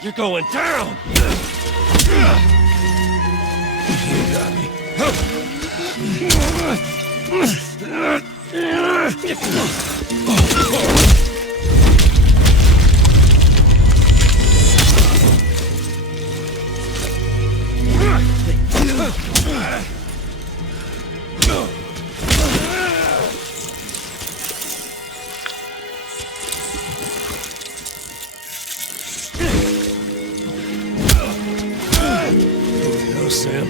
You're going down! You got me. Sam.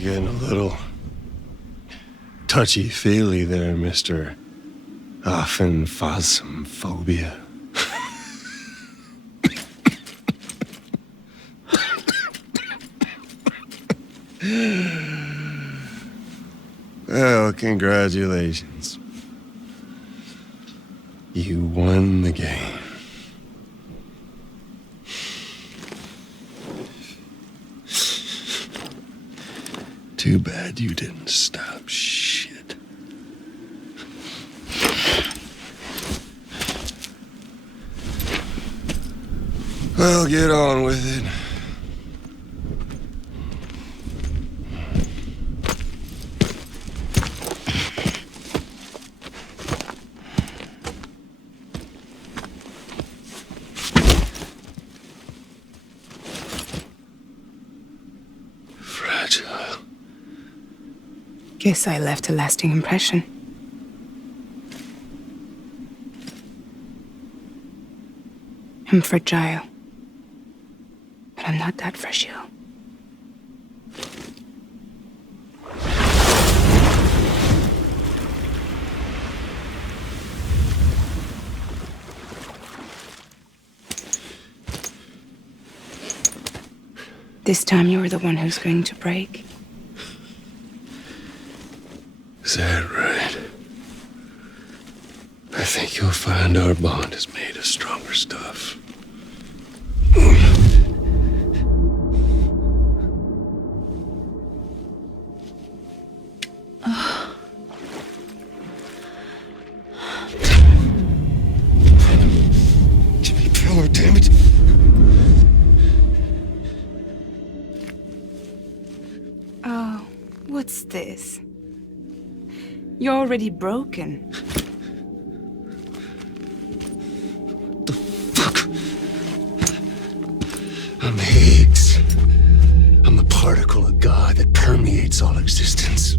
Getting a little touchy-feely there, Mr. Phasmophobia. Well, congratulations. You won the game. Too bad you didn't stop shit. Well, get on with it. Fragile. Guess I left a lasting impression. I'm fragile. But I'm not that fragile. This time you're the one who's going to break. Is that right? I think you'll find our bond is made of stronger stuff. Jimmy Pillar, damn it. Oh, what's this? You're already broken. I'm Higgs. I'm the particle of God that permeates all existence.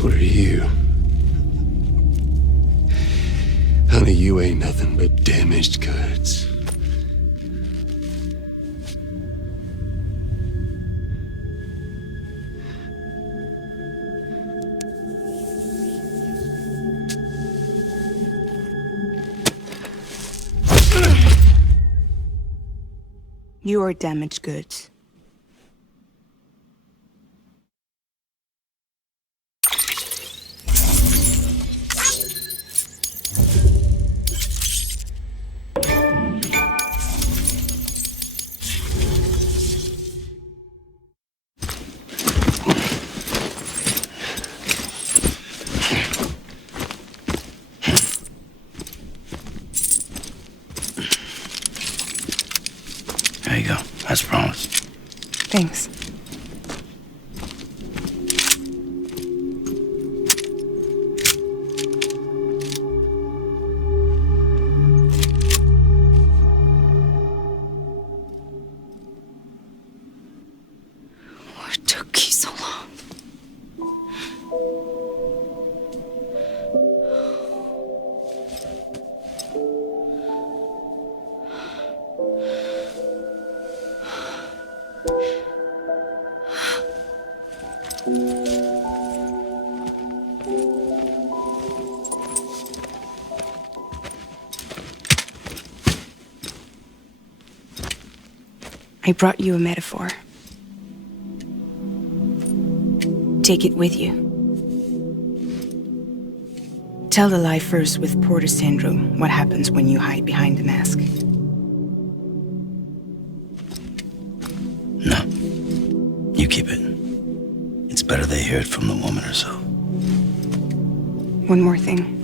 What are you? Honey, you ain't nothing but damaged goods. You are damaged goods. There you go. As promised. Thanks. What took you so long? I brought you a metaphor. Take it with you. Tell the lifers with Porter syndrome what happens when you hide behind the mask. No. You keep it. It's better they hear it from the woman herself. One more thing.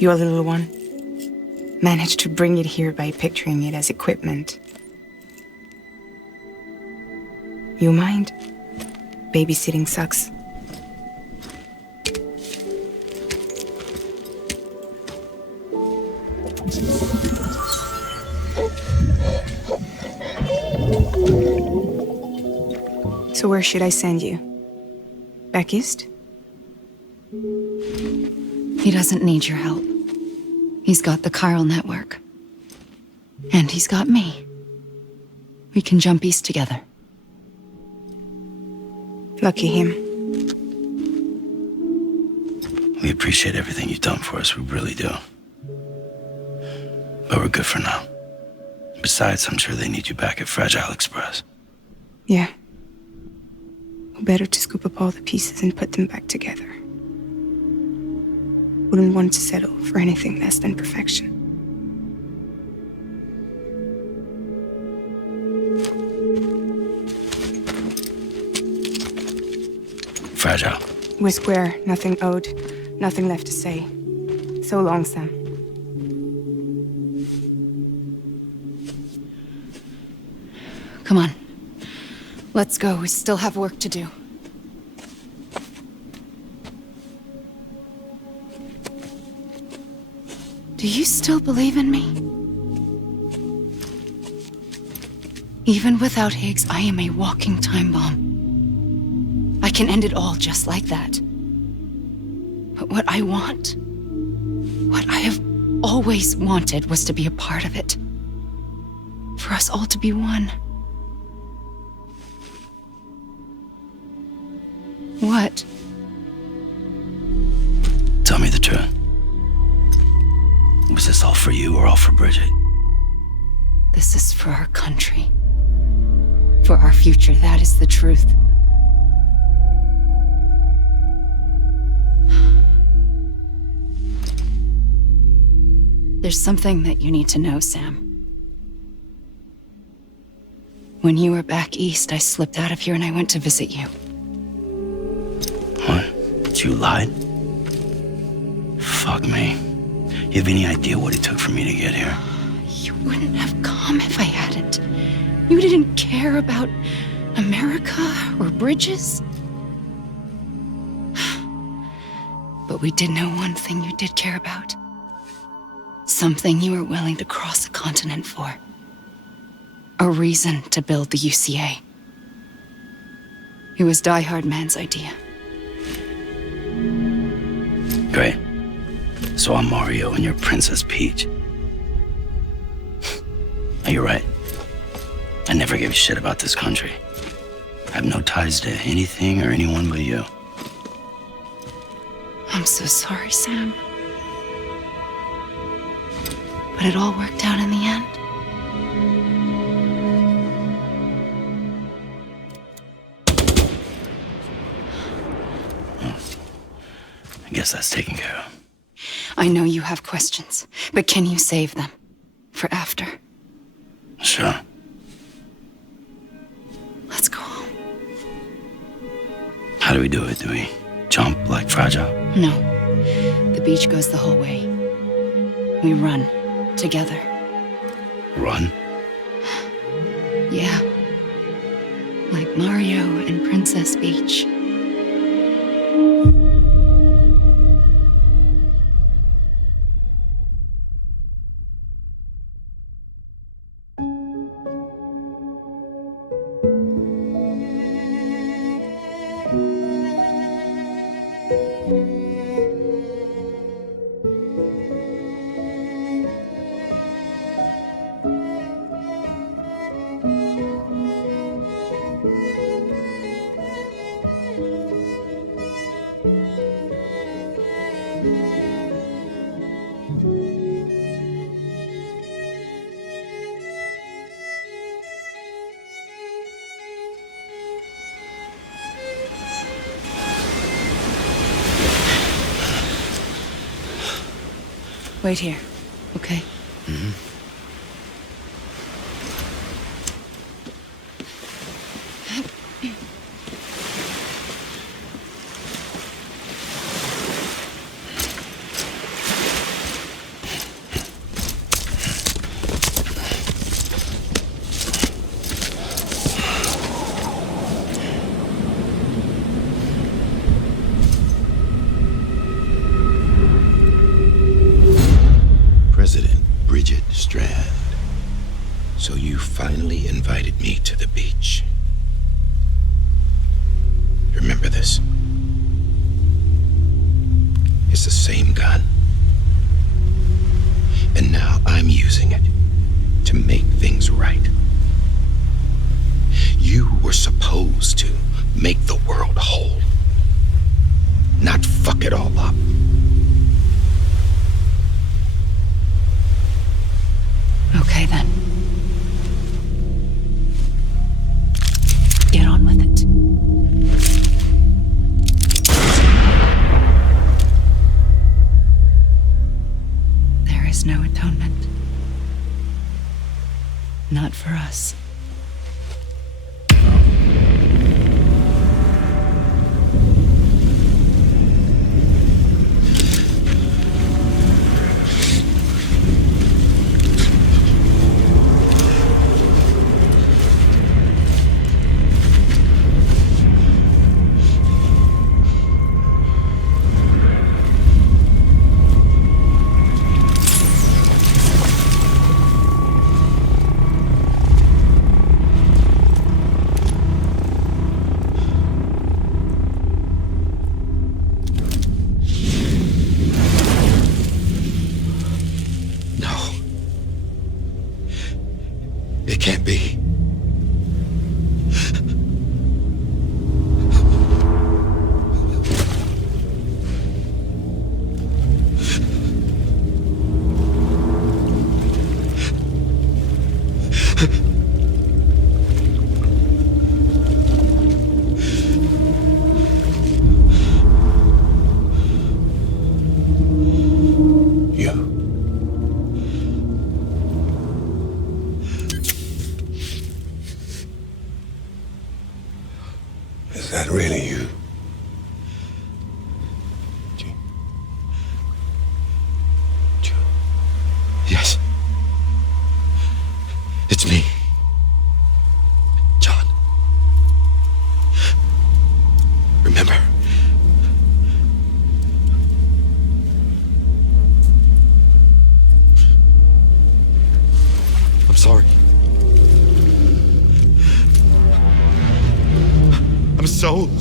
Your little one managed to bring it here by picturing it as equipment. You mind? Babysitting sucks. So where should I send you? Back east? He doesn't need your help. He's got the chiral network. And he's got me. We can jump east together. Lucky him. We appreciate everything you've done for us, we really do. But we're good for now. Besides, I'm sure they need you back at Fragile Express. Yeah. Better to scoop up all the pieces and put them back together. Wouldn't want to settle for anything less than perfection. Fragile. We're square, nothing owed, nothing left to say. So long, Sam. Come on. Let's go. We still have work to do. Do you still believe in me? Even without Higgs, I am a walking time bomb. I can end it all just like that. But what I want, what I have always wanted, was to be a part of it. For us all to be one. What? Tell me the truth. Was this all for you or all for Bridget? This is for our country. For our future, that is the truth. There's something that you need to know, Sam. When you were back east, I slipped out of here and I went to visit you. What? You lied? Fuck me. You have any idea what it took for me to get here? You wouldn't have come if I hadn't. You didn't care about America or bridges. But we did know one thing you did care about. Something you were willing to cross a continent for. A reason to build the UCA. It was Die Hard Man's idea. Great. So I'm Mario and you're Princess Peach. You're right. I never gave a shit about this country. I have no ties to anything or anyone but you. I'm so sorry, Sam. But it all worked out in the end. I guess that's taken care of. I know you have questions, but can you save them? For after? Sure. Let's go home. How do we do it? Do we jump like Fragile? No. The beach goes the whole way. We run. Together. Run? Yeah. Like Mario and Princess Peach. Wait here, okay? Mm-hmm. So you finally invited me to the beach. Remember this. It's the same gun. And now I'm using it to make things right. You were supposed to make the world whole, not fuck it all up. Okay, then. Get on with it. There is no atonement. Not for us.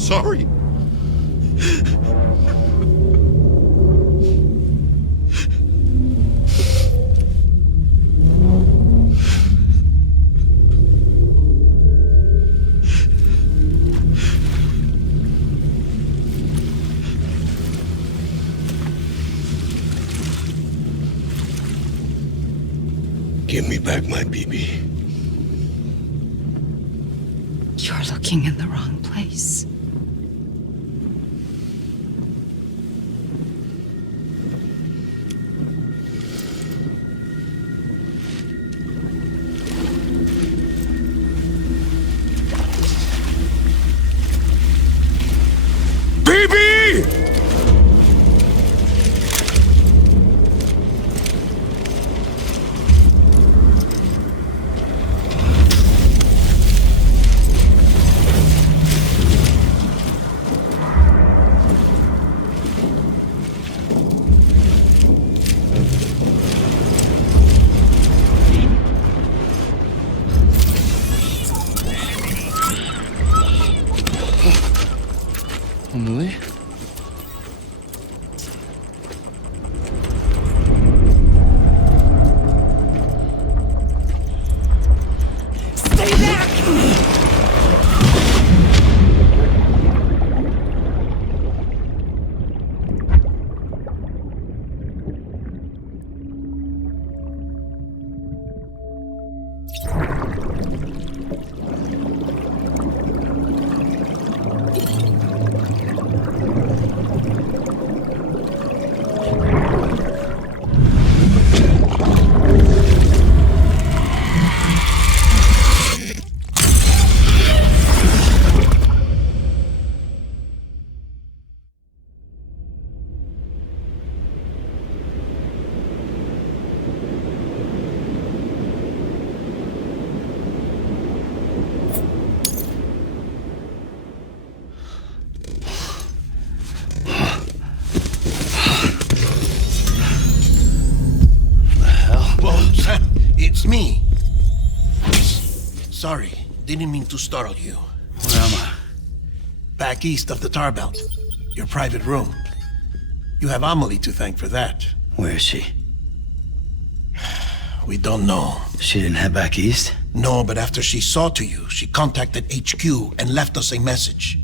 sorry. Give me back my BB. You're looking in the wrong place. Emily? Stay back! It's me. Sorry, didn't mean to startle you. Where am I? Back east of the tar belt. Your private room. You have Amelie to thank for that. Where is she? We don't know. She didn't head back east? No, but after she saw to you, she contacted HQ and left us a message.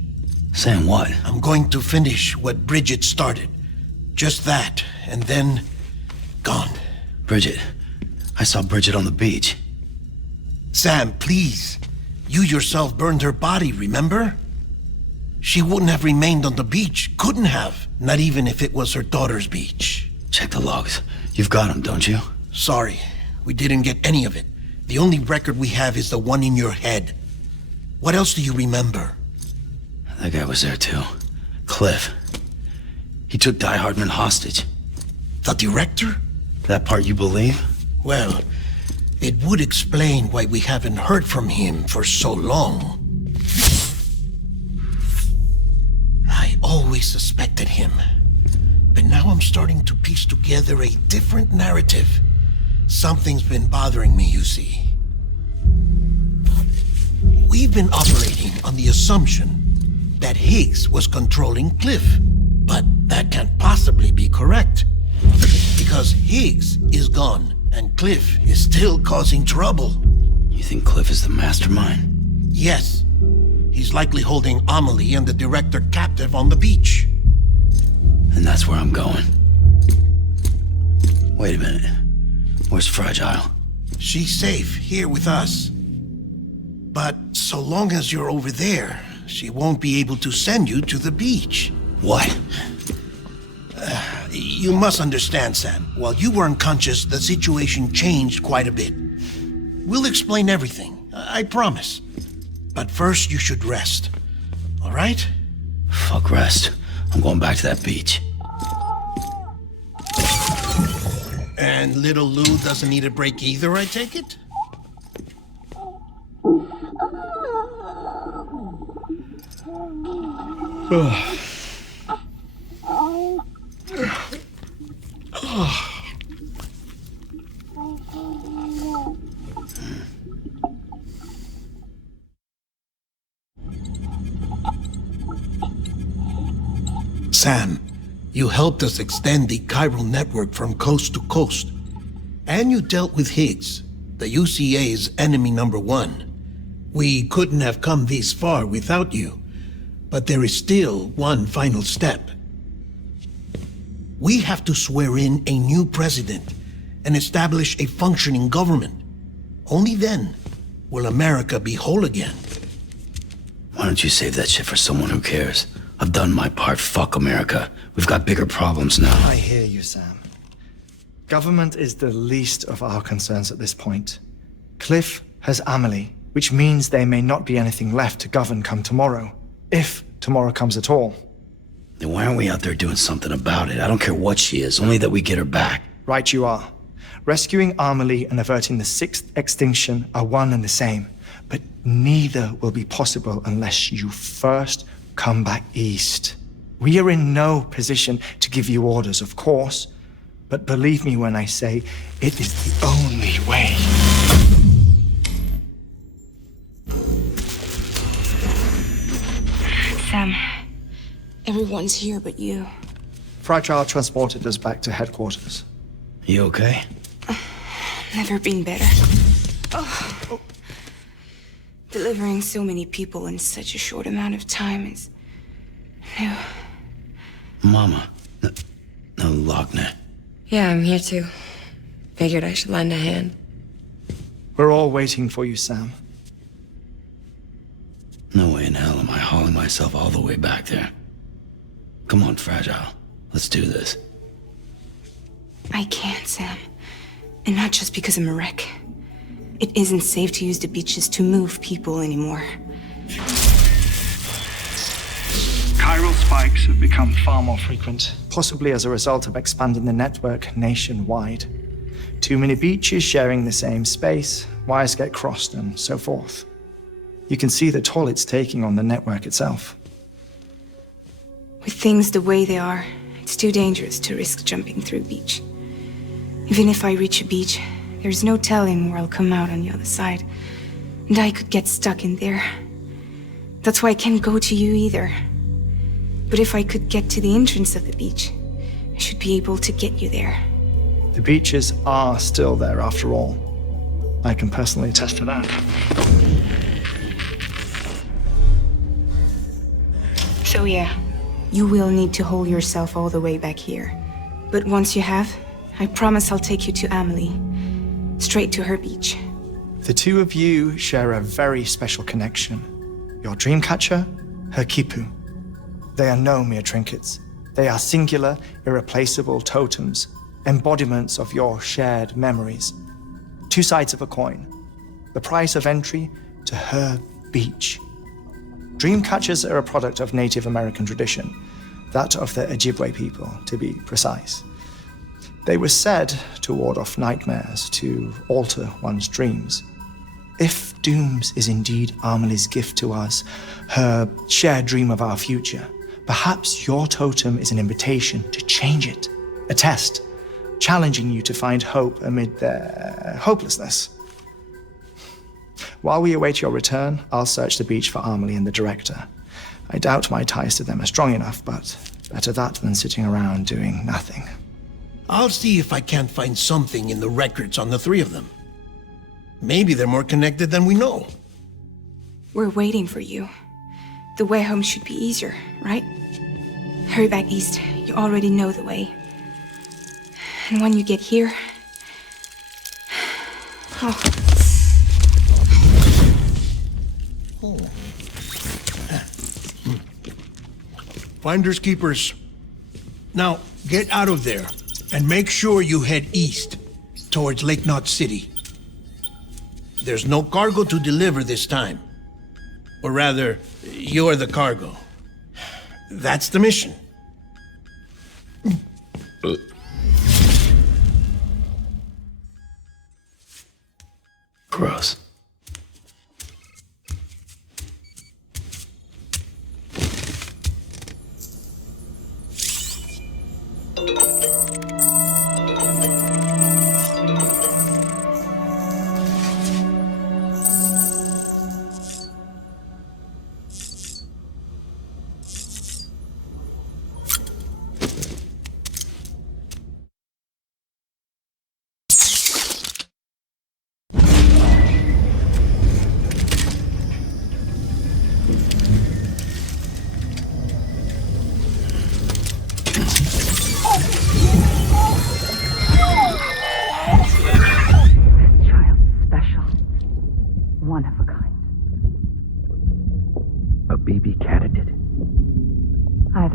Saying what? I'm going to finish what Bridget started. Just that, and then... gone. Bridget. I saw Bridget on the beach. Sam, please. You yourself burned her body, remember? She wouldn't have remained on the beach. Couldn't have. Not even if it was her daughter's beach. Check the logs. You've got them, don't you? Sorry. We didn't get any of it. The only record we have is the one in your head. What else do you remember? That guy was there too. Cliff. He took Die Hardman hostage. The director? That part you believe? Well, it would explain why we haven't heard from him for so long. I always suspected him. But now I'm starting to piece together a different narrative. Something's been bothering me, you see. We've been operating on the assumption that Higgs was controlling Cliff. But that can't possibly be correct. Because Higgs is gone. And Cliff is still causing trouble. You think Cliff is the mastermind? Yes. He's likely holding Amelie and the director captive on the beach. And that's where I'm going. Wait a minute. Where's Fragile? She's safe here with us. But so long as you're over there, she won't be able to send you to the beach. What? You must understand, Sam. While you were unconscious, the situation changed quite a bit. We'll explain everything, I promise. But first, you should rest. All right? Fuck rest. I'm going back to that beach. And little Lou doesn't need a break either, I take it? Sam, you helped us extend the chiral network from coast to coast. And you dealt with Higgs, the UCA's enemy number one. We couldn't have come this far without you. But there is still one final step. We have to swear in a new president and establish a functioning government. Only then will America be whole again. Why don't you save that shit for someone who cares? I've done my part. Fuck America. We've got bigger problems now. I hear you, Sam. Government is the least of our concerns at this point. Cliff has Amelie, which means there may not be anything left to govern come tomorrow. If tomorrow comes at all. Then why aren't we out there doing something about it? I don't care what she is, only that we get her back. Right you are. Rescuing Amelie and averting the sixth extinction are one and the same. But neither will be possible unless you first come back east. We are in no position to give you orders, of course. But believe me when I say it is the only way. Sam, everyone's here but you. Fragile transported us back to headquarters. You okay? Never been better. Oh. Delivering so many people in such a short amount of time is new. Mama. No, Logne. Yeah, I'm here too. Figured I should lend a hand. We're all waiting for you, Sam. No way in hell am I hauling myself all the way back there. Come on, Fragile. Let's do this. I can't, Sam. And not just because I'm a wreck. It isn't safe to use the beaches to move people anymore. Chiral spikes have become far more frequent, possibly as a result of expanding the network nationwide. Too many beaches sharing the same space, wires get crossed, and so forth. You can see the toll it's taking on the network itself. With things the way they are, it's too dangerous to risk jumping through a beach. Even if I reach a beach, there's no telling where I'll come out on the other side. And I could get stuck in there. That's why I can't go to you either. But if I could get to the entrance of the beach, I should be able to get you there. The beaches are still there after all. I can personally attest to that. So yeah, you will need to hold yourself all the way back here. But once you have, I promise I'll take you to Amelie. Straight to her beach. The two of you share a very special connection. Your dreamcatcher, her kipu. They are no mere trinkets. They are singular, irreplaceable totems, embodiments of your shared memories. Two sides of a coin. The price of entry to her beach. Dreamcatchers are a product of Native American tradition, that of the Ojibwe people, to be precise. They were said to ward off nightmares, to alter one's dreams. If Dooms is indeed Amelie's gift to us, her shared dream of our future, perhaps your totem is an invitation to change it. A test, challenging you to find hope amid their hopelessness. While we await your return, I'll search the beach for Amelie and the director. I doubt my ties to them are strong enough, but better that than sitting around doing nothing. I'll see if I can't find something in the records on the three of them. Maybe they're more connected than we know. We're waiting for you. The way home should be easier, right? Hurry back east. You already know the way. And when you get here... Oh. Finders keepers. Now, get out of there and make sure you head east towards Lake Knot City. There's no cargo to deliver this time. Or rather, you're the cargo. That's the mission. Gross.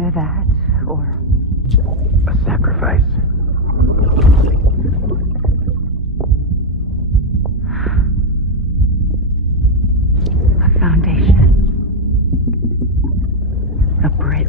Either that, or... A sacrifice. a foundation. A bridge.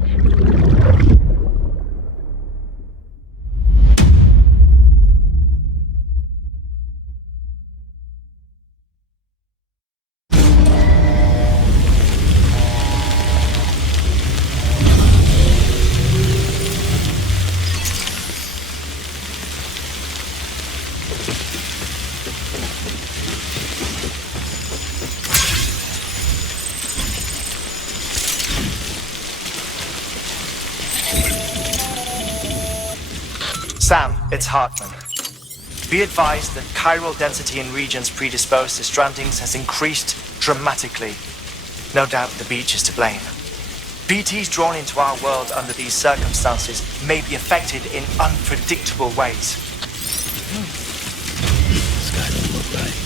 Sam, it's Hartman. Be advised that chiral density in regions predisposed to strandings has increased dramatically. No doubt the beach is to blame. BTs drawn into our world under these circumstances may be affected in unpredictable ways. This guy don't look right.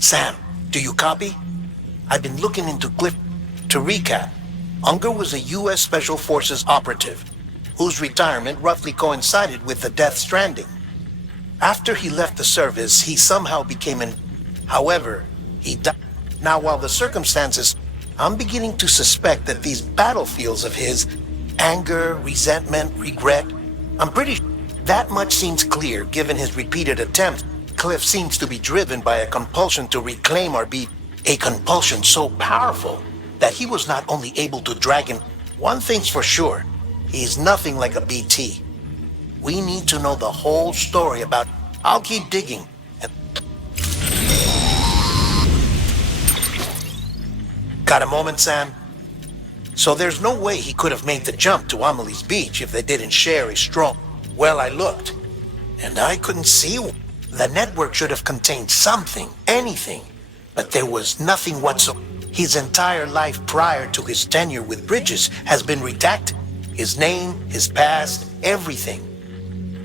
Sam, do you copy? I've been looking into Cliff. To recap, Unger was a U.S. Special Forces operative, whose retirement roughly coincided with the Death Stranding. After he left the service, he somehow became an... However, he died. Now, while the circumstances... I'm beginning to suspect that these battlefields of his... anger, resentment, regret... I'm pretty sure that much seems clear given his repeated attempts. Cliff seems to be driven by a compulsion to reclaim our beat, a compulsion so powerful that he was not only able to drag in. One thing's for sure, he's nothing like a BT. We need to know the whole story about... I'll keep digging. Got a moment, Sam? So there's no way he could have made the jump to Amelie's beach if they didn't share a strong... Well, I looked, and I couldn't see one. The network should have contained something, anything, but there was nothing whatsoever. His entire life prior to his tenure with Bridges has been redacted. His name, his past, everything.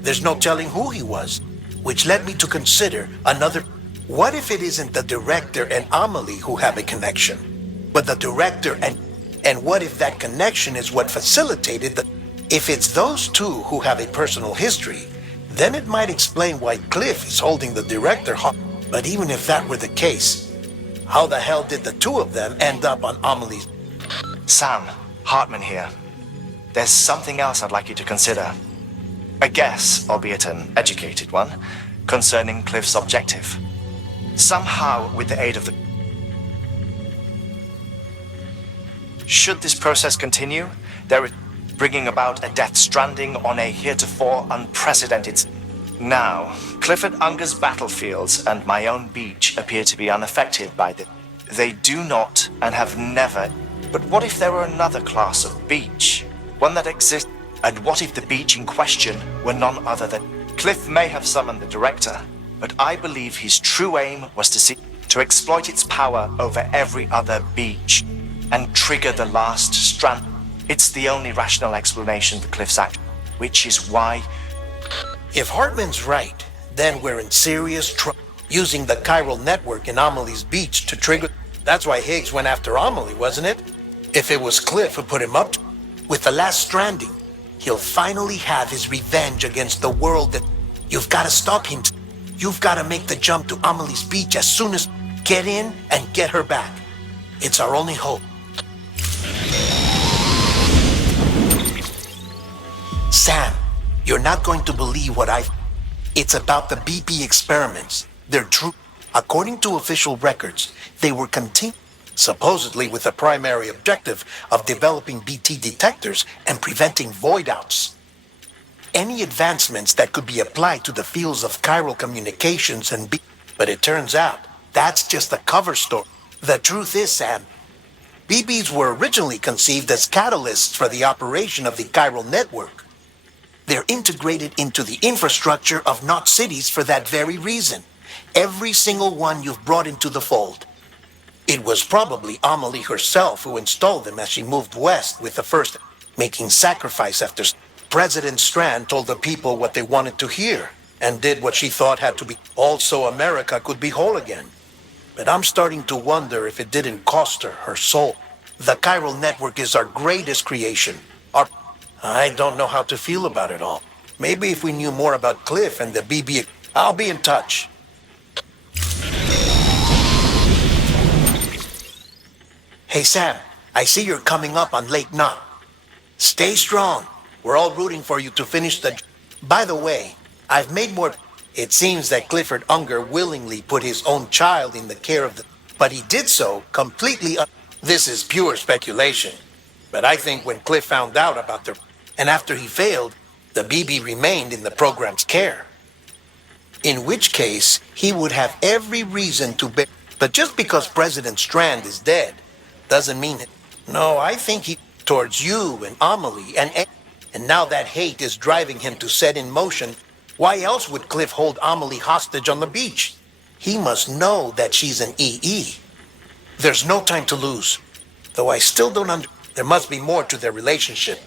There's no telling who he was, which led me to consider another... What if it isn't the director and Amelie who have a connection, but the director and what if that connection is what facilitated the... If it's those two who have a personal history, then it might explain why Cliff is holding the director hostage. But even if that were the case, how the hell did the two of them end up on Amelie's... Sam, Hartman here. There's something else I'd like you to consider. A guess, albeit an educated one, concerning Cliff's objective. Somehow, with the aid of the... Should this process continue, there is bringing about a death stranding on a heretofore unprecedented... Now, Clifford Unger's battlefields and my own beach appear to be unaffected by this. They do not and have never... But what if there were another class of beach? One that exists... And what if the beach in question were none other than... Cliff may have summoned the director, but I believe his true aim was to exploit its power over every other beach and trigger the last strand. It's the only rational explanation for Cliff's action, which is why... If Hartman's right, then we're in serious trouble. Using the chiral network in Amelie's beach to trigger... That's why Higgs went after Amelie, wasn't it? If it was Cliff who put him up to... With the last stranding, he'll finally have his revenge against the world that... You've got to stop him. You've got to make the jump to Amelie's beach as soon as... Get in and get her back. It's our only hope. Sam, you're not going to believe what It's about the BP experiments. They're true. According to official records, they were supposedly with the primary objective of developing BT detectors and preventing void outs. any advancements that could be applied to the fields of chiral communications and but it turns out that's just a cover story. The truth is, Sam, BBs were originally conceived as catalysts for the operation of the chiral network. They're integrated into the infrastructure of not cities for that very reason. Every single one you've brought into the fold. It was probably Amelie herself who installed them as she moved west with the first, making sacrifice after President Strand told the people what they wanted to hear and did what she thought had to be. Also, America could be whole again. But I'm starting to wonder if it didn't cost her soul. The chiral network is our greatest creation. I don't know how to feel about it all. Maybe if we knew more about Cliff and the BB... I'll be in touch. Hey, Sam, I see you're coming up on Lake Knot. Stay strong. We're all rooting for you to finish the... By the way, I've made more... It seems that Clifford Unger willingly put his own child in the care of the... But he did so completely... This is pure speculation. But I think when Cliff found out about their... And after he failed, the BB remained in the program's care. In which case, he would have every reason to be... But just because President Strand is dead, doesn't mean it. No, I think he... Towards you and Amelie and now that hate is driving him to set in motion. Why else would Cliff hold Amelie hostage on the beach? He must know that she's an EE. There's no time to lose. Though I still don't There must be more to their relationship.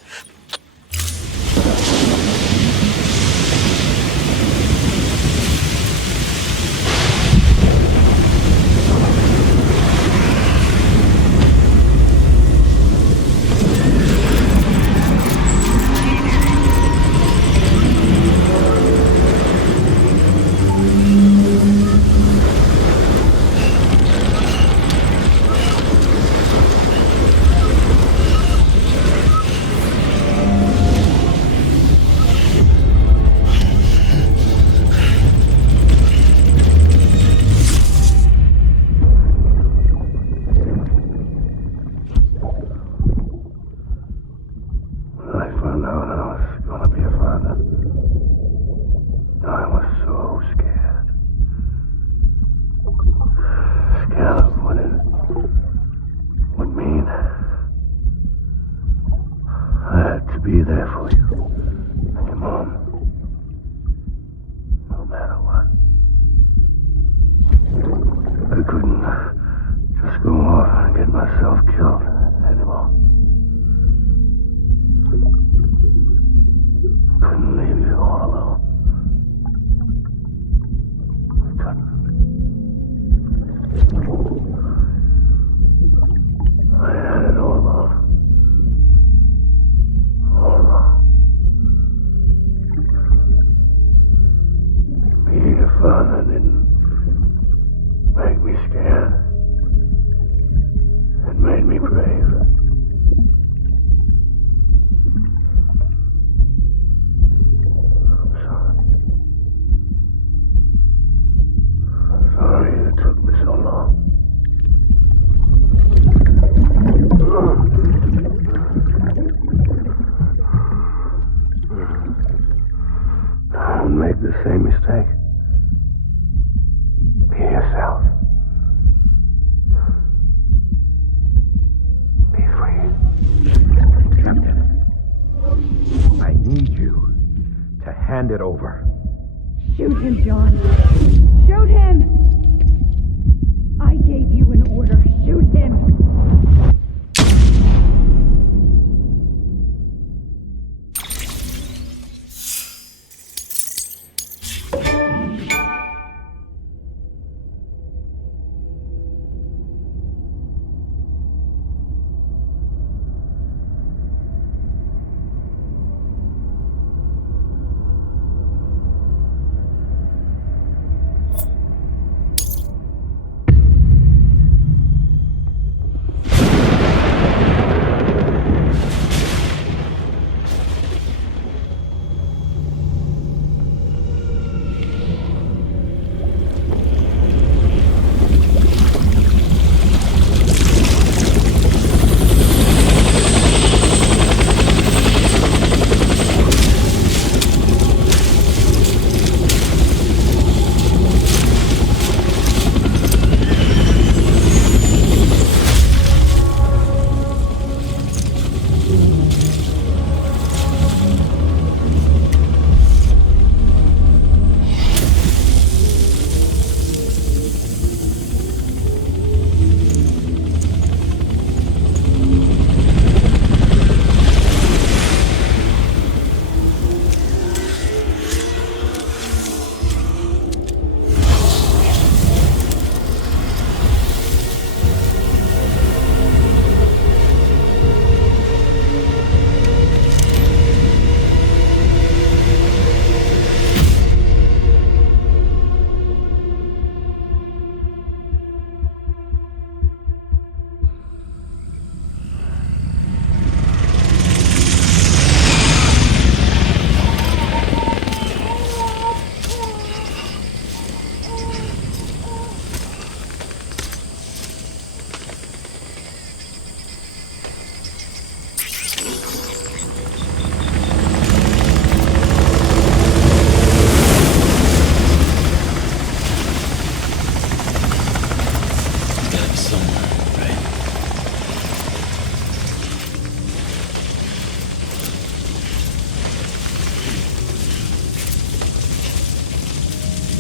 It over. Shoot him, John. Shoot him! I gave you an order. Shoot him!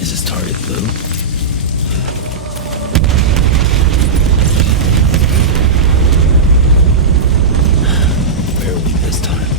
Is this target blue? Where are we this time?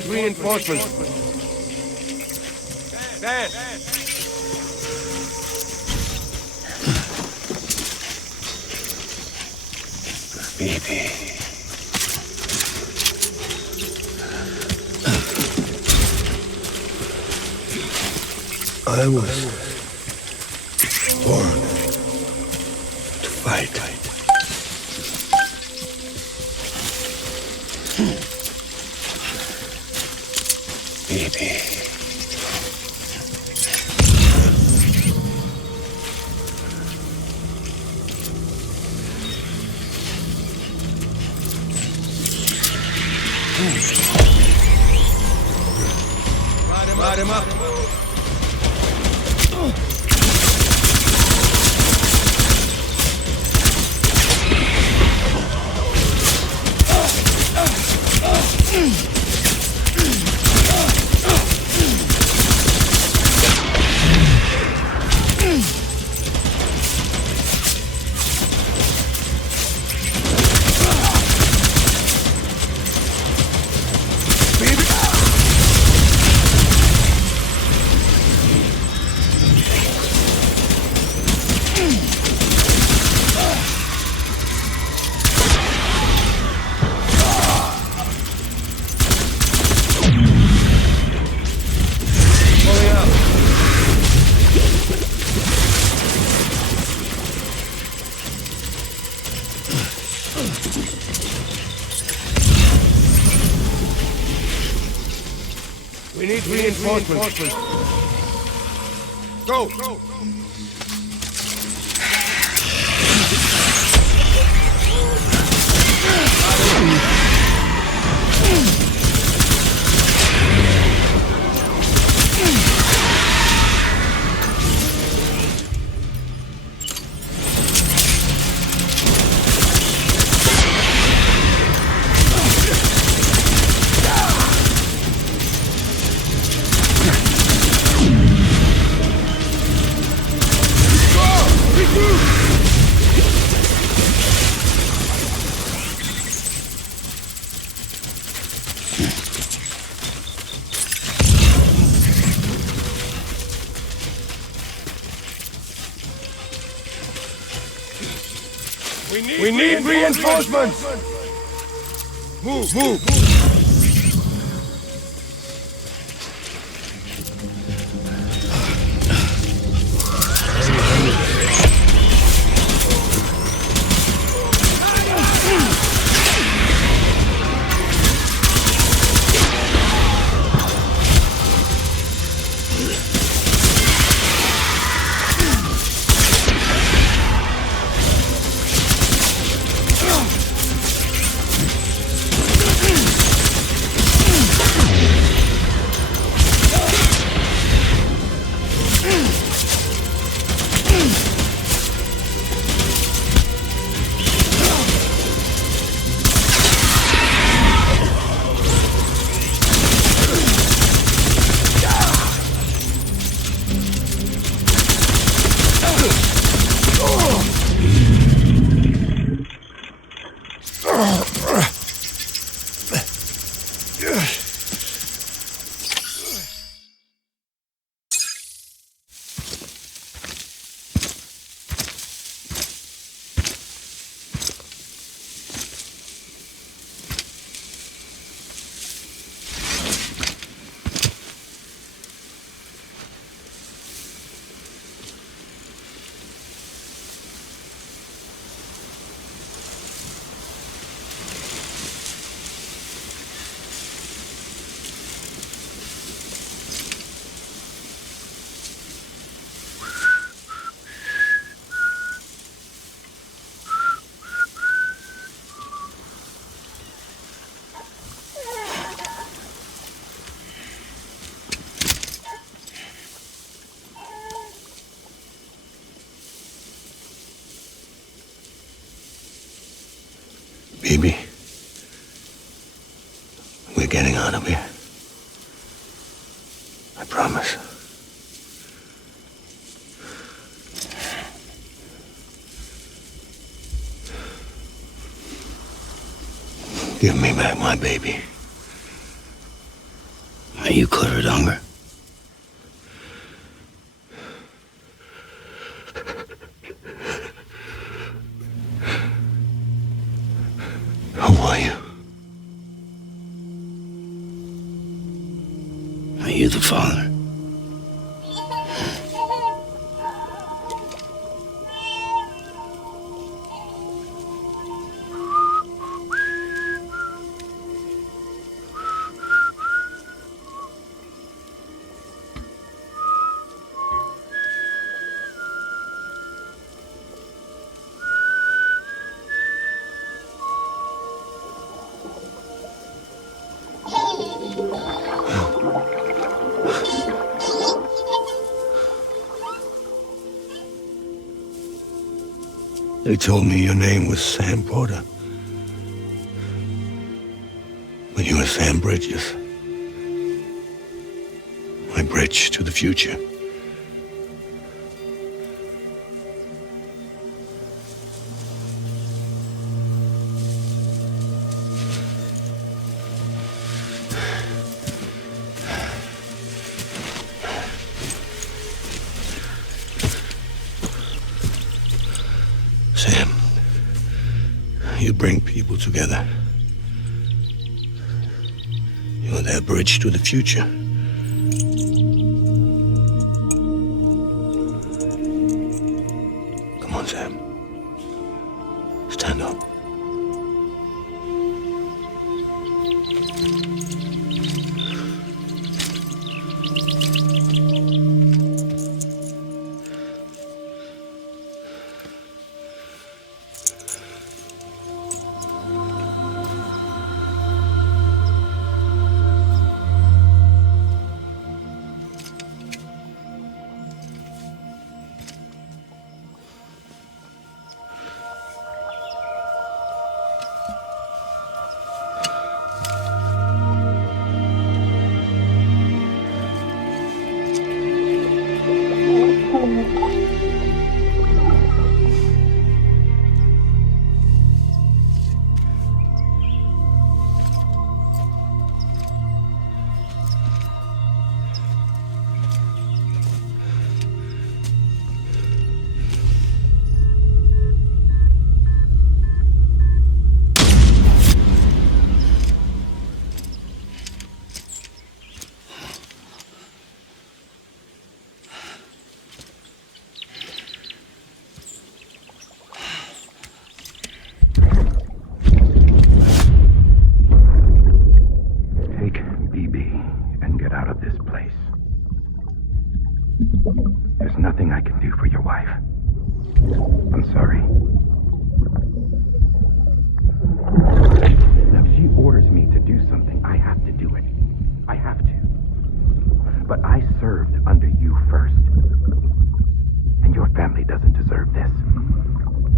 need reinforcements. Dan! Baby. I was born to fight. Baby. Ride him up. We need reinforcements. Go! We need reinforcements! Move! Baby, we're getting out of here. I promise. Give me back my baby. Are you clear of hunger? Who are you? Are you the father? They told me your name was Sam Porter. But you were Sam Bridges. My bridge to the future. Sam, you bring people together. You're their bridge to the future. Come on, Sam. Stand up. There's nothing I can do for your wife. I'm sorry. Now, if she orders me to do something, I have to do it. I have to. But I served under you first. And your family doesn't deserve this.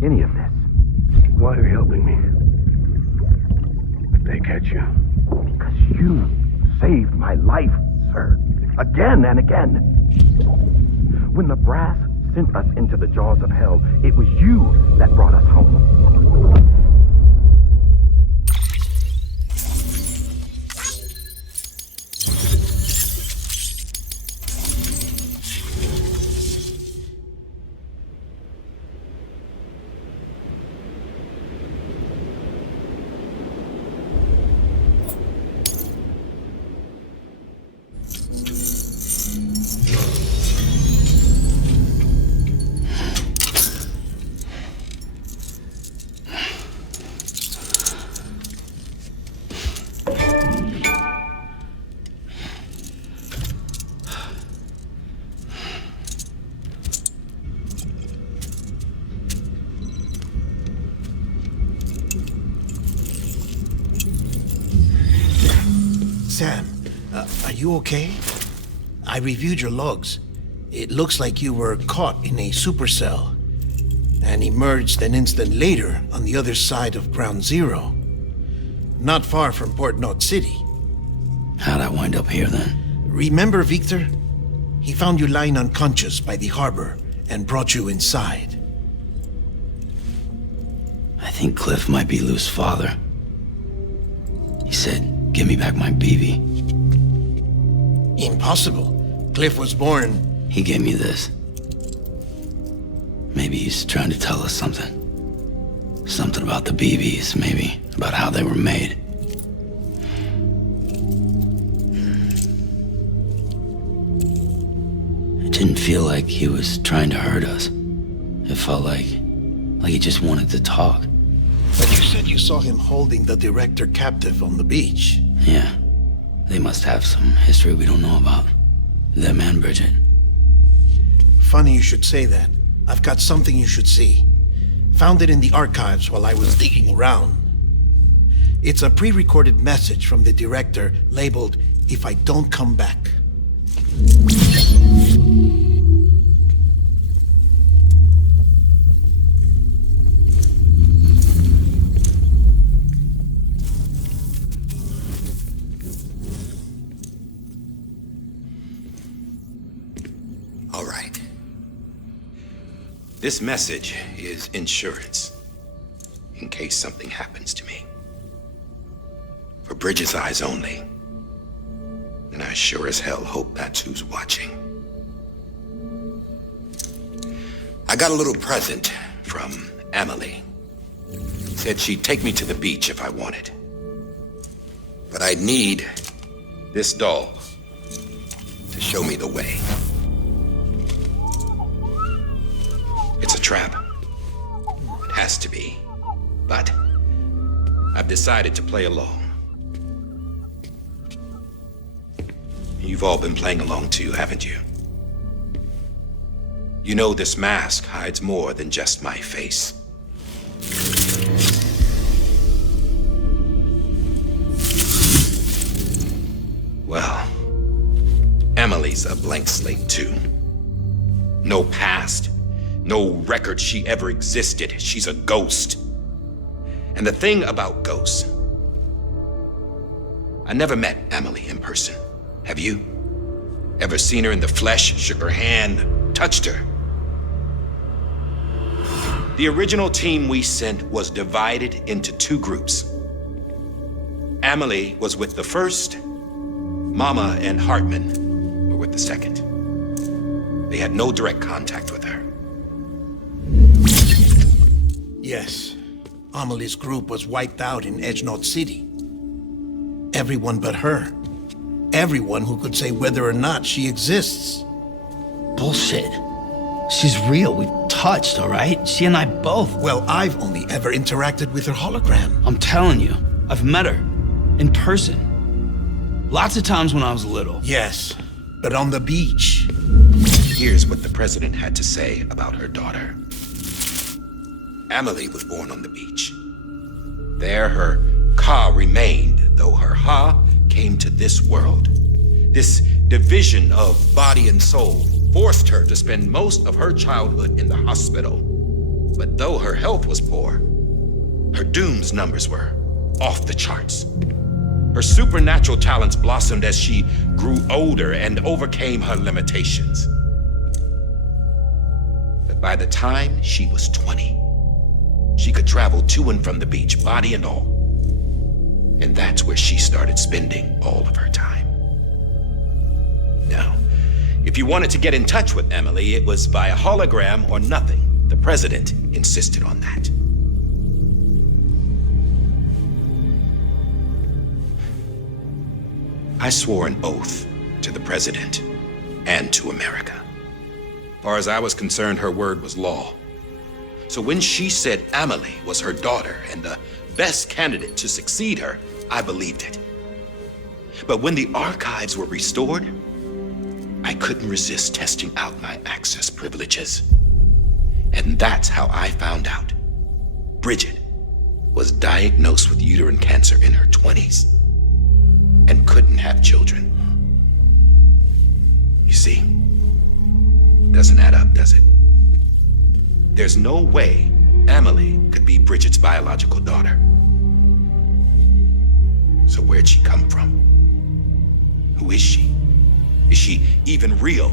Any of this. Why are you helping me? If they catch you. Because you saved my life, sir. Again and again. When the brass sent us into the jaws of hell, it was you that brought us home. Sam, are you okay? I reviewed your logs. It looks like you were caught in a supercell and emerged an instant later on the other side of Ground Zero. Not far from Port Knot City. How'd I wind up here then? Remember Victor? He found you lying unconscious by the harbor and brought you inside. I think Cliff might be Lou's father. He said, "Give me back my BB." Impossible. Cliff was born... He gave me this. Maybe he's trying to tell us something. Something about the BBs, maybe. About how they were made. It didn't feel like he was trying to hurt us. It felt like he just wanted to talk. But you said you saw him holding the director captive on the beach. Yeah. They must have some history we don't know about. Them and Bridget. Funny you should say that. I've got something you should see. Found it in the archives while I was digging around. It's a pre-recorded message from the director labeled, "If I don't come back." All right. This message is insurance, in case something happens to me. For Bridget's eyes only. And I sure as hell hope that's who's watching. I got a little present from Emily. Said she'd take me to the beach if I wanted. But I'd need this doll to show me the way. It's a trap. It has to be. But I've decided to play along. You've all been playing along too, haven't you? You know this mask hides more than just my face. Well, Emily's a blank slate too. No past. No record she ever existed. She's a ghost. And the thing about ghosts, I never met Emily in person. Have you? Ever seen her in the flesh, shook her hand, touched her? The original team we sent was divided into two groups. Emily was with the first. Mama and Hartman were with the second. They had no direct contact with her. Yes. Amelie's group was wiped out in Edge Knot City. Everyone but her. Everyone who could say whether or not she exists. Bullshit. She's real. We've touched, all right? She and I both. Well, I've only ever interacted with her hologram. I'm telling you, I've met her. In person. Lots of times when I was little. Yes, but on the beach. Here's what the president had to say about her daughter. Emily was born on the beach. There her ka remained, though her ha came to this world. This division of body and soul forced her to spend most of her childhood in the hospital. But though her health was poor, her dooms numbers were off the charts. Her supernatural talents blossomed as she grew older and overcame her limitations. But by the time she was 20, she could travel to and from the beach, body and all. And that's where she started spending all of her time. Now, if you wanted to get in touch with Emily, it was via hologram or nothing. The president insisted on that. I swore an oath to the president and to America. As far as I was concerned, her word was law. So when she said Emily was her daughter and the best candidate to succeed her, I believed it. But when the archives were restored, I couldn't resist testing out my access privileges. And that's how I found out. Bridget was diagnosed with uterine cancer in her 20s and couldn't have children. You see, doesn't add up, does it? There's no way Emily could be Bridget's biological daughter. So where'd she come from? Who is she? Is she even real?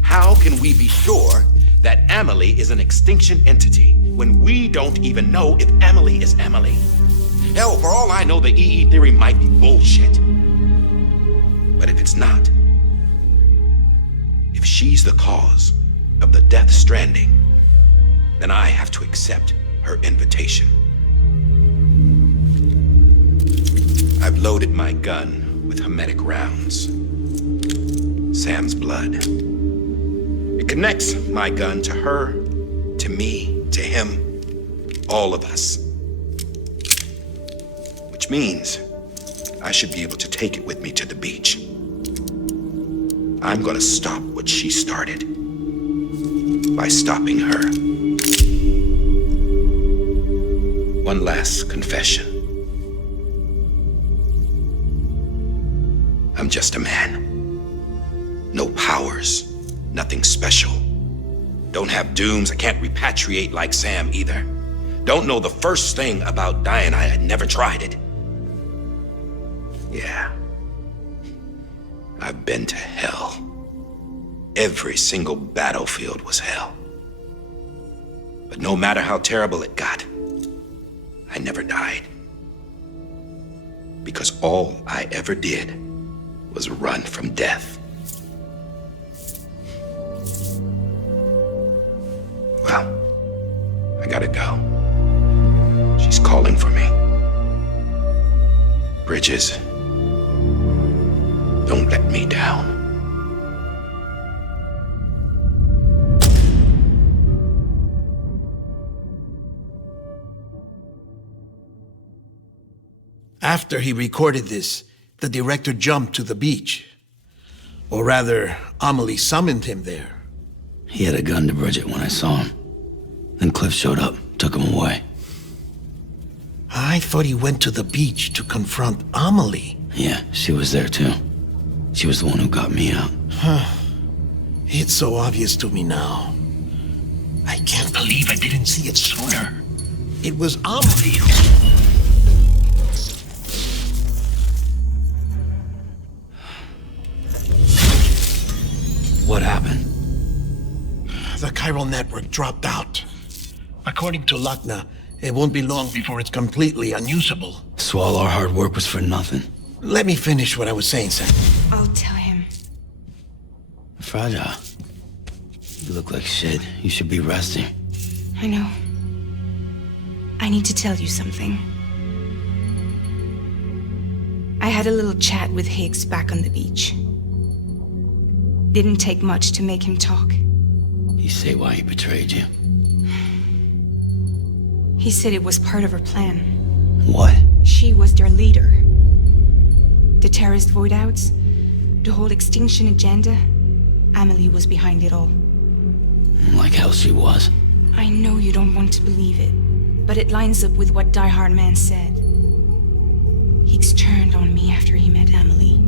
How can we be sure that Emily is an extinction entity when we don't even know if Emily is Emily? Hell, for all I know, the EE theory might be bullshit. But if it's not, If she's the cause of the death stranding, then I have to accept her invitation. I've loaded my gun with hermetic rounds. Sam's blood. It connects my gun to her, to me, to him, all of us. Which means I should be able to take it with me to the beach. I'm gonna stop what she started by stopping her. One last confession. I'm just a man. No powers, nothing special. Don't have dooms, I can't repatriate like Sam either. Don't know the first thing about dying, I had never tried it. Yeah. I've been to hell. Every single battlefield was hell. But no matter how terrible it got, I never died. Because all I ever did was run from death. Well, I gotta go. She's calling for me. Bridges, don't let me down. After he recorded this, the director jumped to the beach. Or rather, Amelie summoned him there. He had a gun to Bridget when I saw him. Then Cliff showed up, took him away. I thought he went to the beach to confront Amelie. Yeah, she was there too. She was the one who got me out. It's so obvious to me now. I can't believe I didn't see it sooner. It was Amelie who... What happened? The chiral network dropped out. According to Lakna, it won't be long before it's completely unusable. So all our hard work was for nothing. Let me finish what I was saying, Sam. I'll tell him. Fragile. You look like shit. You should be resting. I know. I need to tell you something. I had a little chat with Higgs back on the beach. Didn't take much to make him talk. You say why he betrayed you? He said it was part of her plan. What? She was their leader. The terrorist voidouts, the whole extinction agenda, Amelie was behind it all. Like hell she was. I know you don't want to believe it, but it lines up with what Die Hard Man said. Higgs turned on me after he met Amelie.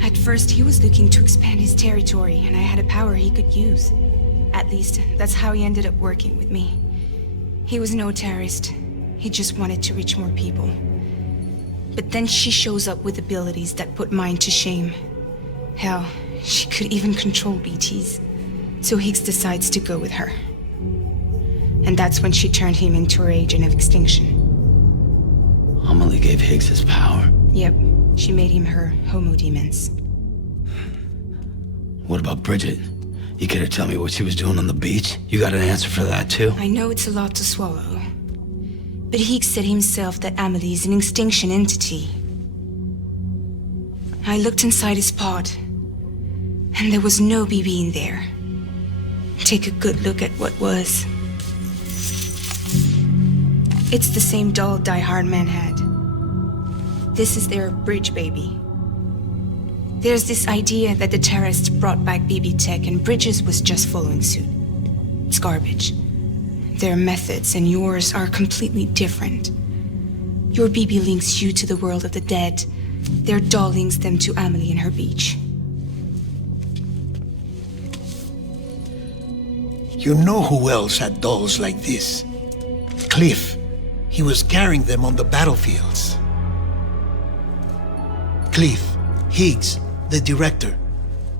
At first, he was looking to expand his territory, and I had a power he could use. At least, that's how he ended up working with me. He was no terrorist. He just wanted to reach more people. But then she shows up with abilities that put mine to shame. Hell, she could even control BTs. So Higgs decides to go with her. And that's when she turned him into her agent of extinction. Amelie gave Higgs his power. Yep, she made him her homo demons. What about Bridget? You care to tell me what she was doing on the beach? You got an answer for that too? I know it's a lot to swallow. But Higgs said himself that Amelie is an extinction entity. I looked inside his pod, and there was no BB in there. Take a good look at what was. It's the same doll Die Hard Man had. This is their bridge baby. There's this idea that the terrorists brought back BB tech and Bridges was just following suit. It's garbage. Their methods and yours are completely different. Your BB links you to the world of the dead. Their doll links them to Amelie and her beach. You know who else had dolls like this? Cliff. He was carrying them on the battlefields. Cliff, Higgs, the director.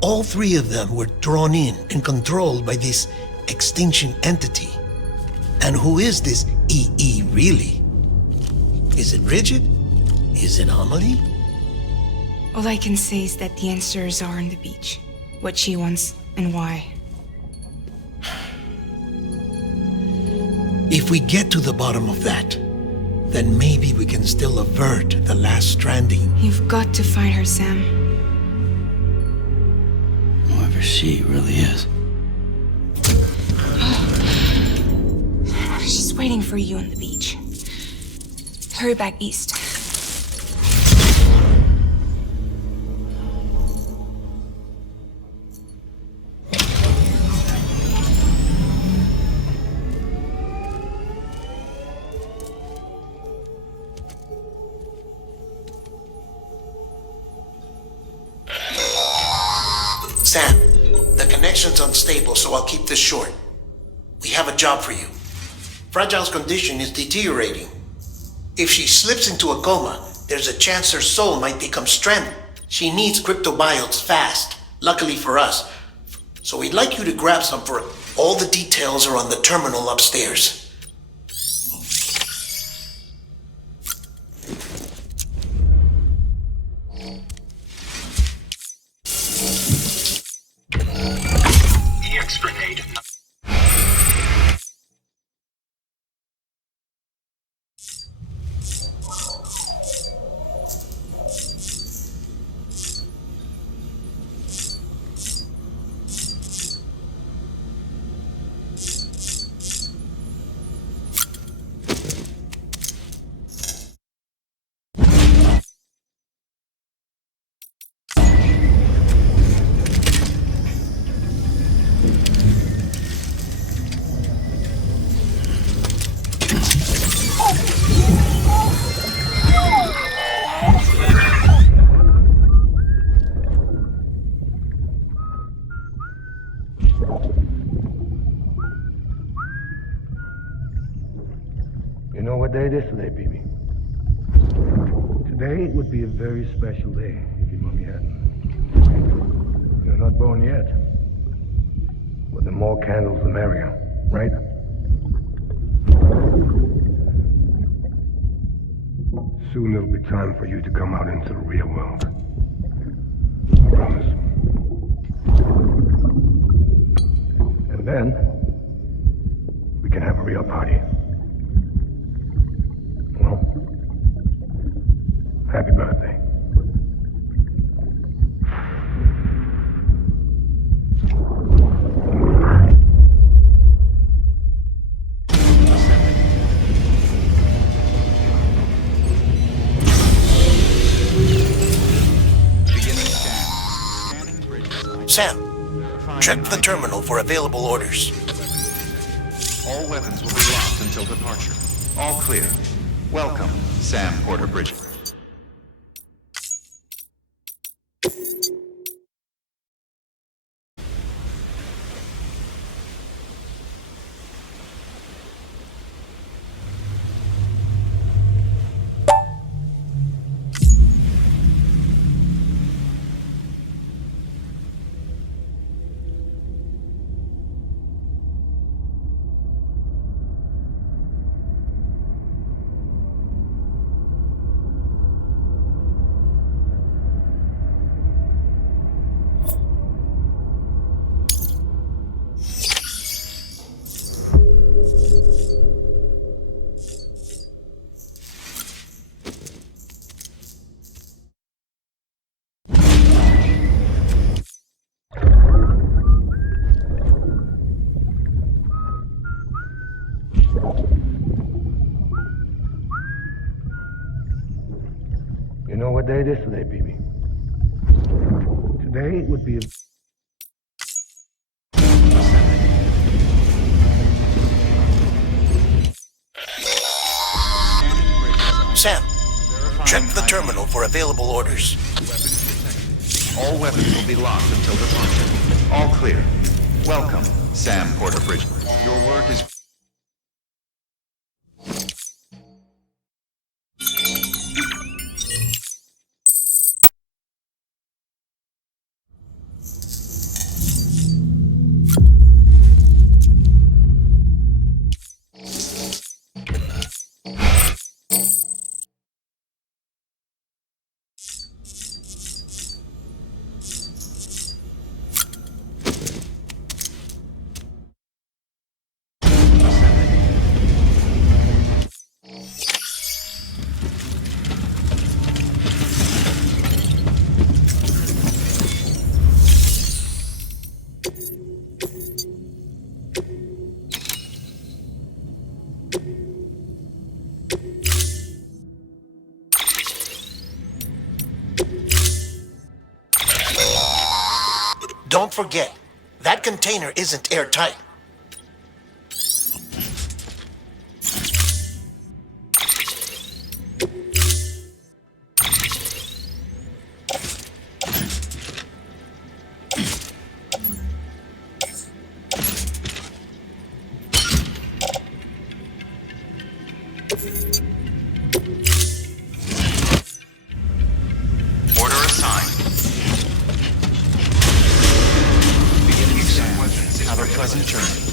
All three of them were drawn in and controlled by this extinction entity. And who is this EE really? Is it Bridget? Is it Amelie? All I can say is that the answers are on the beach. what she wants, and why. If we get to the bottom of that, then maybe we can still avert the last stranding. You've got to find her, Sam. Whoever she really is. She's waiting for you on the beach. Hurry back east. Sam, the connection's unstable, so I'll keep this short. We have a job for you. Fragile's condition is deteriorating. If she slips into a coma, there's a chance her soul might become stranded. She needs cryptobiotes fast, luckily for us. So we'd like you to grab some for her. All the details are on the terminal upstairs. EX grenade. You know what day it is today, BB? Today would be a very special day if your mommy hadn't. You're not born yet. But the more candles, the merrier, right? Soon it'll be time for you to come out into the real world. I promise. And then, we can have a real party. Well, happy birthday. Sam, check the terminal for available orders. All weapons will be locked until departure. All clear. Welcome, Sam Porter Bridges. You know what day it is today, BB? Today would be a... Sam, check the terminal for available orders. All weapons will be locked until departure. All clear. Welcome, Sam Porter Bridges. Your work is... Don't forget, that container isn't airtight. Order assigned. Beginning exam. Have a pleasant journey.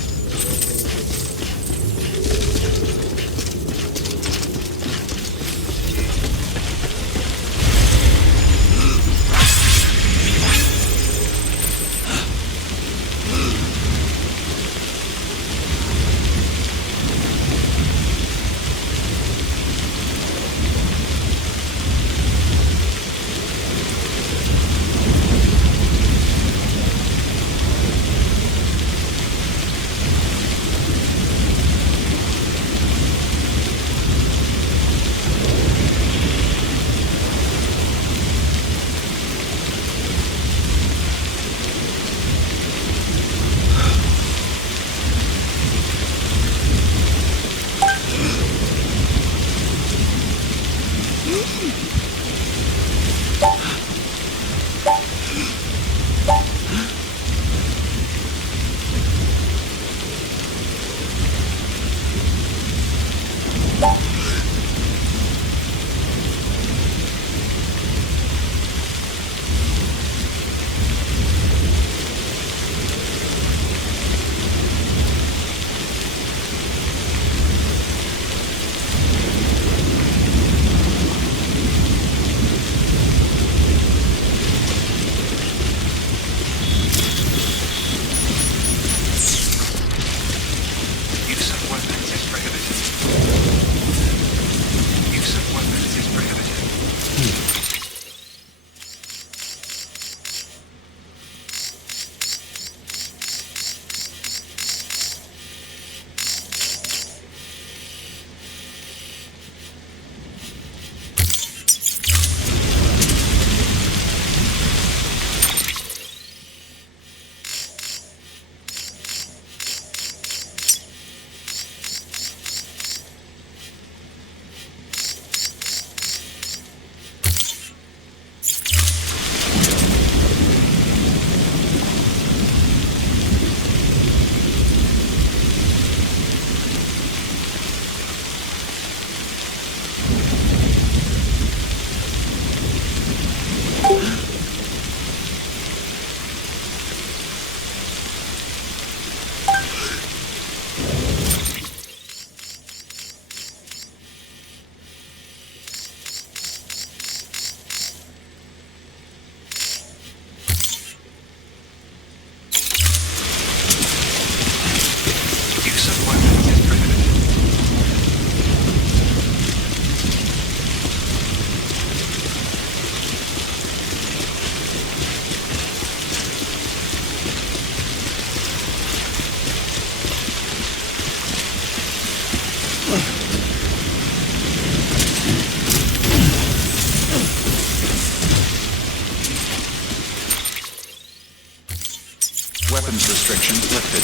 Weapons restrictions lifted.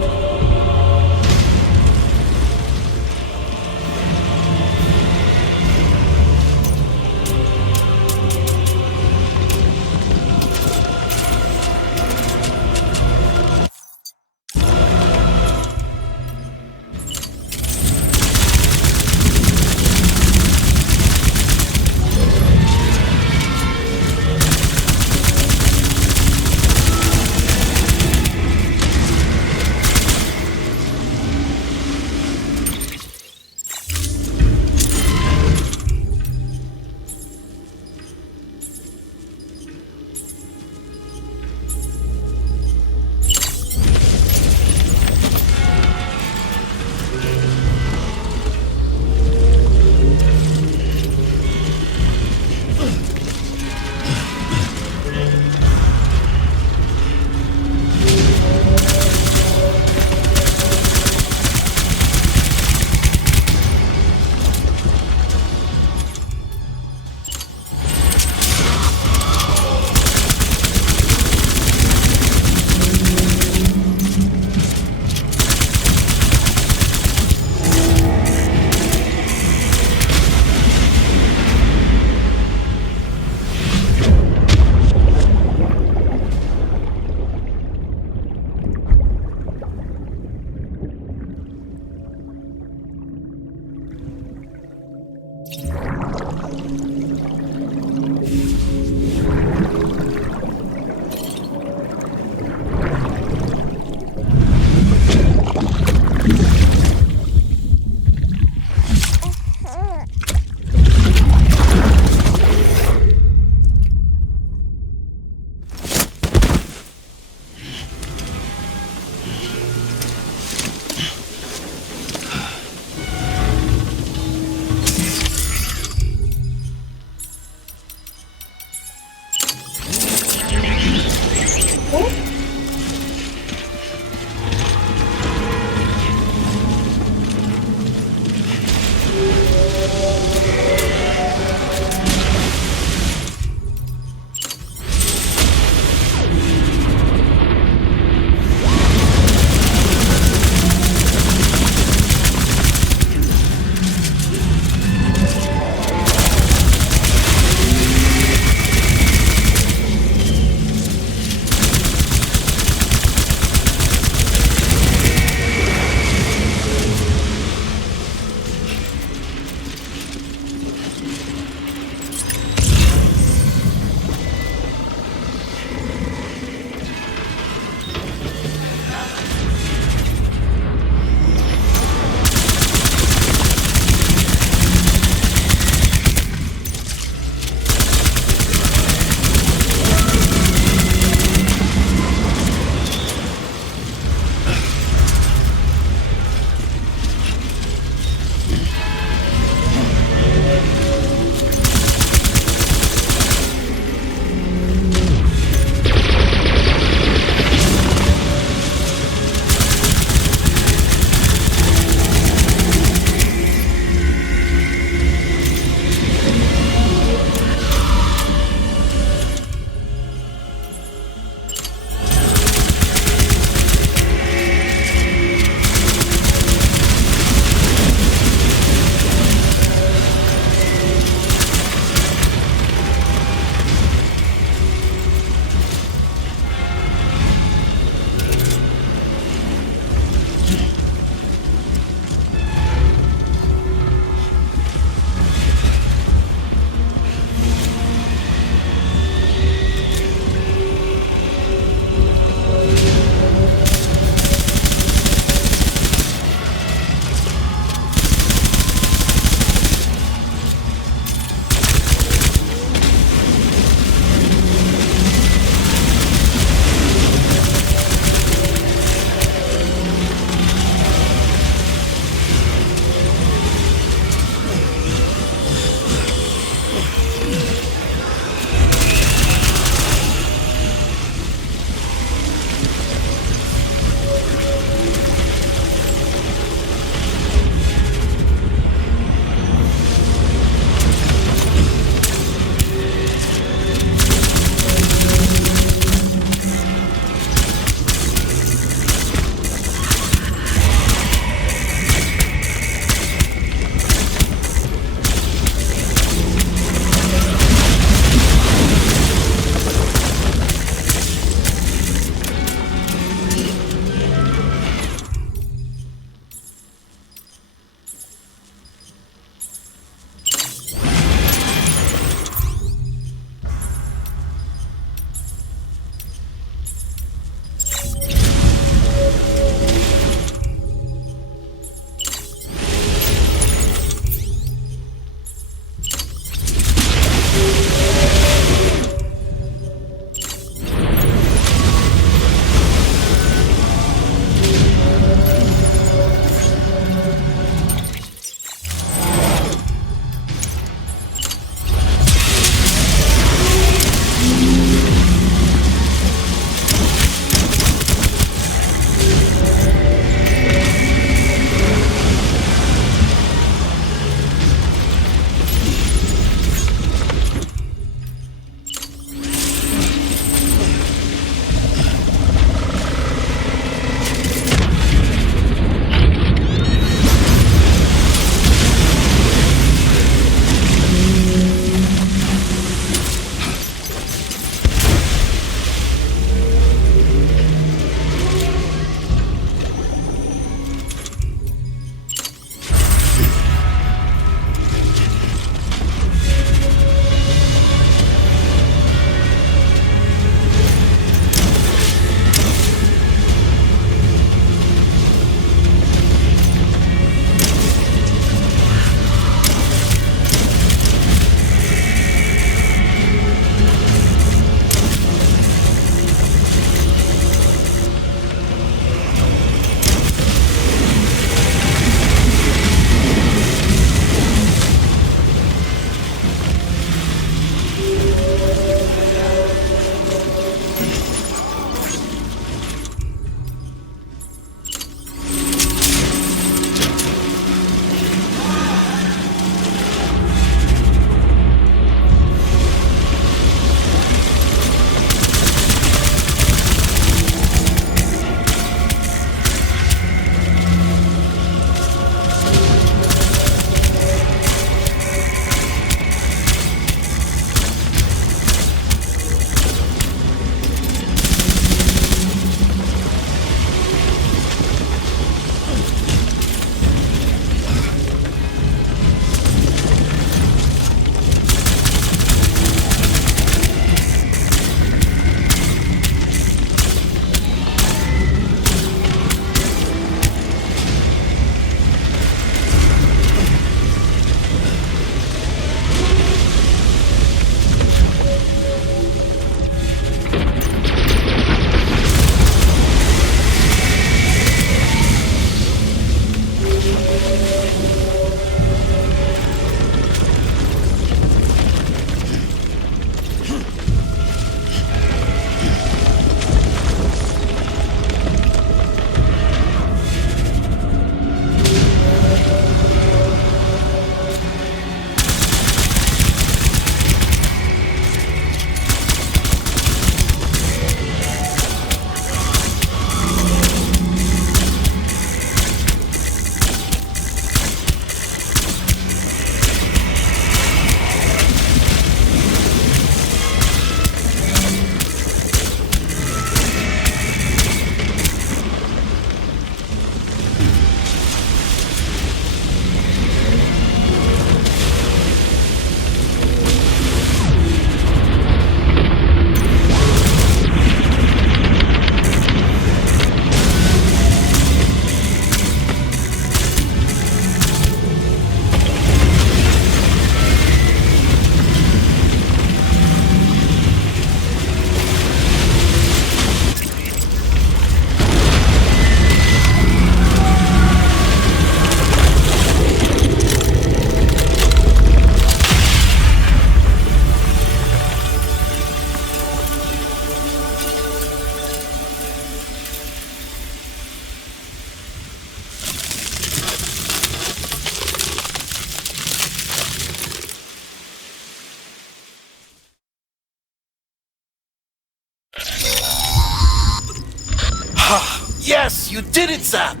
Yes, you did it, Sam!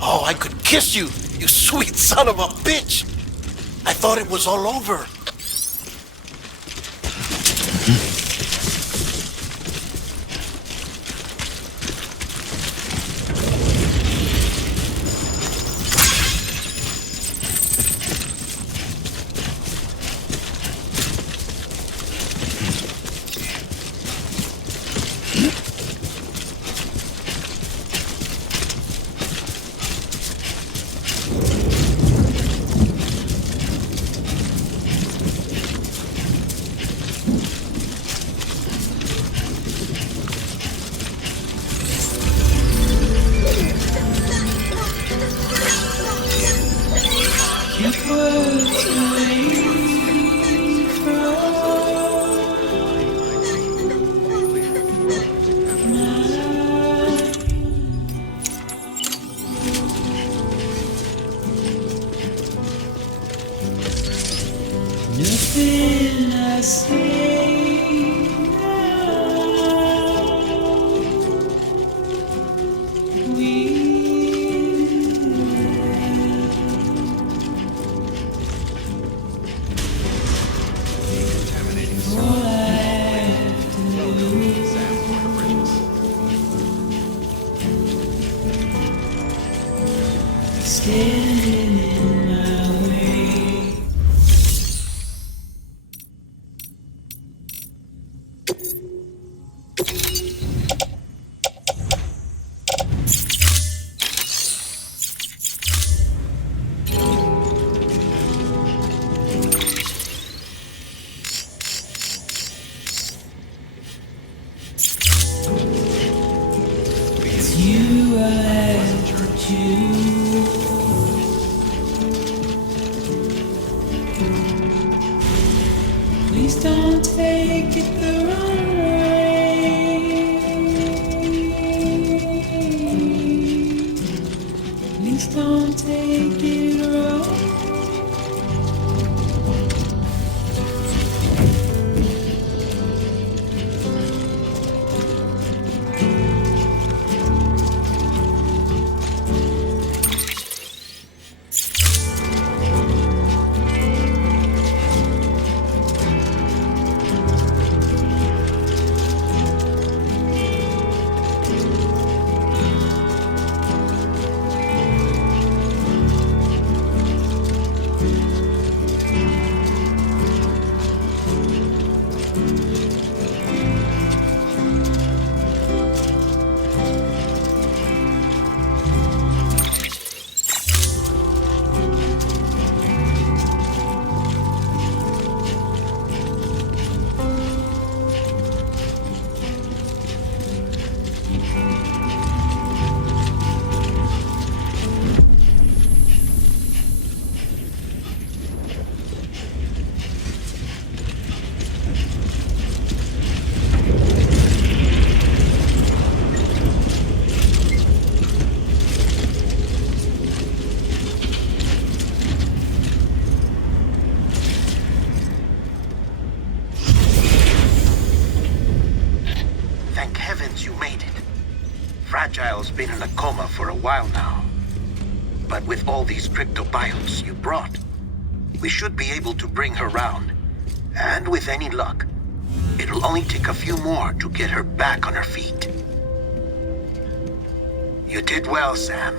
Oh, I could kiss you, you sweet son of a bitch! I thought it was all over. Nothing I say now. Standing in my way. It's you I have to choose. Please don't take it the wrong way. Please don't take it wrong. Thank heavens you made it. Fragile's been in a coma for a while now. But with all these cryptobiotes you brought, we should be able to bring her round. And with any luck, it'll only take a few more to get her back on her feet. You did well, Sam.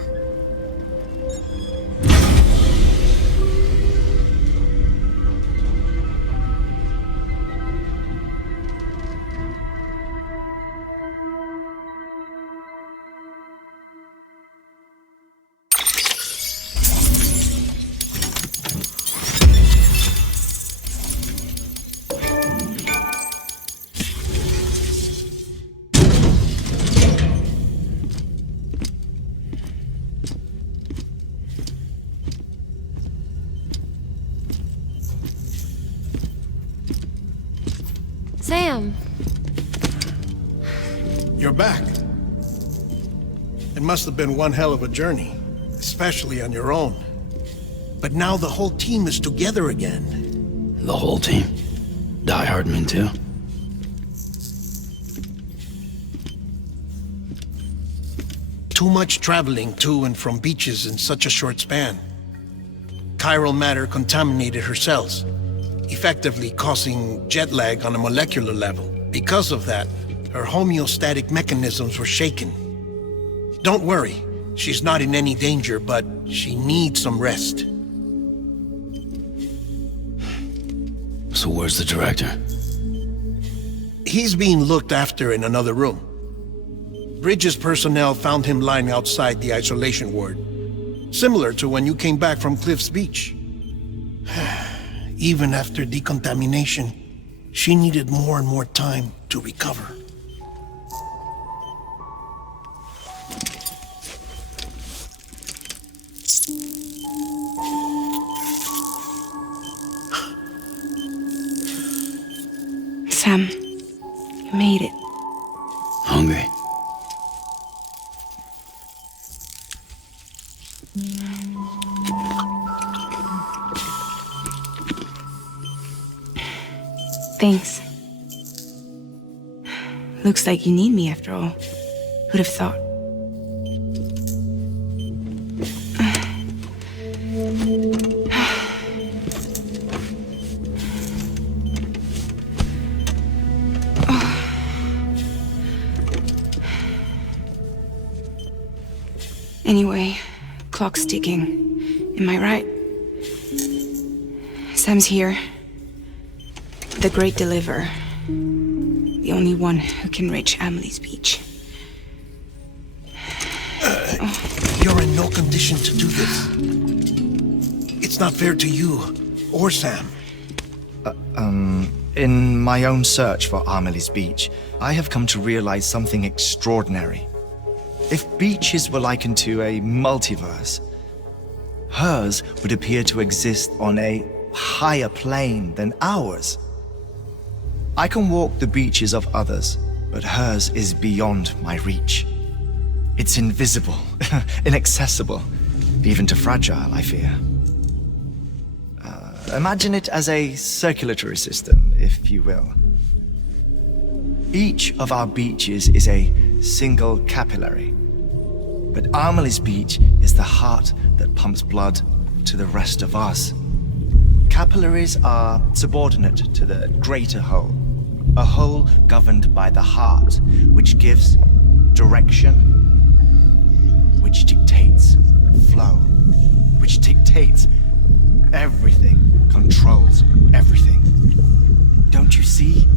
Sam! You're back. It must have been one hell of a journey, especially on your own. But now the whole team is together again. The whole team? Die Hardman too? too much traveling to and from beaches in such a short span. Chiral matter contaminated her cells, effectively causing jet lag on a molecular level. Because of that, her homeostatic mechanisms were shaken. Don't worry, she's not in any danger, but she needs some rest. So where's the director? He's being looked after in another room. Bridges personnel found him lying outside the isolation ward, similar to when you came back from Cliff's Beach. Even after decontamination, she needed more and more time to recover. Sam, you made it. Hungry? Thanks. Looks like you need me after all. Who'd have thought? Anyway, clock's ticking. Am I right? Sam's here. The great deliverer. The only one who can reach Amelie's beach. You're in no condition to do this. It's not fair to you or Sam. In my own search for Amelie's beach, I have come to realize something extraordinary. If beaches were likened to a multiverse, hers would appear to exist on a higher plane than ours. I can walk the beaches of others, but hers is beyond my reach. It's invisible, inaccessible, even to fragile, I fear. Imagine it as a circulatory system, if you will. Each of our beaches is a single capillary, but Amelie's beach is the heart that pumps blood to the rest of us. Capillaries are subordinate to the greater whole, a whole governed by the heart, which gives direction, which dictates flow, which dictates everything, controls everything. Don't you see?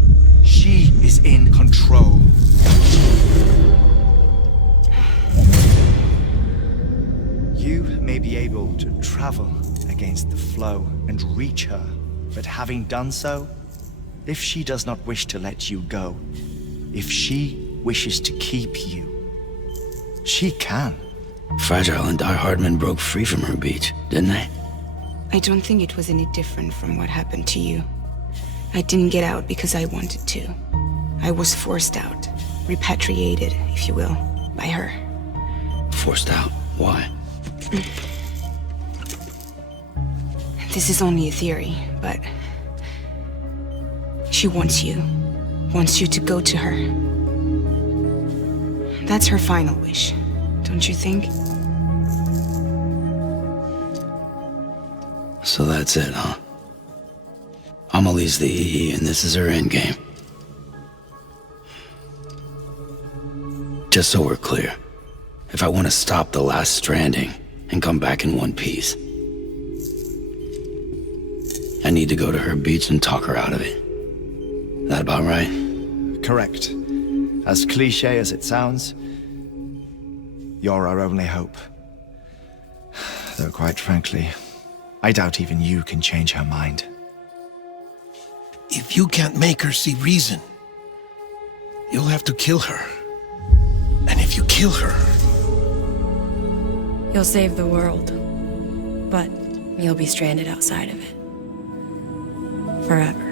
She is in control. You may be able to travel against the flow and reach her, but having done so, if she does not wish to let you go, if she wishes to keep you, she can. Fragile and Die Hardman broke free from her beach, didn't they? I don't think it was any different from what happened to you. I didn't get out because I wanted to. I was forced out, repatriated, if you will, by her. Forced out? Why? This is only a theory, but she wants you to go to her. That's her final wish, don't you think? So that's it, huh? Amelie's the EE, and this is her endgame. Just so we're clear, if I want to stop the last stranding and come back in one piece, I need to go to her beach and talk her out of it. That about right? Correct. As cliche as it sounds, you're our only hope. Though quite frankly, I doubt even you can change her mind. If you can't make her see reason, you'll have to kill her. And if you kill her... You'll save the world, but you'll be stranded outside of it. Forever.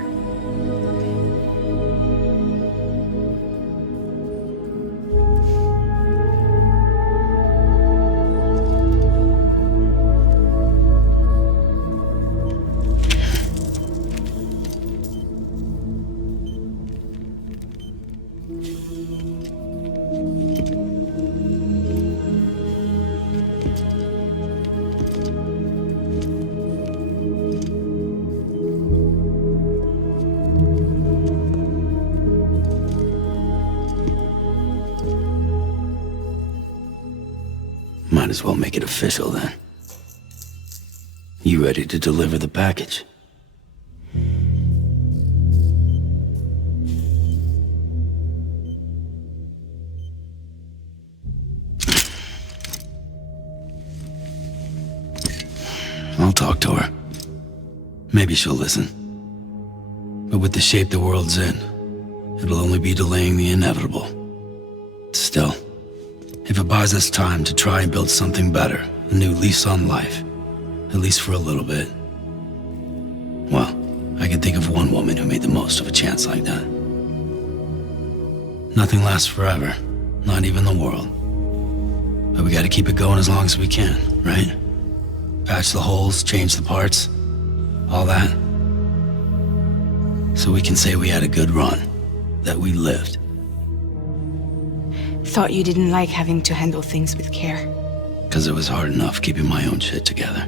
Might as well make it official then. You ready to deliver the package? I'll talk to her. Maybe she'll listen. But with the shape the world's in, it'll only be delaying the inevitable. Still, if it buys us time to try and build something better, a new lease on life, at least for a little bit, well, I can think of one woman who made the most of a chance like that. Nothing lasts forever, not even the world. But we gotta keep it going as long as we can, right? Patch the holes, change the parts, all that. So we can say we had a good run, that we lived. Thought you didn't like having to handle things with care. Because it was hard enough keeping my own shit together.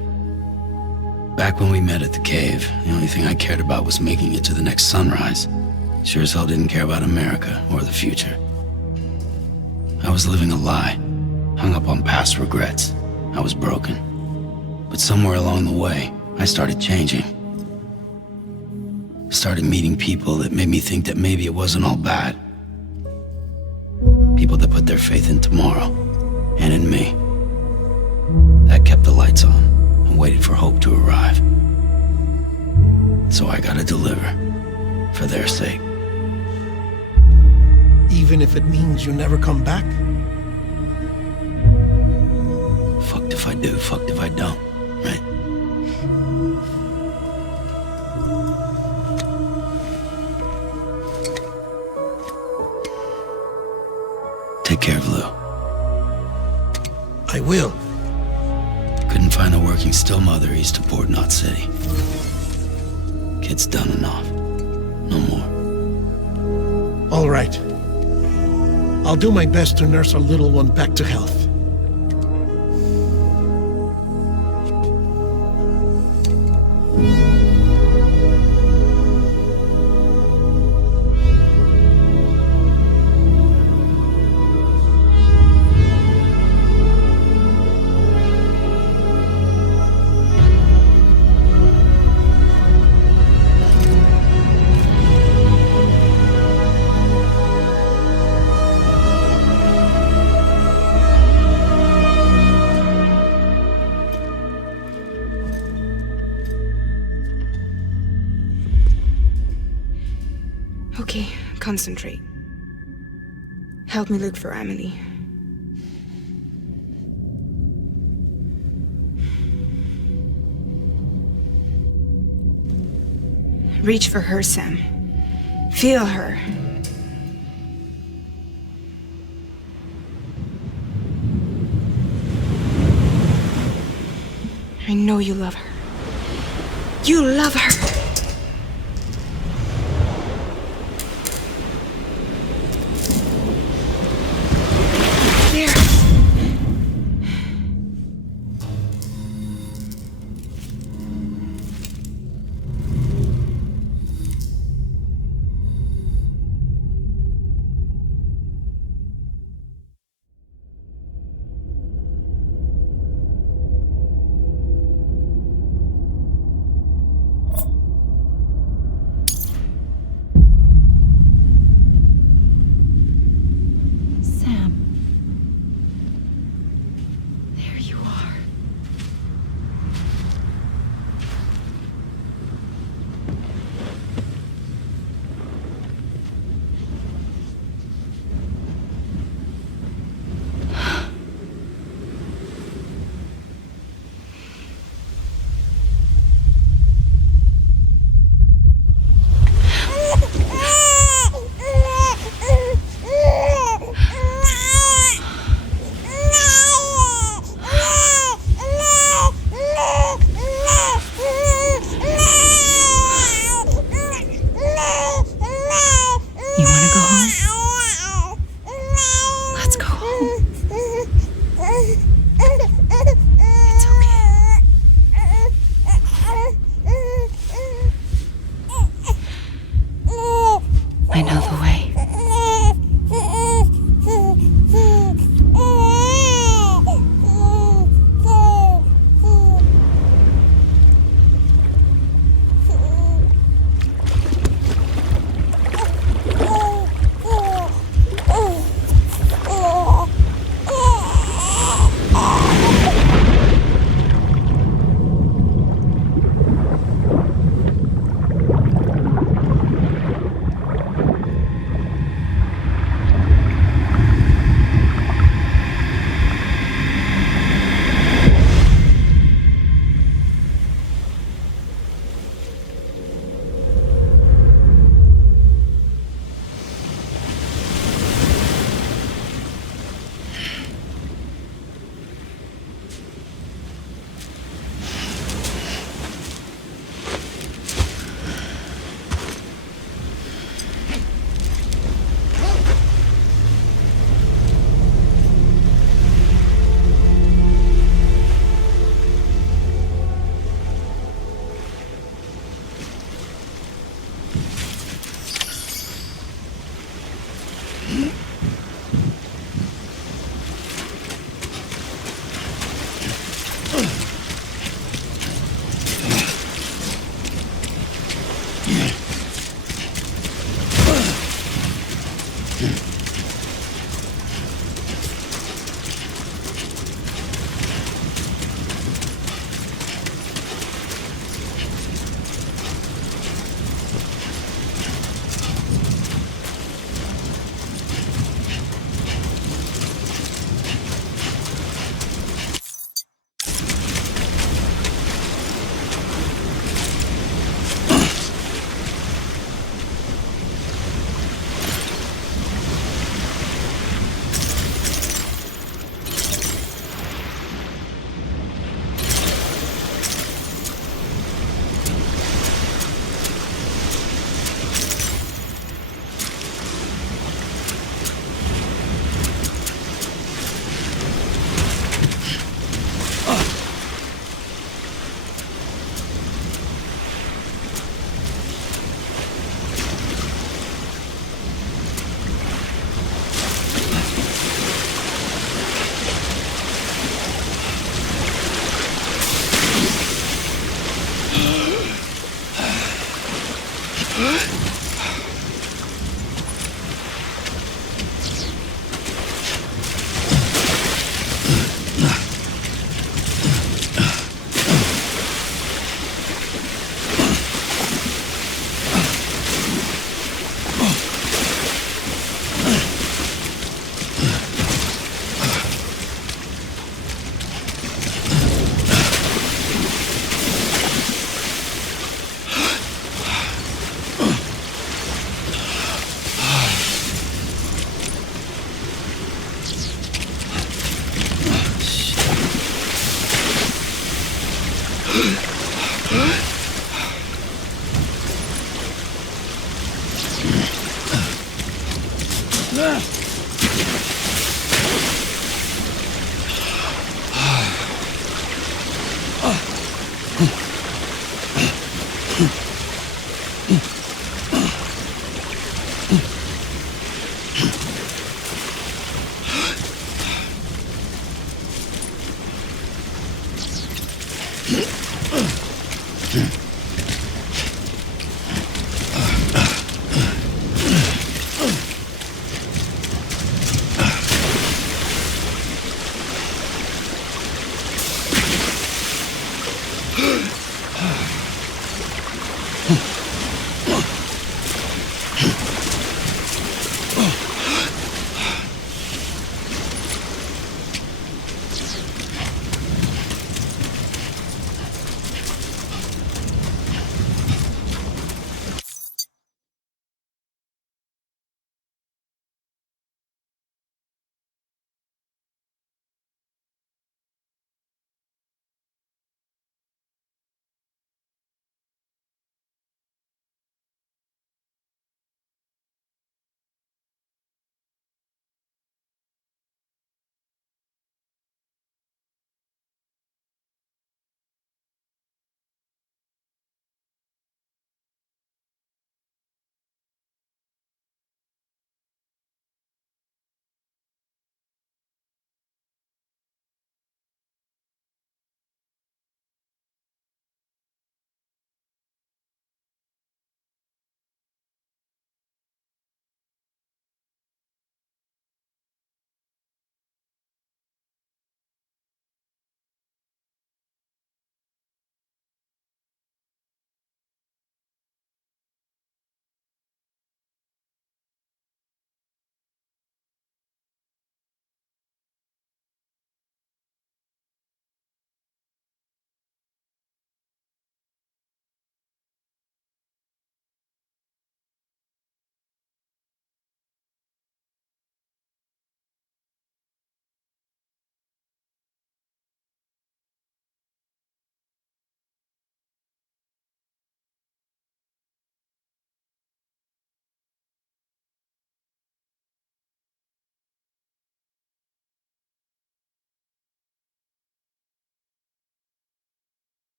Back when we met at the cave, the only thing I cared about was making it to the next sunrise. Sure as hell didn't care about America or the future. I was living a lie, hung up on past regrets. I was broken. But somewhere along the way, I started changing. Started meeting people that made me think that maybe it wasn't all bad. People that put their faith in tomorrow, and in me. That kept the lights on, and waited for hope to arrive. So I gotta deliver, for their sake. Even if it means you never come back? Fucked if I do, fucked if I don't, right? Take care of Lou. I will. Couldn't find a working still mother east of Port Knot City. Kid's done enough. No more. All right. I'll do my best to nurse our little one back to health. Okay, concentrate. Help me look for Emily. Reach for her, Sam. Feel her. I know you love her. You love her!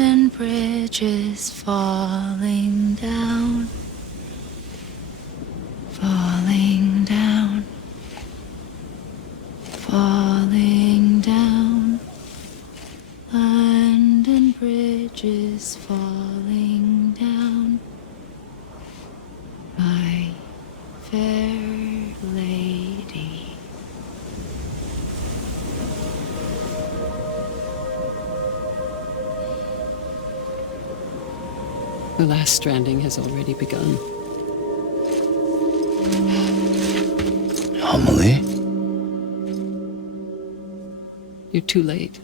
and bridges falling down, falling down, falling down. London Bridge is falling down, my fair lady. The last stranding has already begun. Amelie? You're too late.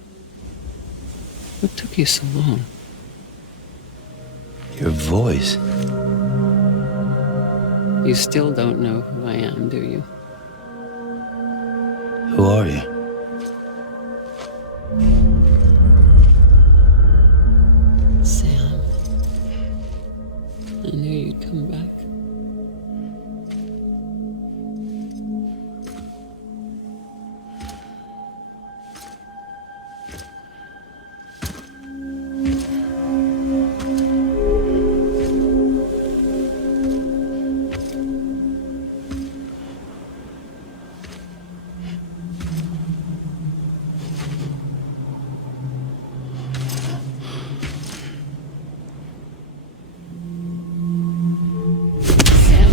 What took you so long? Your voice. You still don't know who I am, do you? Who are you? Sam. I knew you'd come back.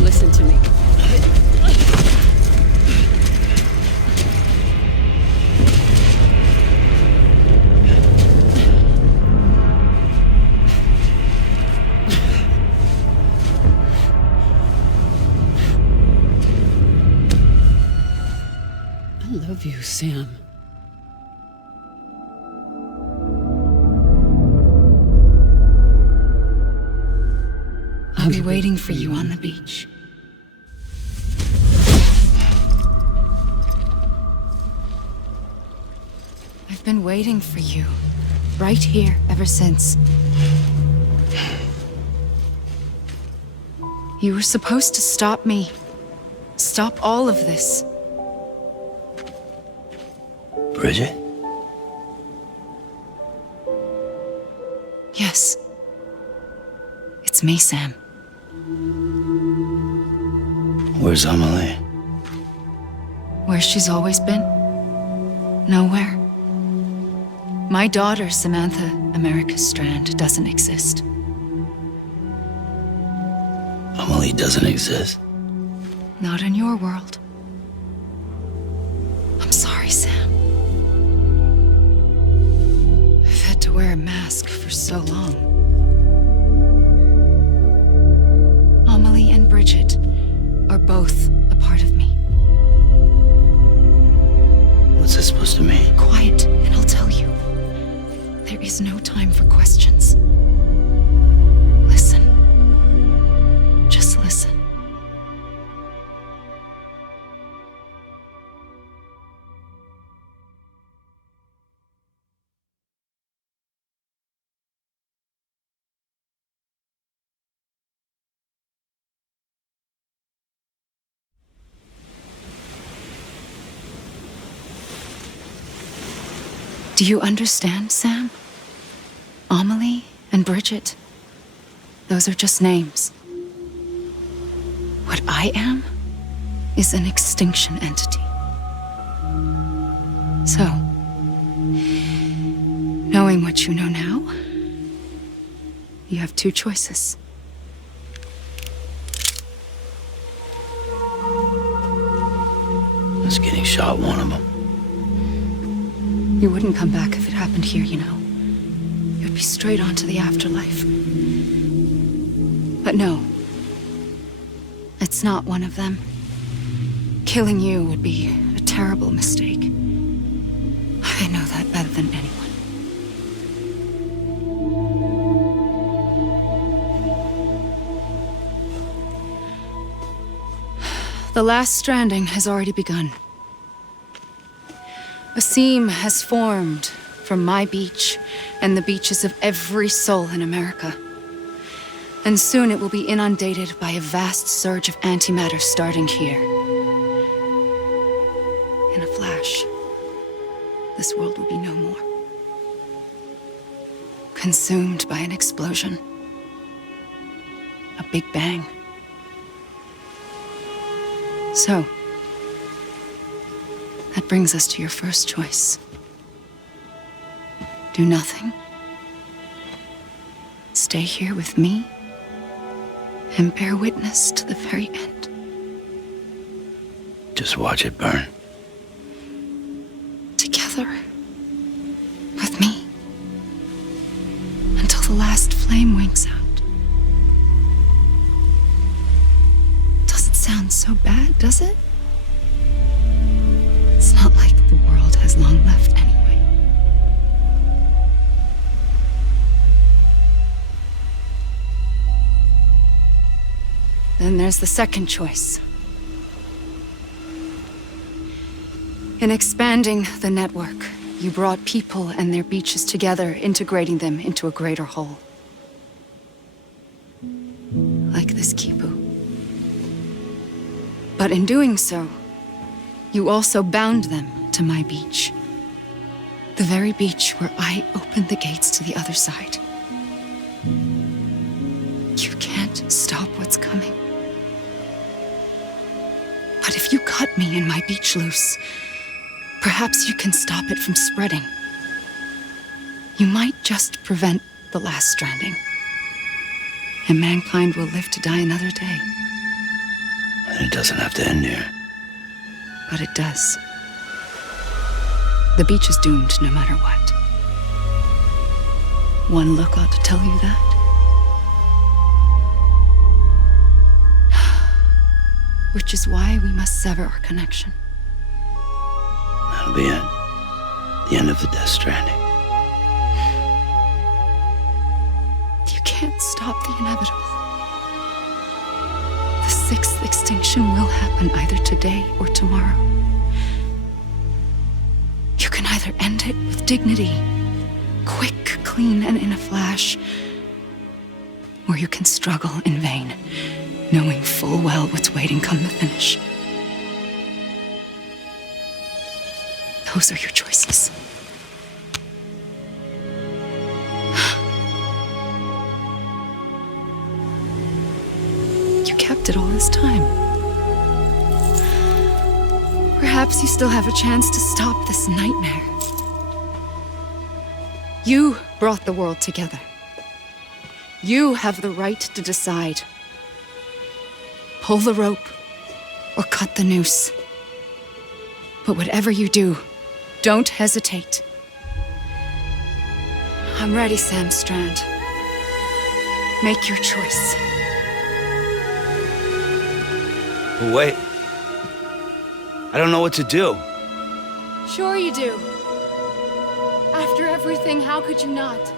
Listen to me. I love you, Sam. I'll be waiting for you on the beach. I've been waiting for you, right here, ever since. You were supposed to stop me. Stop all of this. Bridget? Yes. It's me, Sam. Where's Amelie? Where she's always been. Nowhere. My daughter, Samantha America Strand, doesn't exist. Amelie doesn't exist. Not in your world. I'm sorry, Sam. I've had to wear a mask for so long. Amelie and Bridget are both a part of me. What's this supposed to mean? Quiet, and I'll tell you. There is no time for questions. Listen. Just listen. Do you understand, Sam? Amelie and Bridget, those are just names. What I am is an extinction entity. So, knowing what you know now, you have two choices. I was getting shot, one of them. You wouldn't come back if it happened here, you know. You'd be straight on to the afterlife. But no. It's not one of them. Killing you would be a terrible mistake. I know that better than anyone. The last stranding has already begun. A seam has formed from my beach and the beaches of every soul in America. And soon it will be inundated by a vast surge of antimatter starting here. In a flash, this world will be no more. consumed by an explosion. A big bang. So, that brings us to your first choice. Do nothing. Stay here with me and bear witness to the very end. Just watch it burn. Together. With me. Until the last flame winks out. Doesn't sound so bad, does it? It's not like the world has long left anyway. Then there's the second choice. In expanding the network, you brought people and their beaches together, integrating them into a greater whole. Like this kipu. But in doing so, you also bound them to my beach. The very beach where I opened the gates to the other side. You can't stop what's coming. But if you cut me and my beach loose, perhaps you can stop it from spreading. You might just prevent the last stranding. And mankind will live to die another day. And it doesn't have to end here. But it does. The beach is doomed no matter what. One look ought to tell you that. Which is why we must sever our connection. That'll be it. The end of the Death Stranding. You can't stop the inevitable. The sixth extinction will happen either today or tomorrow. You can either end it with dignity, quick, clean, and in a flash, or you can struggle in vain, knowing full well what's waiting come the finish. Those are your choices. You kept it all this time. Perhaps you still have a chance to stop this nightmare. You brought the world together. You have the right to decide. Pull the rope or cut the noose. But whatever you do, don't hesitate. I'm ready, Sam Strand. Make your choice. Wait. I don't know what to do. Sure you do. After everything, how could you not?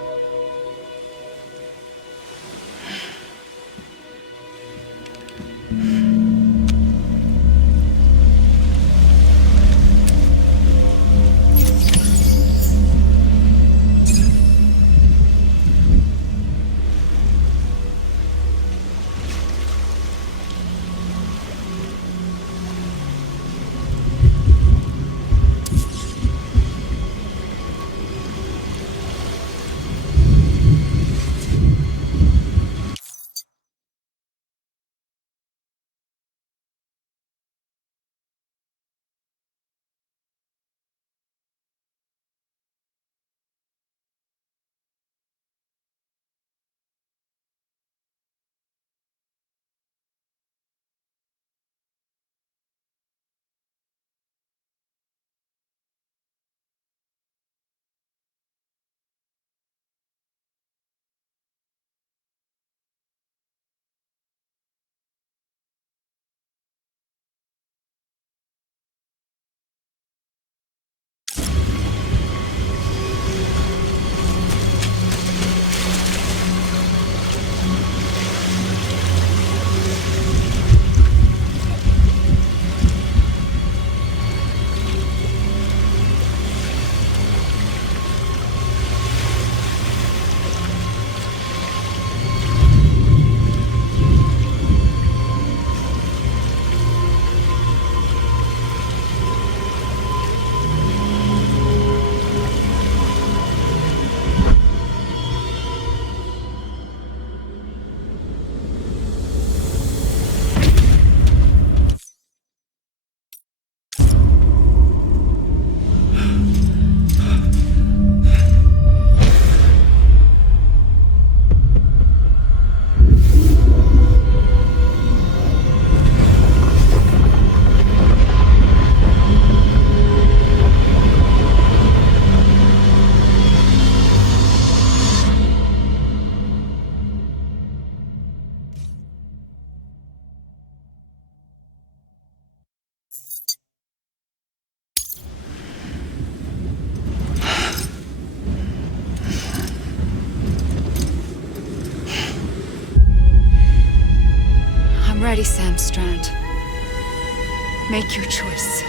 Make your choice.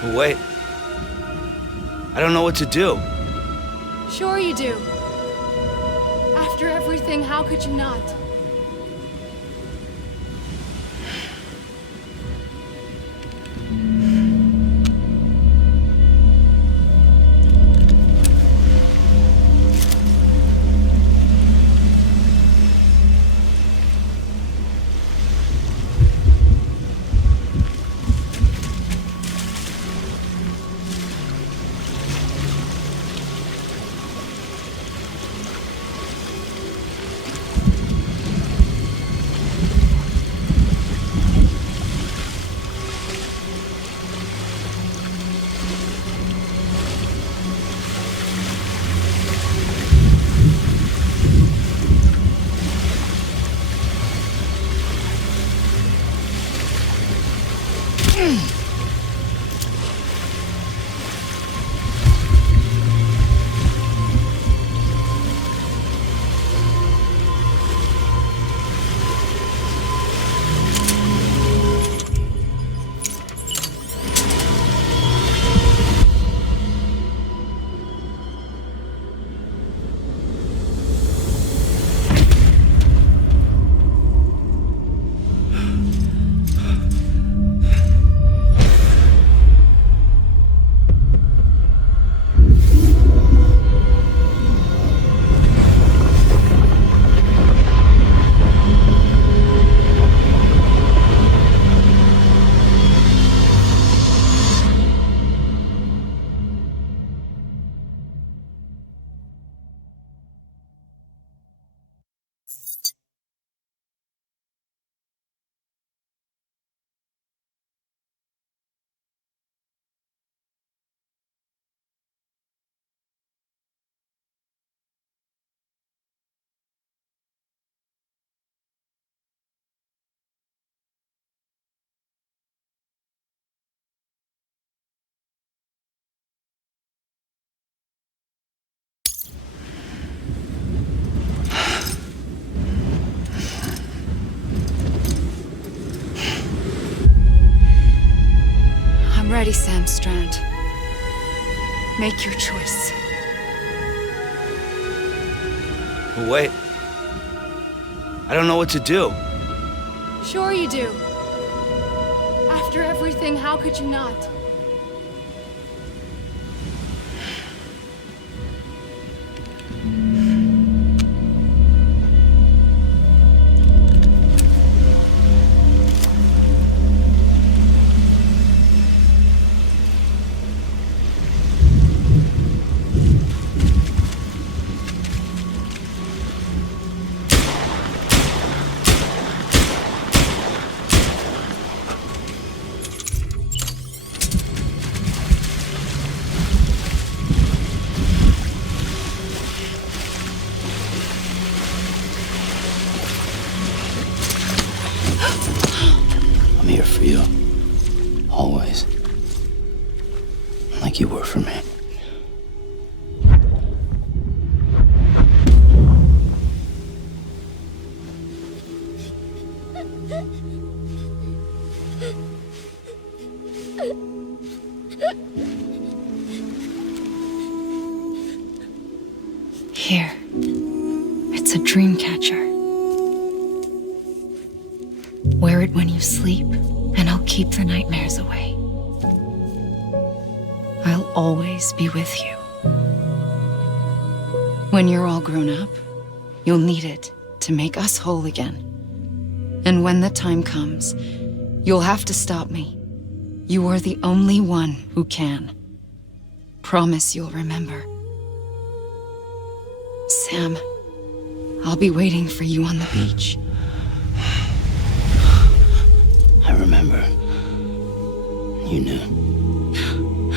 But wait. I don't know what to do. Sure you do. After everything, how could you not? I'm ready, Sam Strand. Make your choice. But wait. I don't know what to do. Sure you do. After everything, how could you not? I'm here for you. Always. Like you were for me. Here. It's a dream catcher. Wear it when you sleep, and I'll keep the nightmares away. I'll always be with you. When you're all grown up, you'll need it to make us whole again. And when the time comes, you'll have to stop me. You are the only one who can. Promise you'll remember. Sam, I'll be waiting for you on the beach. I remember. You knew.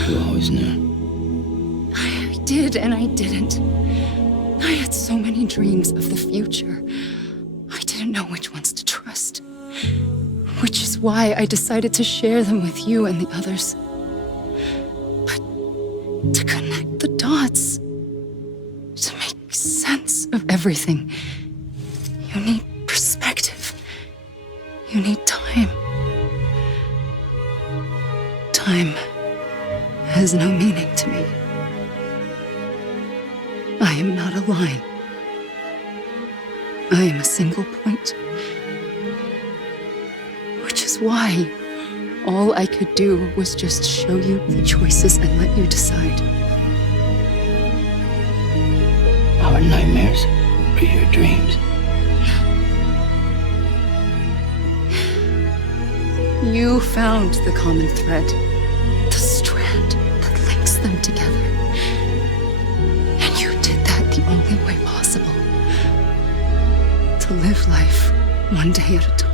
You always knew. I did and I didn't. I had so many dreams of the future. I didn't know which ones to trust. Which is why I decided to share them with you and the others. But to connect the dots, to make sense of everything, you need perspective. You need time. Time has no meaning to me. I am not a line. I am a single point. Which is why all I could do was just show you the choices and let you decide. Our nightmares are your dreams. You found the common thread, the strand that links them together. And you did that the only way possible. To live life one day at a time.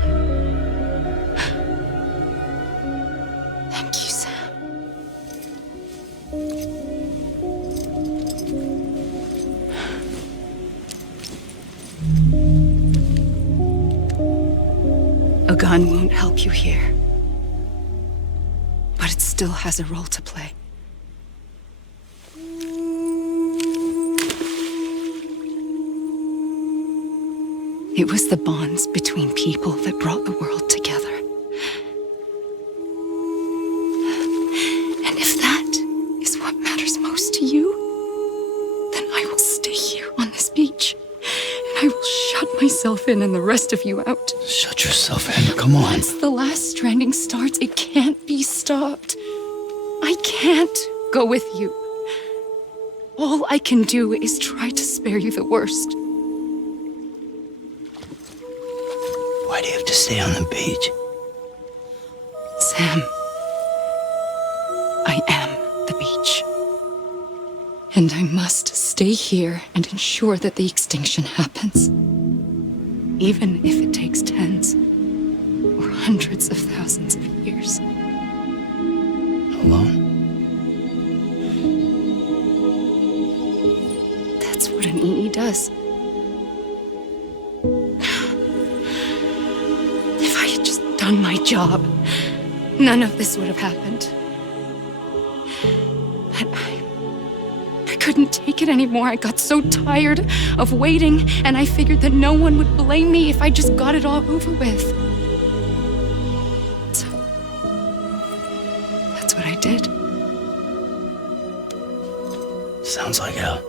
Thank you, Sam. A gun won't help you here. But it still has a role to play. It was the bonds between people that brought the world together. And if that is what matters most to you, then I will stay here on this beach. And I will shut myself in and the rest of you out. Shut yourself in, come on. Once the last stranding starts, it can't be stopped. I can't go with you. All I can do is try to spare you the worst. Why do you have to stay on the beach? Sam, I am the beach. And I must stay here and ensure that the extinction happens. Even if it takes tens or hundreds of thousands of years. Alone? That's what an EE does. If I had just done my job, none of this would have happened. But I couldn't take it anymore. I got so tired of waiting, and I figured that no one would blame me if I just got it all over with. So, that's what I did. Sounds like hell.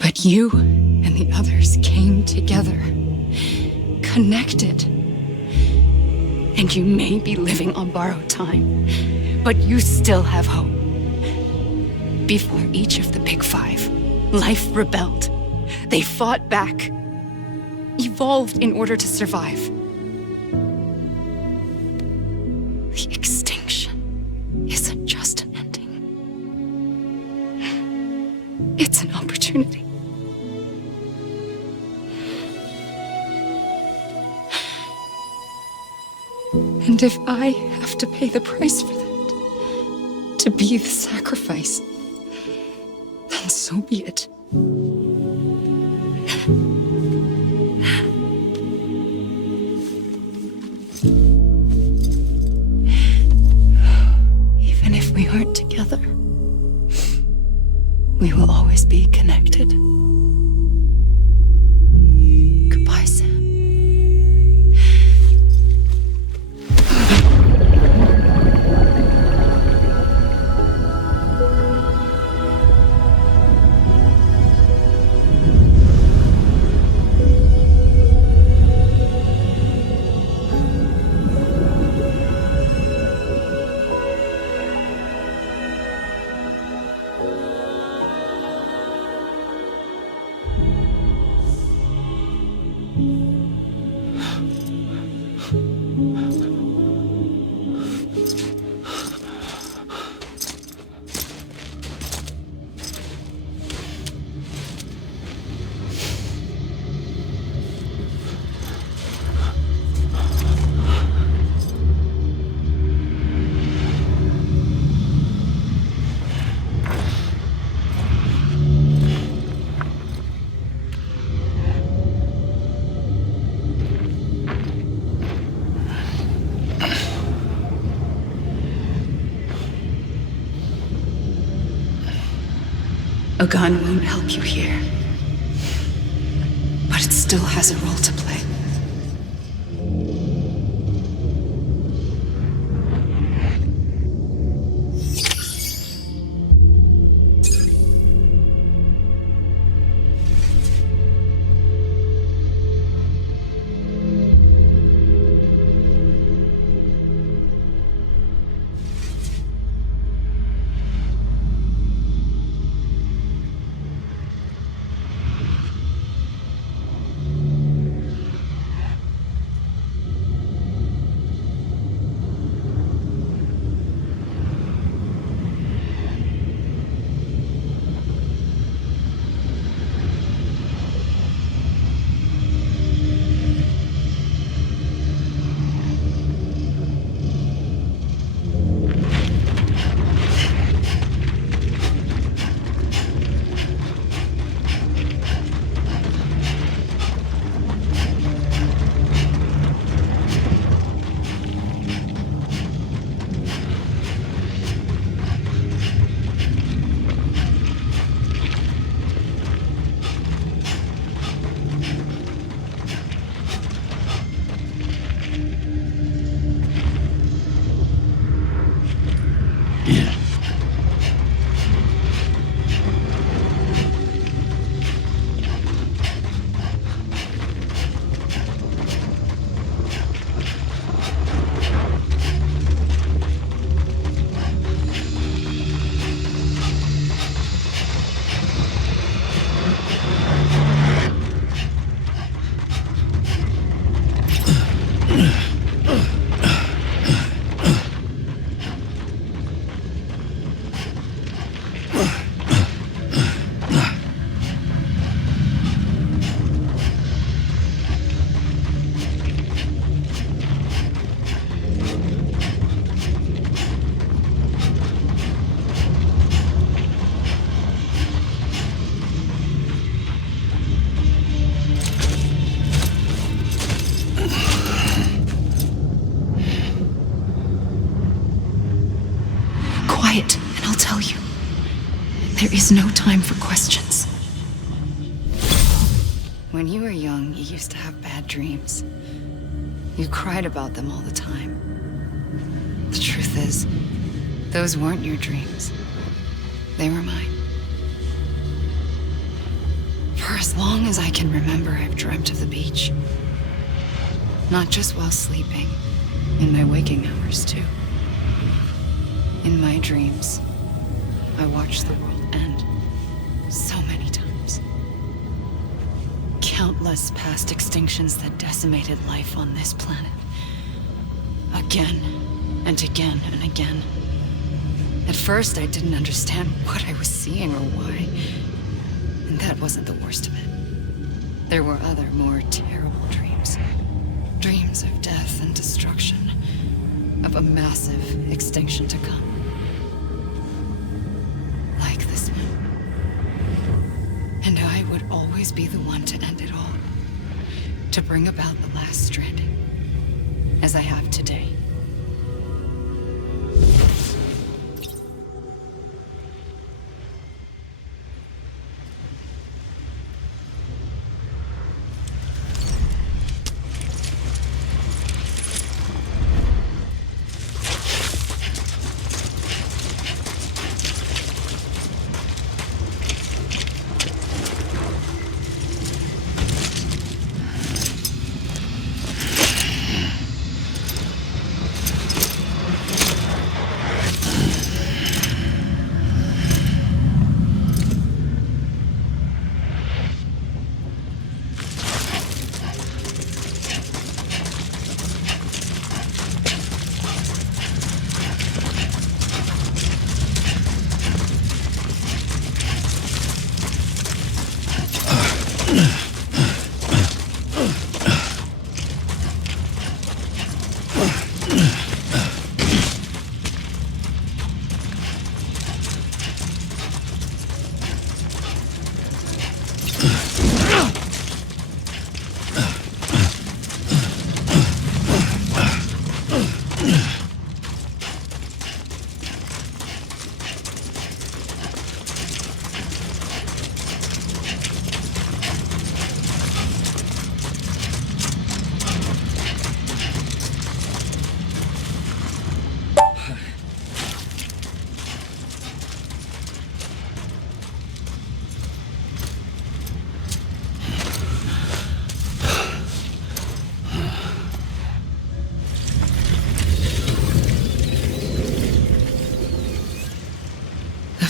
But you and the others came together, connected. And you may be living on borrowed time, but you still have hope. Before each of the Big Five, life rebelled. They fought back, evolved in order to survive. The extinction isn't just an ending. It's an opportunity. And if I have to pay the price for that, to be the sacrifice, then so be it. Even if we aren't together, we will always be connected. Goodbye, Sam. A gun won't help you here, but it still has a role to play. There is no time for questions. When you were young, you used to have bad dreams. You cried about them all the time. The truth is, those weren't your dreams. They were mine. For as long as I can remember, I've dreamt of the beach. Not just while sleeping, in my waking hours too. In my dreams, I watched the world end so many times. Countless past extinctions that decimated life on this planet. Again and again and again. At first, I didn't understand what I was seeing or why. And that wasn't the worst of it. There were other, more terrible dreams. Dreams of death and destruction. Of a massive extinction to come. Like this one. And I would always be the one to end it all. To bring about the last stranding. As I have today.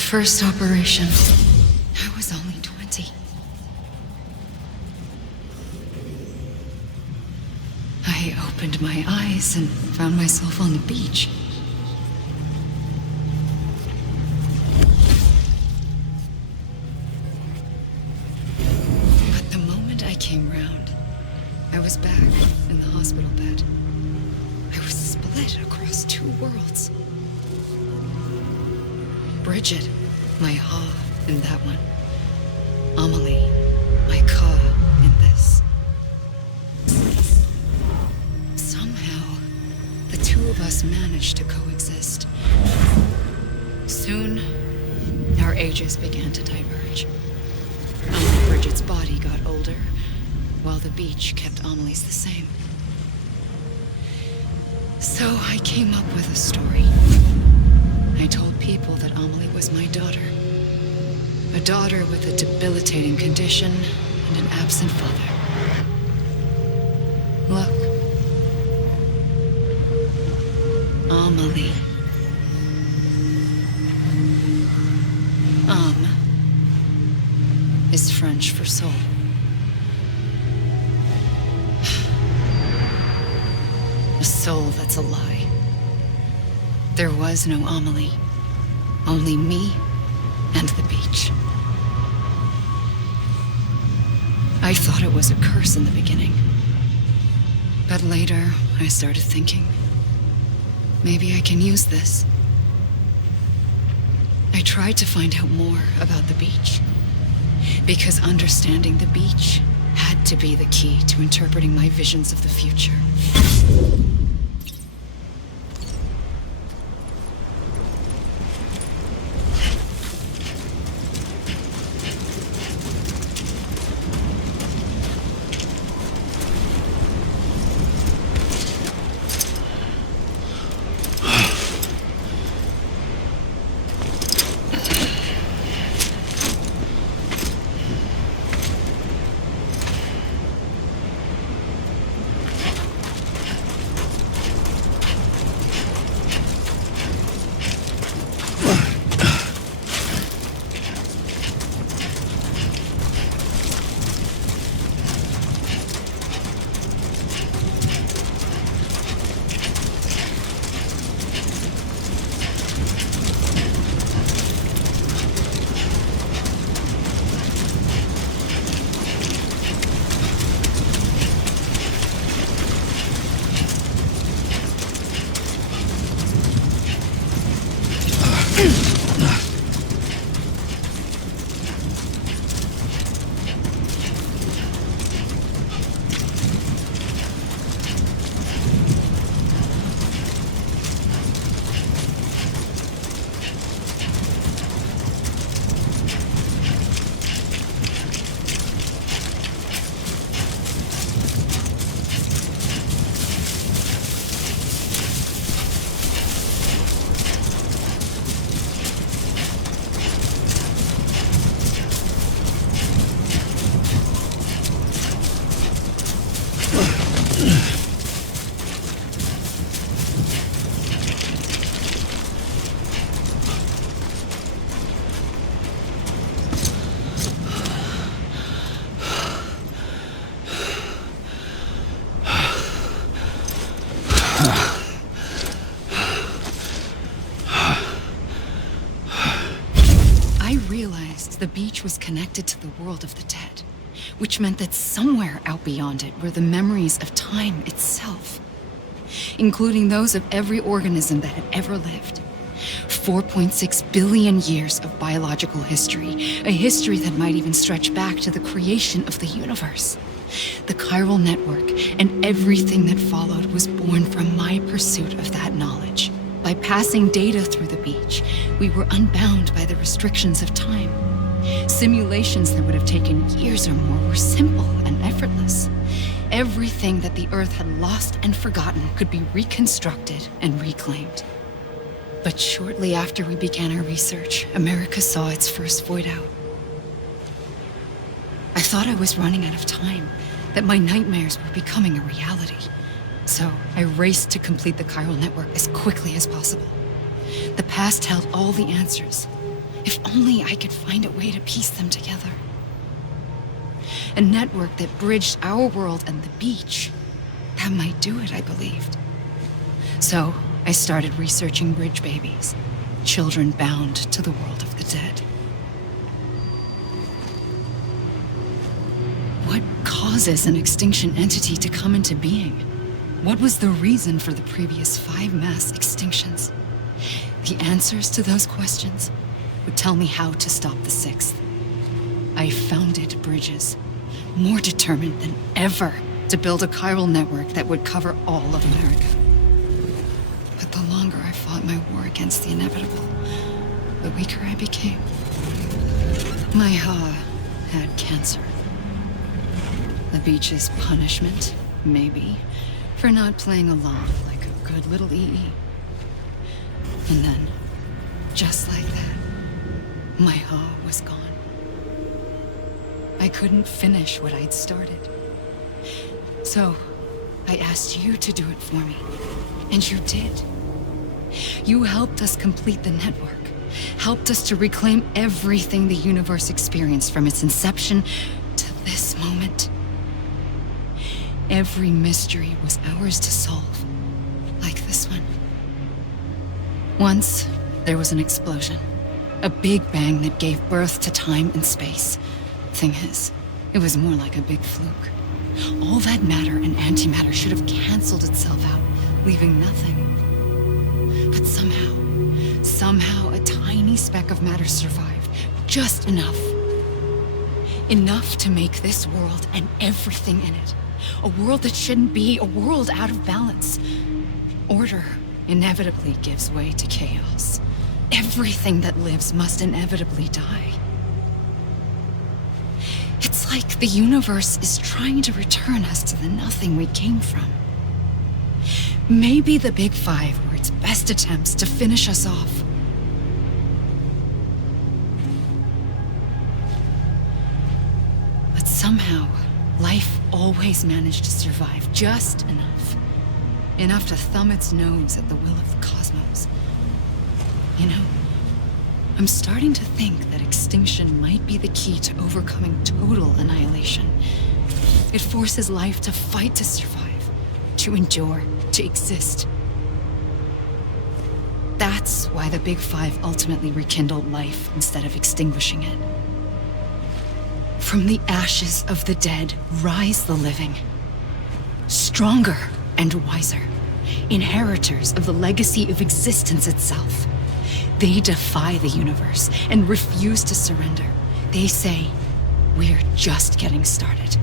first operation, I was only 20. I opened my eyes and found myself on the beach. But the moment I came round, I was back in the hospital bed. I was split across two worlds. Bridget, my ha in that one. Amelie, my ka in this. Somehow, the two of us managed to coexist. Soon, our ages began to diverge. Bridget's body got older, while the beach kept Amelie's the same. So I came up with a story. I told people that Amelie was my daughter. A daughter with a debilitating condition and an absent father. Look. Amelie. Is French for soul. A soul that's a lie. There was no Amelie. Only me and the beach. I thought it was a curse in the beginning. But later, I started thinking, maybe I can use this. I tried to find out more about the beach. Because understanding the beach had to be the key to interpreting my visions of the future. The beach was connected to the world of the dead, which meant that somewhere out beyond it were the memories of time itself, including those of every organism that had ever lived. 4.6 billion years of biological history, a history that might even stretch back to the creation of the universe. The chiral network and everything that followed was born from my pursuit of that knowledge. By passing data through the beach, we were unbound by the restrictions of time. Simulations that would have taken years or more were simple and effortless. Everything that the Earth had lost and forgotten could be reconstructed and reclaimed. But shortly after we began our research, America saw its first void out. I thought I was running out of time, that my nightmares were becoming a reality. So I raced to complete the chiral network as quickly as possible. The past held all the answers. If only I could find a way to piece them together. A network that bridged our world and the beach. That might do it, I believed. So, I started researching bridge babies, children bound to the world of the dead. What causes an extinction entity to come into being? What was the reason for the previous 5 mass extinctions? The answers to those questions would tell me how to stop the 6th. I founded bridges, more determined than ever to build a chiral network that would cover all of America. But the longer I fought my war against the inevitable, the weaker I became. My Ha had cancer. The beach's punishment, maybe, for not playing along like a good little EE. And then, just like that, my Ha was gone. I couldn't finish what I'd started. So, I asked you to do it for me, and you did. You helped us complete the network, helped us to reclaim everything the universe experienced from its inception to this moment. Every mystery was ours to solve, like this one. Once, there was an explosion. A big bang that gave birth to time and space. Thing is, it was more like a big fluke. All that matter and antimatter should have canceled itself out, leaving nothing. But somehow a tiny speck of matter survived. Just enough. Enough to make this world and everything in it. A world that shouldn't be, a world out of balance. Order inevitably gives way to chaos. Everything that lives must inevitably die. It's like the universe is trying to return us to the nothing we came from. Maybe the Big Five were its best attempts to finish us off. But somehow, life always managed to survive just enough. Enough to thumb its nose at the will of the cosmos. You know, I'm starting to think that extinction might be the key to overcoming total annihilation. It forces life to fight to survive, to endure, to exist. That's why the Big Five ultimately rekindled life instead of extinguishing it. From the ashes of the dead rise the living. Stronger and wiser. Inheritors of the legacy of existence itself. They defy the universe and refuse to surrender. They say, we're just getting started.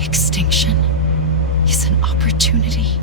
Extinction is an opportunity.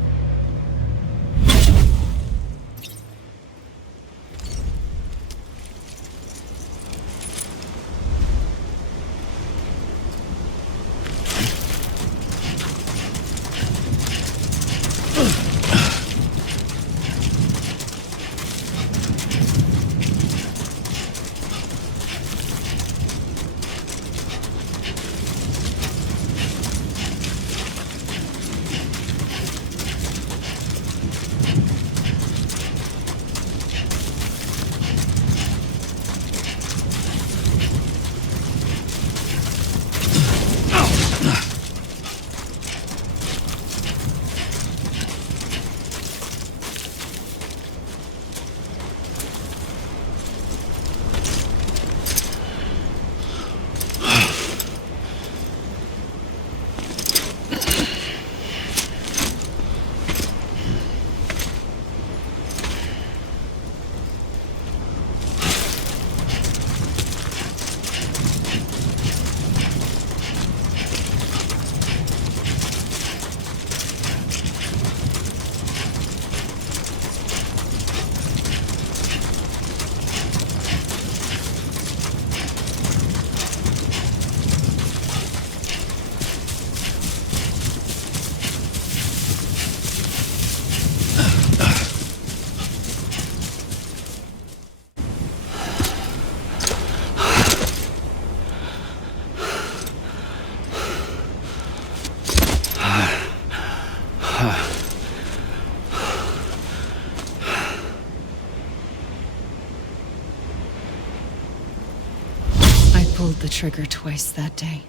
pulled the trigger twice that day.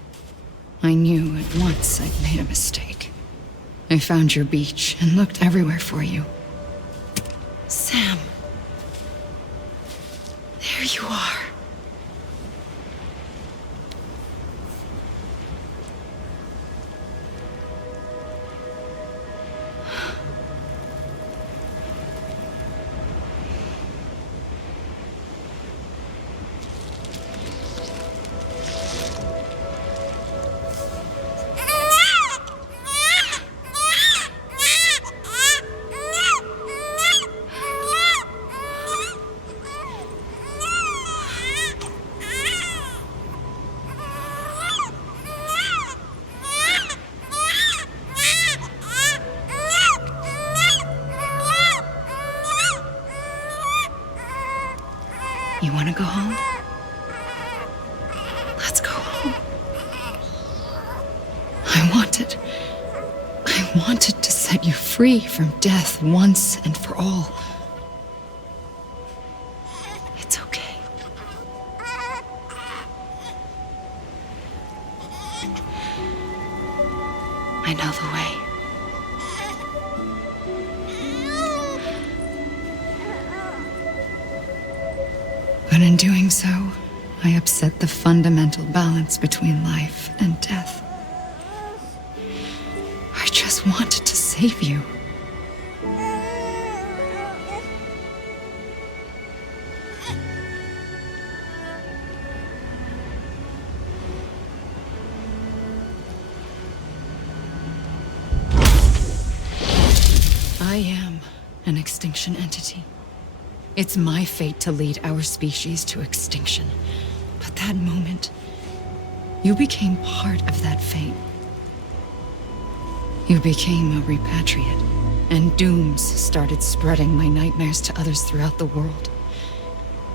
I knew at once I'd made a mistake. I found your beach and looked everywhere for you. Sam. There you are. You want to go home? Let's go home. I wanted to set you free from death once and for all. It's okay. I know the way. But in doing so, I upset the fundamental balance between life and death. I just wanted to save you. I am an extinction entity. It's my fate to lead our species to extinction. But that moment, you became part of that fate. You became a repatriate, and dooms started spreading my nightmares to others throughout the world.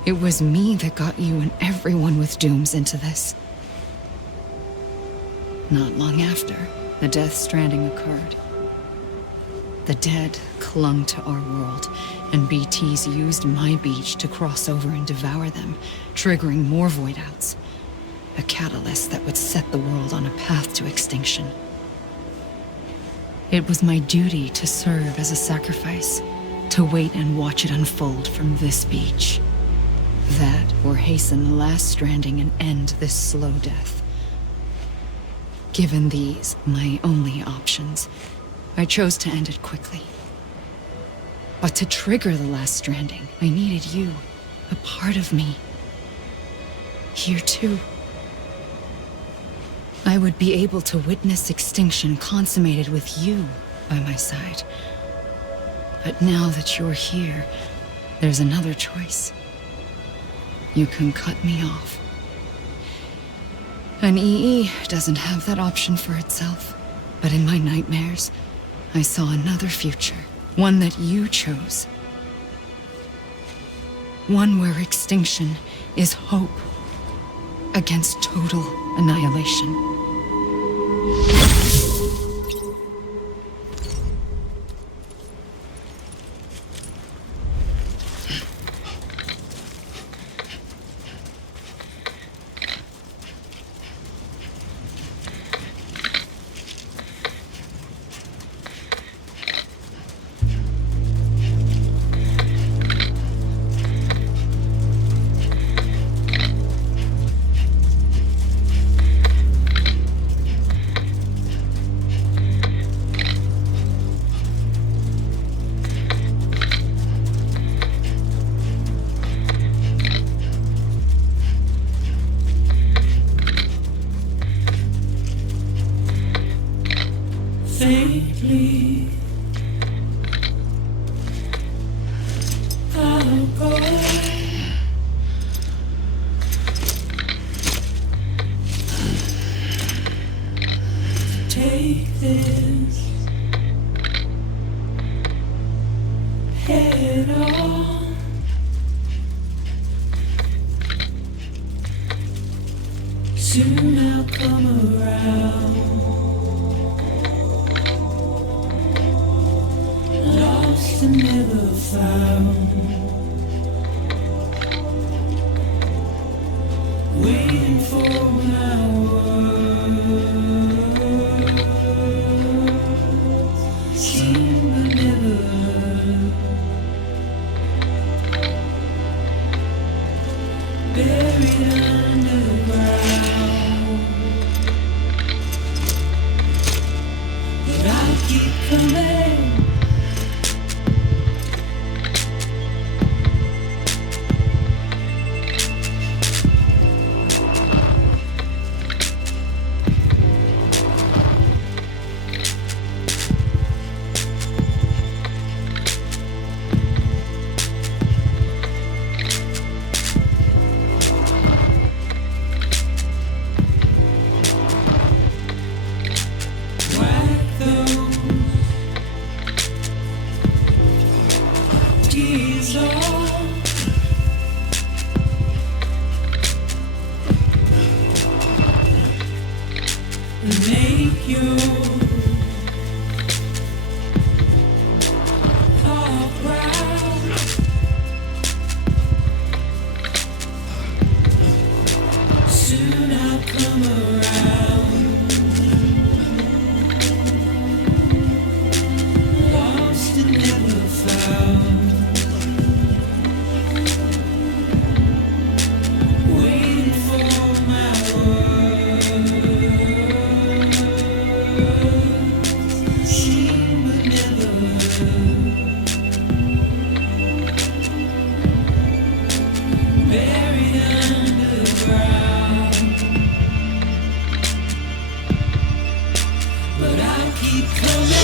It was me that got you and everyone with dooms into this. Not long after, the Death Stranding occurred. The dead clung to our world, and BTs used my beach to cross over and devour them, triggering more void outs. A catalyst that would set the world on a path to extinction. It was my duty to serve as a sacrifice, to wait and watch it unfold from this beach. That, or hasten the last stranding and end this slow death. Given these, my only options, I chose to end it quickly. But to trigger the last stranding, I needed you, a part of me. Here too. I would be able to witness extinction consummated with you by my side. But now that you're here, there's another choice. You can cut me off. An EE doesn't have that option for itself. But in my nightmares, I saw another future. One that you chose. One where extinction is hope against total annihilation. Faintly, I'll go. Take this head on. Soon I'll come around. Lost and never found. Waiting for coming. Make you all proud. Soon I'll come around. Lost and never found. Waiting for my word. She would never buried underground. But I'll keep coming.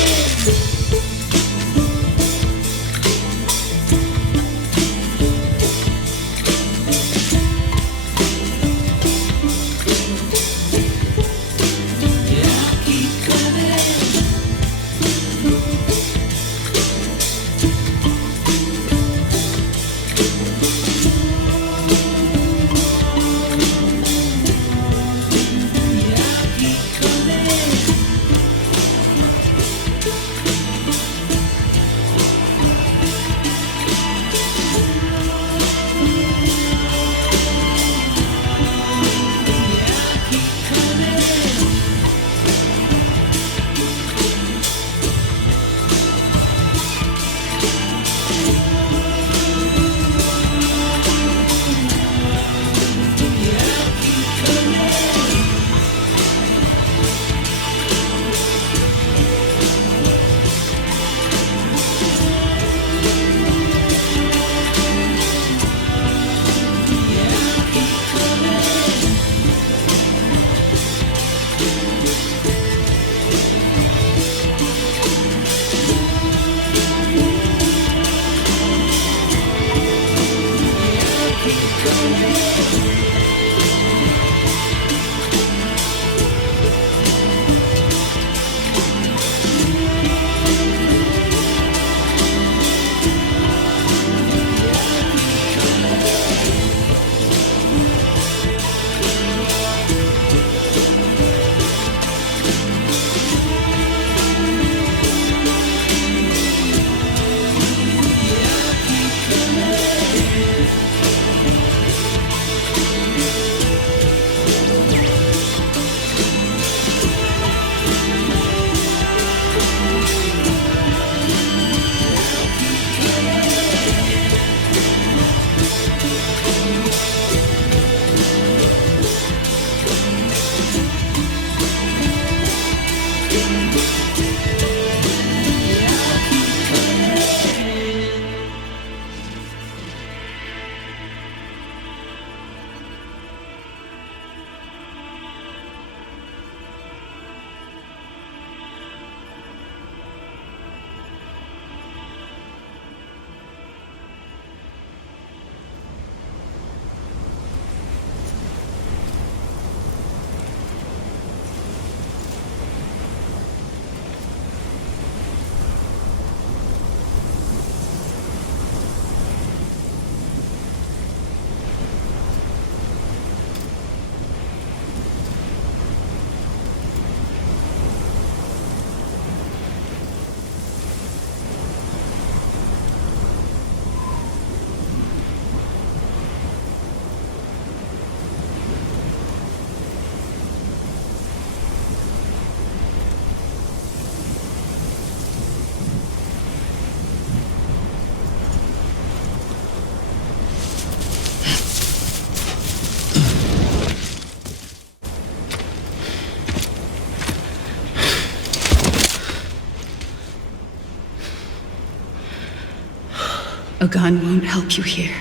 A gun won't help you here.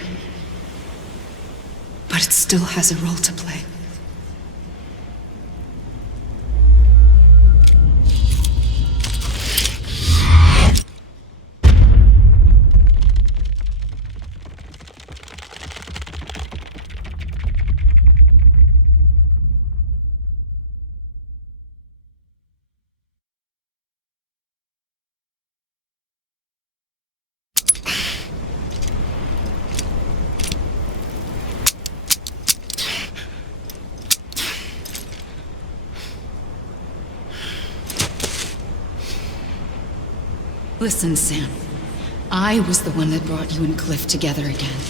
But it still has a role to play. Listen, Sam. I was the one that brought you and Cliff together again.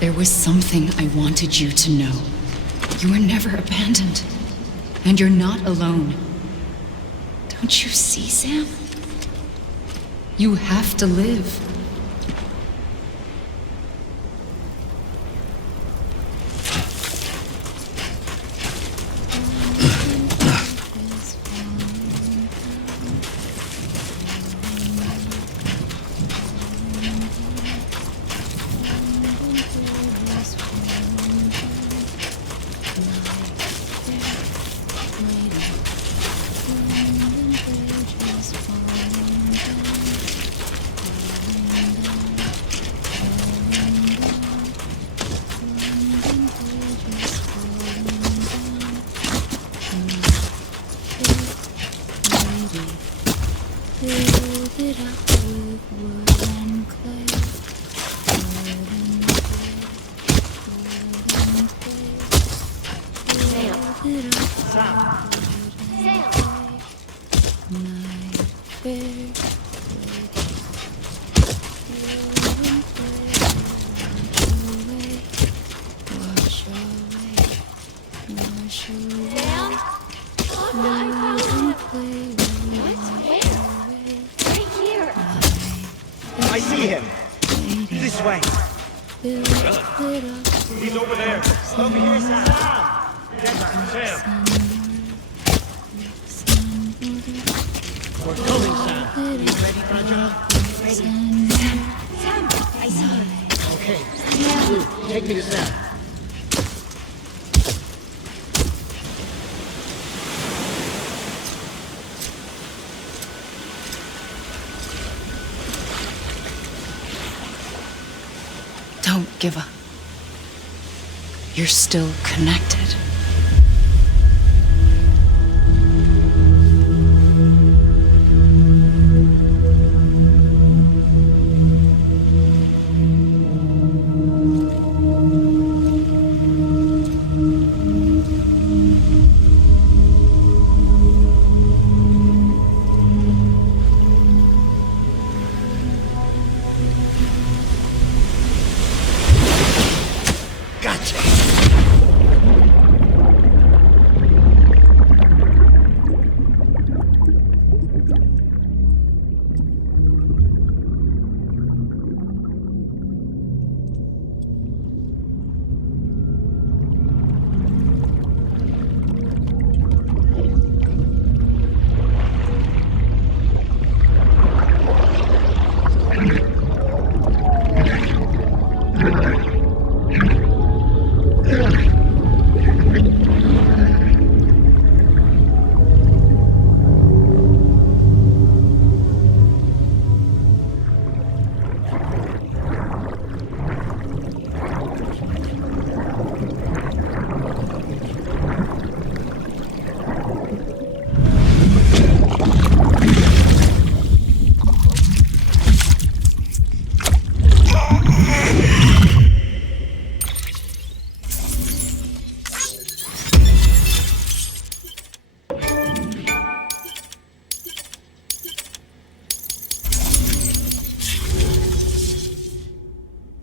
There was something I wanted you to know. You were never abandoned. And you're not alone. Don't you see, Sam? You have to live. Don't give up. You're still connected.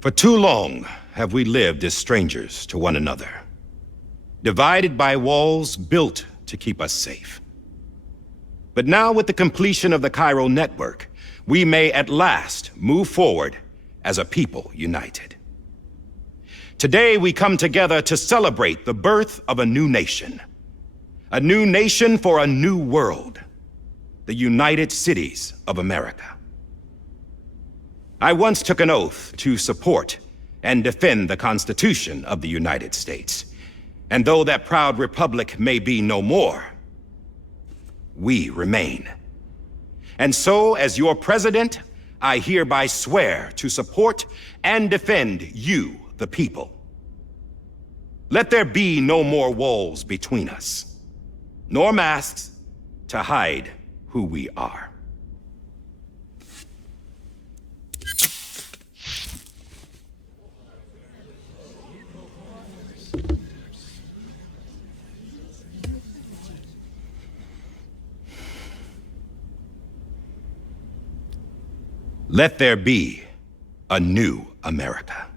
For too long have we lived as strangers to one another, divided by walls built to keep us safe. But now, with the completion of the chiral network, we may at last move forward as a people united. Today we come together to celebrate the birth of a new nation for a new world, the United Cities of America. I once took an oath to support and defend the Constitution of the United States. And though that proud republic may be no more, we remain. And so, as your president, I hereby swear to support and defend you, the people. Let there be no more walls between us, nor masks to hide who we are. Let there be a new America.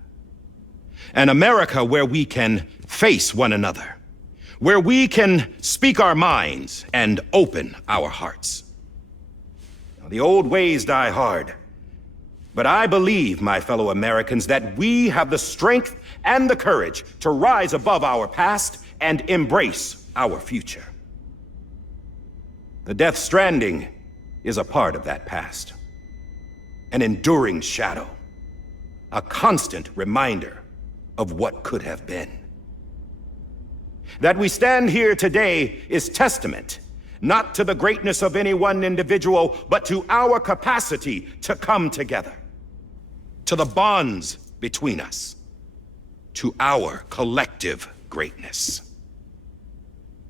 An America where we can face one another, where we can speak our minds and open our hearts. Now, the old ways die hard, but I believe, my fellow Americans, that we have the strength and the courage to rise above our past and embrace our future. The Death Stranding is a part of that past. An enduring shadow, a constant reminder of what could have been. That we stand here today is testament, not to the greatness of any one individual, but to our capacity to come together, to the bonds between us, to our collective greatness.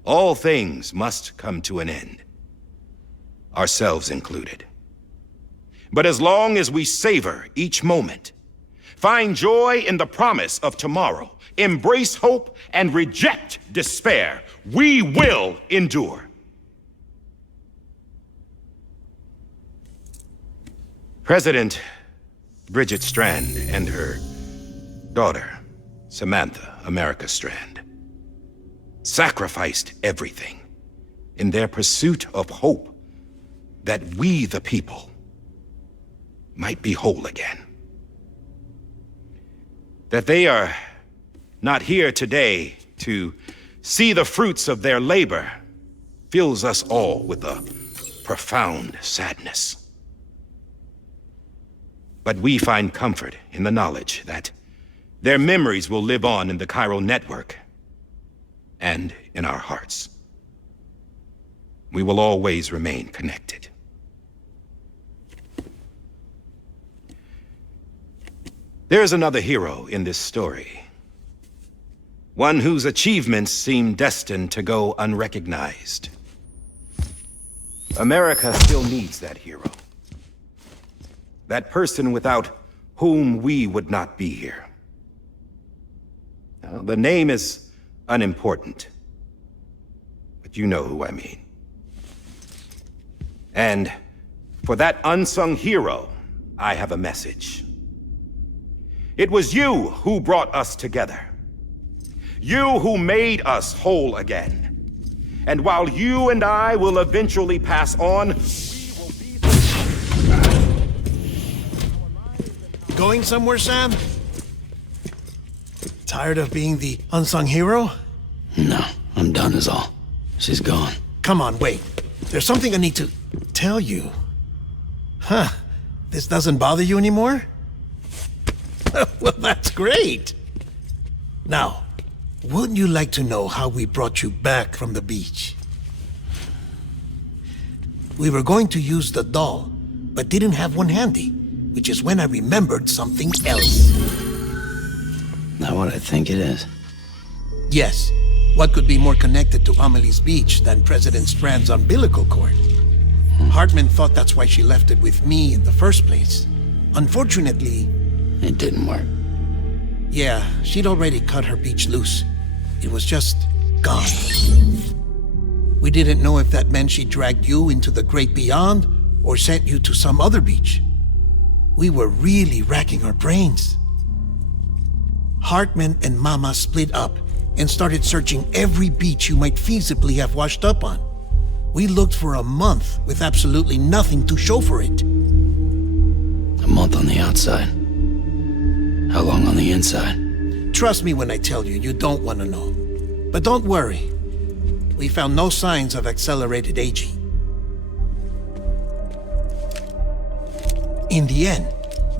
All things must come to an end, ourselves included. But as long as we savor each moment, find joy in the promise of tomorrow, embrace hope, and reject despair, we will endure. President Bridget Strand and her daughter, Samantha America Strand, sacrificed everything in their pursuit of hope that we, the people, might be whole again. That they are not here today to see the fruits of their labor fills us all with a profound sadness. But we find comfort in the knowledge that their memories will live on in the chiral network and in our hearts. We will always remain connected. There is another hero in this story. One whose achievements seem destined to go unrecognized. America still needs that hero. That person without whom we would not be here. Now, the name is unimportant, but you know who I mean. And for that unsung hero, I have a message. It was you who brought us together. You who made us whole again. And while you and I will eventually pass on, we will be... Going somewhere, Sam? Tired of being the unsung hero? No, I'm done is all. She's gone. Come on, wait. There's something I need to tell you. Huh. This doesn't bother you anymore? Well, that's great. Now, wouldn't you like to know how we brought you back from the beach? We were going to use the doll, but didn't have one handy, which is when I remembered something else. Not what I think it is. Yes. What could be more connected to Amelie's beach than President Strand's umbilical cord? Hartman thought that's why she left it with me in the first place. Unfortunately... It didn't work. Yeah, she'd already cut her beach loose. It was just gone. We didn't know if that meant she dragged you into the great beyond or sent you to some other beach. We were really racking our brains. Hartman and Mama split up and started searching every beach you might feasibly have washed up on. We looked for a month with absolutely nothing to show for it. A month on the outside. How long on the inside? Trust me when I tell you, you don't want to know. But don't worry. We found no signs of accelerated aging. In the end,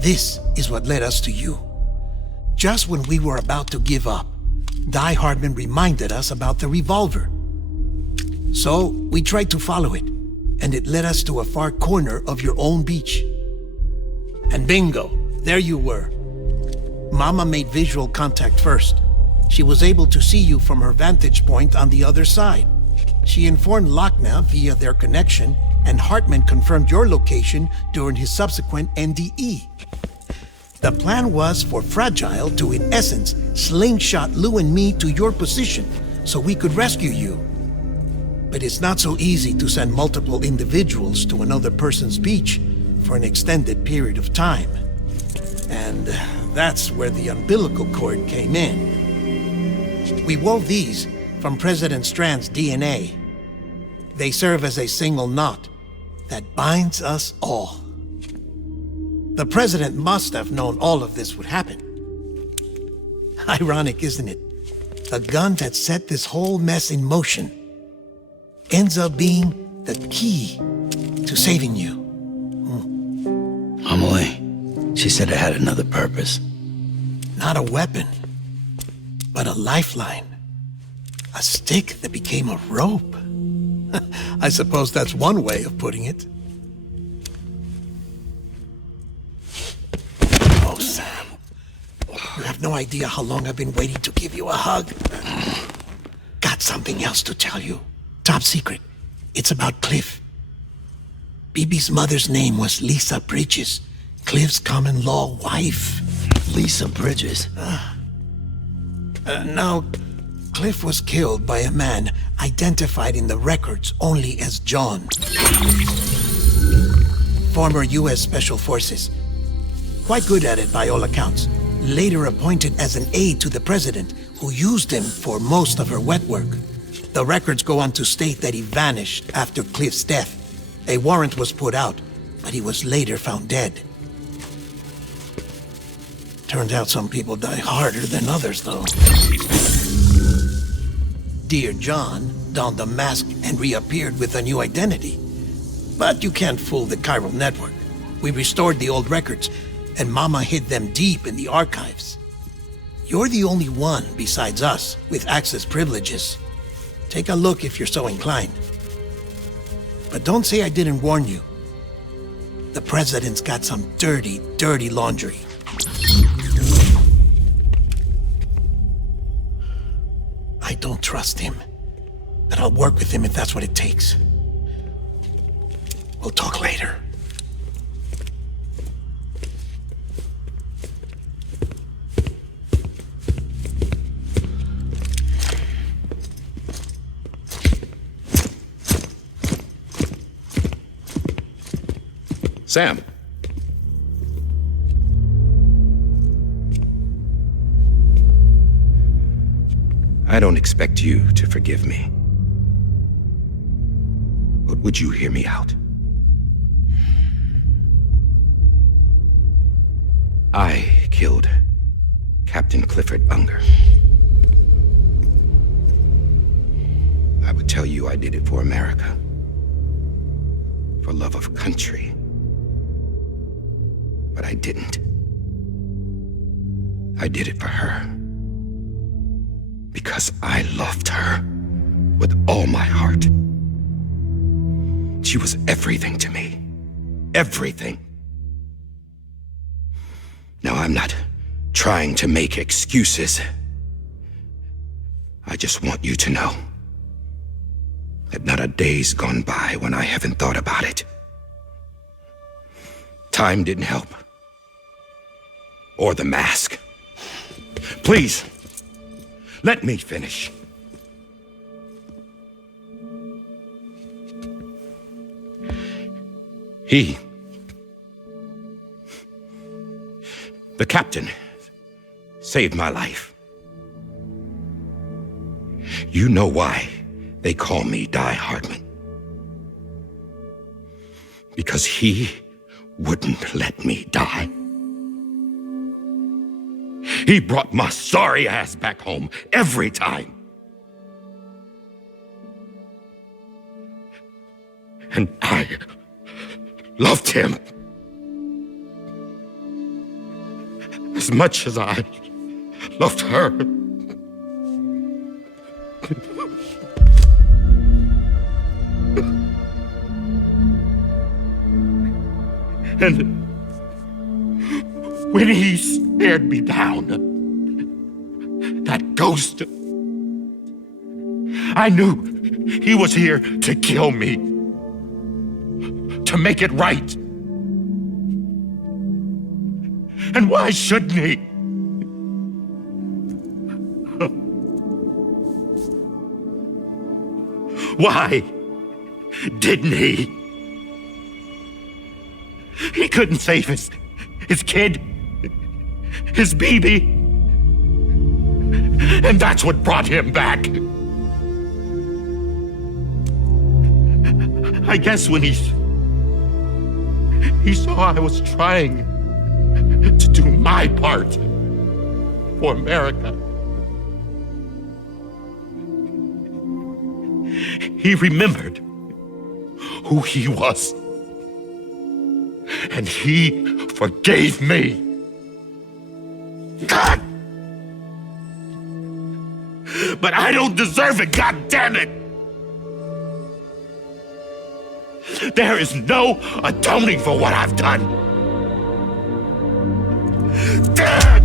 This is what led us to you. Just when we were about to give up, Die Hardman reminded us about the revolver. So we tried to follow it, and it led us to a far corner of your own beach. And bingo, there you were. Mama made visual contact first. She was able to see you from her vantage point on the other side. She informed Lochna via their connection, and Hartman confirmed your location during his subsequent NDE. The plan was for Fragile to, in essence, slingshot Lou and me to your position so we could rescue you. But it's not so easy to send multiple individuals to another person's beach for an extended period of time. And that's where the umbilical cord came in. We wove these from President Strand's DNA. They serve as a single knot that binds us all. The President must have known all of this would happen. Ironic, isn't it? The gun that set this whole mess in motion ends up being the key to saving you. Amelie, she said it had another purpose. Not a weapon, but a lifeline. A stick that became a rope. I suppose that's one way of putting it. Oh, Sam. You have no idea how long I've been waiting to give you a hug. Got something else to tell you. Top secret. It's about Cliff. Bibi's mother's name was Lisa Bridges, Cliff's common-law wife. Lisa Bridges? Now, Cliff was killed by a man identified in the records only as John. Former U.S. Special Forces. Quite good at it by all accounts. Later appointed as an aide to the president, who used him for most of her wet work. The records go on to state that he vanished after Cliff's death. A warrant was put out, but he was later found dead. Turned out some people die harder than others, though. Dear John donned a mask and reappeared with a new identity. But you can't fool the chiral network. We restored the old records, and Mama hid them deep in the archives. You're the only one besides us with access privileges. Take a look if you're so inclined. But don't say I didn't warn you. The president's got some dirty, dirty laundry. I don't trust him, but I'll work with him if that's what it takes. We'll talk later. Sam. I don't expect you to forgive me. But would you hear me out? I killed Captain Clifford Unger. I would tell you I did it for America. For love of country. But I didn't. I did it for her. Because I loved her with all my heart. She was everything to me. Everything. Now, I'm not trying to make excuses. I just want you to know that not a day's gone by when I haven't thought about it. Time didn't help. Or the mask. Please, let me finish. The captain, saved my life. You know why they call me Die Hardman. Because he wouldn't let me die. He brought my sorry ass back home every time. And I loved him. as much as I loved her. And when he stared me down, that ghost, I knew he was here to kill me, to make it right. And why shouldn't he? Why didn't he? He couldn't save his kid, his baby. And that's what brought him back. I guess when he saw I was trying to do my part for America, he remembered who he was. And he forgave me. God! But I don't deserve it, God damn it! There is no atoning for what I've done. God!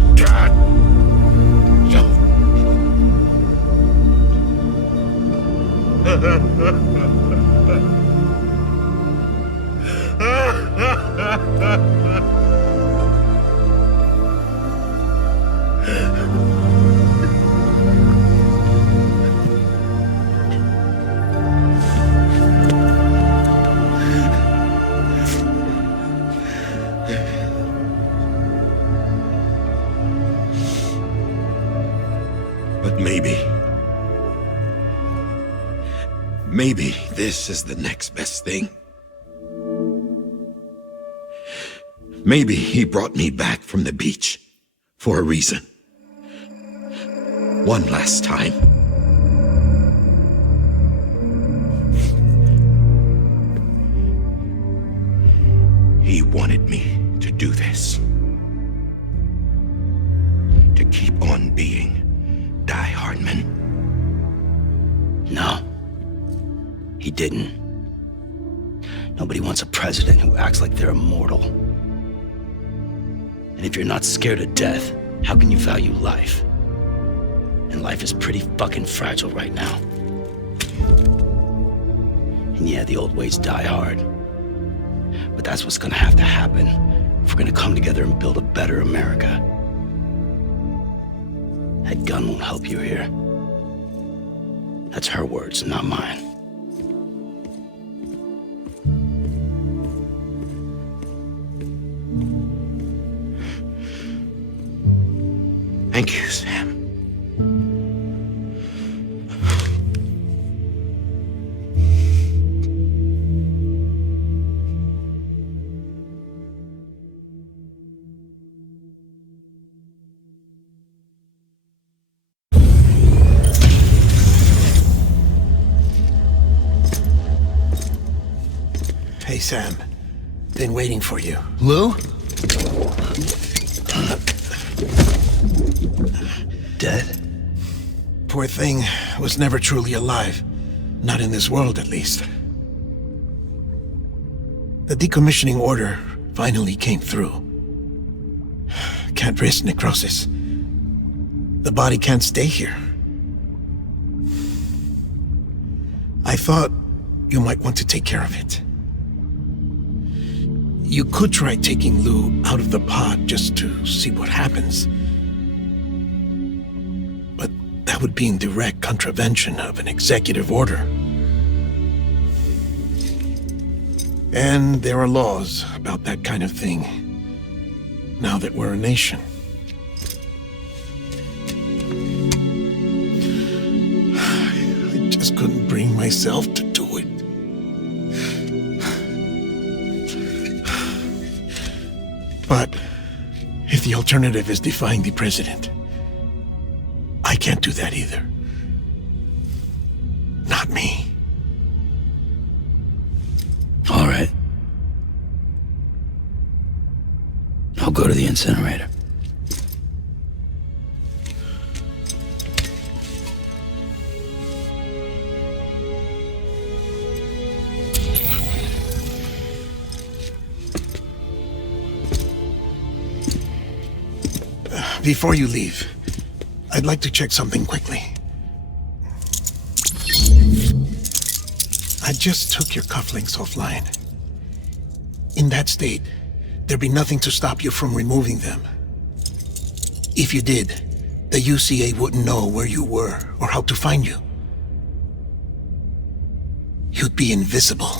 But maybe this is the next best thing. Maybe he brought me back from the beach for a reason. One last time. He wanted me to do this. To keep on being Die Hardman. No. He didn't. Nobody wants a president who acts like they're immortal. And if you're not scared of death, how can you value life? And life is pretty fucking fragile right now. And yeah, the old ways die hard. But that's what's gonna have to happen if we're gonna come together and build a better America. That gun won't help you here. That's her words, not mine. Thank you, Sam. Hey, Sam. Been waiting for you. Lou? Dead? Poor thing was never truly alive. Not in this world, at least. The decommissioning order finally came through. Can't risk necrosis. The body can't stay here. I thought you might want to take care of it. You could try taking Lou out of the pod just to see what happens. But that would be in direct contravention of an executive order. And there are laws about that kind of thing, now that we're a nation. I just couldn't bring myself to do it. But if the alternative is defying the president, I can't do that either. Not me. All right. I'll go to the incinerator. Before you leave, I'd like to check something quickly. I just took your cufflinks offline. In that state, there'd be nothing to stop you from removing them. If you did, the UCA wouldn't know where you were or how to find you. You'd be invisible.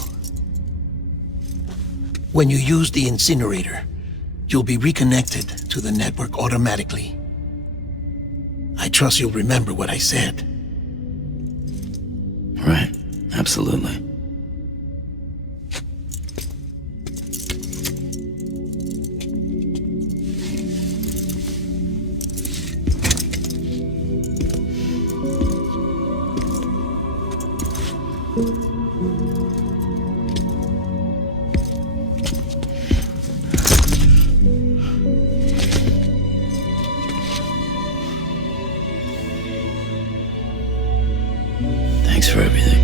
When you use the incinerator, you'll be reconnected to the network automatically. I trust you'll remember what I said. Right, absolutely. Thanks for everything.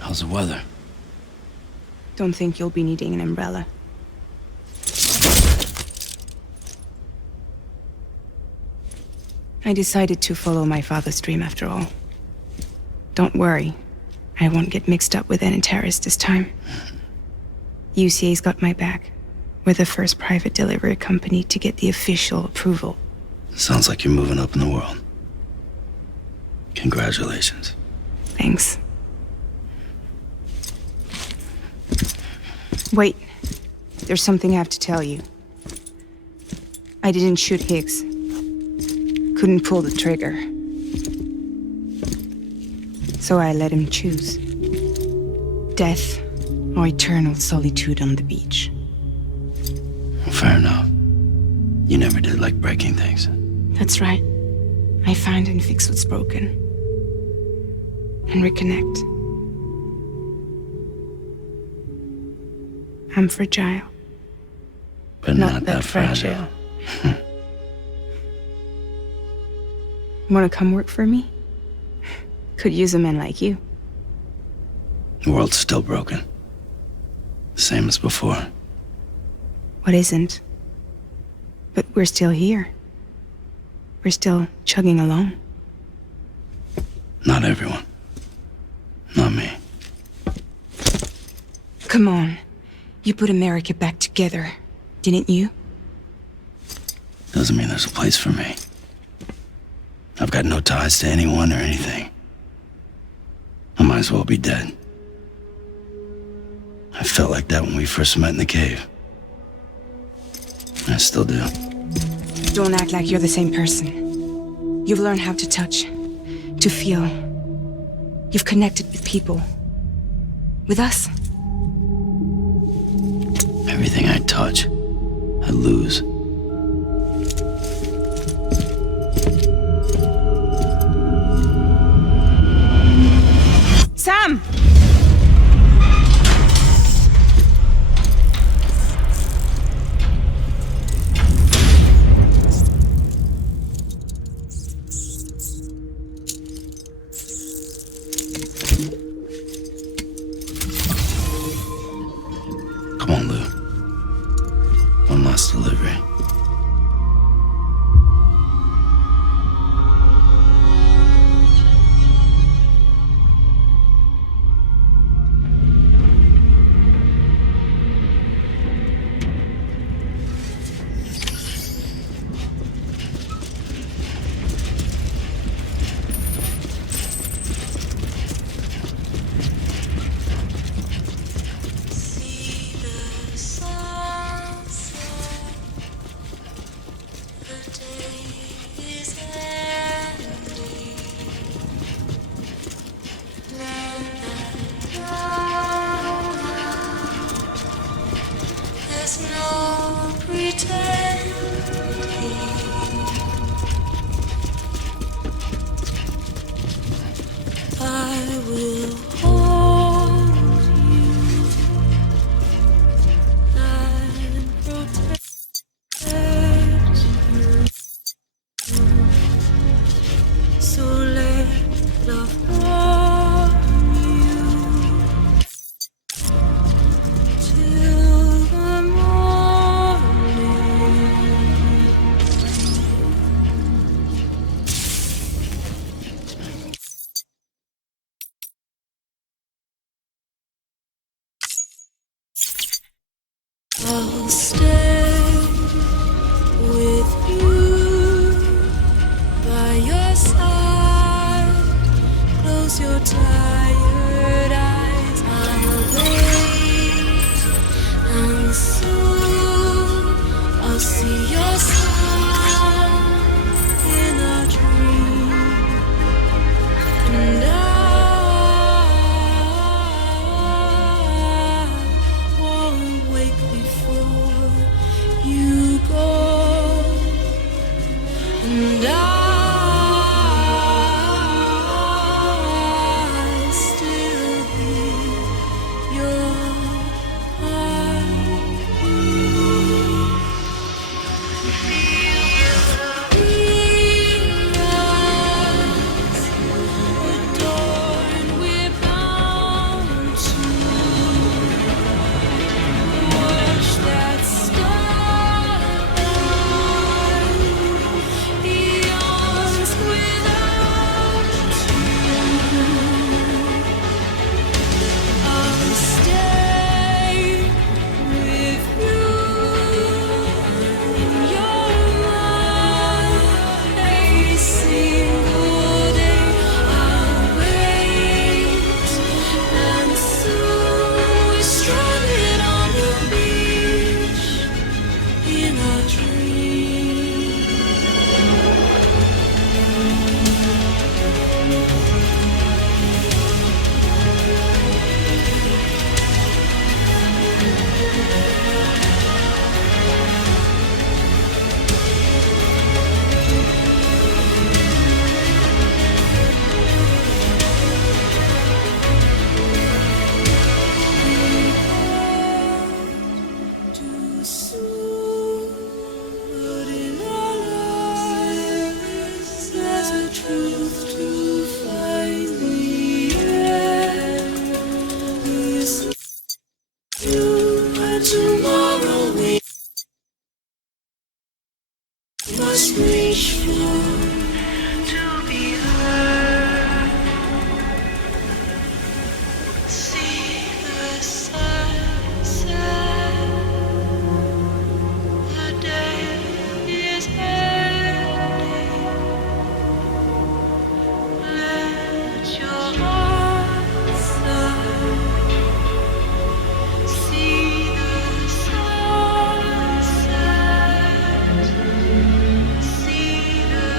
How's the weather? Don't think you'll be needing an umbrella. I decided to follow my father's dream after all. Don't worry, I won't get mixed up with any terrorists this time. UCA's got my back. We're the first private delivery company to get the official approval. Sounds like you're moving up in the world. Congratulations. Thanks. Wait, there's something I have to tell you. I didn't shoot Higgs. Couldn't pull the trigger. So I let him choose. Death or eternal solitude on the beach. Fair enough. You never did like breaking things. That's right. I find and fix what's broken. And reconnect. I'm fragile. But not that fragile. Wanna come work for me? Could use a man like you. The world's still broken. Same as before. What isn't? But we're still here. We're still chugging along. Not everyone. Not me. Come on. You put America back together, didn't you? Doesn't mean there's a place for me. I've got no ties to anyone or anything. I might as well be dead. I felt like that when we first met in the cave. I still do. Don't act like you're the same person. You've learned how to touch, to feel. You've connected with people. With us. Everything I touch, I lose. Sam! Come on, Lou. One last delivery. I'll stay with you by your side. Close your tired eyes. I'll wait, and soon I'll see your smile in a dream, and I won't wake before you go, and I'll still be your must reach for to be heard. See the sunset. The day is ending. Let your heart sigh. See the sunset. See the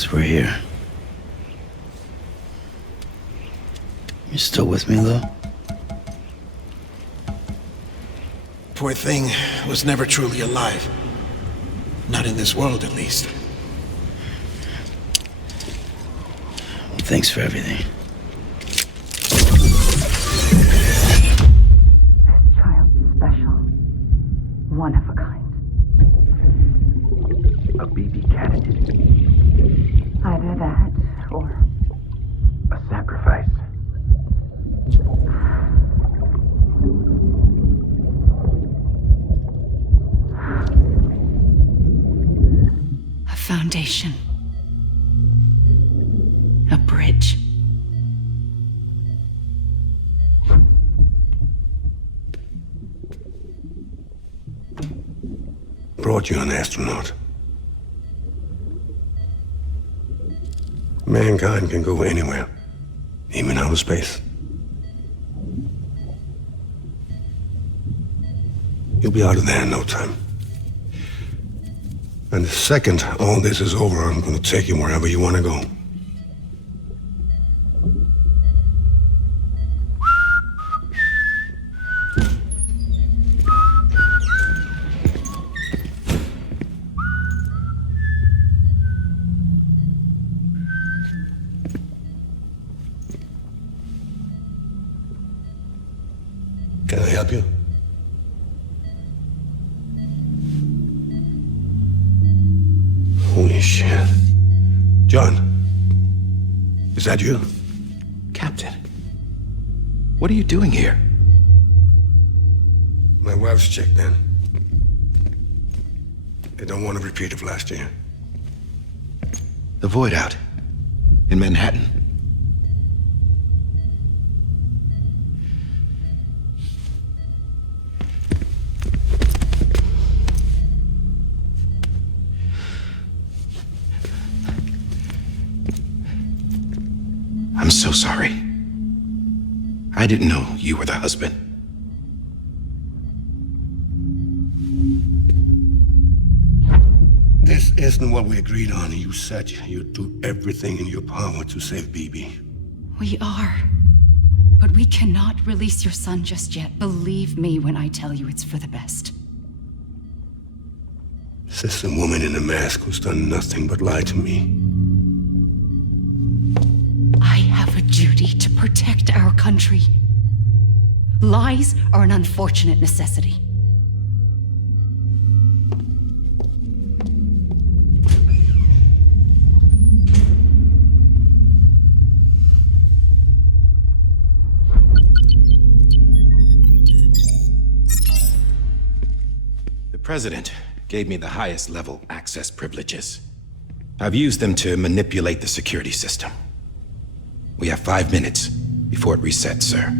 guess we're here. You still with me, though? Poor thing was never truly alive. Not in this world, at least. Thanks for everything. Child's special. One of a kind. A BB candidate. Either that, or A sacrifice. A foundation. A bridge. Brought you an astronaut. Mankind can go anywhere, even outer space. You'll be out of there in no time. And the second all this is over, I'm going to take you wherever you want to go. Can I help you? Holy shit. John, is that you? Captain, what are you doing here? My wife's checked in. They don't want a repeat of last year. The void out in Manhattan. I'm so sorry. I didn't know you were the husband. This isn't what we agreed on. You said you'd do everything in your power to save BB. We are. But we cannot release your son just yet. Believe me when I tell you it's for the best. This is a woman in a mask who's done nothing but lie to me. I have a duty to protect our country. Lies are an unfortunate necessity. The President gave me the highest level access privileges. I've used them to manipulate the security system. We have 5 minutes before it resets, sir.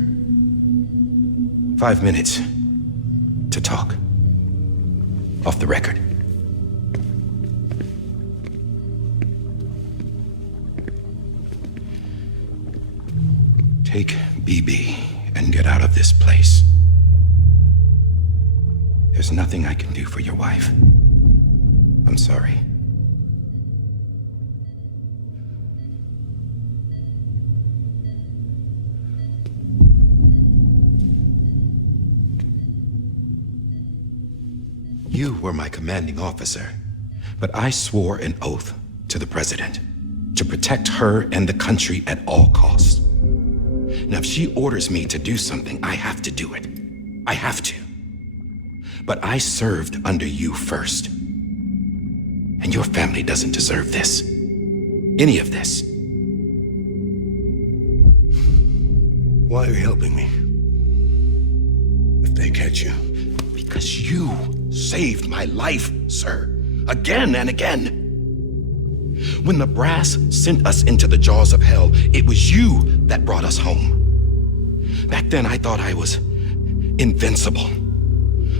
5 minutes to talk. Off the record. Take BB and get out of this place. There's nothing I can do for your wife. I'm sorry. You were my commanding officer, but I swore an oath to the President to protect her and the country at all costs. Now, if she orders me to do something, I have to do it. I have to. But I served under you first. And your family doesn't deserve this. Any of this. Why are you helping me? If they catch you. Because you saved my life, sir. Again and again. When the brass sent us into the jaws of hell, it was you that brought us home. Back then, I thought I was invincible.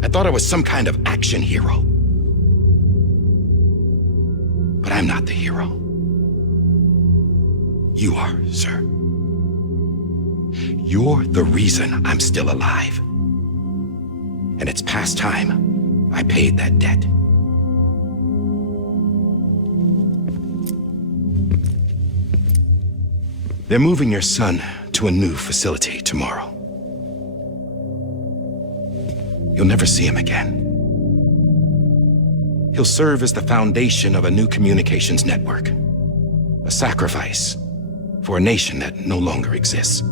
I thought I was some kind of action hero. But I'm not the hero. You are, sir. You're the reason I'm still alive. And it's past time I paid that debt. They're moving your son to a new facility tomorrow. You'll never see him again. He'll serve as the foundation of a new communications network. A sacrifice for a nation that no longer exists.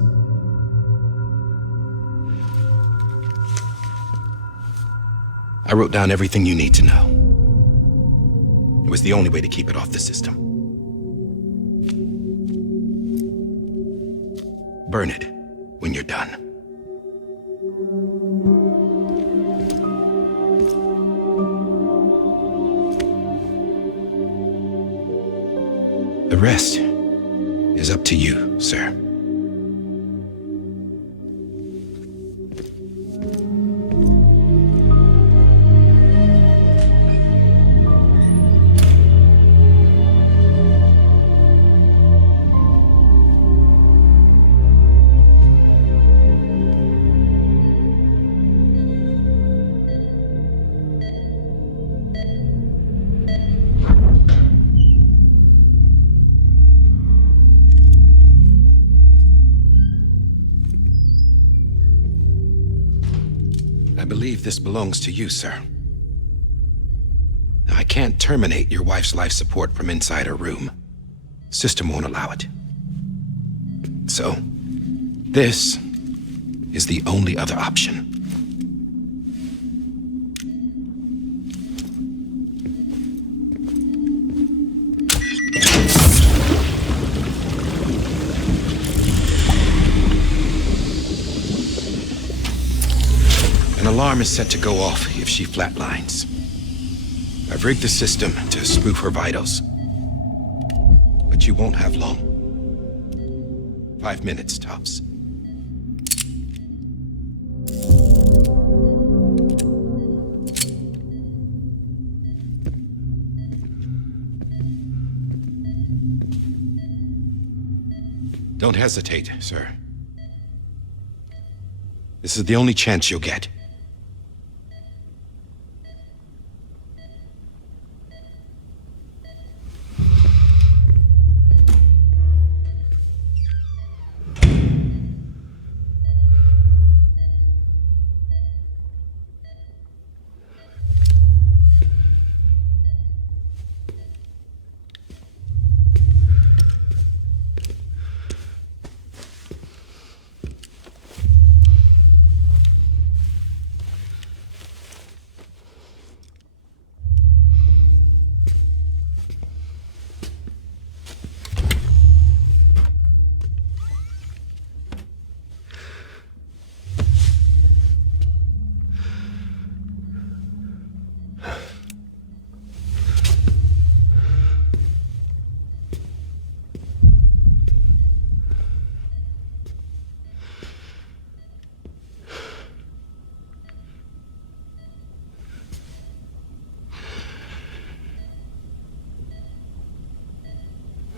I wrote down everything you need to know. It was the only way to keep it off the system. Burn it when you're done. The rest is up to you, sir. I believe this belongs to you, sir. I can't terminate your wife's life support from inside her room. System won't allow it. So, this is the only other option. An alarm is set to go off if she flatlines. I've rigged the system to spoof her vitals. But you won't have long. 5 minutes, tops. Don't hesitate, sir. This is the only chance you'll get.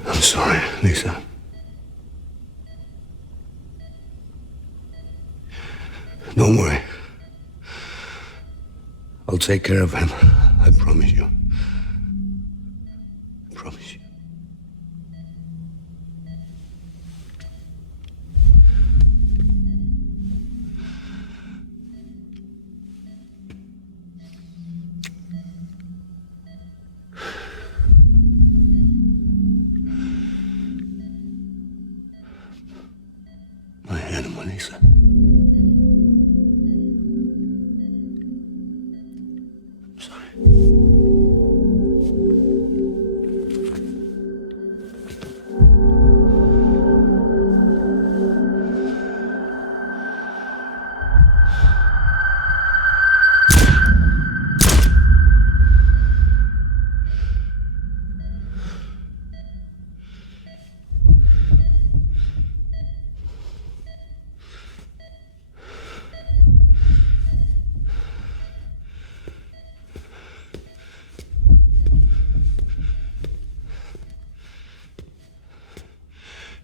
I'm sorry, Lisa. Don't worry. I'll take care of him. I promise you. I promise you. My animal, Lisa.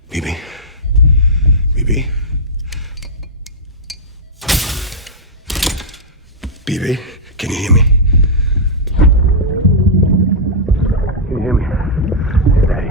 Bibi. Bibi. Bibi, can you hear me? Can you hear me? Steady.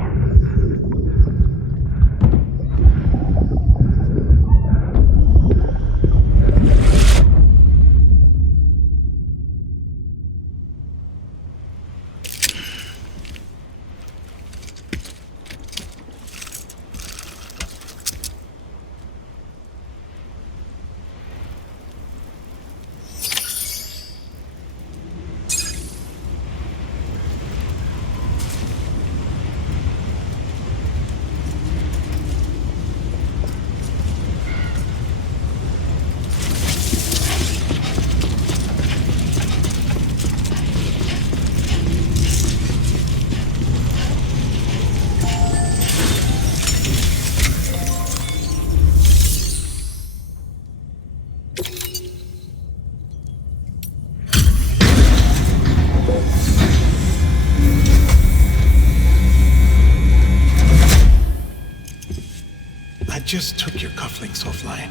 just took your cufflinks offline.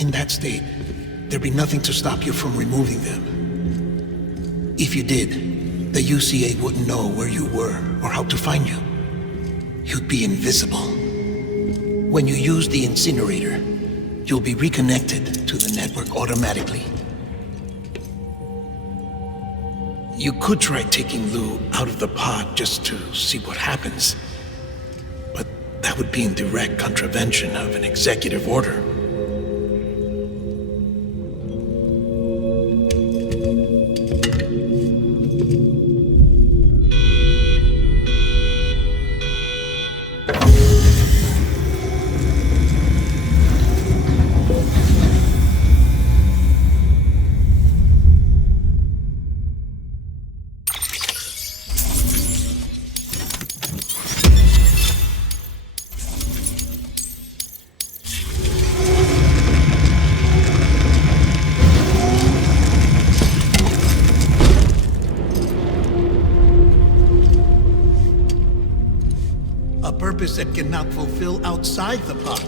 In that state, there'd be nothing to stop you from removing them. If you did, the UCA wouldn't know where you were or how to find you. You'd be invisible. When you use the incinerator, you'll be reconnected to the network automatically. You could try taking Lou out of the pod just to see what happens. But that would be in direct contravention of an executive order. That cannot fulfill outside the pod.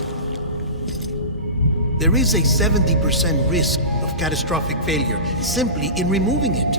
There is a 70% risk of catastrophic failure simply in removing it.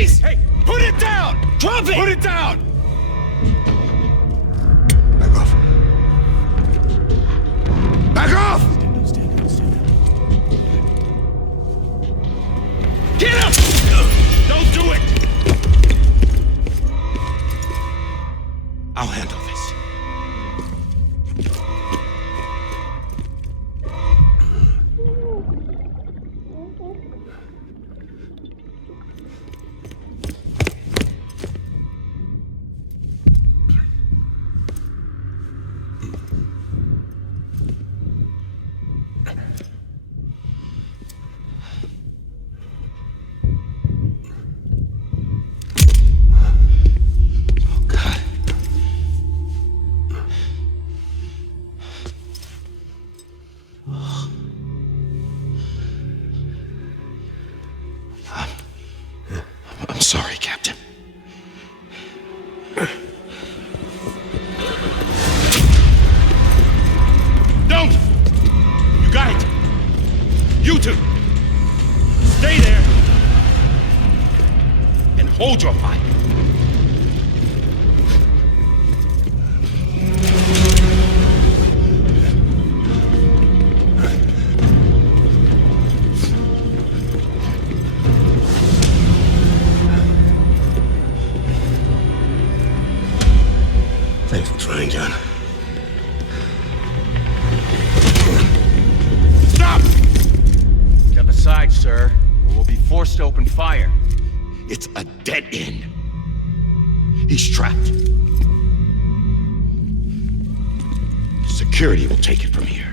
Freeze! Hey, put it down! Drop it! Put it down! Back off. Back off! Get up! Don't do it! I'll handle this. I'm sorry, Captain. Don't! You got it! You two! Stay there! And hold your fire! Thanks for trying, John. Stop! Step aside, sir, or we'll be forced to open fire. It's a dead end. He's trapped. Security will take it from here.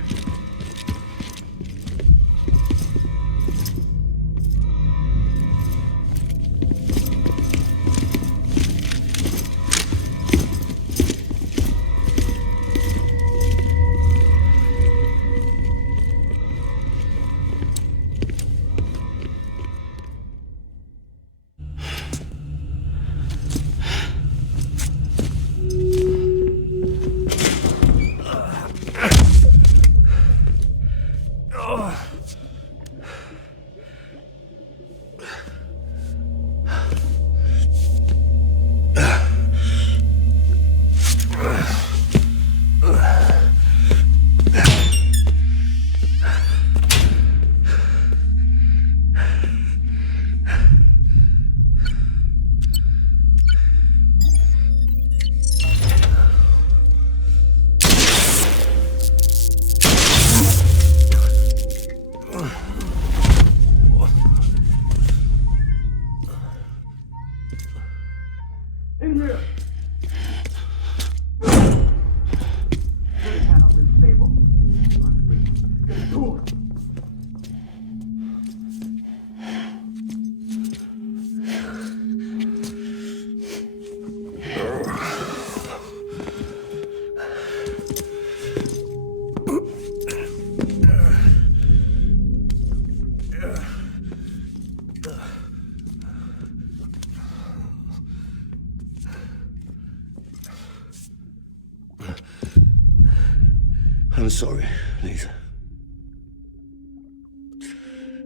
I'm sorry, Lisa.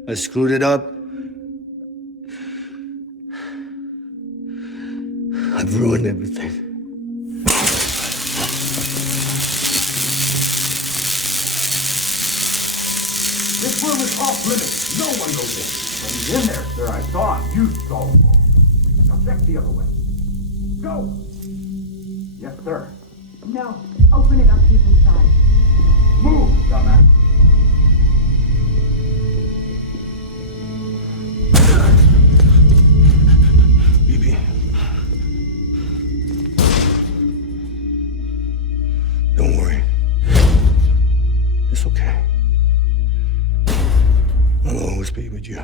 I screwed it up. I've ruined everything. This room is off limits. No one goes in. When he's in there, sir, I thought you saw him. Now check the other way. Go! Yes, sir. No. Open it up. He's inside. Move, dumbass. Bibi. Don't worry. It's okay. I'll always be with you.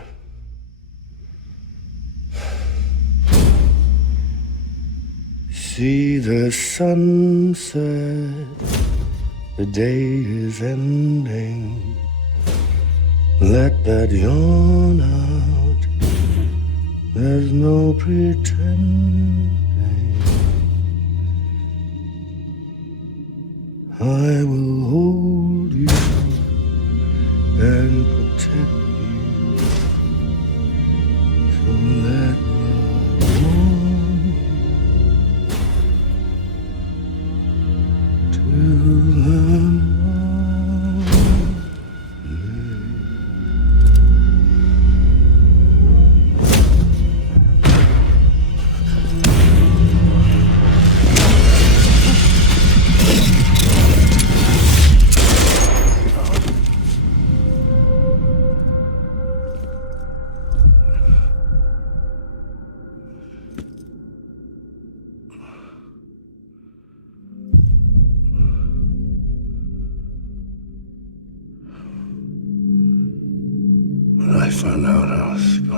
See the sunset. The day is ending. Let that yawn out. There's no pretending. I will hold you and protect you. So let love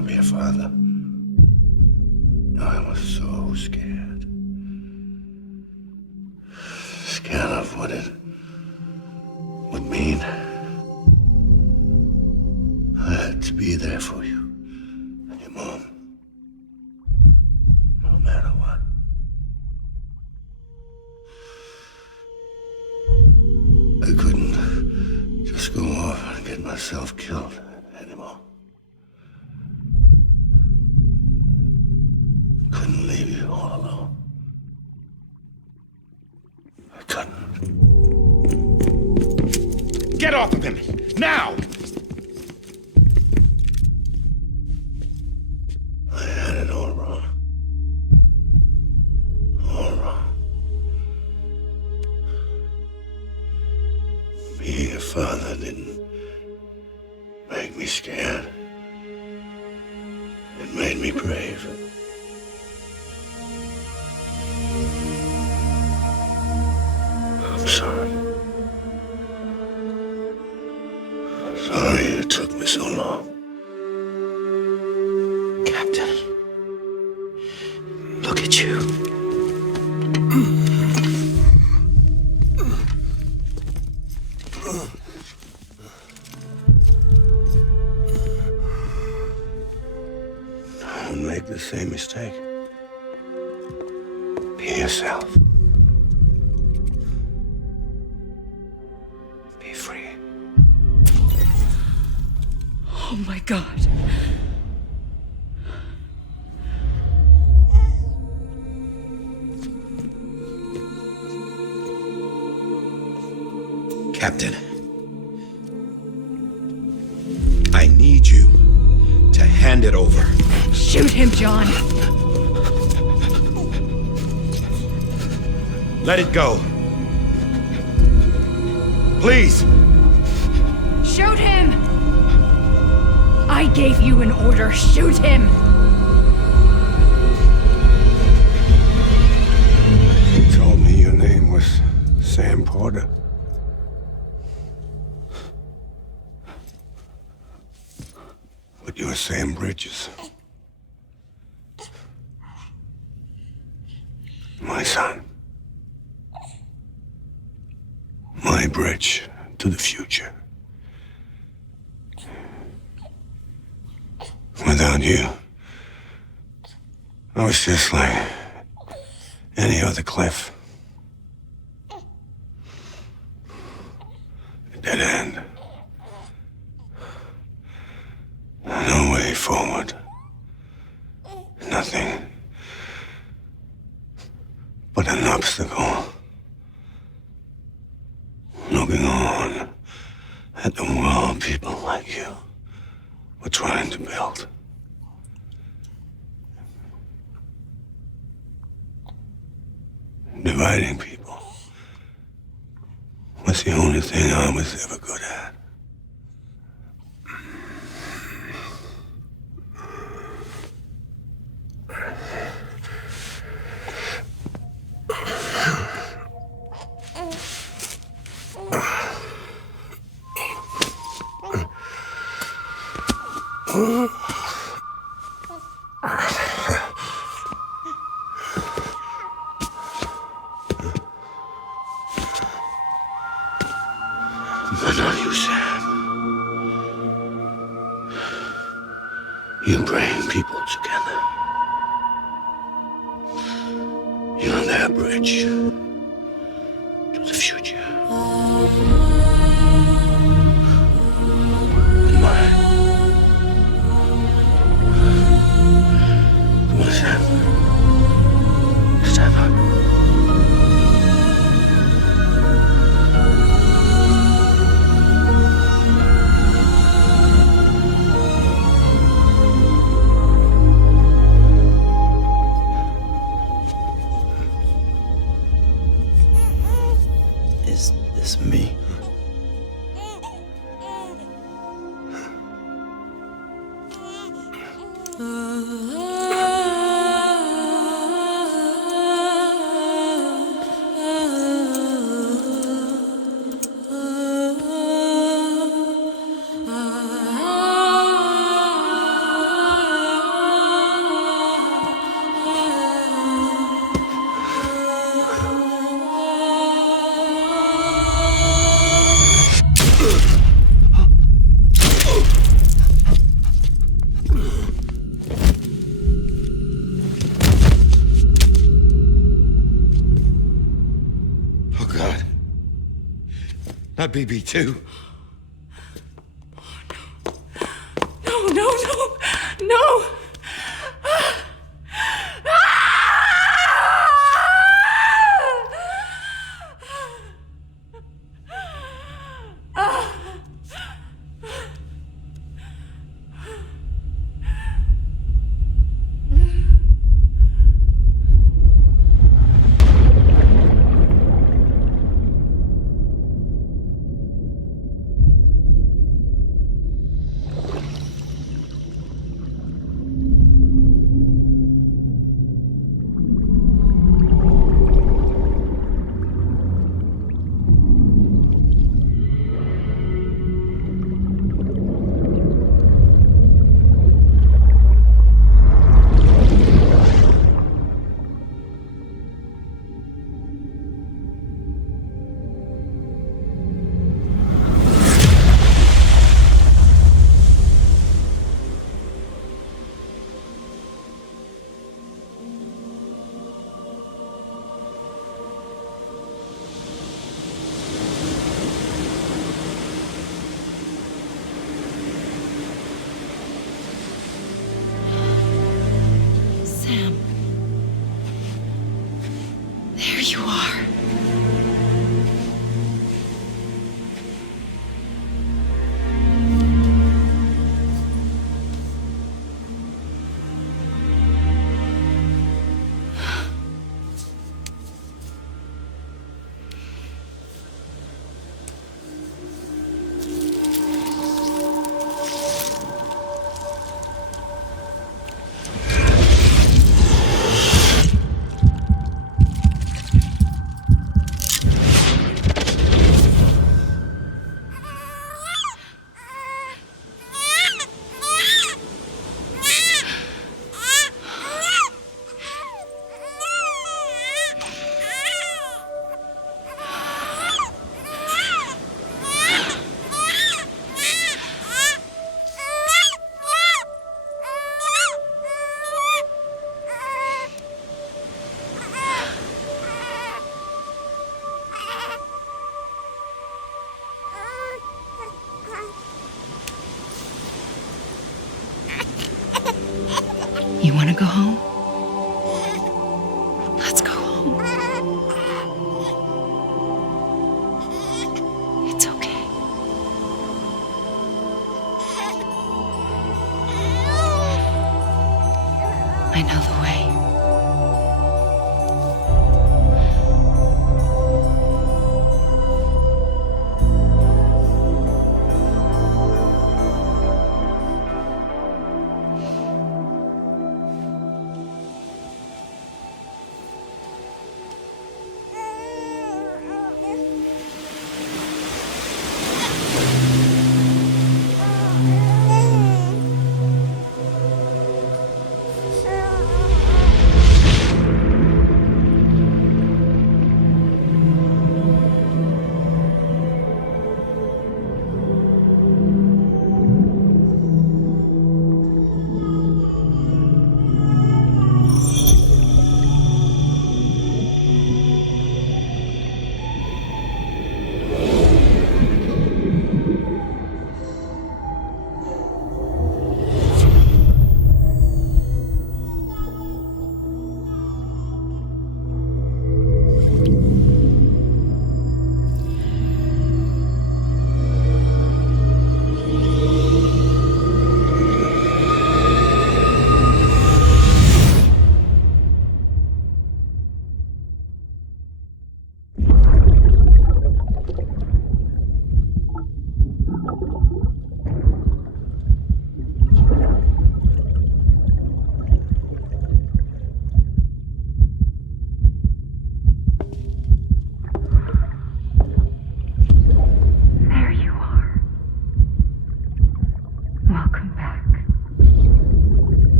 to be a father. I was so scared. Scared of what it would mean. I had to be there for you and your mom. No matter what. I couldn't just go off and get myself killed anymore. Couldn't leave you all alone. I couldn't. Get off of him! Now! I had it all wrong. All wrong. Being a father didn't make me scared. It made me brave. I'm sorry. Sorry it took me so long. Captain, look at you. Don't make the same mistake. Be yourself. Be free. Oh my God. Captain, I need you to hand it over. Shoot him, John. Let it go. Please. Shoot him! I gave you an order. Shoot him! You told me your name was Sam Porter. But you're Sam Bridges. My son. My bridge to the future. Without you, I was just like any other Cliff. A dead end. No way forward. Nothing but an obstacle. Looking on at the world people like you were trying to build. Dividing people was the only thing I was ever good at. But not you, Sam. You bring people together. You're their bridge to the future. And mine. Come on, Sam. Stand up. Is this me? That BB too. No, no, no, no! There you are. You want to go home? Let's go home. It's okay. I know the way.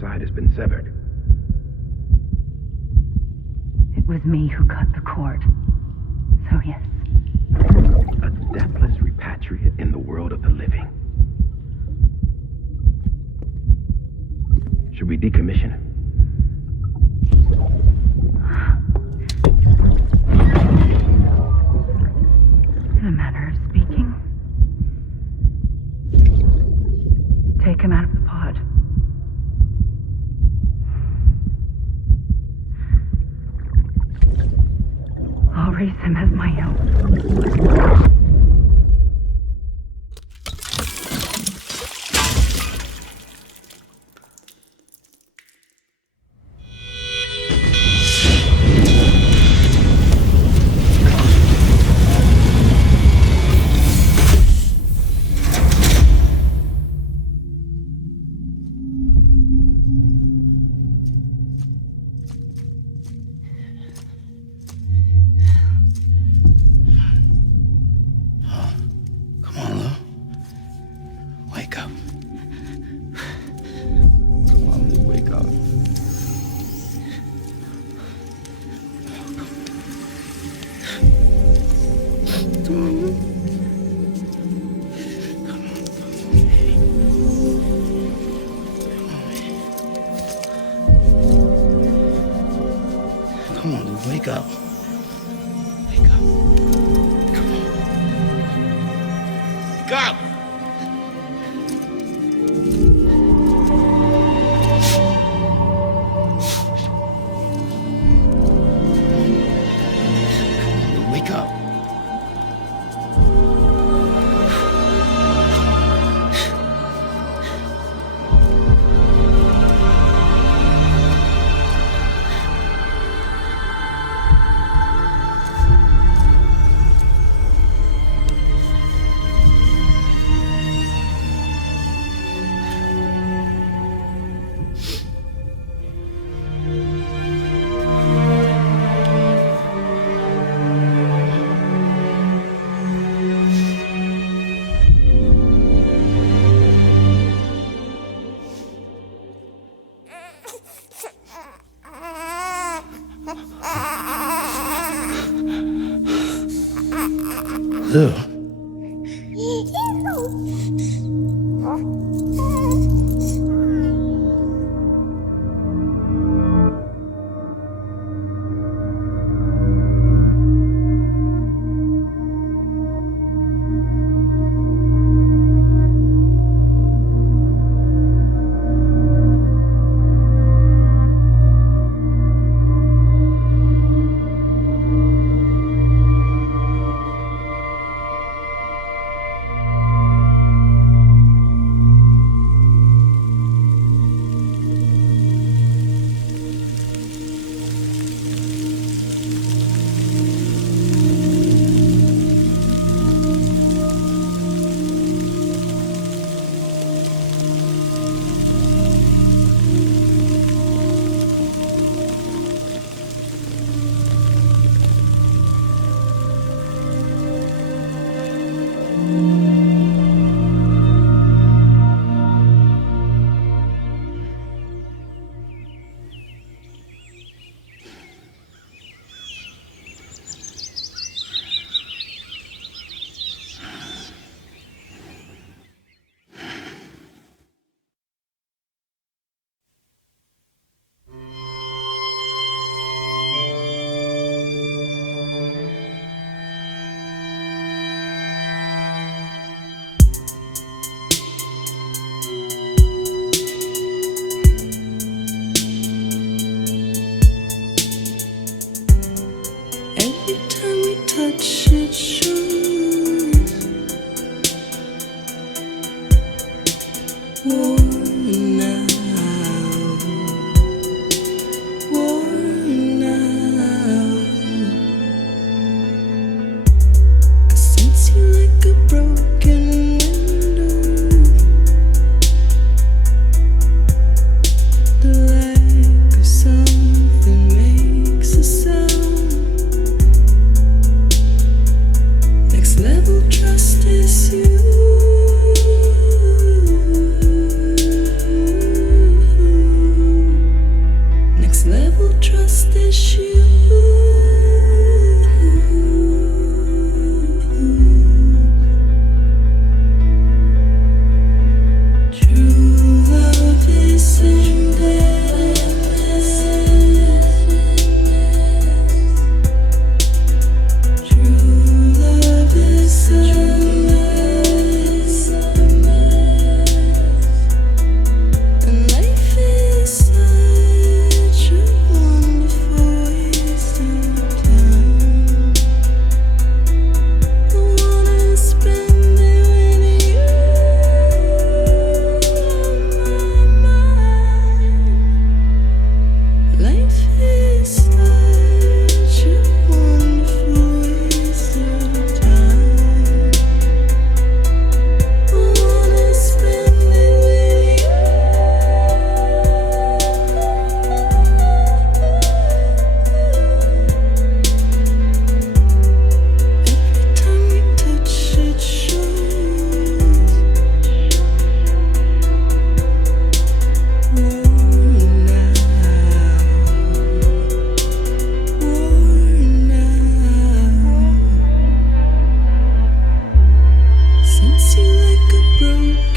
Side has been severed. It was me who cut the cord. So yes. A deathless repatriate in the world of the living. Should we decommission him? him out of the pod. I'll raise him as my own. Wake up. Wake up. Come on. Wake up! Wake up. Lou. Level trust is you.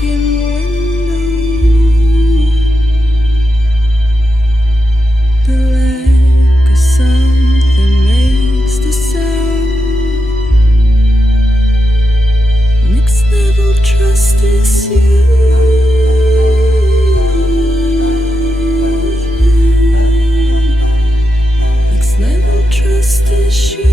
broken window. The lack of something makes the sound. Next level trust is you. Next level trust is you.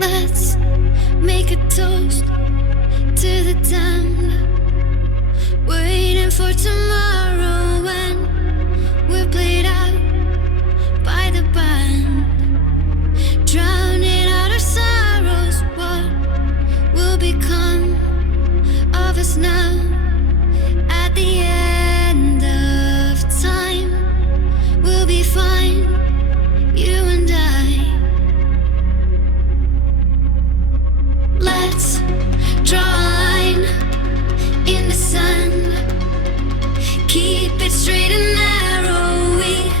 Let's make a toast to the damned, waiting for tomorrow when we're played out by the band, drowning out our sorrows. What will become of us now at the end of time? We'll be fine, you and I. Let's draw a line in the sand, keep it straight and narrow. We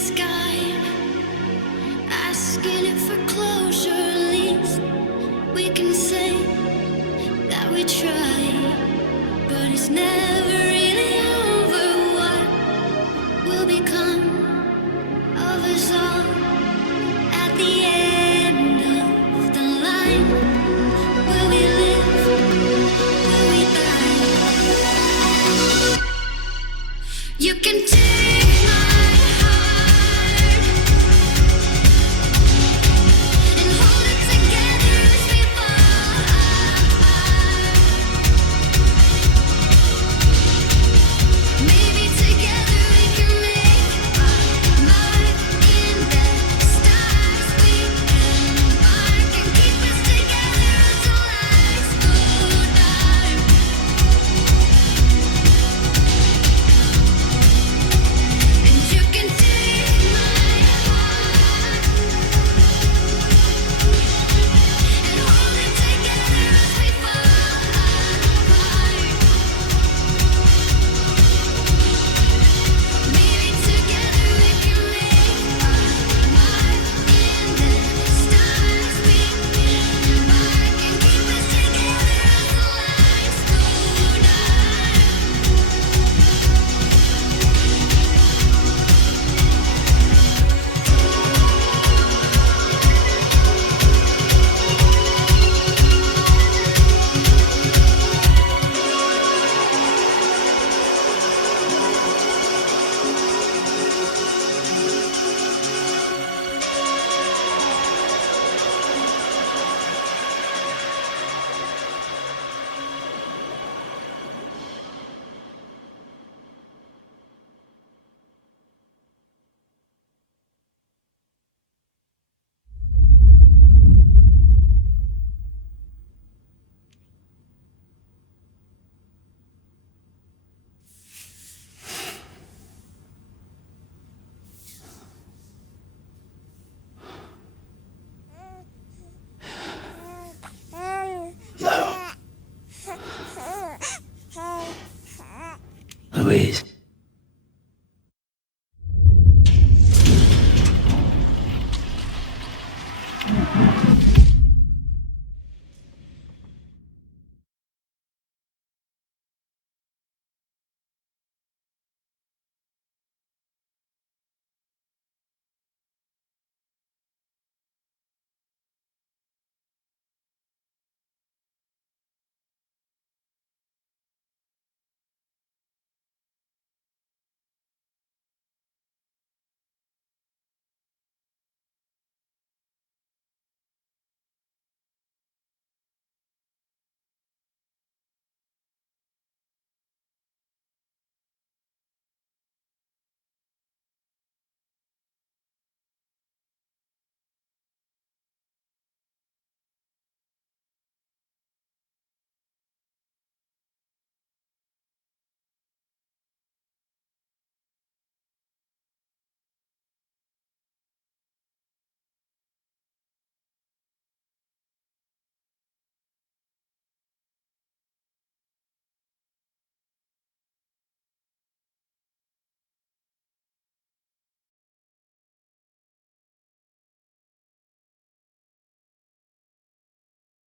sky, asking it for closure. At least we can say that we tried, but it's never really over. What will become of us all at the end of the line? Will we live? Will we die? You can take my heart and hold it together as we fall apart. Maybe together we can make our mark in the stars. We embark and keep us together until lights go dark. And you can take my heart and hold it together as we fall apart. Maybe together we can make our mark in the stars. We embark and keep us together until lights go Louise.